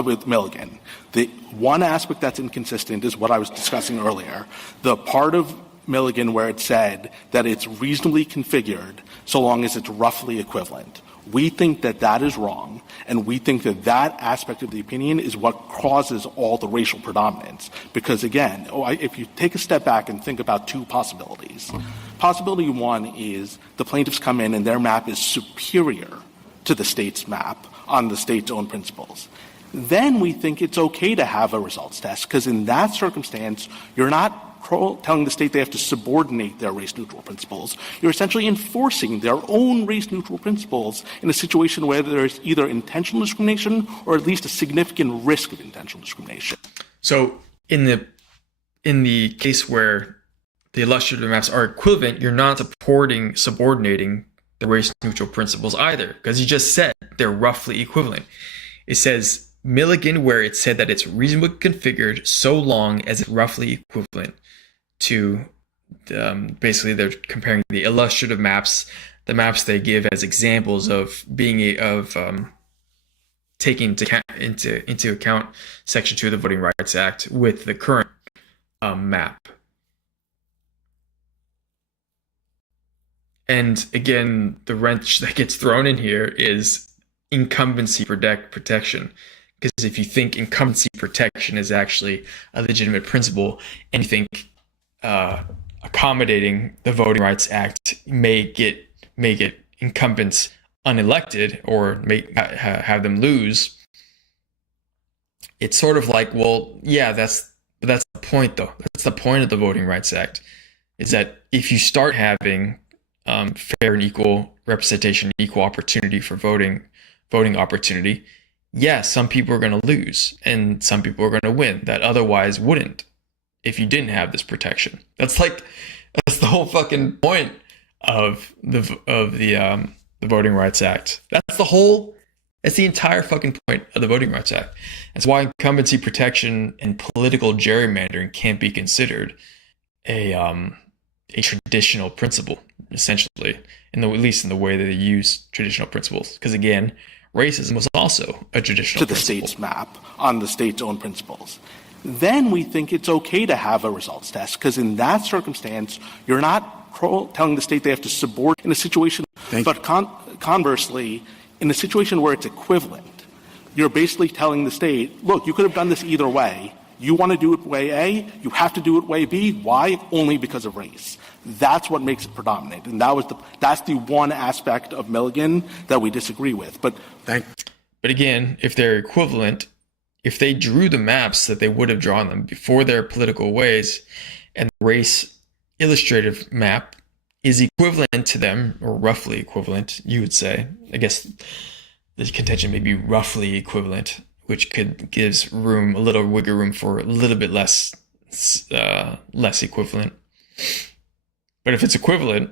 with Milligan. The one aspect that's inconsistent is what I was discussing earlier. The part of Milligan where it said that it's reasonably configured so long as it's roughly equivalent. We think that that is wrong, and we think that that aspect of the opinion is what causes all the racial predominance. Because, again, if you take a step back and think about two possibilities, possibility one is the plaintiffs come in and their map is superior to the state's map on the state's own principles. Then we think it's okay to have a results test, because in that circumstance, you're not telling the state they have to subordinate their race-neutral principles. You're essentially enforcing their own race-neutral principles in a situation where there's either intentional discrimination or at least a significant risk of intentional discrimination. So in the case where the illustrative maps are equivalent, you're not subordinating the race-neutral principles either, because you just said they're roughly equivalent. It says Milligan, where it said that it's reasonably configured so long as it's roughly equivalent to basically they're comparing the illustrative maps, the maps they give as examples of taking into account Section 2 of the Voting Rights Act with the current map. And again, the wrench that gets thrown in here is incumbency protection. Because if you think incumbency protection is actually a legitimate principle, and you think accommodating the Voting Rights Act may get incumbents unelected or have them lose, it's sort of like, well, yeah, that's the point though. That's the point of the Voting Rights Act, is that if you start having fair and equal representation, equal opportunity for voting opportunity, yes, some people are going to lose and some people are going to win that otherwise wouldn't if you didn't have this protection. That's the whole fucking point of the Voting Rights Act. That's the entire fucking point of the Voting Rights Act. That's why incumbency protection and political gerrymandering can't be considered a traditional principle, essentially, at least in the way that they use traditional principles. Because again, racism was also a traditional to the state's map on the state's own principles. Then we think it's okay to have a results test, because in that circumstance, you're not telling the state they have to subordinate in a situation. But conversely, in a situation where it's equivalent, you're basically telling the state, look, you could have done this either way. You want to do it way A, you have to do it way B. Why? Only because of race. That's what makes it predominant. And that's the one aspect of Milligan that we disagree with. But again, if they're equivalent, if they drew the maps that they would have drawn them before their political ways, and the race illustrative map is equivalent to them, or roughly equivalent, you would say. I guess the contention may be roughly equivalent, which gives room, a little wiggle room for a little bit less it's less equivalent. But if it's equivalent,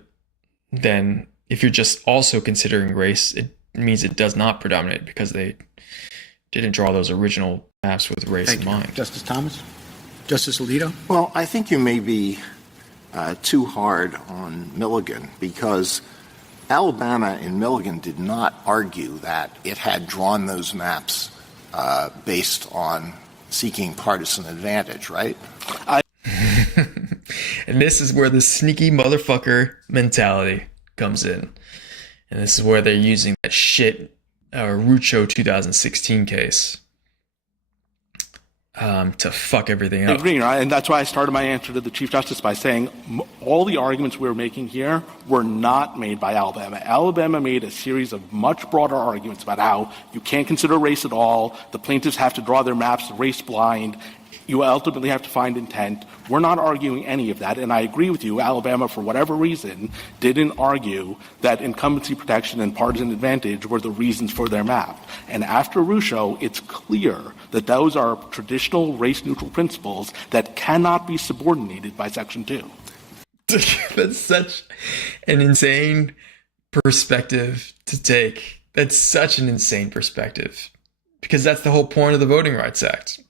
then if you're just also considering race, it means it does not predominate because they didn't draw those original maps with race in mind. Justice Thomas? Justice Alito? Well, I think you may be too hard on Milligan, because Alabama in Milligan did not argue that it had drawn those maps based on seeking partisan advantage, right? And this is where the sneaky motherfucker mentality comes in. And this is where they're using that shit Rucho 2016 case to fuck everything up. I agree, right? And that's why I started my answer to the Chief Justice by saying all the arguments we're making here were not made by Alabama. Alabama made a series of much broader arguments about how you can't consider race at all, the plaintiffs have to draw their maps race blind, you ultimately have to find intent. We're not arguing any of that, and I agree with you. Alabama, for whatever reason, didn't argue that incumbency protection and partisan advantage were the reasons for their map. And after Rucho, it's clear that those are traditional race-neutral principles that cannot be subordinated by Section 2. That's such an insane perspective to take. That's such an insane perspective. Because that's the whole point of the Voting Rights Act.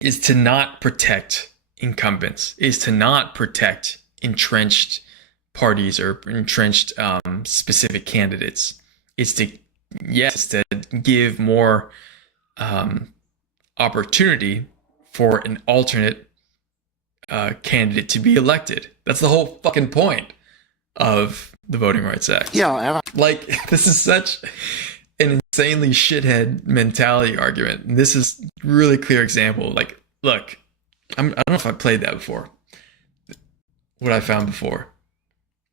Is to not protect incumbents, is to not protect entrenched parties or entrenched specific candidates. It's to give more opportunity for an alternate candidate to be elected. That's the whole fucking point of the Voting Rights Act. Yeah. Like, this is such an insanely shithead mentality argument. And this is a really clear example. Like, look, I don't know if I played that before. What I found before.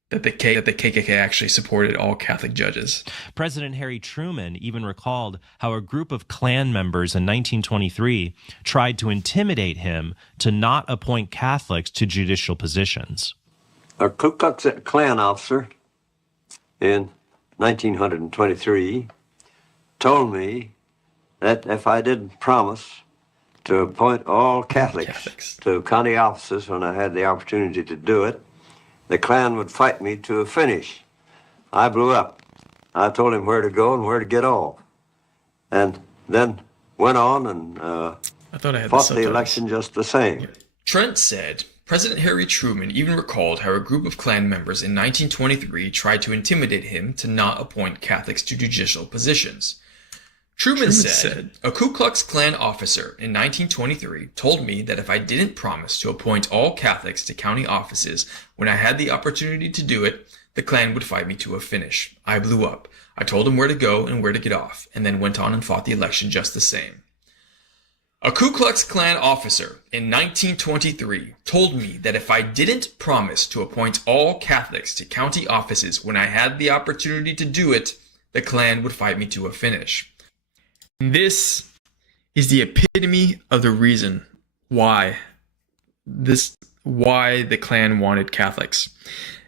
That the KKK actually supported all Catholic judges. President Harry Truman even recalled how a group of Klan members in 1923 tried to intimidate him to not appoint Catholics to judicial positions. A Ku Klux Klan officer in 1923 told me that if I didn't promise to appoint all Catholics to county offices when I had the opportunity to do it, the Klan would fight me to a finish. I blew up. I told him where to go and where to get off. And then went on and fought the election just the same. Yeah. Trent said, President Harry Truman even recalled how a group of Klan members in 1923 tried to intimidate him to not appoint Catholics to judicial positions. Truman said, a Ku Klux Klan officer in 1923 told me that if I didn't promise to appoint all Catholics to county offices when I had the opportunity to do it, the Klan would fight me to a finish. I blew up. I told him where to go and where to get off, and then went on and fought the election just the same. A Ku Klux Klan officer in 1923 told me that if I didn't promise to appoint all Catholics to county offices when I had the opportunity to do it, the Klan would fight me to a finish. This is the epitome of the reason why the Klan wanted Catholics.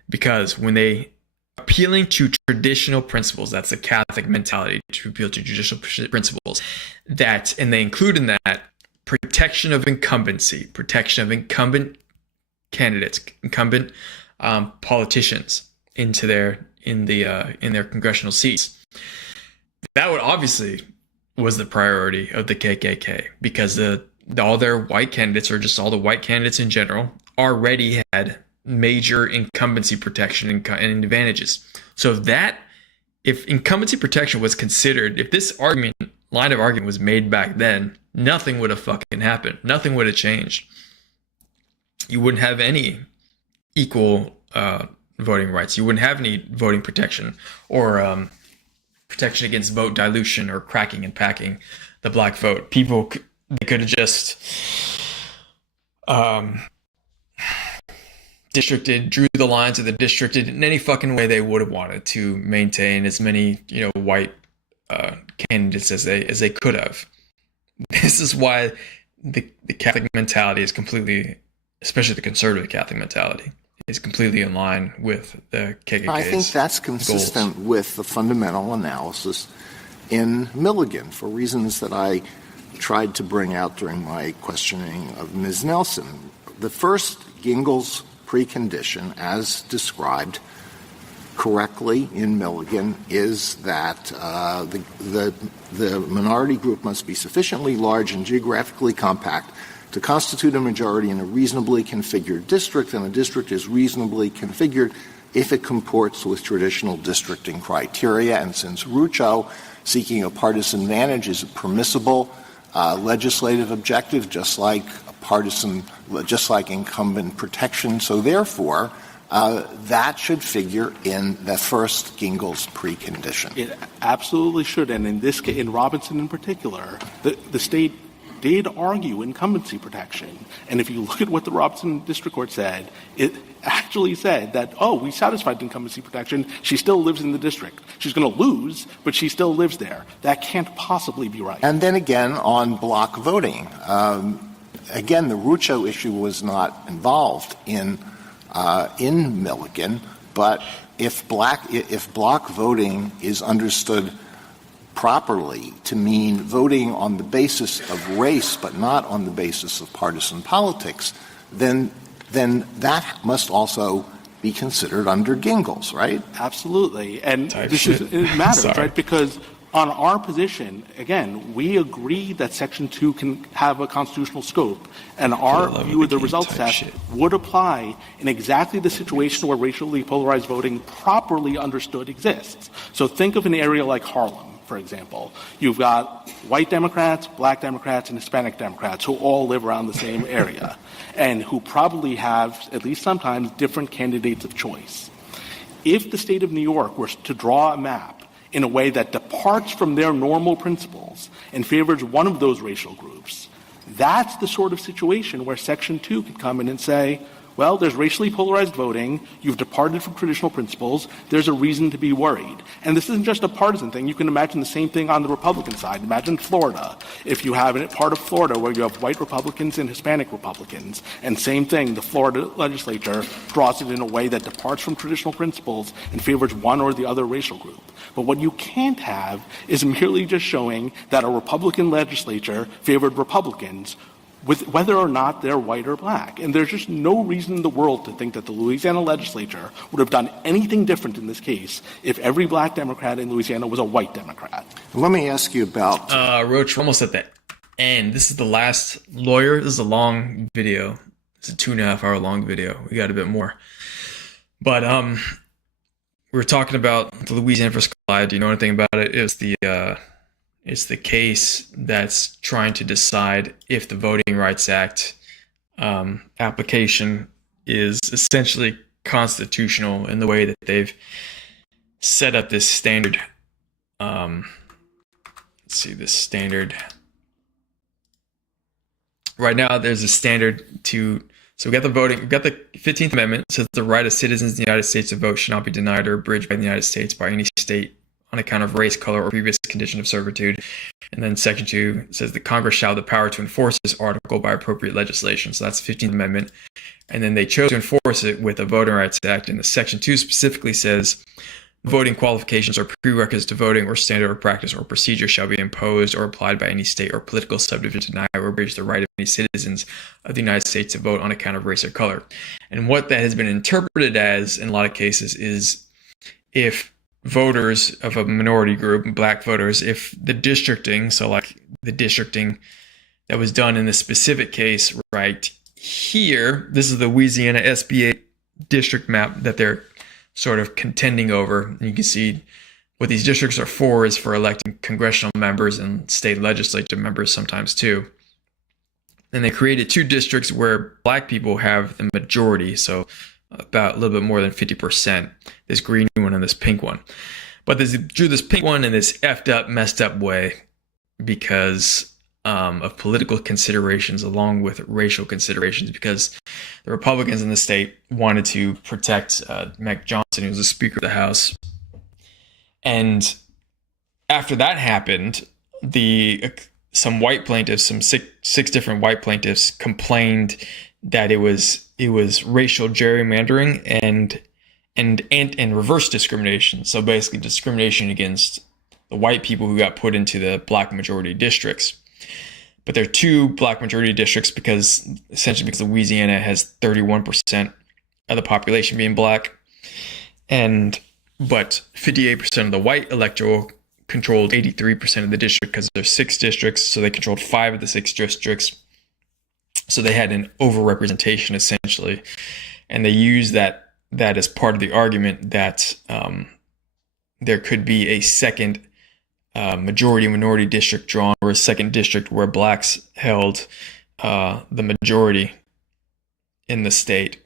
Because when they appealing to traditional principles, that's the Catholic mentality, to appeal to judicial principles, and they include in that protection of incumbency, protection of incumbent candidates, incumbent politicians in their congressional seats. That would obviously was the priority of the KKK, because all their white candidates, or just all the white candidates in general, already had major incumbency protection and advantages. So if incumbency protection was considered, if this line of argument was made back then, nothing would have fucking happened. Nothing would have changed. You wouldn't have any equal voting rights. You wouldn't have any voting protection or protection against vote dilution or cracking and packing the black vote. People, they could have just drew the lines of the districted in any fucking way they would have wanted to maintain as many, white candidates as they could have. This is why the Catholic mentality is completely, especially the conservative Catholic mentality, is completely in line with the KKK's I think that's consistent with the fundamental analysis in Milligan, for reasons that I tried to bring out during my questioning of Ms. Nelson. The first Gingell's precondition, as described correctly in Milligan, is that the minority group must be sufficiently large and geographically compact to constitute a majority in a reasonably configured district, and a district is reasonably configured if it comports with traditional districting criteria. And since Rucho, seeking a partisan advantage is a permissible legislative objective, just like incumbent protection. So therefore, that should figure in the first Gingell's precondition. It absolutely should. And in this case, in Robinson in particular, the state did argue incumbency protection. And if you look at what the Robinson District Court said, it actually said that, we satisfied incumbency protection. She still lives in the district. She's going to lose, but she still lives there. That can't possibly be right. And then again, on block voting, again, the Rucho issue was not involved in Milligan, but if block voting is understood properly to mean voting on the basis of race but not on the basis of partisan politics, then that must also be considered under Gingell's, right? Absolutely. And it matters, right? Because on our position, again, we agree that Section 2 can have a constitutional scope, and our view of the results test would apply in exactly the situation where racially polarized voting properly understood exists. So think of an area like Harlem, for example. You've got white Democrats, black Democrats, and Hispanic Democrats who all live around the same area and who probably have, at least sometimes, different candidates of choice. If the state of New York were to draw a map in a way that departs from their normal principles and favors one of those racial groups, that's the sort of situation where Section 2 could come in and say, well, there's racially polarized voting. You've departed from traditional principles. There's a reason to be worried. And this isn't just a partisan thing. You can imagine the same thing on the Republican side. Imagine Florida. If you have a part of Florida where you have white Republicans and Hispanic Republicans, and same thing, the Florida legislature draws it in a way that departs from traditional principles and favors one or the other racial group. But what you can't have is merely just showing that a Republican legislature favored Republicans with whether or not they're white or black. And there's just no reason in the world to think that the Louisiana legislature would have done anything different in this case if every black Democrat in Louisiana was a white Democrat. Let me ask you about... Roach, we're almost at the end. This is the last lawyer. This is a long video. It's a 2.5 hour long video. We got a bit more. But we were talking about the Louisiana versus Callais. Do you know anything about it? It's the case that's trying to decide if the Voting Rights Act application is essentially constitutional in the way that they've set up this standard. Let's see, this standard. Right now, there's a standard to. So we've got the 15th Amendment. It says the right of citizens of the United States to vote should not be denied or abridged by the United States by any state on account of race, color, or previous condition of servitude. And then Section 2 says the Congress shall have the power to enforce this article by appropriate legislation. So that's the 15th Amendment. And then they chose to enforce it with the Voting Rights Act. And the Section 2 specifically says voting qualifications or prerequisites to voting or standard or practice or procedure shall be imposed or applied by any state or political subdivision to deny or abridge the right of any citizens of the United States to vote on account of race or color. And what that has been interpreted as in a lot of cases is if voters of a minority group, black voters, if the districting, so like the districting that was done in this specific case right here, this is the Louisiana SB8 district map that they're sort of contending over. And you can see what these districts are for is for electing congressional members and state legislature members sometimes too. And they created 2 districts where black people have the majority, so about a little bit more than 50%, this green one and this pink one. But they drew this pink one in this effed up, messed up way because of political considerations along with racial considerations, because the Republicans in the state wanted to protect Mac Johnson, who was the Speaker of the House. And after that happened, some white plaintiffs, some six different white plaintiffs complained that it was racial gerrymandering and reverse discrimination. So basically discrimination against the white people who got put into the black majority districts. but there are 2 black majority districts because Louisiana has 31% of the population being black, but 58% of the white electoral controlled 83% of the district because there's 6 districts, so they controlled 5 of the 6 districts. So they had an overrepresentation essentially, and they used that as part of the argument that there could be a second majority minority district drawn, or a second district where blacks held the majority in the state.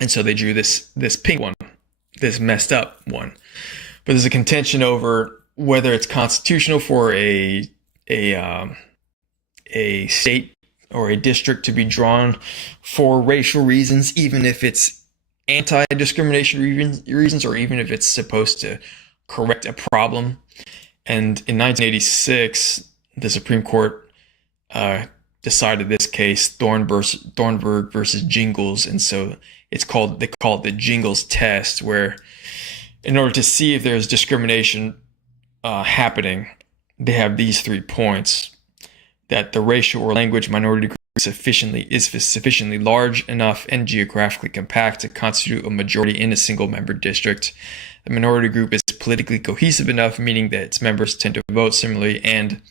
And so they drew this pink one, this messed up one. But there's a contention over whether it's constitutional for a state or a district to be drawn for racial reasons, even if it's anti-discrimination reasons, or even if it's supposed to correct a problem. And in 1986, the Supreme Court decided this case, Thornburg versus Jingles, and so they call it the Jingles test, where in order to see if there's discrimination happening, they have these 3 points: that the racial or language minority group is sufficiently large enough and geographically compact to constitute a majority in a single member district. The minority group is politically cohesive enough, meaning that its members tend to vote similarly, and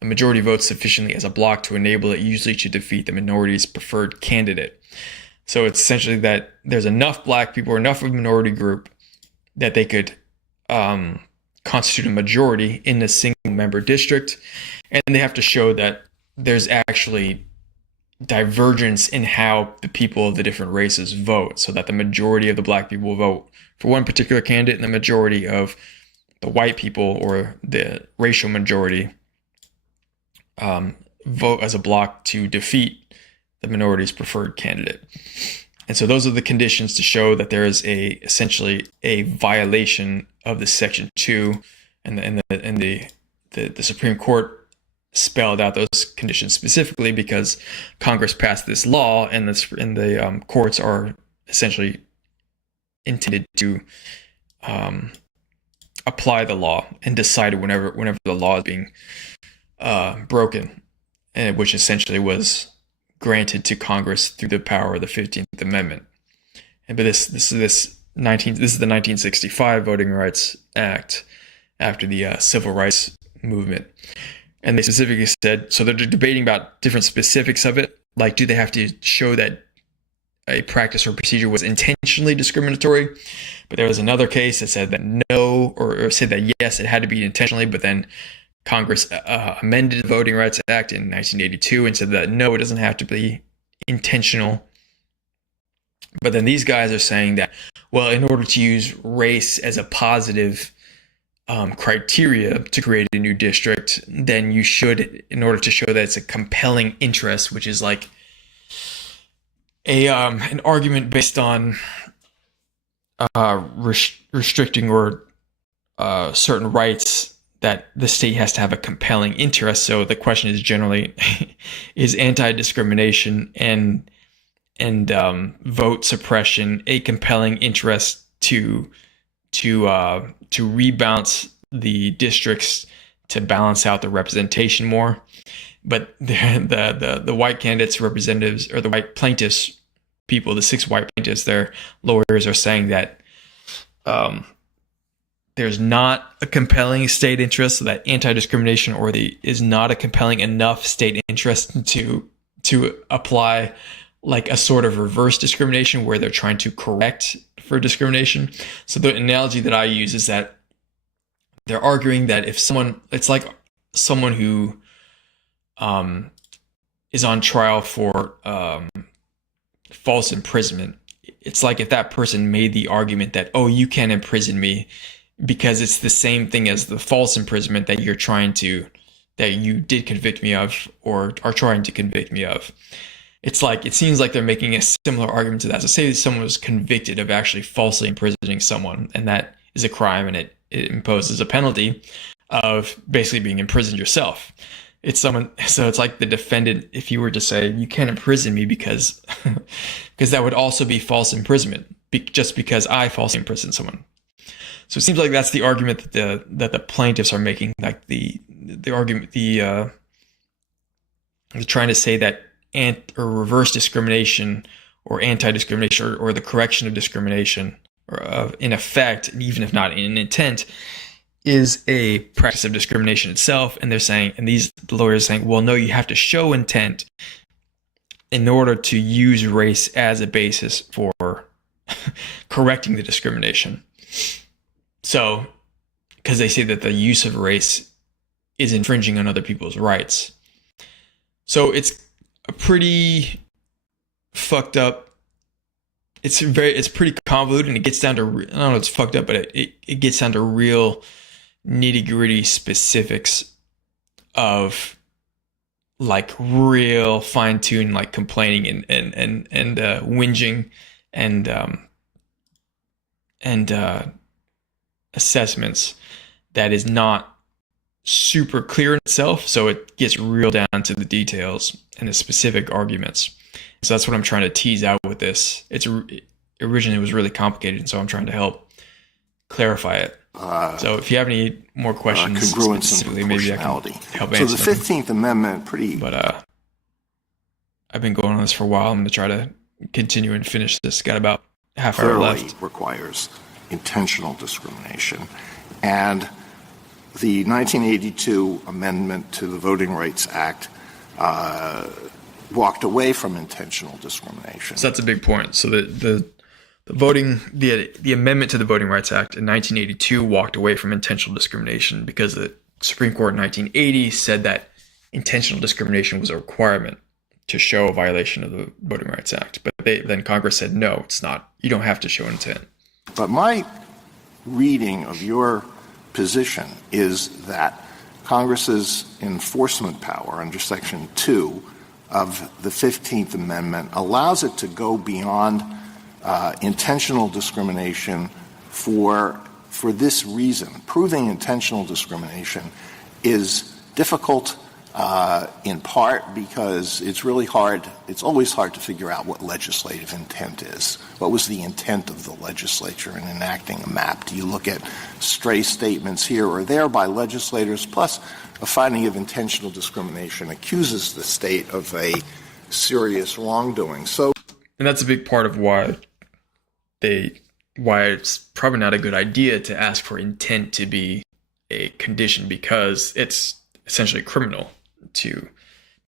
the majority votes sufficiently as a bloc to enable it usually to defeat the minority's preferred candidate. So it's essentially that there's enough black people or enough of a minority group that they could constitute a majority in a single member district. And they have to show that there's actually divergence in how the people of the different races vote, so that the majority of the black people vote for one particular candidate and the majority of the white people, or the racial majority, vote as a bloc to defeat the minority's preferred candidate. And so those are the conditions to show that there is essentially a violation of the Section 2, and the Supreme Court spelled out those conditions specifically because Congress passed this law, and the courts are essentially intended to apply the law and decide whenever the law is being broken, and which essentially was granted to Congress through the power of the 15th Amendment. But this is the 1965 Voting Rights Act after the Civil Rights Movement. And they specifically said, so they're debating about different specifics of it, like do they have to show that a practice or procedure was intentionally discriminatory? But there was another case that said that no, or said that yes, it had to be intentionally, but then Congress amended the Voting Rights Act in 1982 and said that no, it doesn't have to be intentional. But then these guys are saying that, well, in order to use race as a positive criteria to create a new district, then you should, in order to show that it's a compelling interest, which is like an argument based on restricting or certain rights, that the state has to have a compelling interest. So the question is generally, is anti-discrimination and vote suppression a compelling interest to rebalance the districts, to balance out the representation more? But the white candidates, representatives, or the white plaintiffs, people, the 6 white plaintiffs, their lawyers are saying that there's not a compelling state interest, so that anti-discrimination is not a compelling enough state interest to apply like a sort of reverse discrimination where they're trying to correct for discrimination. So the analogy that I use is that they're arguing that if it's like someone who is on trial for false imprisonment. It's like if that person made the argument that, oh, you can't imprison me because it's the same thing as the false imprisonment that you did convict me of or are trying to convict me of. It's like, it seems like they're making a similar argument to that. So say someone was convicted of actually falsely imprisoning someone, and that is a crime, and it imposes a penalty of basically being imprisoned yourself. So it's like the defendant, if you were to say, you can't imprison me because that would also be false imprisonment, just because I falsely imprisoned someone. So it seems like that's the argument that the plaintiffs are making, like the argument, they're trying to say that or reverse discrimination or anti-discrimination or the correction of discrimination, or in effect, and even if not in intent, is a practice of discrimination itself. And they're saying, and these lawyers are saying, well, no, you have to show intent in order to use race as a basis for correcting the discrimination. So, because they say that the use of race is infringing on other people's rights. So it's a pretty fucked up. It's pretty convoluted, and it gets down to, I don't know, it's fucked up, but it gets down to real nitty gritty specifics of like real fine tuned, like complaining and whinging and assessments that is not super clear in itself. So it gets real down to the details and the specific arguments. So that's what I'm trying to tease out with this. Originally it was really complicated, and so I'm trying to help clarify it. So if you have any more questions, congruence and maybe I can help answer. So the 15th Amendment, But I've been going on this for a while. I'm going to try to continue and finish this. Got about half hour left. Requires intentional discrimination, and the 1982 amendment to the Voting Rights Act walked away from intentional discrimination. So that's a big point. So the amendment to the Voting Rights Act in 1982 walked away from intentional discrimination because the Supreme Court in 1980 said that intentional discrimination was a requirement to show a violation of the Voting Rights Act. But then Congress said, no, it's not. You don't have to show intent. But my reading of your position is that Congress's enforcement power under Section 2 of the 15th Amendment allows it to go beyond intentional discrimination for this reason. Proving intentional discrimination is difficult in part because it's really hard. It's always hard to figure out what legislative intent is. What was the intent of the legislature in enacting a map? Do you look at stray statements here or there by legislators, plus a finding of intentional discrimination accuses the state of a serious wrongdoing? And that's a big part of why it's probably not a good idea to ask for intent to be a condition, because it's essentially criminal to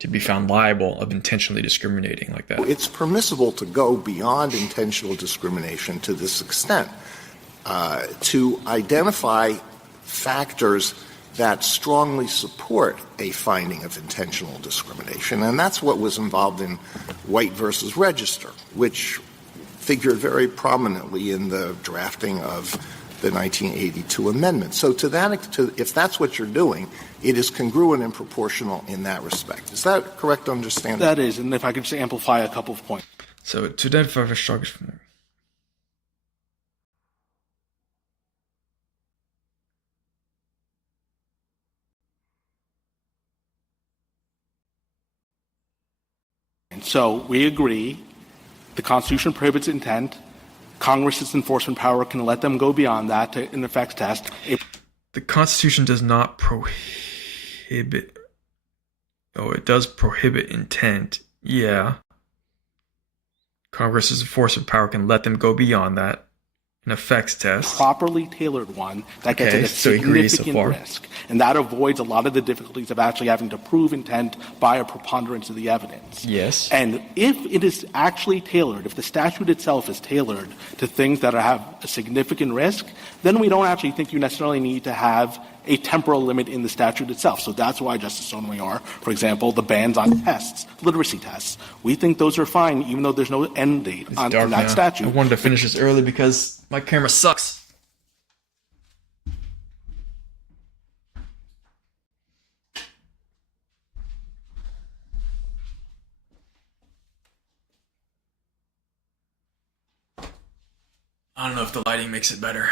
be found liable of intentionally discriminating like that. It's permissible to go beyond intentional discrimination to this extent, to identify factors that strongly support a finding of intentional discrimination. And that's what was involved in White versus Register, which figured very prominently in the drafting of the 1982 amendment. So if that's what you're doing, it is congruent and proportional in that respect. Is that a correct understanding? That is, and if I could just amplify a couple of points. So to identify the strongest. And so we agree the Constitution prohibits intent. Congress's enforcement power can let them go beyond that to an effects test. The Constitution does not prohibit. Oh, it does prohibit intent. Yeah. Congress's enforcement power can let them go beyond that. An effects test. Properly tailored one that gets at a significant risk. And that avoids a lot of the difficulties of actually having to prove intent by a preponderance of the evidence. Yes. And if it is actually tailored, if the statute itself is tailored to things that have a significant risk, then we don't actually think you necessarily need to have a temporal limit in the statute itself. So that's why, Justice Sotomayor, for example, the bans on tests, literacy tests. We think those are fine, even though there's no end date on that statute. I wanted to finish this early because my camera sucks. I don't know if the lighting makes it better.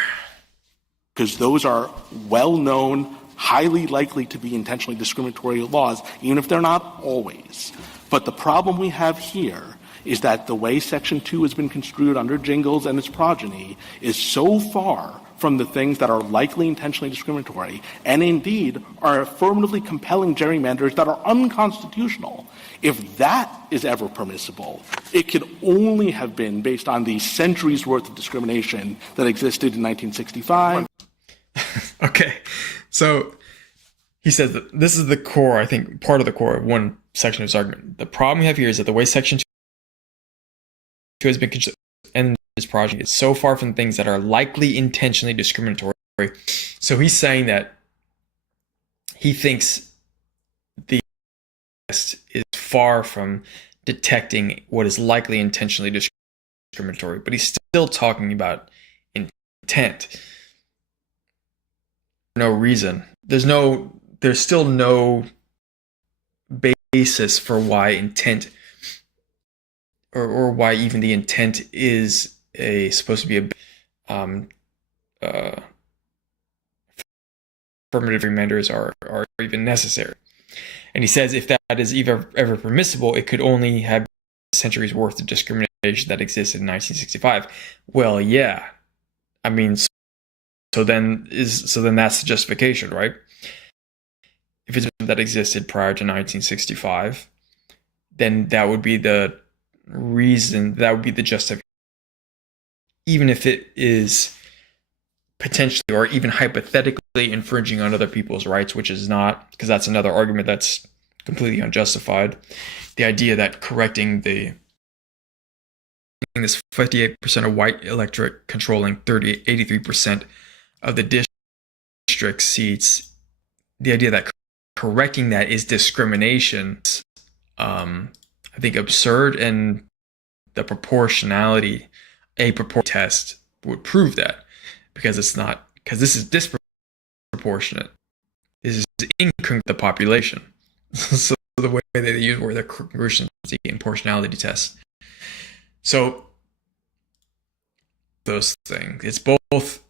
Because those are well-known, highly likely to be intentionally discriminatory laws, even if they're not always. But the problem we have here is that the way Section 2 has been construed under Jingles and its progeny is so far from the things that are likely intentionally discriminatory and indeed are affirmatively compelling gerrymanders that are unconstitutional. If that is ever permissible, it could only have been based on the centuries worth of discrimination that existed in 1965. Okay, so he says that this is the core, I think, part of the core of one section of his argument. The problem we have here is that the way Section 2 has been constructed and this project is so far from things that are likely intentionally discriminatory. So he's saying that he thinks the test is far from detecting what is likely intentionally discriminatory, but he's still talking about intent. No reason. There's still no basis for why intent or why even the intent is supposed to be affirmative reminders are even necessary. And he says if that is ever permissible, it could only have centuries worth of discrimination that existed in 1965. Well, yeah. I mean, so then that's the justification, right? If it's that existed prior to 1965, then that would be the reason, that would be the justification. Even if it is potentially or even hypothetically infringing on other people's rights, which is not, because that's another argument that's completely unjustified. The idea that correcting this 58% of white electorate controlling 83% of the district seats, the idea that correcting that is discrimination, I think absurd, and the proportionality test would prove that, because it's not, because this is disproportionate. This is incongruent with the population. So the way they use word, the congruency and proportionality test. So those things, it's both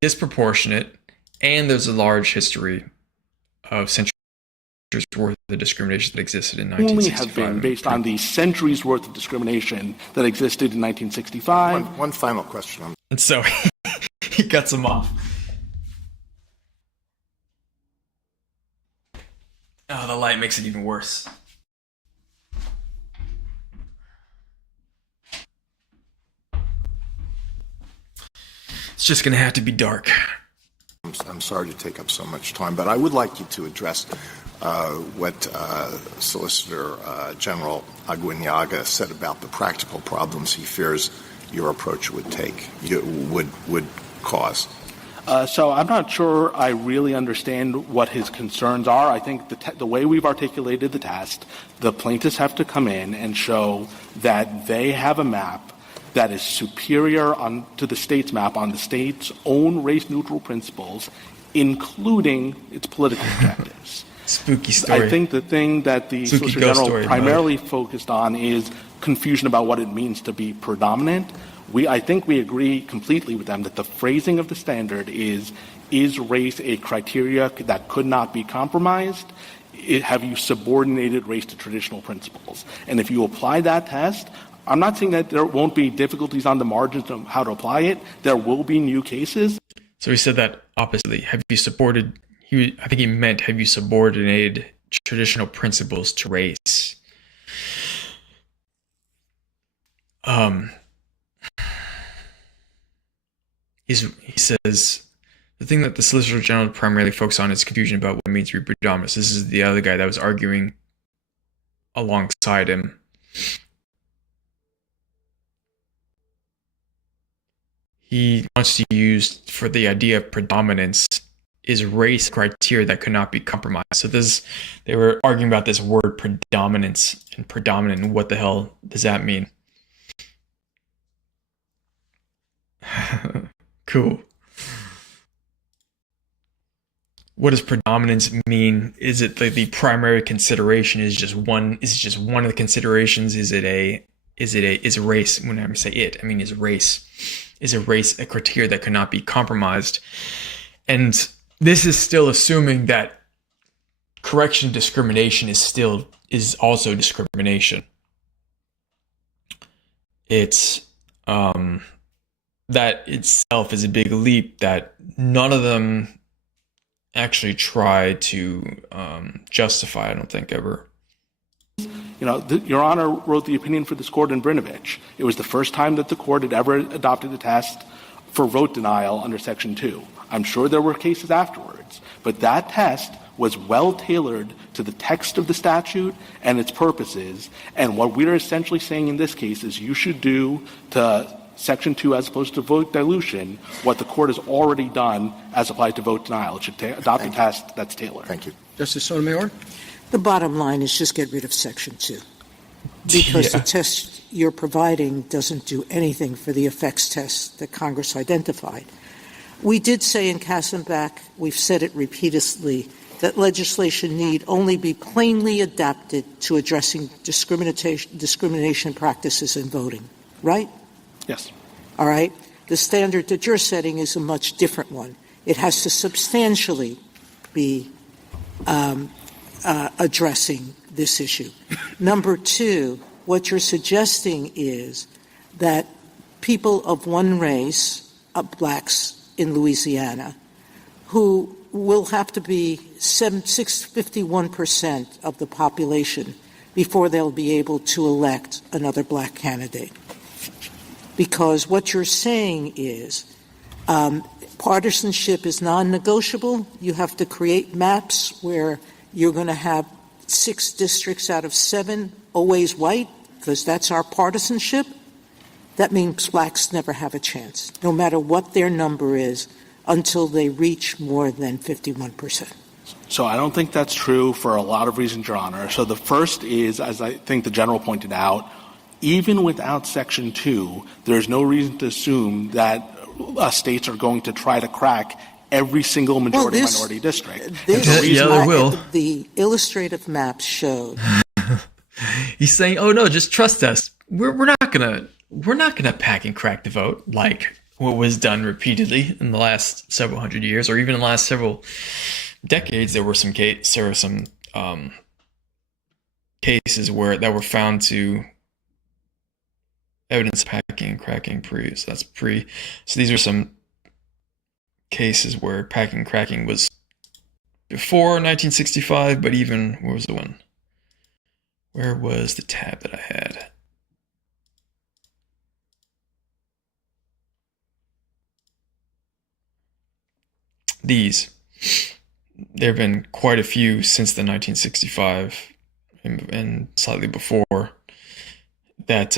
disproportionate and there's a large history of centuries worth of discrimination that existed in 1965. Only have been based on the centuries worth of discrimination that existed in 1965. One final question. And so he cuts him off. Oh, the light makes it even worse. It's just going to have to be dark. I'm sorry to take up so much time, but I would like you to address what Solicitor General Aguinaga said about the practical problems he fears your approach would cause. So I'm not sure I really understand what his concerns are. I think the way we've articulated the test, the plaintiffs have to come in and show that they have a map that is superior to the state's map on the state's own race-neutral principles, including its political objectives. Spooky story. I think the thing that the Solicitor General primarily focused on is confusion about what it means to be predominant. I think we agree completely with them that the phrasing of the standard is race a criteria that could not be compromised? Have you subordinated race to traditional principles? And if you apply that test, I'm not saying that there won't be difficulties on the margins of how to apply it. There will be new cases. So he said that oppositely. I think he meant, have you subordinated traditional principles to race? He says the thing that the Solicitor General primarily focused on is confusion about what it means to be predominant. This is the other guy that was arguing alongside him. He wants to use, for the idea of predominance, is race criteria that could not be compromised. So they were arguing about this word predominance and predominant, and what the hell does that mean? Cool. What does predominance mean? Is it the primary consideration is just one? Is it just one of the considerations? Is race? When I say it, I mean is race. Is a race a criteria that could not be compromised? And this is still assuming that correction discrimination is also discrimination. It's that itself is a big leap that none of them actually try to justify, I don't think, ever. Your Honor wrote the opinion for this court in Brinovich. It was the first time that the court had ever adopted a test for vote denial under Section 2. I'm sure there were cases afterwards, but that test was well tailored to the text of the statute and its purposes. And what we're essentially saying in this case is you should do to Section 2 as opposed to vote dilution what the court has already done as applied to vote denial. It should adopt a test that's tailored. Thank you. Justice Sotomayor? The bottom line is just get rid of Section 2. Because the test you're providing doesn't do anything for the effects test that Congress identified. We did say in Kassenbach, we've said it repeatedly, that legislation need only be plainly adapted to addressing discrimination practices in voting, right? Yes. All right? The standard that you're setting is a much different one. It has to substantially be addressing this issue. Number two, what you're suggesting is that people of one race, blacks in Louisiana, who will have to be 51% of the population before they'll be able to elect another black candidate. Because what you're saying is partisanship is non-negotiable. You have to create maps where you're going to have 6 districts out of 7 always white, because that's our partisanship. That means blacks never have a chance, no matter what their number is, until they reach more than 51%. So I don't think that's true for a lot of reasons, Your Honor. So the first is, as I think the General pointed out, even without Section 2, there's no reason to assume that states are going to try to crack every single majority-minority district. They will. The illustrative maps showed. He's saying, "Oh no, just trust us. We're not gonna pack and crack the vote like what was done repeatedly in the last several hundred years, or even in the last several decades. There were some cases where that were found to evidence packing and cracking pre. So that's pre. So these are some cases where packing and cracking was before 1965, but even where was the one? Where was the tab that I had? These. There have been quite a few since the 1965 and slightly before that.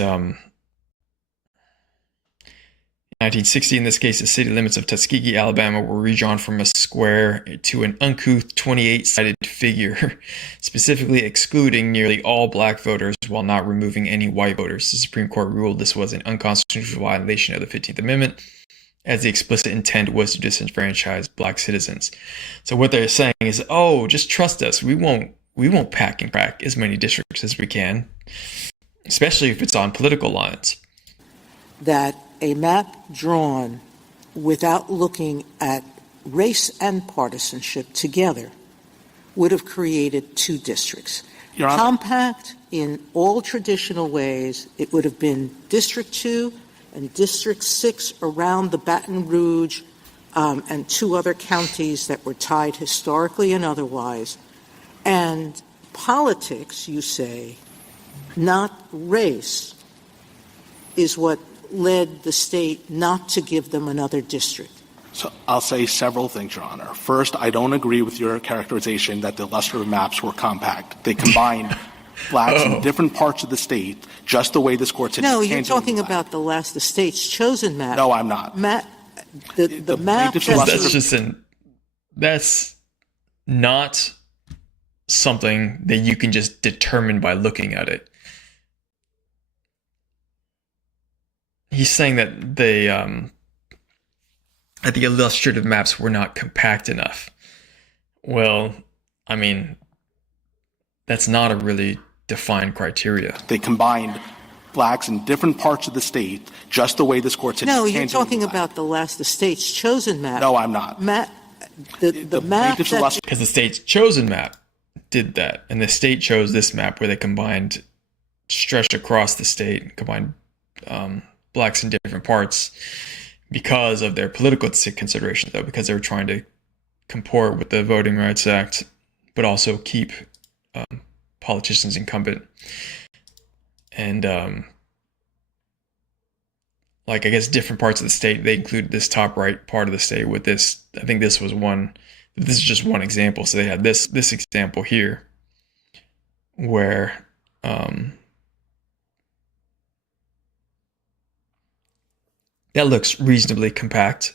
1960, in this case, the city limits of Tuskegee, Alabama, were redrawn from a square to an uncouth 28-sided figure, specifically excluding nearly all black voters while not removing any white voters. The Supreme Court ruled this was an unconstitutional violation of the 15th Amendment, as the explicit intent was to disenfranchise black citizens. So what they're saying is, oh, just trust us. We won't pack and crack as many districts as we can, especially if it's on political lines. That a map drawn without looking at race and partisanship together would have created 2 districts. Compact in all traditional ways, it would have been District 2 and District 6 around the Baton Rouge and 2 other counties that were tied historically and otherwise. And politics, you say, not race, is what led the state not to give them another district. So I'll say several things, Your Honor. First, I don't agree with your characterization that the illustrative maps were compact. They combined blacks in different parts of the state, just the way this court said. No, you're talking about the state's chosen map. No, I'm not. The map. That's not something that you can just determine by looking at it. He's saying that the illustrative maps were not compact enough. Well, I mean, that's not a really defined criteria. They combined blacks in different parts of the state, just the way this court said. No, you're talking about the state's chosen map. No, I'm not. The map because the state's chosen map did that, and the state chose this map where they combined, stretched across the state, combined blacks in different parts because of their political considerations, though, because they were trying to comport with the Voting Rights Act, but also keep politicians incumbent. And I guess different parts of the state, they include this top right part of the state with this. I think this is just one example. So they had this example here where that looks reasonably compact.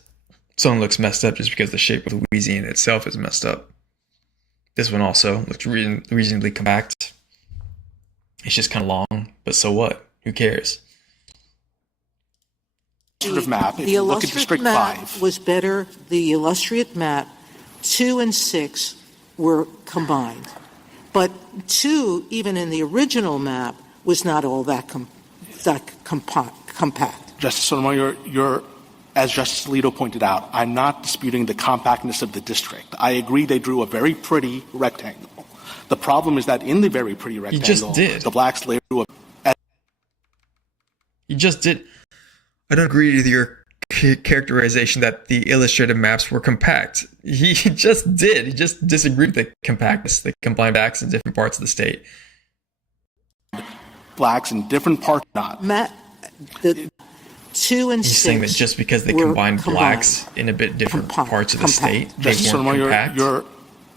Some looks messed up just because the shape of Louisiana itself is messed up. This one also looks reasonably compact. It's just kind of long, but so what? Who cares? The illustrative map was better. The illustrative map 2 and 6 were combined, but 2, even in the original map, was not all that compact. Justice Sotomayor, you're, as Justice Alito pointed out, I'm not disputing the compactness of the district. I agree they drew a very pretty rectangle. The problem is that in the very pretty rectangle, just did. The blacks drew a... You just did. I don't agree with your characterization that the illustrative maps were compact. He just did. He just disagreed with the compactness, the combined blacks in different parts of the state. Blacks in different parts, not. The 2 and 6. He's saying that just because they combined blacks in a bit different parts of the state, they Justice weren't Sotomayor, compact.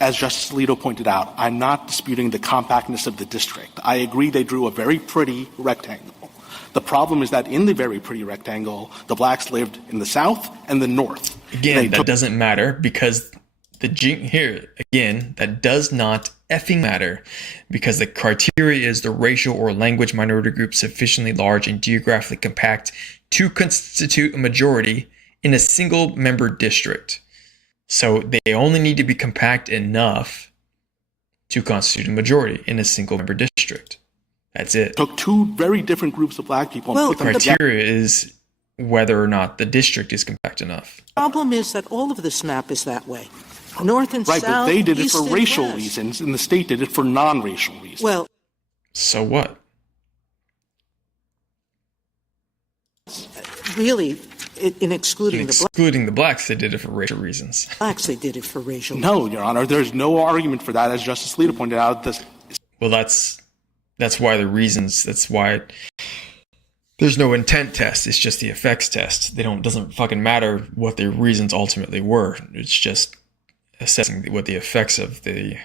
As Justice Alito pointed out, I'm not disputing the compactness of the district. I agree they drew a very pretty rectangle. The problem is that in the very pretty rectangle, the blacks lived in the south and the north. Again, that doesn't matter because that does not effing matter because the criteria is the racial or language minority group sufficiently large and geographically compact to constitute a majority in a single member district. So they only need to be compact enough to constitute a majority in a single member district. That's it. Took two very different groups of black people and put them together. The criteria is whether or not the district is compact enough. The problem is that all of this map is that way. North and south, but they did it for racial west. reasons, and the state did it for non-racial reasons. Well, so what? Really, in excluding the blacks, they did it for racial reasons. Blacks, they did it for racial reasons. No, Your Honor, there's no argument for that, as Justice Alito pointed out. Well, that's why the reasons. That's why there's no intent test. It's just the effects test. Doesn't fucking matter what the reasons ultimately were. It's just assessing what the effects of the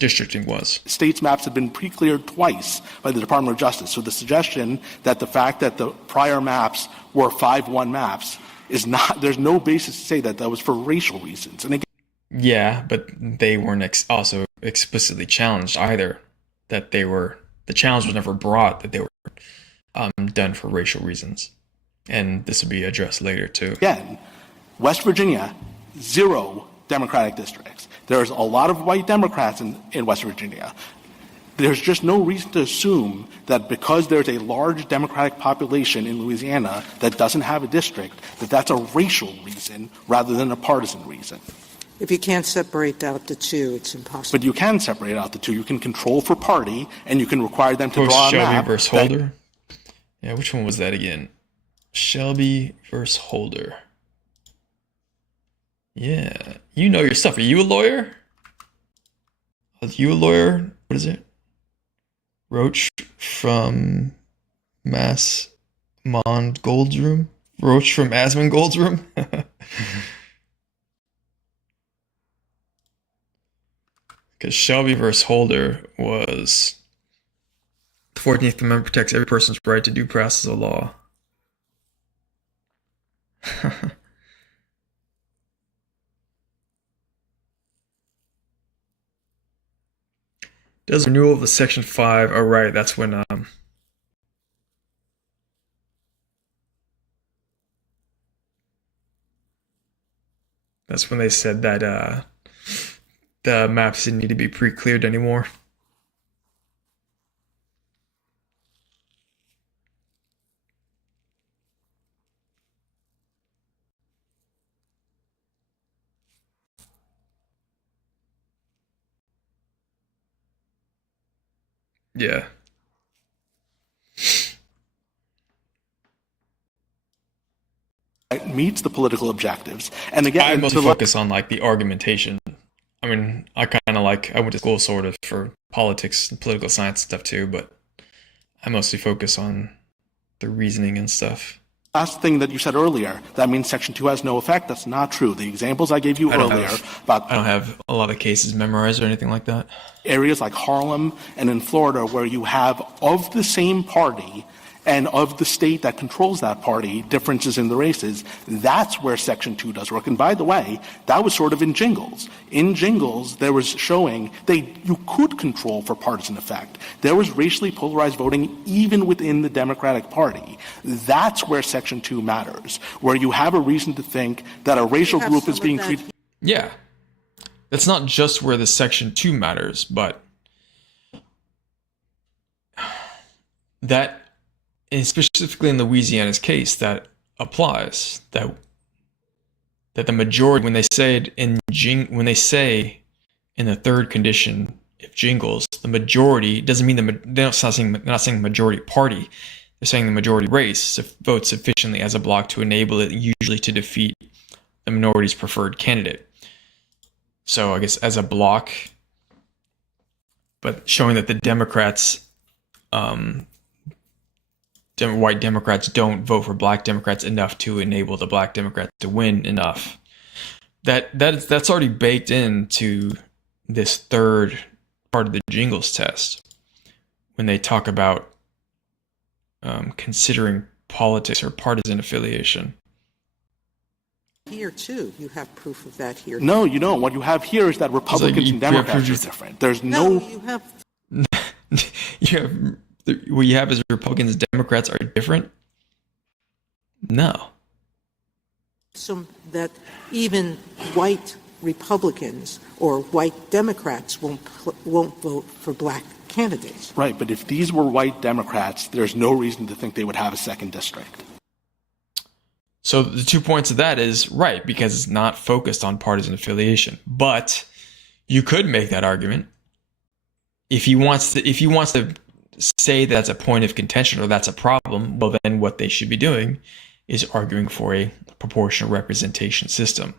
districting was. States' maps have been pre-cleared twice by the Department of Justice. So the suggestion that the fact that the prior maps were 5-1 maps is not, there's no basis to say that that was for racial reasons. And again, yeah, but they weren't also explicitly challenged either. That the challenge was never brought that they were done for racial reasons. And this will be addressed later too. Again, West Virginia, 0 Democratic districts. There's a lot of white Democrats in West Virginia. There's just no reason to assume that because there's a large Democratic population in Louisiana that doesn't have a district, that that's a racial reason rather than a partisan reason. If you can't separate out the two, it's impossible. But you can separate out the two. You can control for party, and you can require them to draw a map. Shelby versus Holder? Yeah, which one was that again? Shelby versus Holder. Yeah, you know your stuff. Are you a lawyer? Are you a lawyer? What is it? Roach from Asmond Gold's room? Roach from Asmond Gold's room? Because Shelby versus Holder was the 14th Amendment protects every person's right to due process of law. Does renewal of the Section 5. Oh, right. That's when they said that the maps didn't need to be pre-cleared anymore. Yeah. meets the political objectives. And again, I mostly focus on like the argumentation. I mean, I went to school sort of for politics and political science stuff too, but I mostly focus on the reasoning and stuff. Last thing that you said earlier, that means Section 2 has no effect. That's not true. The examples I gave you earlier about I don't have a lot of cases memorized or anything like that. Areas like Harlem and in Florida where you have of the same party and of the state that controls that party, differences in the races, that's where Section 2 does work. And by the way, that was sort of in Jingles. In Jingles, there was showing you could control for partisan effect. There was racially polarized voting even within the Democratic Party. That's where Section 2 matters, where you have a reason to think that a racial group is being treated. Yeah. That's not just where the Section 2 matters, but that, and specifically in Louisiana's case, that applies. That the majority, when they say in the third condition, if Jingles, the majority doesn't mean they're not saying majority party. They're saying the majority race votes sufficiently as a bloc to enable it usually to defeat the minority's preferred candidate. So I guess as a bloc, but showing that the Democrats, white Democrats don't vote for black Democrats enough to enable the black Democrats to win enough. That's already baked into this third part of the Jingles test when they talk about considering politics or partisan affiliation. Here, too, you have proof of that here. No, you don't. What you have here is that Republicans and Democrats are different. There's no... you have... What you have is Republicans and Democrats are different? No. So that even white Republicans or white Democrats won't vote for black candidates. Right, but if these were white Democrats, there's no reason to think they would have a second district. So the 2 points of that is right, because it's not focused on partisan affiliation. But you could make that argument if he wants to say that's a point of contention or that's a problem. Well, then what they should be doing is arguing for a proportional representation system,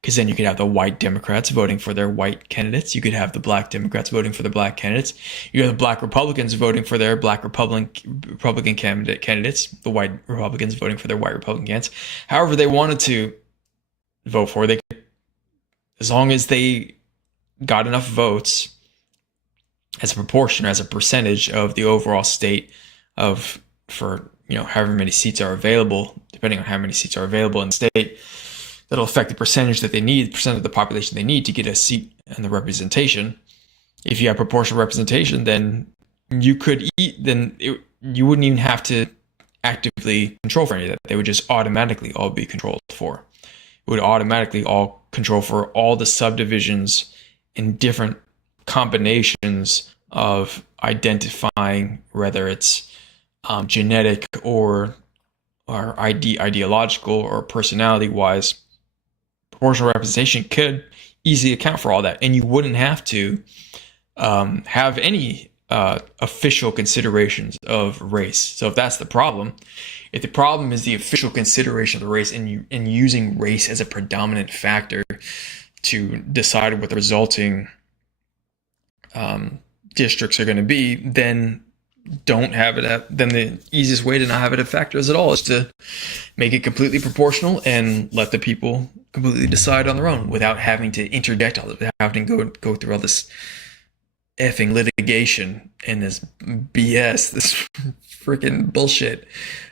because then you could have the white Democrats voting for their white candidates. You could have the black Democrats voting for the black candidates. You have the black Republicans voting for their black Republican candidates. The white Republicans voting for their white Republican candidates. However they wanted to vote for, they could, as long as they got enough votes as a proportion, as a percentage of the overall state for however many seats are available, depending on how many seats are available in the state, that'll affect the percentage that they need, percent of the population they need to get a seat in the representation. If you have proportional representation, then you wouldn't even have to actively control for any of that. They would just automatically all be controlled for. It would automatically all control for all the subdivisions in different combinations of identifying whether it's genetic or ideological or personality wise. Proportional representation could easily account for all that, and you wouldn't have to have any official considerations of race. So if that's the problem, if the problem is the official consideration of the race and using race as a predominant factor to decide what the resulting districts are going to be, then don't have it then the easiest way to not have it a factor at all is to make it completely proportional and let the people completely decide on their own without having to interject all of it, without having to go through all this effing litigation and this BS, this freaking bullshit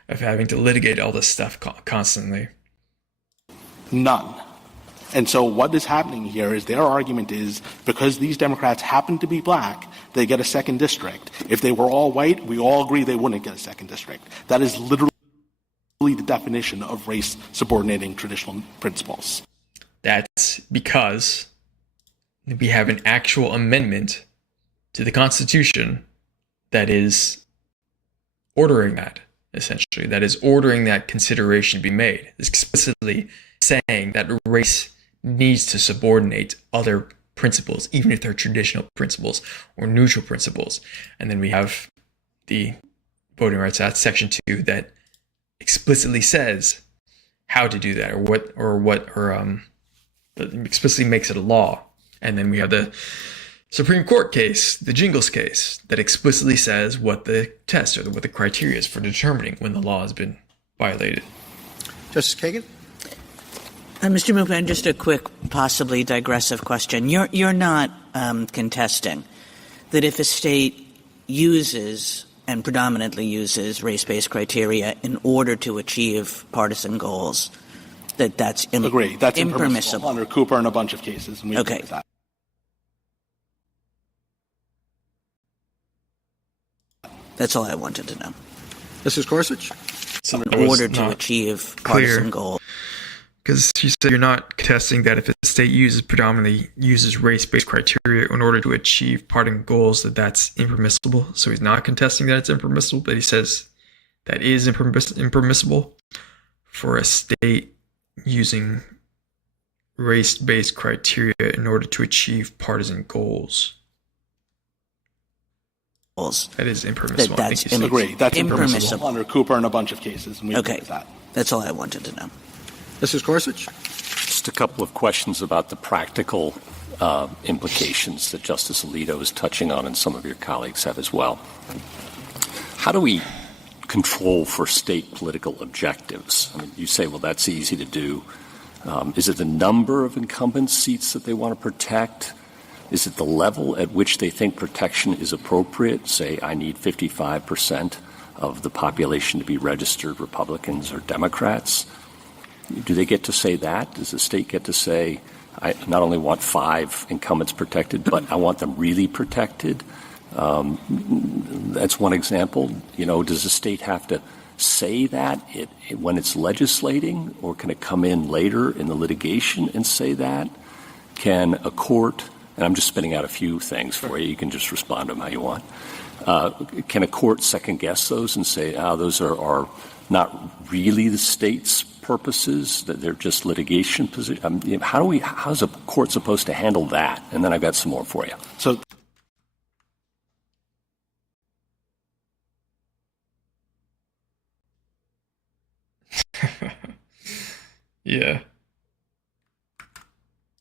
of having to litigate all this stuff constantly. None. And so what is happening here is their argument is because these Democrats happen to be black, they get a second district. If they were all white, we all agree they wouldn't get a second district. That is literally the definition of race subordinating traditional principles. That's because we have an actual amendment to the Constitution that is ordering that, essentially. That is ordering that consideration be made. It's explicitly saying that race needs to subordinate other principles, even if they're traditional principles or neutral principles. And then we have the Voting Rights Act, Section 2, that explicitly says how to do that, or explicitly makes it a law. And then we have the Supreme Court case, the Jingles case, that explicitly says what the test or what the criteria is for determining when the law has been violated. Justice Kagan? Mr. Mukman, just a quick, possibly digressive question. You're not contesting that if a state uses and predominantly uses race-based criteria in order to achieve partisan goals, that's Agree. That's impermissible under Cooper and a bunch of cases. And we agree with that. That's all I wanted to know. Mrs. Gorsuch? So in order to achieve partisan goals. Because you said you're not contesting that if a state predominantly uses race-based criteria in order to achieve partisan goals, that's impermissible. So he's not contesting that it's impermissible, but he says that is impermissible for a state using race-based criteria in order to achieve partisan goals. That is impermissible. That's impermissible under Cooper and a bunch of cases. And we agree with that. That's all I wanted to know. Mrs. Gorsuch? Just a couple of questions about the practical implications that Justice Alito is touching on, and some of your colleagues have as well. How do we control for state political objectives? I mean, you say, well, that's easy to do. Is it the number of incumbent seats that they want to protect? Is it the level at which they think protection is appropriate? Say, I need 55% of the population to be registered Republicans or Democrats. Do they get to say that? Does the state get to say, I not only want 5 incumbents protected, but I want them really protected? That's one example. Does the state have to say that when it's legislating, or can it come in later in the litigation and say that? Can a court, and I'm just spinning out a few things for you, you can just respond to them how you want. Can a court second-guess those and say, those are not really the state's purposes, that they're just litigation position? How's a court supposed to handle that? And then I've got some more for you. So yeah.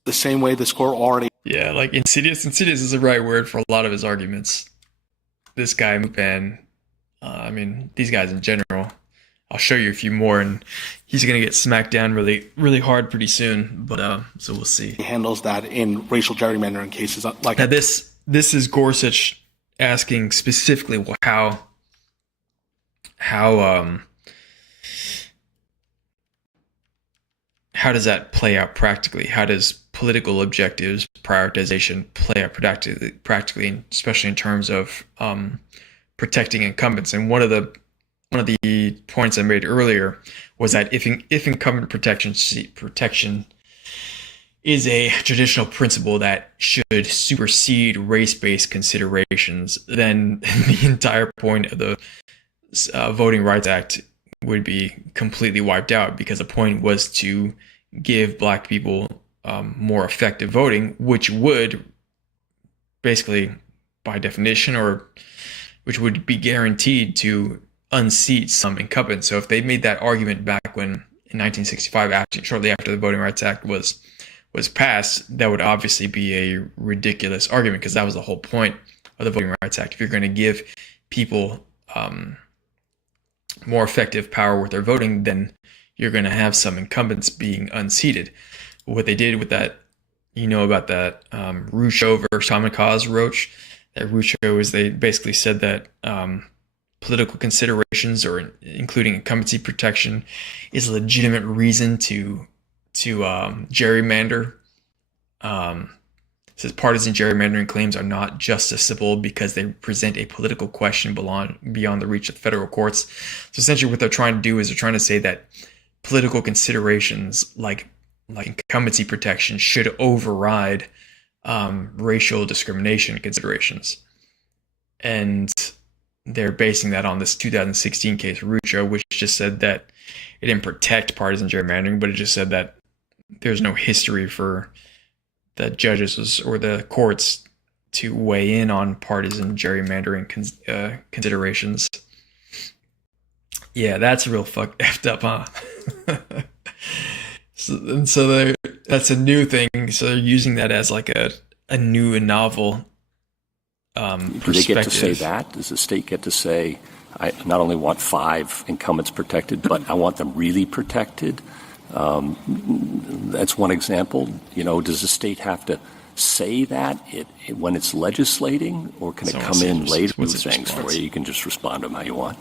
The same way this court already... Yeah, like insidious. Insidious is the right word for a lot of his arguments. This guy, Mupan, these guys in general, I'll show you a few more, and he's going to get smacked down really, really hard pretty soon. But so we'll see. He handles that in racial gerrymandering cases like. Now this is Gorsuch asking specifically how does that play out practically? How does political objectives prioritization play out practically, especially in terms of protecting incumbents? And one of the points I made earlier was that if incumbent protection is a traditional principle that should supersede race-based considerations, then the entire point of the Voting Rights Act would be completely wiped out, because the point was to give black people more effective voting, which would basically, by definition, which would be guaranteed to unseat some incumbents. So if they made that argument back when in 1965, shortly after the Voting Rights Act was passed, that would obviously be a ridiculous argument, because that was the whole point of the Voting Rights Act. If you're going to give people more effective power with their voting, then you're going to have some incumbents being unseated. What they did with that, about that Rucho versus Common Cause Roach, that Rucho is, they basically said that political considerations, or including incumbency protection, is a legitimate reason to gerrymander. Says partisan gerrymandering claims are not justiciable because they present a political question beyond the reach of federal courts. So essentially what they're trying to do is they're trying to say that political considerations like incumbency protection should override racial discrimination considerations. And they're basing that on this 2016 case, Rucho, which just said that it didn't protect partisan gerrymandering, but it just said that there's no history for the judges or the courts to weigh in on partisan gerrymandering considerations. Yeah, that's real effed up, huh? So that's a new thing. So they're using that as like a new and novel perspective. Do they get to say that? Does the state get to say, I not only want 5 incumbents protected, but I want them really protected? That's one example. Does the state have to say that when it's legislating, or can it come in later with things for you? You can just respond to them how you want.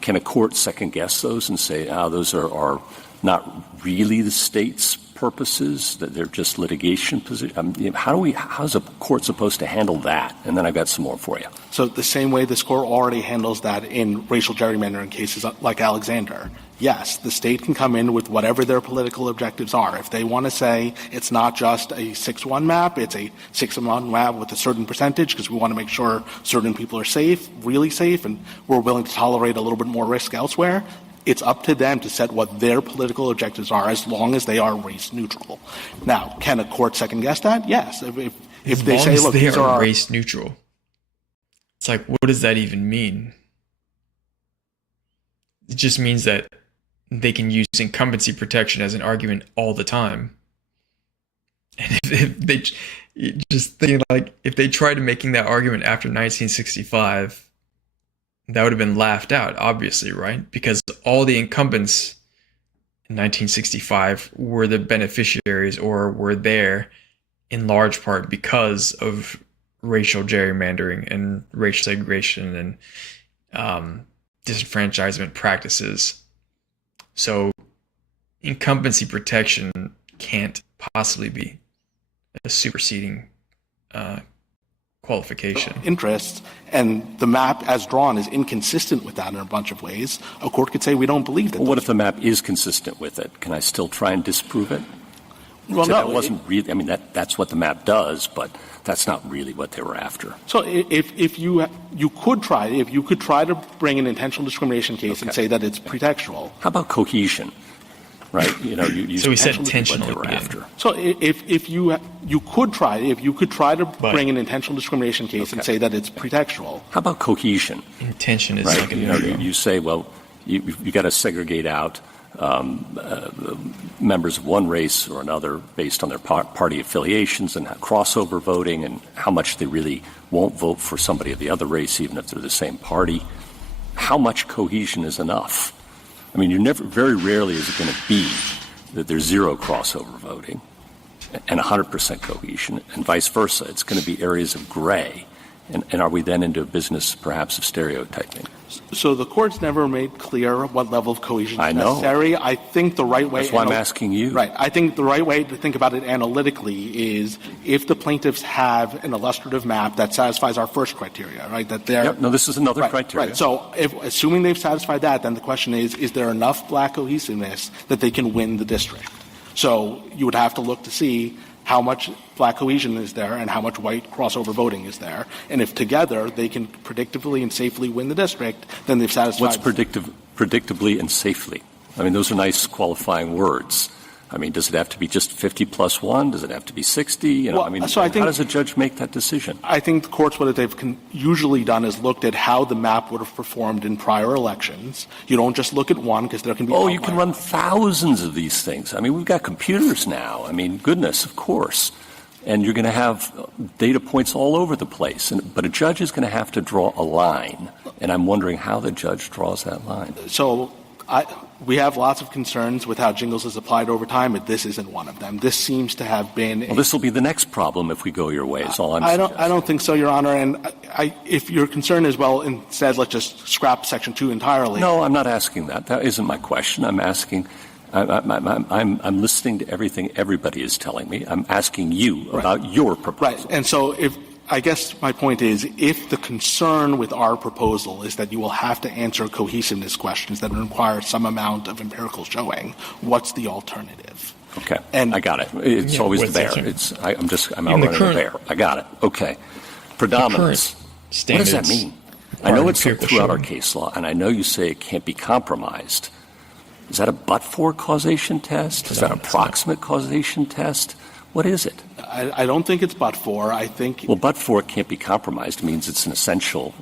Can a court second guess those and say, those are not really the state's purposes, that they're just litigation position? How's a court supposed to handle that? And then I've got some more for you. So the same way this court already handles that in racial gerrymandering cases like Alexander. Yes, the state can come in with whatever their political objectives are. If they want to say it's not just a 6-1 map, it's a 6-1 map with a certain percentage because we want to make sure certain people are safe, really safe, and we're willing to tolerate a little bit more risk elsewhere, it's up to them to set what their political objectives are as long as they are race neutral. Now, can a court second guess that? Yes. If they say, look, they these are race neutral. It's like, what does that even mean? It just means that they can use incumbency protection as an argument all the time. And if they just think, like, if they tried making that argument after 1965, that would have been laughed out, obviously, right? Because all the incumbents in 1965 were the beneficiaries, or were there in large part because of racial gerrymandering and racial segregation and disenfranchisement practices. So incumbency protection can't possibly be a superseding qualification. Interests, and the map as drawn is inconsistent with that in a bunch of ways. A court could say we don't believe that. Well, what if the map is consistent with it? Can I still try and disprove it? Well, so no. That wasn't really, I mean, that's what the map does, but that's not really what they were after. So if you could try to bring an intentional discrimination case and say that it's pretextual. How about cohesion? Right? So we said intentional what they were after. So if you could try to bring an intentional discrimination case and say that it's pretextual. How about cohesion? Intention is right? like You say, well, you got to segregate out members of one race or another based on their party affiliations and crossover voting and how much they really won't vote for somebody of the other race even if they're the same party. How much cohesion is enough? I mean, very rarely is it going to be that there's zero crossover voting and 100% cohesion, and vice versa. It's going to be areas of gray. And are we then into a business, perhaps, of stereotyping? So the court's never made clear what level of cohesion is necessary. I think the right way... That's why I'm asking you. Right. I think the right way to think about it analytically is if the plaintiffs have an illustrative map that satisfies our first criteria, right? That they're... Yep, no, this is another criteria. Right. So assuming they've satisfied that, then the question is there enough black cohesiveness that they can win the district? So you would have to look to see how much black cohesion is there and how much white crossover voting is there. And if together they can predictably and safely win the district, then they've satisfied... What's predictably and safely? I mean, those are nice qualifying words. I mean, does it have to be just 50 plus 1? Does it have to be 60? How does a judge make that decision? I think the courts, what they've usually done is looked at how the map would have performed in prior elections. You don't just look at one because there can be... you can run thousands of these things. I mean, we've got computers now. I mean, goodness, of course. And you're going to have data points all over the place. But a judge is going to have to draw a line. And I'm wondering how the judge draws that line. So we have lots of concerns with how Jingles has applied over time, but this isn't one of them. This seems to have been... Well, this will be the next problem if we go your way, is all I'm suggesting. I don't think so, Your Honor. And if your concern is, well, instead let's just scrap Section 2 entirely. No, I'm not asking that. That isn't my question. I'm asking... I'm listening to everything everybody is telling me. I'm asking you about your proposal. Right. And so I guess my point is, if the concern with our proposal is that you will have to answer cohesiveness questions that require some amount of empirical showing, what's the alternative? Okay. And I got it. It's always the bear. I'm outrunning the bear. I got it. Okay. Predominance. What does that mean? I know it's throughout our case law, and I know you say it can't be compromised. Is that a but-for causation test? Is that a proximate causation test? What is it? I don't think it's but-for. I think... Well, but-for can't be compromised means it's an essential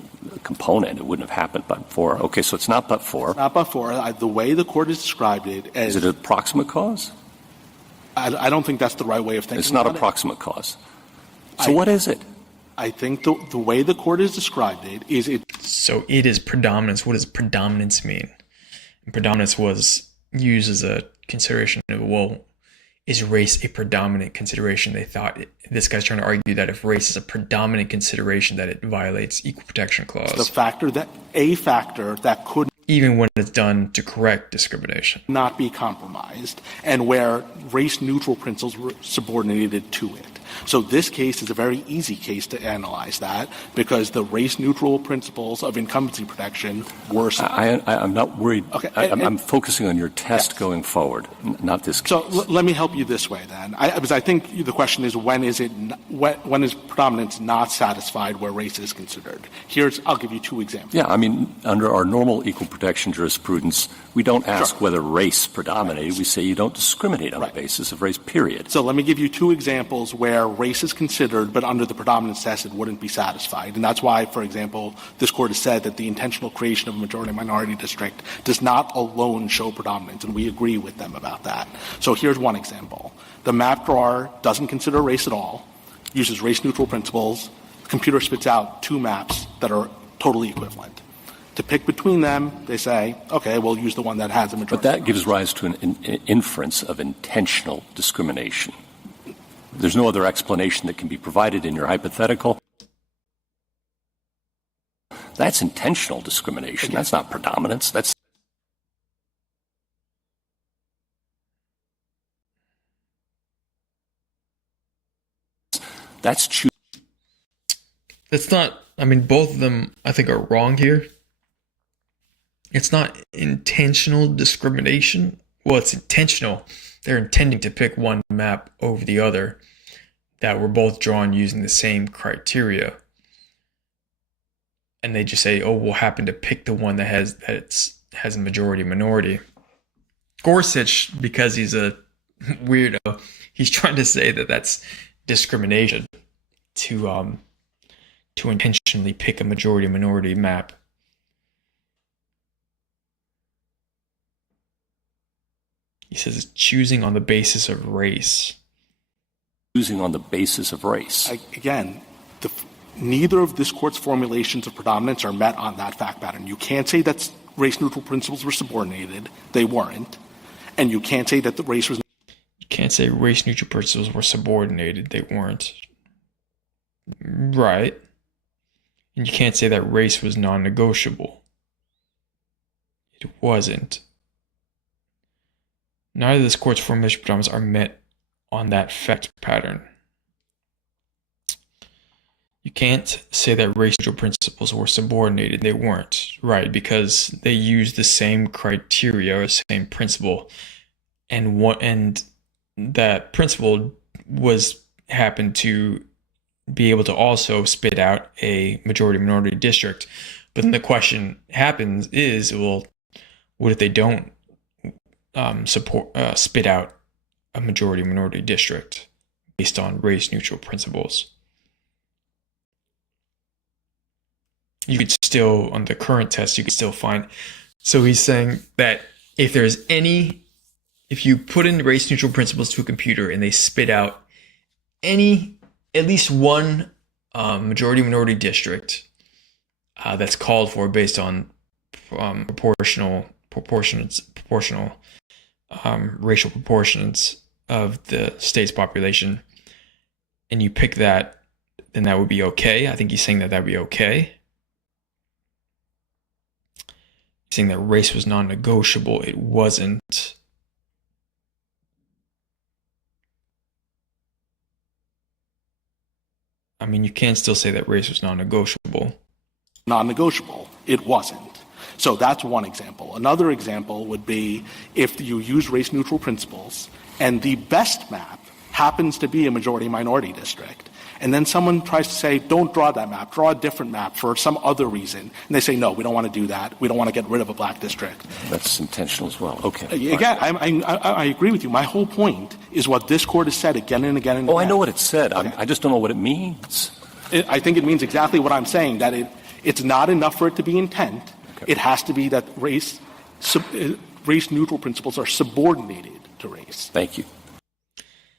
component. It wouldn't have happened but for. Okay, so it's not but for. It's not but for. The way the court has described it as. Is it a proximate cause? I don't think that's the right way of thinking. It's not about a proximate cause. So what is it? I think the way the court has described it is it. So it is predominance. What does predominance mean? And predominance was used as a consideration of, well, is race a predominant consideration? They thought this guy's trying to argue that if race is a predominant consideration, that it violates equal protection clause. A factor that could even when it's done to correct discrimination, not be compromised, and where race-neutral principles were subordinated to it. So this case is a very easy case to analyze that because the race-neutral principles of incumbency protection were. I'm not worried. Okay, I'm focusing on your test going forward, not this case. So let me help you this way then, because I think the question is when is predominance not satisfied where race is considered? I'll give you two examples. Yeah, I mean, under our normal equal protection jurisprudence, we don't ask whether race predominated. We say you don't discriminate on the basis of race, period. So let me give you two examples where race is considered, but under the predominance test, it wouldn't be satisfied. And that's why, for example, this court has said that the intentional creation of a majority-minority district does not alone show predominance, and we agree with them about that. So here's one example. The map drawer doesn't consider race at all, uses race-neutral principles. The computer spits out two maps that are totally equivalent. To pick between them, they say, okay, we'll use the one that has a majority. But that gives rise to an inference of intentional discrimination. There's no other explanation that can be provided in your hypothetical. That's intentional discrimination. That's not predominance. That's choosing. That's not, I mean, both of them, I think, are wrong here. It's not intentional discrimination. Well, it's intentional. They're intending to pick one map over the other that were both drawn using the same criteria. And they just say, oh, we'll happen to pick the one that has a majority-minority. Gorsuch, because he's a weirdo, he's trying to say that that's discrimination to intentionally pick a majority-minority map. He says it's choosing on the basis of race. Choosing on the basis of race. Again, neither of this court's formulations of predominance are met on that fact pattern. You can't say that race-neutral principles were subordinated. They weren't. And you can't say that the race was. You can't say race-neutral principles were subordinated. They weren't. Right. And you can't say that race was non-negotiable. It wasn't. Neither of this court's formulation of predominance are met on that fact pattern. You can't say that race-neutral principles were subordinated. They weren't, right? Because they used the same criteria or same principle, and that principle happened to be able to also spit out a majority-minority district. But then the question is, well, what if they don't spit out a majority-minority district based on race-neutral principles? You could still, on the current test, you could still find. So he's saying that if you put in race-neutral principles to a computer and they spit out at least one majority-minority district that's called for based on proportional racial proportions of the state's population, and you pick that, then that would be okay. I think he's saying that would be okay. He's saying that race was non-negotiable. It wasn't. I mean, you can still say that race was non-negotiable. Non-negotiable. It wasn't. So that's one example. Another example would be if you use race-neutral principles and the best map happens to be a majority-minority district, and then someone tries to say, don't draw that map, draw a different map for some other reason. And they say, no, we don't want to do that. We don't want to get rid of a black district. That's intentional as well. Okay. Again, I agree with you. My whole point is what this court has said again and again and again. Oh, I know what it said. Okay. I just don't know what it means. I think it means exactly what I'm saying, that It's not enough for it to be intent. Okay. It has to be that race-neutral principles are subordinated to race. Thank you.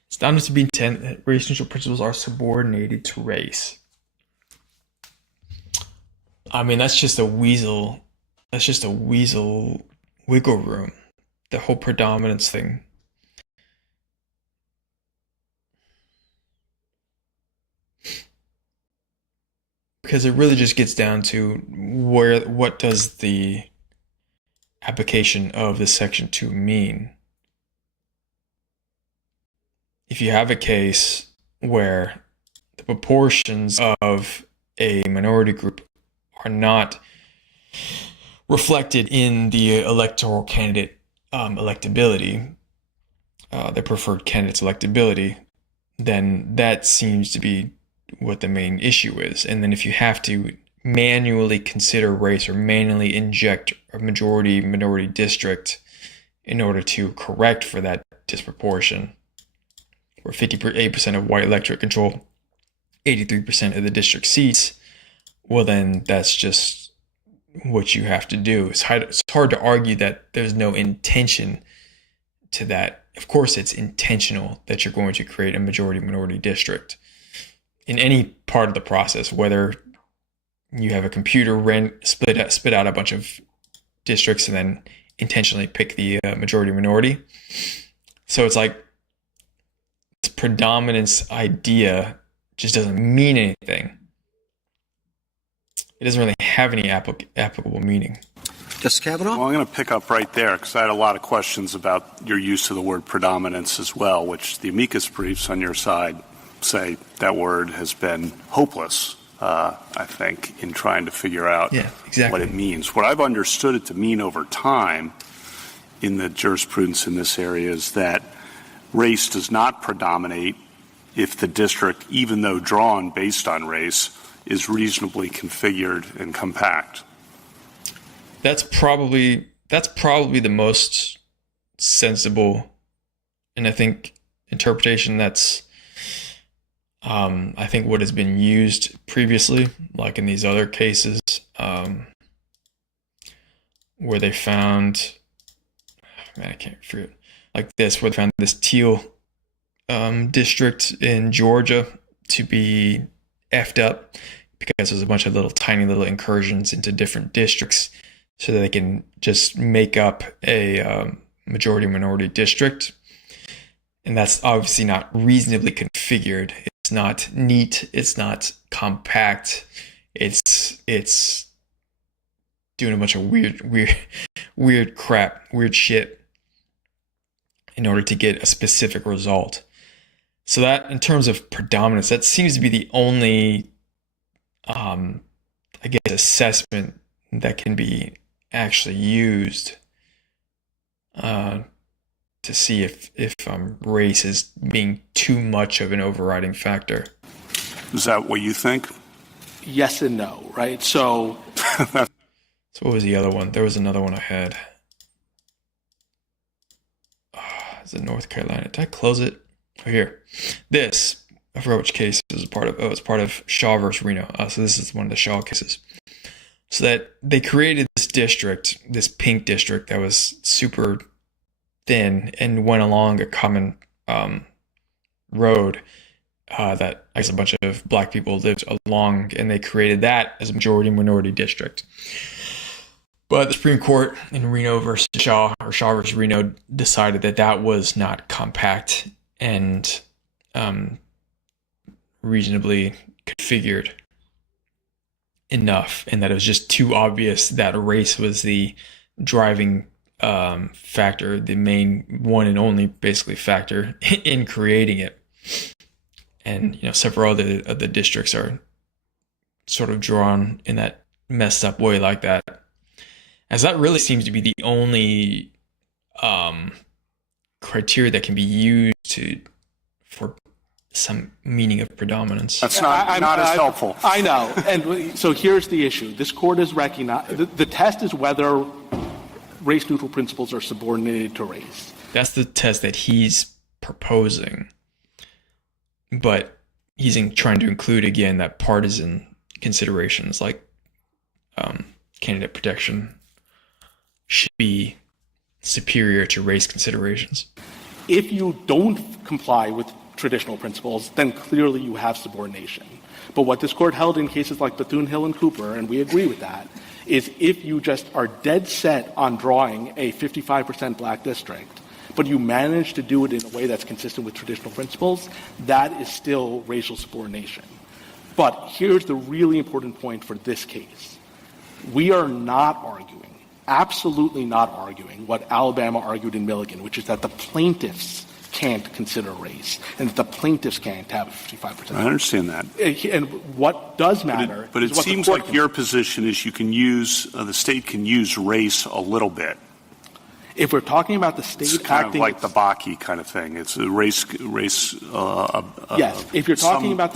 It's not enough to be intent that race-neutral principles are subordinated to race. I mean, that's just a weasel. That's just a weasel wiggle room. The whole predominance thing. Because it really just gets down to what does the application of the Section 2 mean? If you have a case where the proportions of a minority group are not reflected in the electoral candidate electability, the preferred candidate's electability, then that seems to be what the main issue is. And then if you have to manually consider race or manually inject a majority-minority district in order to correct for that disproportion, where 58% of white electorate control 83% of the district seats, well then that's just what you have to do. It's hard to argue that there's no intention to that. Of course it's intentional that you're going to create a majority-minority district in any part of the process, whether you have a computer spit out a bunch of districts and then intentionally pick the majority-minority. So it's like this predominance idea just doesn't mean anything. It doesn't really have any applicable meaning. Justice Kavanaugh? Well, I'm going to pick up right there because I had a lot of questions about your use of the word predominance as well, which the amicus briefs on your side say that word has been hopeless, I think, in trying to figure out what it means. What I've understood it to mean over time in the jurisprudence in this area is that race does not predominate if the district, even though drawn based on race, is reasonably configured and compact. That's probably the most sensible, and I think interpretation that's I think what has been used previously, like in these other cases, where they found, I can't forget, like this, where they found this Teal district in Georgia to be effed up because there's a bunch of tiny little incursions into different districts so that they can just make up a majority-minority district. And that's obviously not reasonably configured. It's not neat. It's not compact. It's doing a bunch of weird crap, weird shit in order to get a specific result. So that, in terms of predominance, that seems to be the only, I guess, assessment that can be actually used to see if race is being too much of an overriding factor. Is that what you think? Yes and no, right? So what was the other one? There was another one I had. Is it North Carolina? Did I close it? Oh, here. This, I forgot which case it was a part of. Oh, it's part of Shaw versus Reno. So this is one of the Shaw cases. So that they created this district, this pink district that was super thin and went along a common road that I guess a bunch of black people lived along, and they created that as a majority-minority district. But the Supreme Court in Reno versus Shaw, or Shaw versus Reno, decided that that was not compact and reasonably configured enough, and that it was just too obvious that race was the driving factor, the main one and only basically factor in creating it. And several other of the districts are sort of drawn in that messed up way like that, as that really seems to be the only criteria that can be used for some meaning of predominance. That's not as helpful. I know. And so here's the issue. This court has recognized the test is whether race-neutral principles are subordinated to race. That's the test that he's proposing. But he's trying to include, again, that partisan considerations, like candidate protection should be superior to race considerations. If you don't comply with traditional principles, then clearly you have subordination. But what this court held in cases like Bethune, Hill, and Cooper, and we agree with that, is if you just are dead set on drawing a 55% black district, but you manage to do it in a way that's consistent with traditional principles, that is still racial subordination. But here's the really important point for this case. We are not arguing, absolutely not arguing, what Alabama argued in Milligan, which is that the plaintiffs can't consider race, and that the plaintiffs can't have 55%. I understand that. And what does matter but it seems like your position is you can use, the state can use race a little bit. If we're talking about the state it's kind acting, of like the Bakke kind of thing. It's a race. Yes. If you're talking about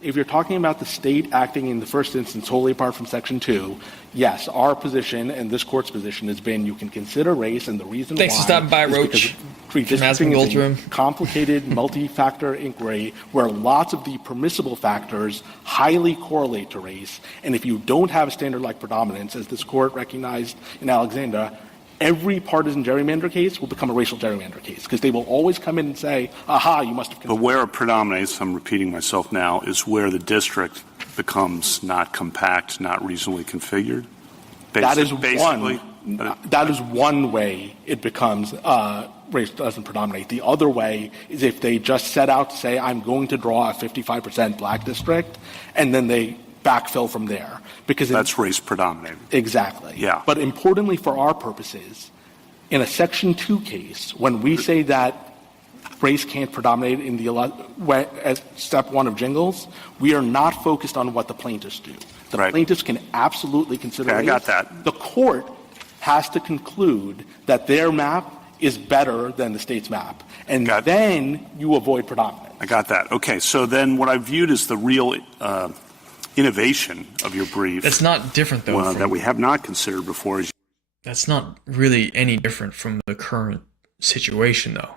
if you're talking about the state acting in the first instance wholly apart from Section 2, yes, our position and this court's position has been you can consider race, and the reason Thanks why for stopping by, is Roach. because redistricting is a complicated multi-factor inquiry where lots of the permissible factors highly correlate to race, and if you don't have a standard like predominance, as this court recognized in Alexander, every partisan gerrymander case will become a racial gerrymander case because they will always come in and say, aha, you must have. But where it predominates, I'm repeating myself now, is where the district becomes not compact, not reasonably configured. That is one way it becomes race doesn't predominate. The other way is if they just set out to say, I'm going to draw a 55% black district, and then they backfill from there. Because that's race predominating. Exactly. Yeah. But importantly for our purposes, in a Section 2 case, when we say that race can't predominate in the as step one of Jingles, we are not focused on what the plaintiffs do. The plaintiffs can absolutely consider race. I got that. The court has to conclude that their map is better than the state's map. And then you avoid predominance. I got that. Okay. So then what I viewed as the real innovation of your brief. That's not different, though. That we have not considered before. That's not really any different from the current situation, though.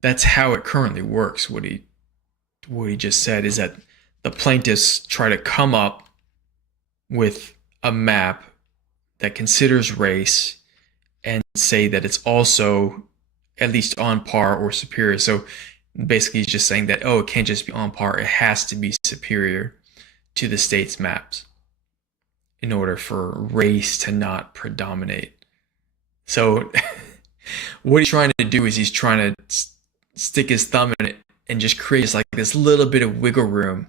That's how it currently works. What he just said is that the plaintiffs try to come up with a map that considers race and say that it's also at least on par or superior. So basically he's just saying that, it can't just be on par, it has to be superior to the state's maps in order for race to not predominate. So what he's trying to do is he's trying to stick his thumb in it and just create like this little bit of wiggle room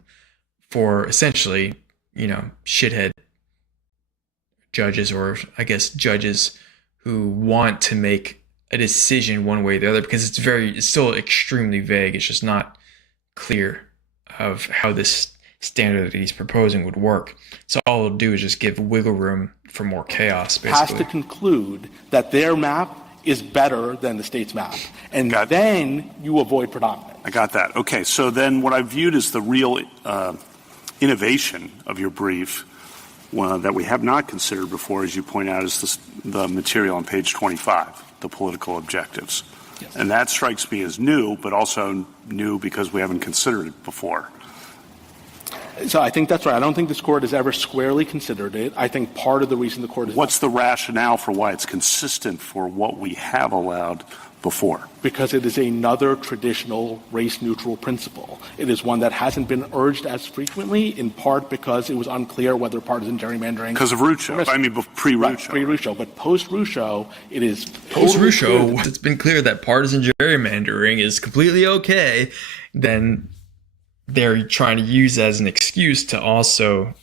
for essentially, shithead judges, or I guess judges who want to make a decision one way or the other, because it's still extremely vague. It's just not clear of how this standard that he's proposing would work. So all it'll do is just give wiggle room for more chaos, basically. Has to conclude that their map is better than the state's map. And then you avoid predominance. I got that. Okay. So then what I viewed as the real innovation of your brief that we have not considered before, as you point out, is the material on page 25. The political objectives. Yes. And that strikes me as new, but also new because we haven't considered it before. So I think that's right. I don't think this court has ever squarely considered it. I think part of the reason the court is... What's the rationale for why it's consistent for what we have allowed before? Because it is another traditional race-neutral principle. It is one that hasn't been urged as frequently, in part because it was unclear whether partisan gerrymandering... Because of Rucho. I mean, pre-Rucho. Right, pre-Rucho. But post-Rucho, it is... Post-Rucho, it's been clear that partisan gerrymandering is completely okay. Then they're trying to use as an excuse to also...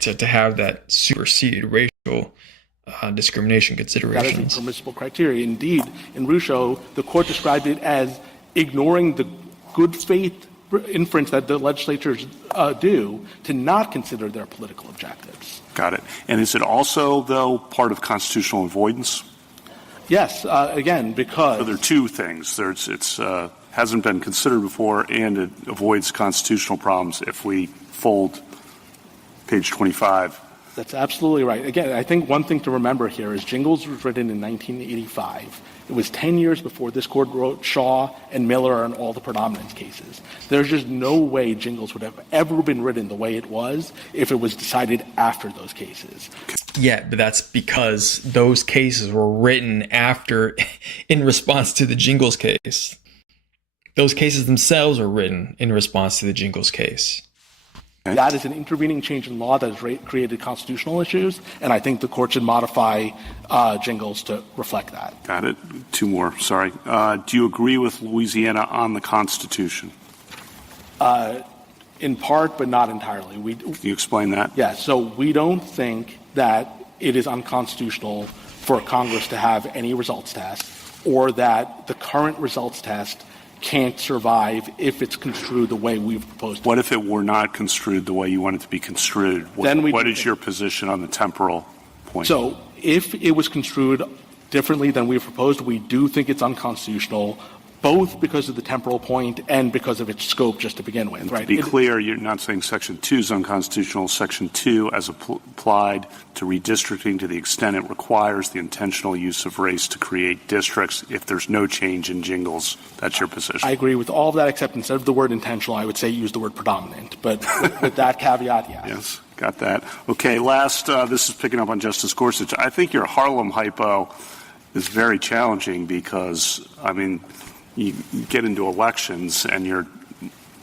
to have that superseded racial... discrimination considerations. That is a permissible criteria. Indeed, in Rucho, the court described it as ignoring the good faith inference that the legislatures do to not consider their political objectives. Got it. And is it also, though, part of constitutional avoidance? Yes, again, because... So there are two things. It's hasn't been considered before, and it avoids constitutional problems if we fold page 25 That's absolutely right. Again, I think one thing to remember here is Jingles was written in 1985. It was 10 years before this court wrote Shaw and Miller and all the predominance cases. There's just no way Jingles would have ever been written the way it was if it was decided after those cases. Yeah, but that's because those cases were written after, in response to the Jingles case. Those cases themselves are written in response to the Jingles case. That is an intervening change in law that has created constitutional issues, and I think the court should modify Jingles to reflect that. Got it. Two more, sorry. Do you agree with Louisiana on the Constitution? In part, but not entirely. Can you explain that? Yeah, so we don't think that it is unconstitutional for Congress to have any results test, or that the current results test can't survive if it's construed the way we've proposed. What if it were not construed the way you want it to be construed? What is your position on the temporal point? So if it was construed differently than we've proposed, we do think it's unconstitutional, both because of the temporal point and because of its scope just to begin with. Right? To be clear, you're not saying Section 2 is unconstitutional. Section 2, as applied to redistricting to the extent it requires the intentional use of race to create districts, if there's no change in Jingles, that's your position. I agree with all of that, except instead of the word intentional, I would say use the word predominant. But with that caveat, yes. Yes, got that. Okay, last, this is picking up on Justice Gorsuch. I think your Harlem hypo is very challenging because, I mean, you get into elections and you're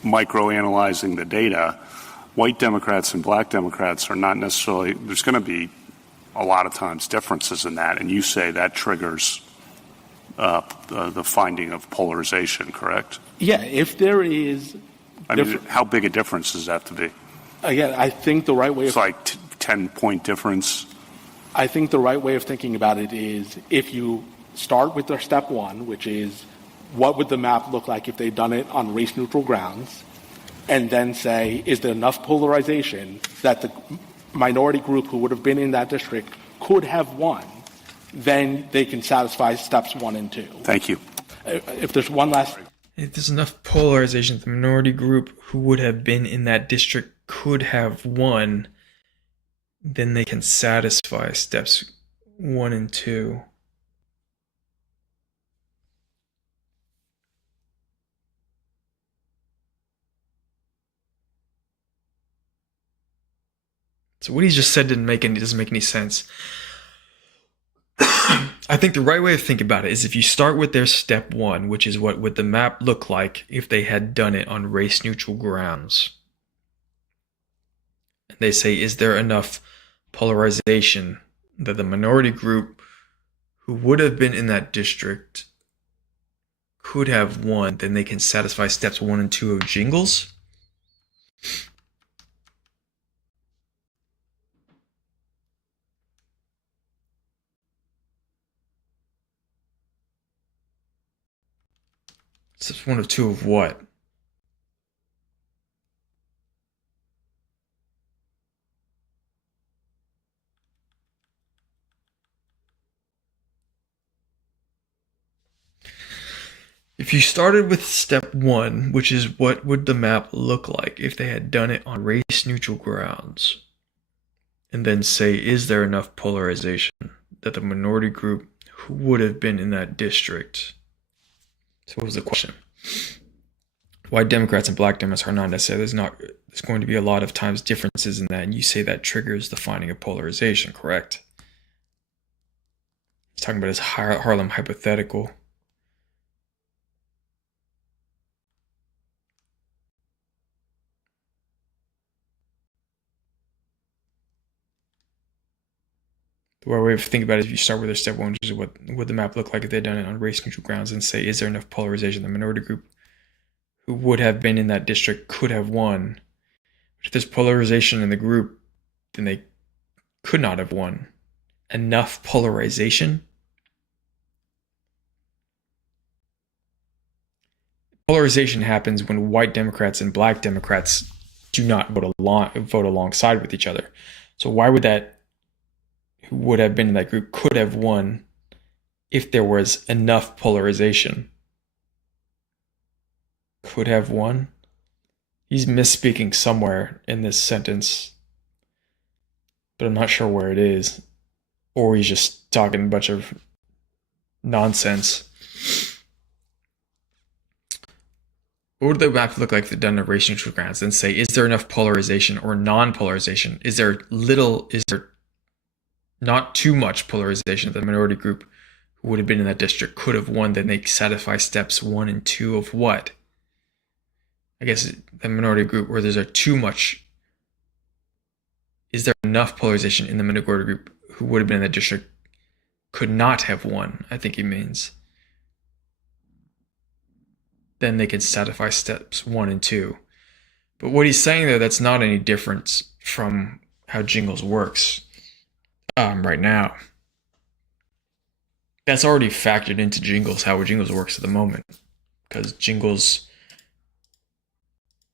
microanalyzing the data. White Democrats and black Democrats are not necessarily, there's going to be a lot of times differences in that, and you say that triggers the finding of polarization, correct? Yeah, if there is... I mean, how big a difference does that have to be? Again, I think the right way... It's like 10-point difference? I think the right way of thinking about it is if you start with their step one, which is what would the map look like if they'd done it on race-neutral grounds, and then say, is there enough polarization that the minority group who would have been in that district could have won, then they can satisfy steps 1 and 2. Thank you. If there's one last... If there's enough polarization, the minority group who would have been in that district could have won, then they can satisfy steps 1 and 2. So what he just said doesn't make any sense. I think the right way to think about it is if you start with their step 1, which is what would the map look like if they had done it on race-neutral grounds. And they say, is there enough polarization that the minority group who would have been in that district could have won, then they can satisfy steps 1 and 2 of Jingles? Steps 1 of 2 of what? If you started with step 1, which is what would the map look like if they had done it on race-neutral grounds, and then say, is there enough polarization that the minority group who would have been in that district... So what was the question? White Democrats and black Democrats are not necessarily, there's going to be a lot of times differences in that, and you say that triggers the finding of polarization, correct? He's talking about his Harlem hypothetical. The right way of thinking about it is if you start with their step 1, which is what would the map look like if they'd done it on race-neutral grounds, and say, is there enough polarization? The minority group who would have been in that district could have won. But if there's polarization in the group, then they could not have won. Enough polarization? Polarization happens when white Democrats and black Democrats do not vote alongside with each other. So why would that who would have been in that group could have won if there was enough polarization? Could have won? He's misspeaking somewhere in this sentence. but I'm not sure where it is. Or he's just talking a bunch of nonsense. What would the map look like if done on race neutral grounds? Then say, is there enough polarization or non-polarization? Is there not too much polarization that the minority group who would have been in that district could have won? Then they satisfy steps 1 and 2 of what? I guess the minority group where there's too much. Is there enough polarization in the minority group who would have been in that district could not have won? I think he means. Then they can satisfy steps 1 and 2. But what he's saying there, that's not any different from how Jingles works right now. That's already factored into Jingles, how Jingles works at the moment. Because Jingles,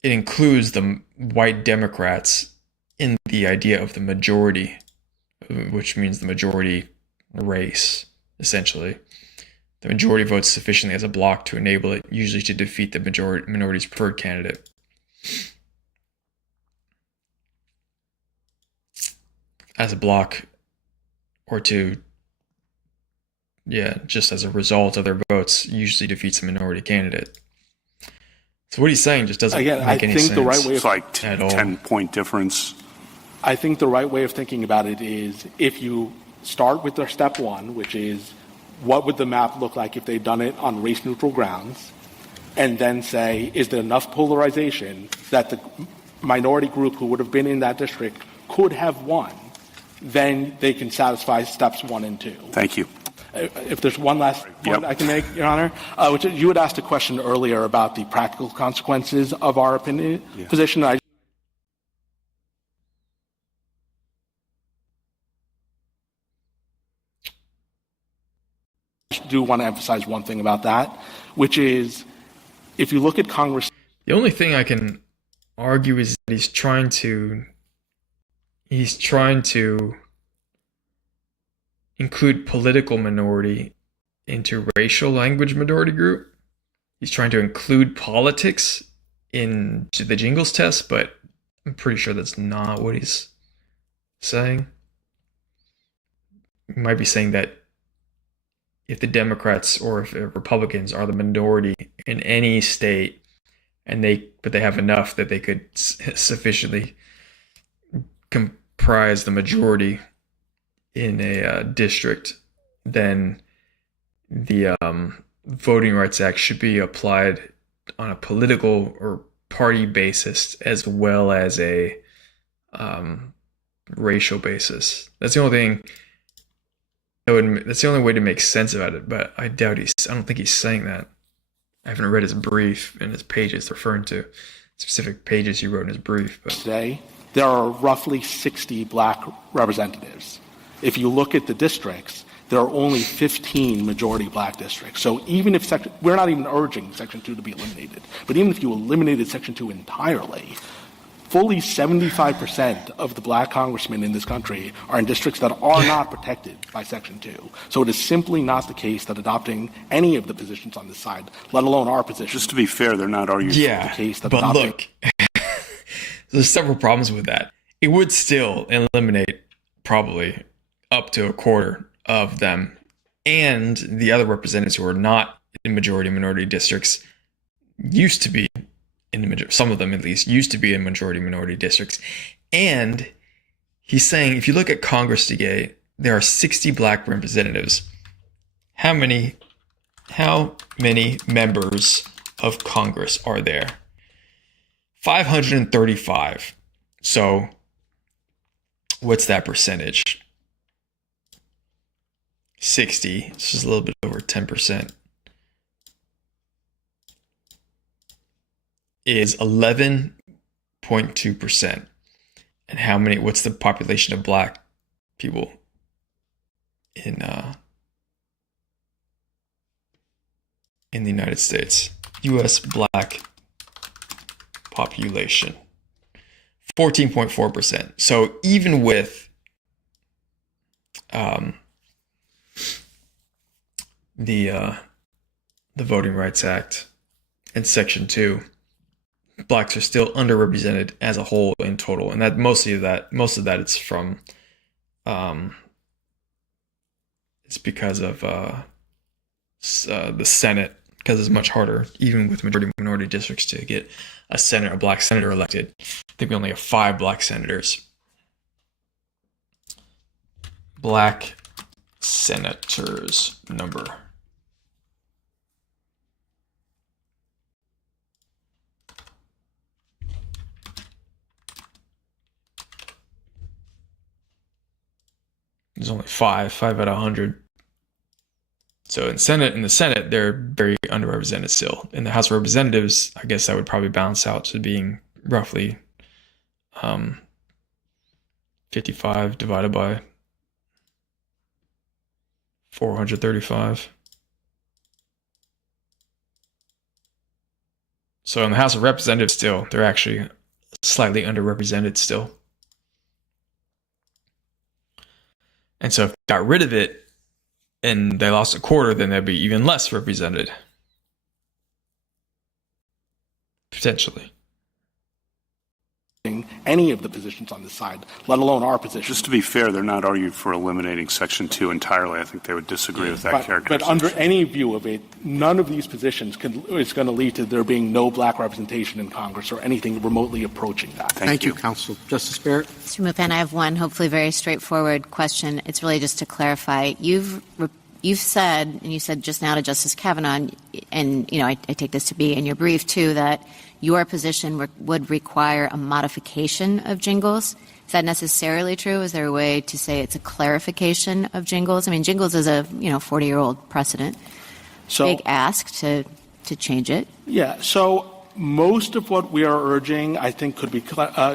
it includes the white Democrats in the idea of the majority, which means the majority race, essentially. The majority votes sufficiently as a block to enable it, usually to defeat the minority's preferred candidate. As a block, or just as a result of their votes, usually defeats the minority candidate. So what he's saying just doesn't make any sense. The right way it's like 10-point difference. I think the right way of thinking about it is if you start with their step 1, which is what would the map look like if they'd done it on race-neutral grounds, and then say, is there enough polarization that the minority group who would have been in that district could have won, then they can satisfy steps 1 and 2. Thank you. If there's one last point I can make, Your Honor, which you had asked a question earlier about the practical consequences of our position. I do want to emphasize one thing about that, which is if you look at Congress. The only thing I can argue is that he's trying to include political minority into racial language minority group. He's trying to include politics into the Jingles test, but I'm pretty sure that's not what he's saying. He might be saying that if the Democrats or if Republicans are the minority in any state, but they have enough that they could sufficiently comprise the majority in a district, then the Voting Rights Act should be applied on a political or party basis as well as a racial basis. That's the only thing. That's the only way to make sense about it. But I don't think he's saying that. I haven't read his brief and his pages referring to specific pages he wrote in his brief. But today, there are roughly 60 black representatives. If you look at the districts, there are only 15 majority black districts. So even if we're not even urging Section 2 to be eliminated, but even if you eliminated Section 2 entirely, fully 75% of the black congressmen in this country are in districts that are not protected by Section 2. So it is simply not the case that adopting any of the positions on this side, let alone our position. Just to be fair, they're not arguing the case that but adopting. Look, there's several problems with that. It would still eliminate probably up to a quarter of them, and the other representatives who are not in majority minority districts used to be some of them at least used to be in majority minority districts. And he's saying if you look at Congress today, there are 60 black representatives. How many members of Congress are there? 535. So what's that percentage? 60. This is a little bit over 10%. Is 11.2%. And what's the population of black people in the United States? US black population. 14.4%. So even with the Voting Rights Act and Section 2, blacks are still underrepresented as a whole in total, and that most of that it's from it's because of the Senate, because it's much harder, even with majority-minority districts, to get a black senator elected. I think we only have 5 black senators. Black senators number. There's only 5 out of 100. So in the Senate, they're very underrepresented still. In the House of Representatives, I guess that would probably balance out to being roughly 55 divided by 435. So in the House of Representatives still, they're actually slightly underrepresented still. And so if they got rid of it and they lost a quarter, then they'd be even less represented. Potentially. Any of the positions on this side, let alone our position. Just to be fair, they're not arguing for eliminating Section 2 entirely. I think they would disagree with that characterization. But under any view of it, none of these positions is going to lead to there being no black representation in Congress or anything remotely approaching that. Thank you, Counsel. Justice Barrett? Mr. Mupan, I have one hopefully very straightforward question. It's really just to clarify. You've said, and you said just now to Justice Kavanaugh, and I take this to be in your brief too, that your position would require a modification of Jingles. Is that necessarily true? Is there a way to say it's a clarification of Jingles? I mean, Jingles is a 40-year-old precedent. So, big ask to change it. Yeah. So most of what we are urging, I think, could be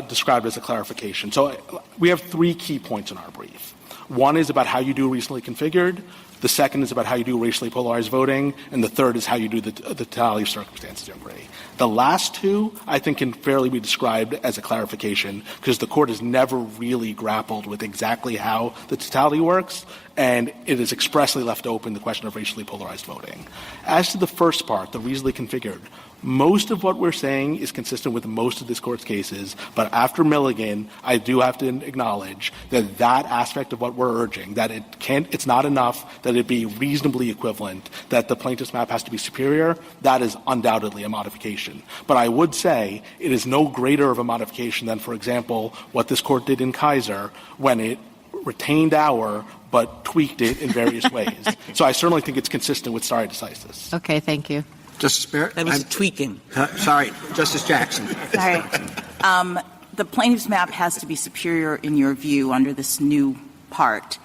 described as a clarification. So we have 3 key points in our brief. One is about how you do recently configured. The second is about how you do racially polarized voting. And the third is how you do the totality of circumstances inquiry. The last 2, I think, can fairly be described as a clarification because the Court has never really grappled with exactly how the totality works, and it has expressly left open the question of racially polarized voting. As to the first part, the reasonably configured, most of what we're saying is consistent with most of this Court's cases, but after Milligan, I do have to acknowledge that that aspect of what we're urging, that it's not enough that it be reasonably equivalent, that the plaintiff's map has to be superior, that is undoubtedly a modification. But I would say it is no greater of a modification than, for example, what this Court did in Kaiser when it retained our but tweaked it in various ways. So I certainly think it's consistent with stare decisis. Okay, thank you. Justice Barrett? That was tweaking. Sorry, Justice Jackson. Sorry. The plaintiff's map has to be superior in your view under this new part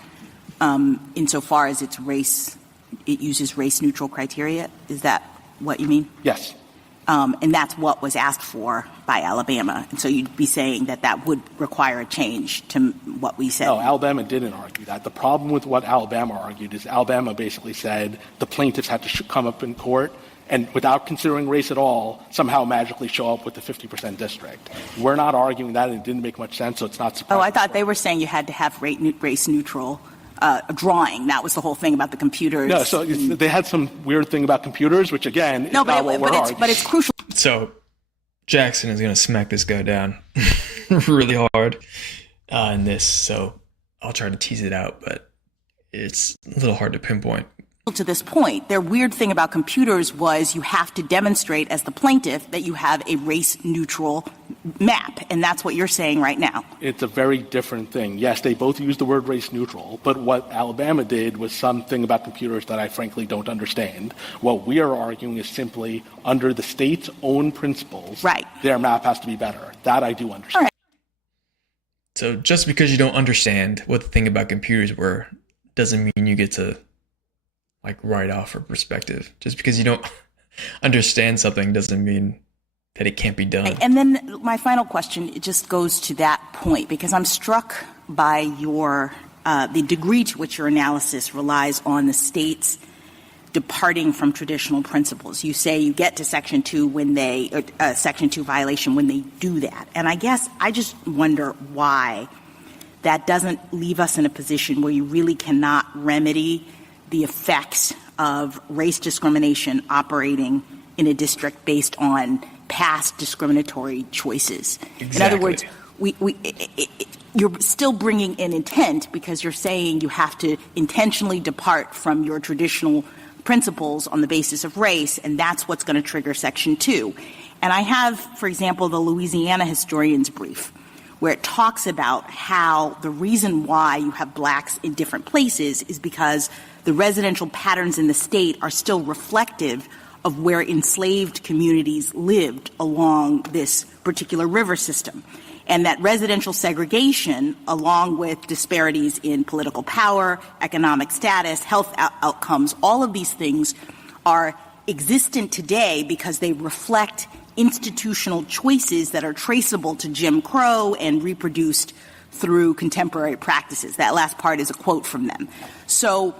insofar as it uses race-neutral criteria. Is that what you mean? Yes. And that's what was asked for by Alabama. And so you'd be saying that would require a change to what we said. No, Alabama didn't argue that. The problem with what Alabama argued is Alabama basically said the plaintiffs had to come up in court and without considering race at all, somehow magically show up with the 50% district. We're not arguing that, and it didn't make much sense, so it's not surprising. Oh, I thought they were saying you had to have race-neutral drawing. That was the whole thing about the computers. No, so they had some weird thing about computers, which, again, is not what we're arguing. But it's crucial. So Jackson is going to smack this guy down really hard in this, so I'll try to tease it out, but it's a little hard to pinpoint. To this point, their weird thing about computers was you have to demonstrate as the plaintiff that you have a race-neutral map, and that's what you're saying right now. It's a very different thing. Yes, they both use the word race-neutral, but what Alabama did was something about computers that I frankly don't understand. What we are arguing is simply under the state's own principles, right, their map has to be better. That I do understand. Right. So just because you don't understand what the thing about computers were doesn't mean you get to write off her perspective. Just because you don't understand something doesn't mean that it can't be done. And then my final question, it just goes to that point, because I'm struck by the degree to which your analysis relies on the states departing from traditional principles. You say you get to Section 2 Section 2 violation when they do that. And I guess I just wonder why that doesn't leave us in a position where you really cannot remedy the effects of race discrimination operating in a district based on past discriminatory choices. Exactly. In other words, you're still bringing in intent because you're saying you have to intentionally depart from your traditional principles on the basis of race, and that's what's going to trigger Section 2. And I have, for example, the Louisiana historian's brief, where it talks about how the reason why you have blacks in different places is because the residential patterns in the state are still reflective of where enslaved communities lived along this particular river system. And that residential segregation, along with disparities in political power, economic status, health outcomes, all of these things are existent today because they reflect institutional choices that are traceable to Jim Crow and reproduced through contemporary practices. That last part is a quote from them. So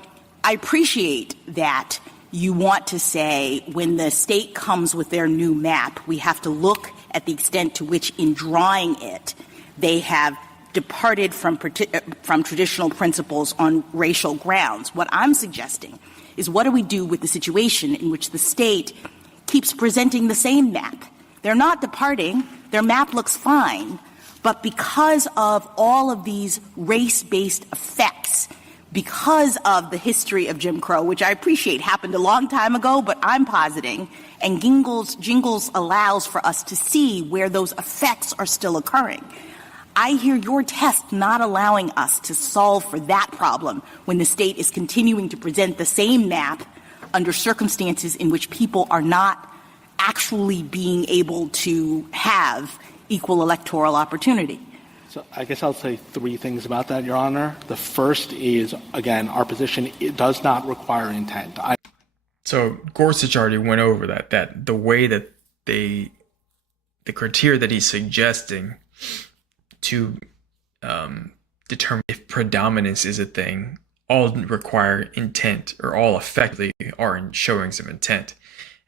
I appreciate that you want to say when the state comes with their new map, we have to look at the extent to which in drawing it they have departed from traditional principles on racial grounds. What I'm suggesting is what do we do with the situation in which the state keeps presenting the same map? They're not departing. Their map looks fine. But because of all of these race-based effects, because of the history of Jim Crow, which I appreciate happened a long time ago, but I'm positing, and Jingles allows for us to see where those effects are still occurring. I hear your test not allowing us to solve for that problem when the state is continuing to present the same map under circumstances in which people are not actually being able to have equal electoral opportunity. So I guess I'll say three things about that, Your Honor. The first is, again, our position, it does not require intent. So Gorsuch already went over that the way that the criteria that he's suggesting to determine if predominance is a thing all require intent, or all effectively are in showing some intent.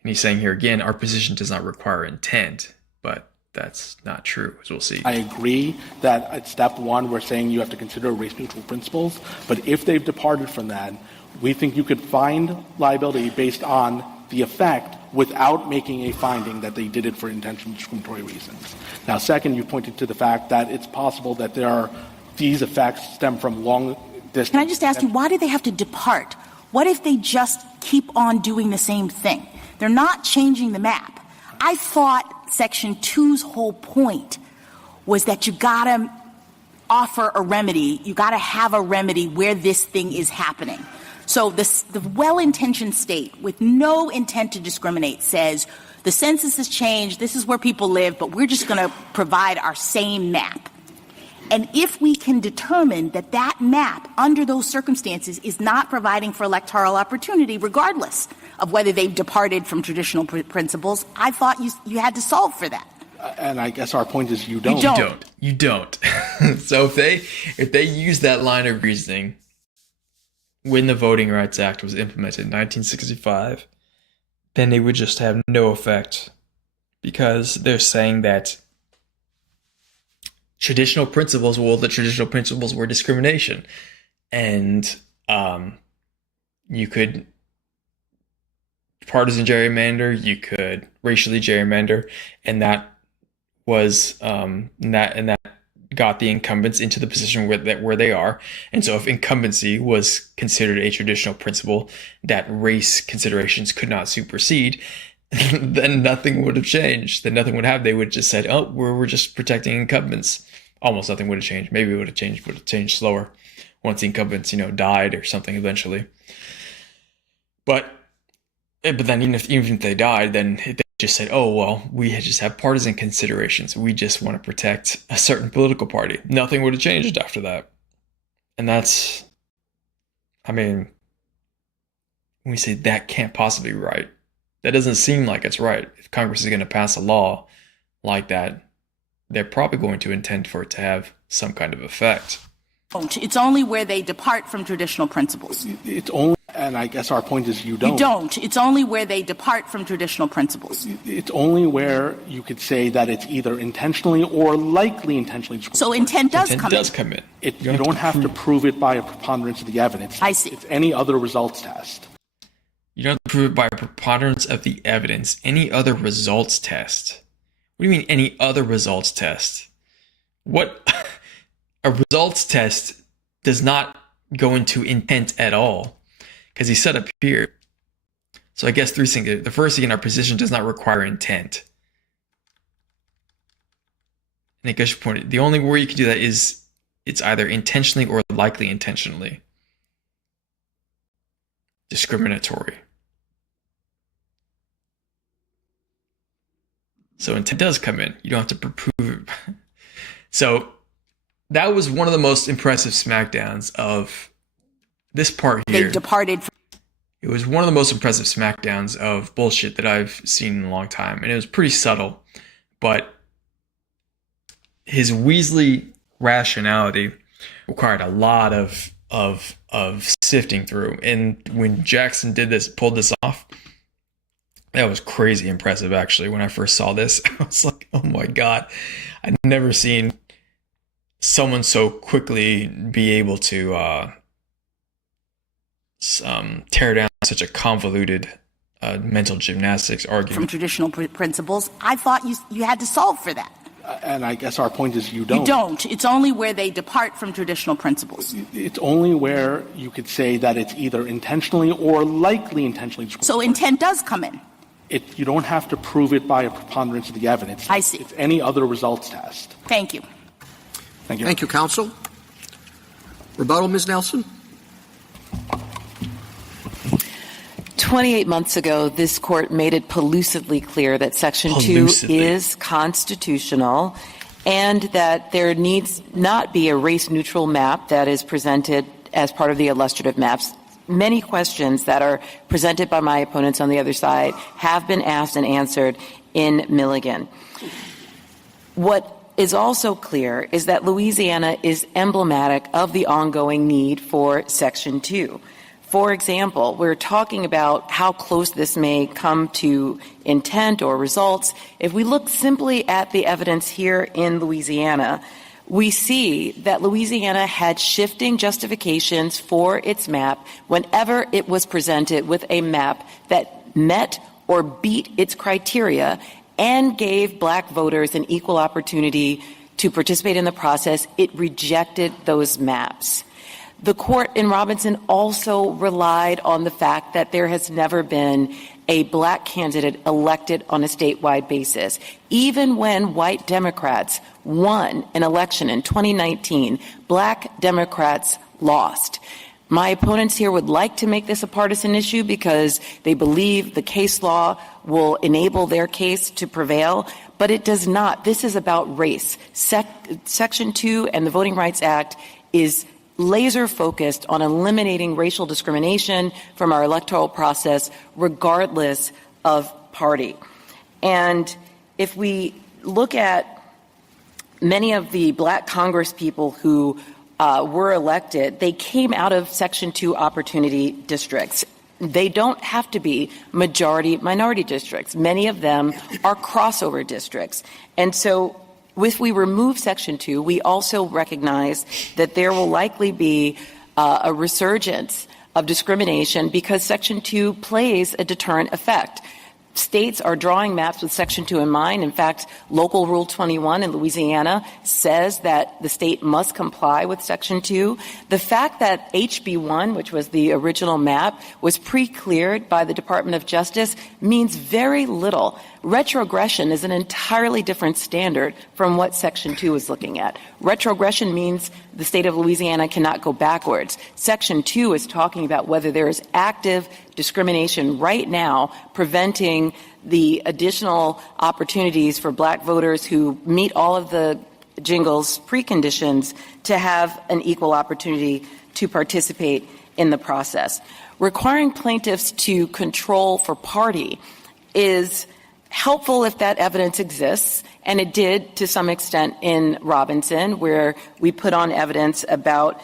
And he's saying here again, our position does not require intent, but that's not true, as we'll see. I agree that at step one, we're saying you have to consider race-neutral principles, but if they've departed from that, we think you could find liability based on the effect without making a finding that they did it for intentional discriminatory reasons. Now, second, you pointed to the fact that it's possible that these effects stem from long distance. Can I just ask you, why do they have to depart? What if they just keep on doing the same thing? They're not changing the map. I thought Section 2's whole point was that you got to offer a remedy. You got to have a remedy where this thing is happening. So the well-intentioned state with no intent to discriminate says the census has changed, this is where people live, but we're just going to provide our same map. And if we can determine that that map, under those circumstances, is not providing for electoral opportunity, regardless of whether they've departed from traditional principles, I thought you had to solve for that. And I guess our point is you don't. You don't. So if they use that line of reasoning when the Voting Rights Act was implemented in 1965, then they would just have no effect, because they're saying that the traditional principles were discrimination. And you could partisan gerrymander, you could racially gerrymander, and that was that got the incumbents into the position where they are. And so if incumbency was considered a traditional principle that race considerations could not supersede, then nothing would have changed. Then nothing would have. They would have just said, oh, we're just protecting incumbents. Almost nothing would have changed. Maybe it would have changed slower once the incumbents, died or something eventually. But then even if they died, then they just said, oh, well, we just have partisan considerations. We just want to protect a certain political party. Nothing would have changed after that. And that's, when we say that can't possibly be right, that doesn't seem like it's right. If Congress is going to pass a law like that, they're probably going to intend for it to have some kind of effect. It's only where they depart from traditional principles. It's only, and I guess our point is you don't. You don't. It's only where they depart from traditional principles. It's only where you could say that it's either intentionally or likely intentionally. So intent does come in. You don't have to prove it by a preponderance of the evidence. I see. It's any other results test. You don't have to prove it by a preponderance of the evidence. Any other results test. What do you mean any other results test? What? a results test does not go into intent at all, because he said up here. So I guess three things. The first thing, our position does not require intent. And I guess your point, the only way you can do that is it's either intentionally or likely intentionally discriminatory. So intent does come in. You don't have to prove it. So that was one of the most impressive smackdowns of this part here. They departed. It was one of the most impressive smackdowns of bullshit that I've seen in a long time. And it was pretty subtle. But his Weasley rationality required a lot of sifting through. And when Jackson pulled this off, that was crazy impressive, actually. When I first saw this, I was like, oh my God. I'd never seen someone so quickly be able to tear down such a convoluted mental gymnastics argument. From traditional principles, I thought you had to solve for that. And I guess our point is you don't. You don't. It's only where they depart from traditional principles. It's only where you could say that it's either intentionally or likely intentionally. So intent does come in. You don't have to prove it by a preponderance of the evidence. I see. It's any other results test. Thank you. Thank you. Thank you, counsel. Rebuttal, Ms. Nelson. 28 months ago, this court made it pellucidly clear that Section 2 is constitutional and that there needs not be a race-neutral map that is presented as part of the illustrative maps. Many questions that are presented by my opponents on the other side have been asked and answered in Milligan. What is also clear is that Louisiana is emblematic of the ongoing need for Section 2. For example, we're talking about how close this may come to intent or results. If we look simply at the evidence here in Louisiana, we see that Louisiana had shifting justifications for its map whenever it was presented with a map that met or beat its criteria and gave black voters an equal opportunity to participate in the process. It rejected those maps. The court in Robinson also relied on the fact that there has never been a black candidate elected on a statewide basis. Even when white Democrats won an election in 2019, black Democrats lost. My opponents here would like to make this a partisan issue because they believe the case law will enable their case to prevail, but it does not. This is about race. Section 2 and the Voting Rights Act is laser focused on eliminating racial discrimination from our electoral process, regardless of party. And if we look at many of the black Congress people who were elected, they came out of Section 2 opportunity districts. They don't have to be majority-minority districts. Many of them are crossover districts. And so if we remove Section 2, we also recognize that there will likely be a resurgence of discrimination because Section 2 plays a deterrent effect. States are drawing maps with Section 2 in mind. In fact, Local Rule 21 in Louisiana says that the state must comply with Section 2. The fact that HB 1, which was the original map, was pre-cleared by the Department of Justice means very little. Retrogression is an entirely different standard from what Section 2 is looking at. Retrogression means the state of Louisiana cannot go backwards. Section 2 is talking about whether there is active discrimination right now preventing the additional opportunities for black voters who meet all of the Jingles preconditions to have an equal opportunity to participate in the process. Requiring plaintiffs to control for party is helpful if that evidence exists, and it did to some extent in Robinson, where we put on evidence about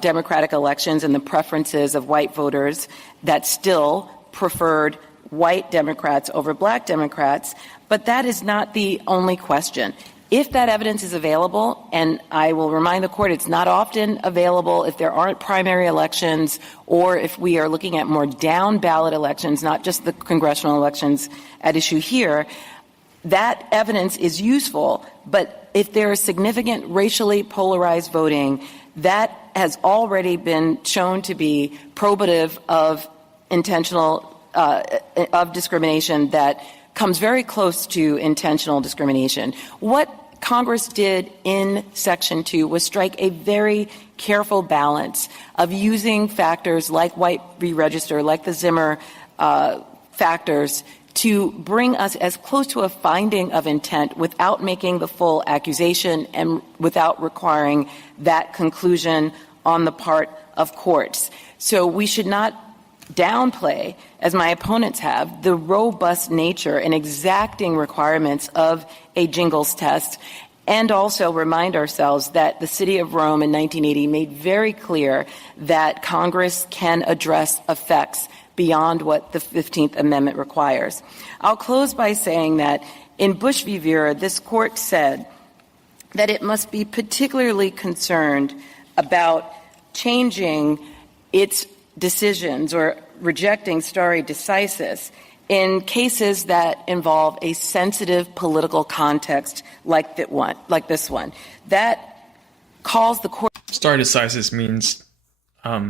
Democratic elections and the preferences of white voters that still preferred white Democrats over black Democrats. But that is not the only question. If that evidence is available, and I will remind the court it's not often available if there aren't primary elections or if we are looking at more down ballot elections, not just the congressional elections at issue here, that evidence is useful, but if there is significant racially polarized voting, that has already been shown to be probative of intentional of discrimination that comes very close to intentional discrimination. What Congress did in Section 2 was strike a very careful balance of using factors like white re-register, like the Zimmer factors, to bring us as close to a finding of intent without making the full accusation and without requiring that conclusion on the part of courts. So we should not downplay, as my opponents have, the robust nature and exacting requirements of a Jingles test, and also remind ourselves that the City of Rome in 1980 made very clear that Congress can address effects beyond what the 15th Amendment requires. I'll close by saying that in Bush v. Vera, this court said that it must be particularly concerned about changing its decisions or rejecting stare decisis in cases that involve a sensitive political context like this one. That calls the court. Stare decisis means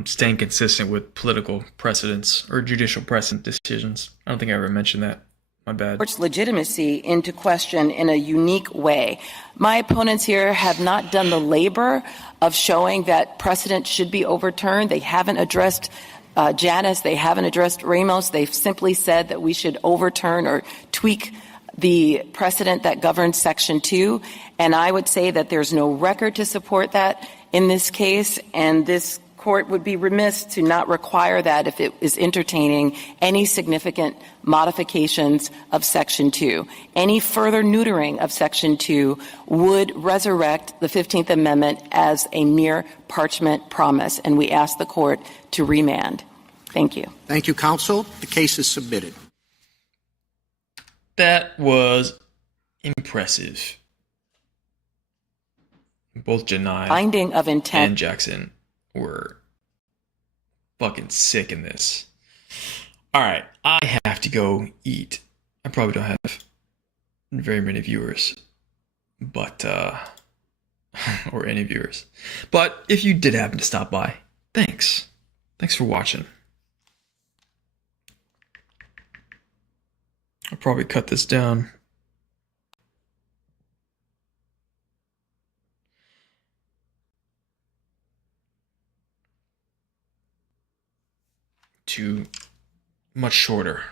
staying consistent with political precedents or judicial precedent decisions. I don't think I ever mentioned that. My bad. Court's legitimacy into question in a unique way. My opponents here have not done the labor of showing that precedent should be overturned. They haven't addressed Janus. They haven't addressed Ramos. They've simply said that we should overturn or tweak the precedent that governs Section 2. And I would say that there's no record to support that in this case, and this court would be remiss to not require that if it is entertaining any significant modifications of Section 2. Any further neutering of Section 2 would resurrect the 15th Amendment as a mere parchment promise, and we ask the court to remand. Thank you. Thank you, counsel. The case is submitted. That was impressive. Both Janai Finding of intent and Jackson were fucking sick in this. All right, I have to go eat. I probably don't have very many viewers, but or any viewers. But if you did happen to stop by, thanks. Thanks for watching. I'll probably cut this down. To much shorter.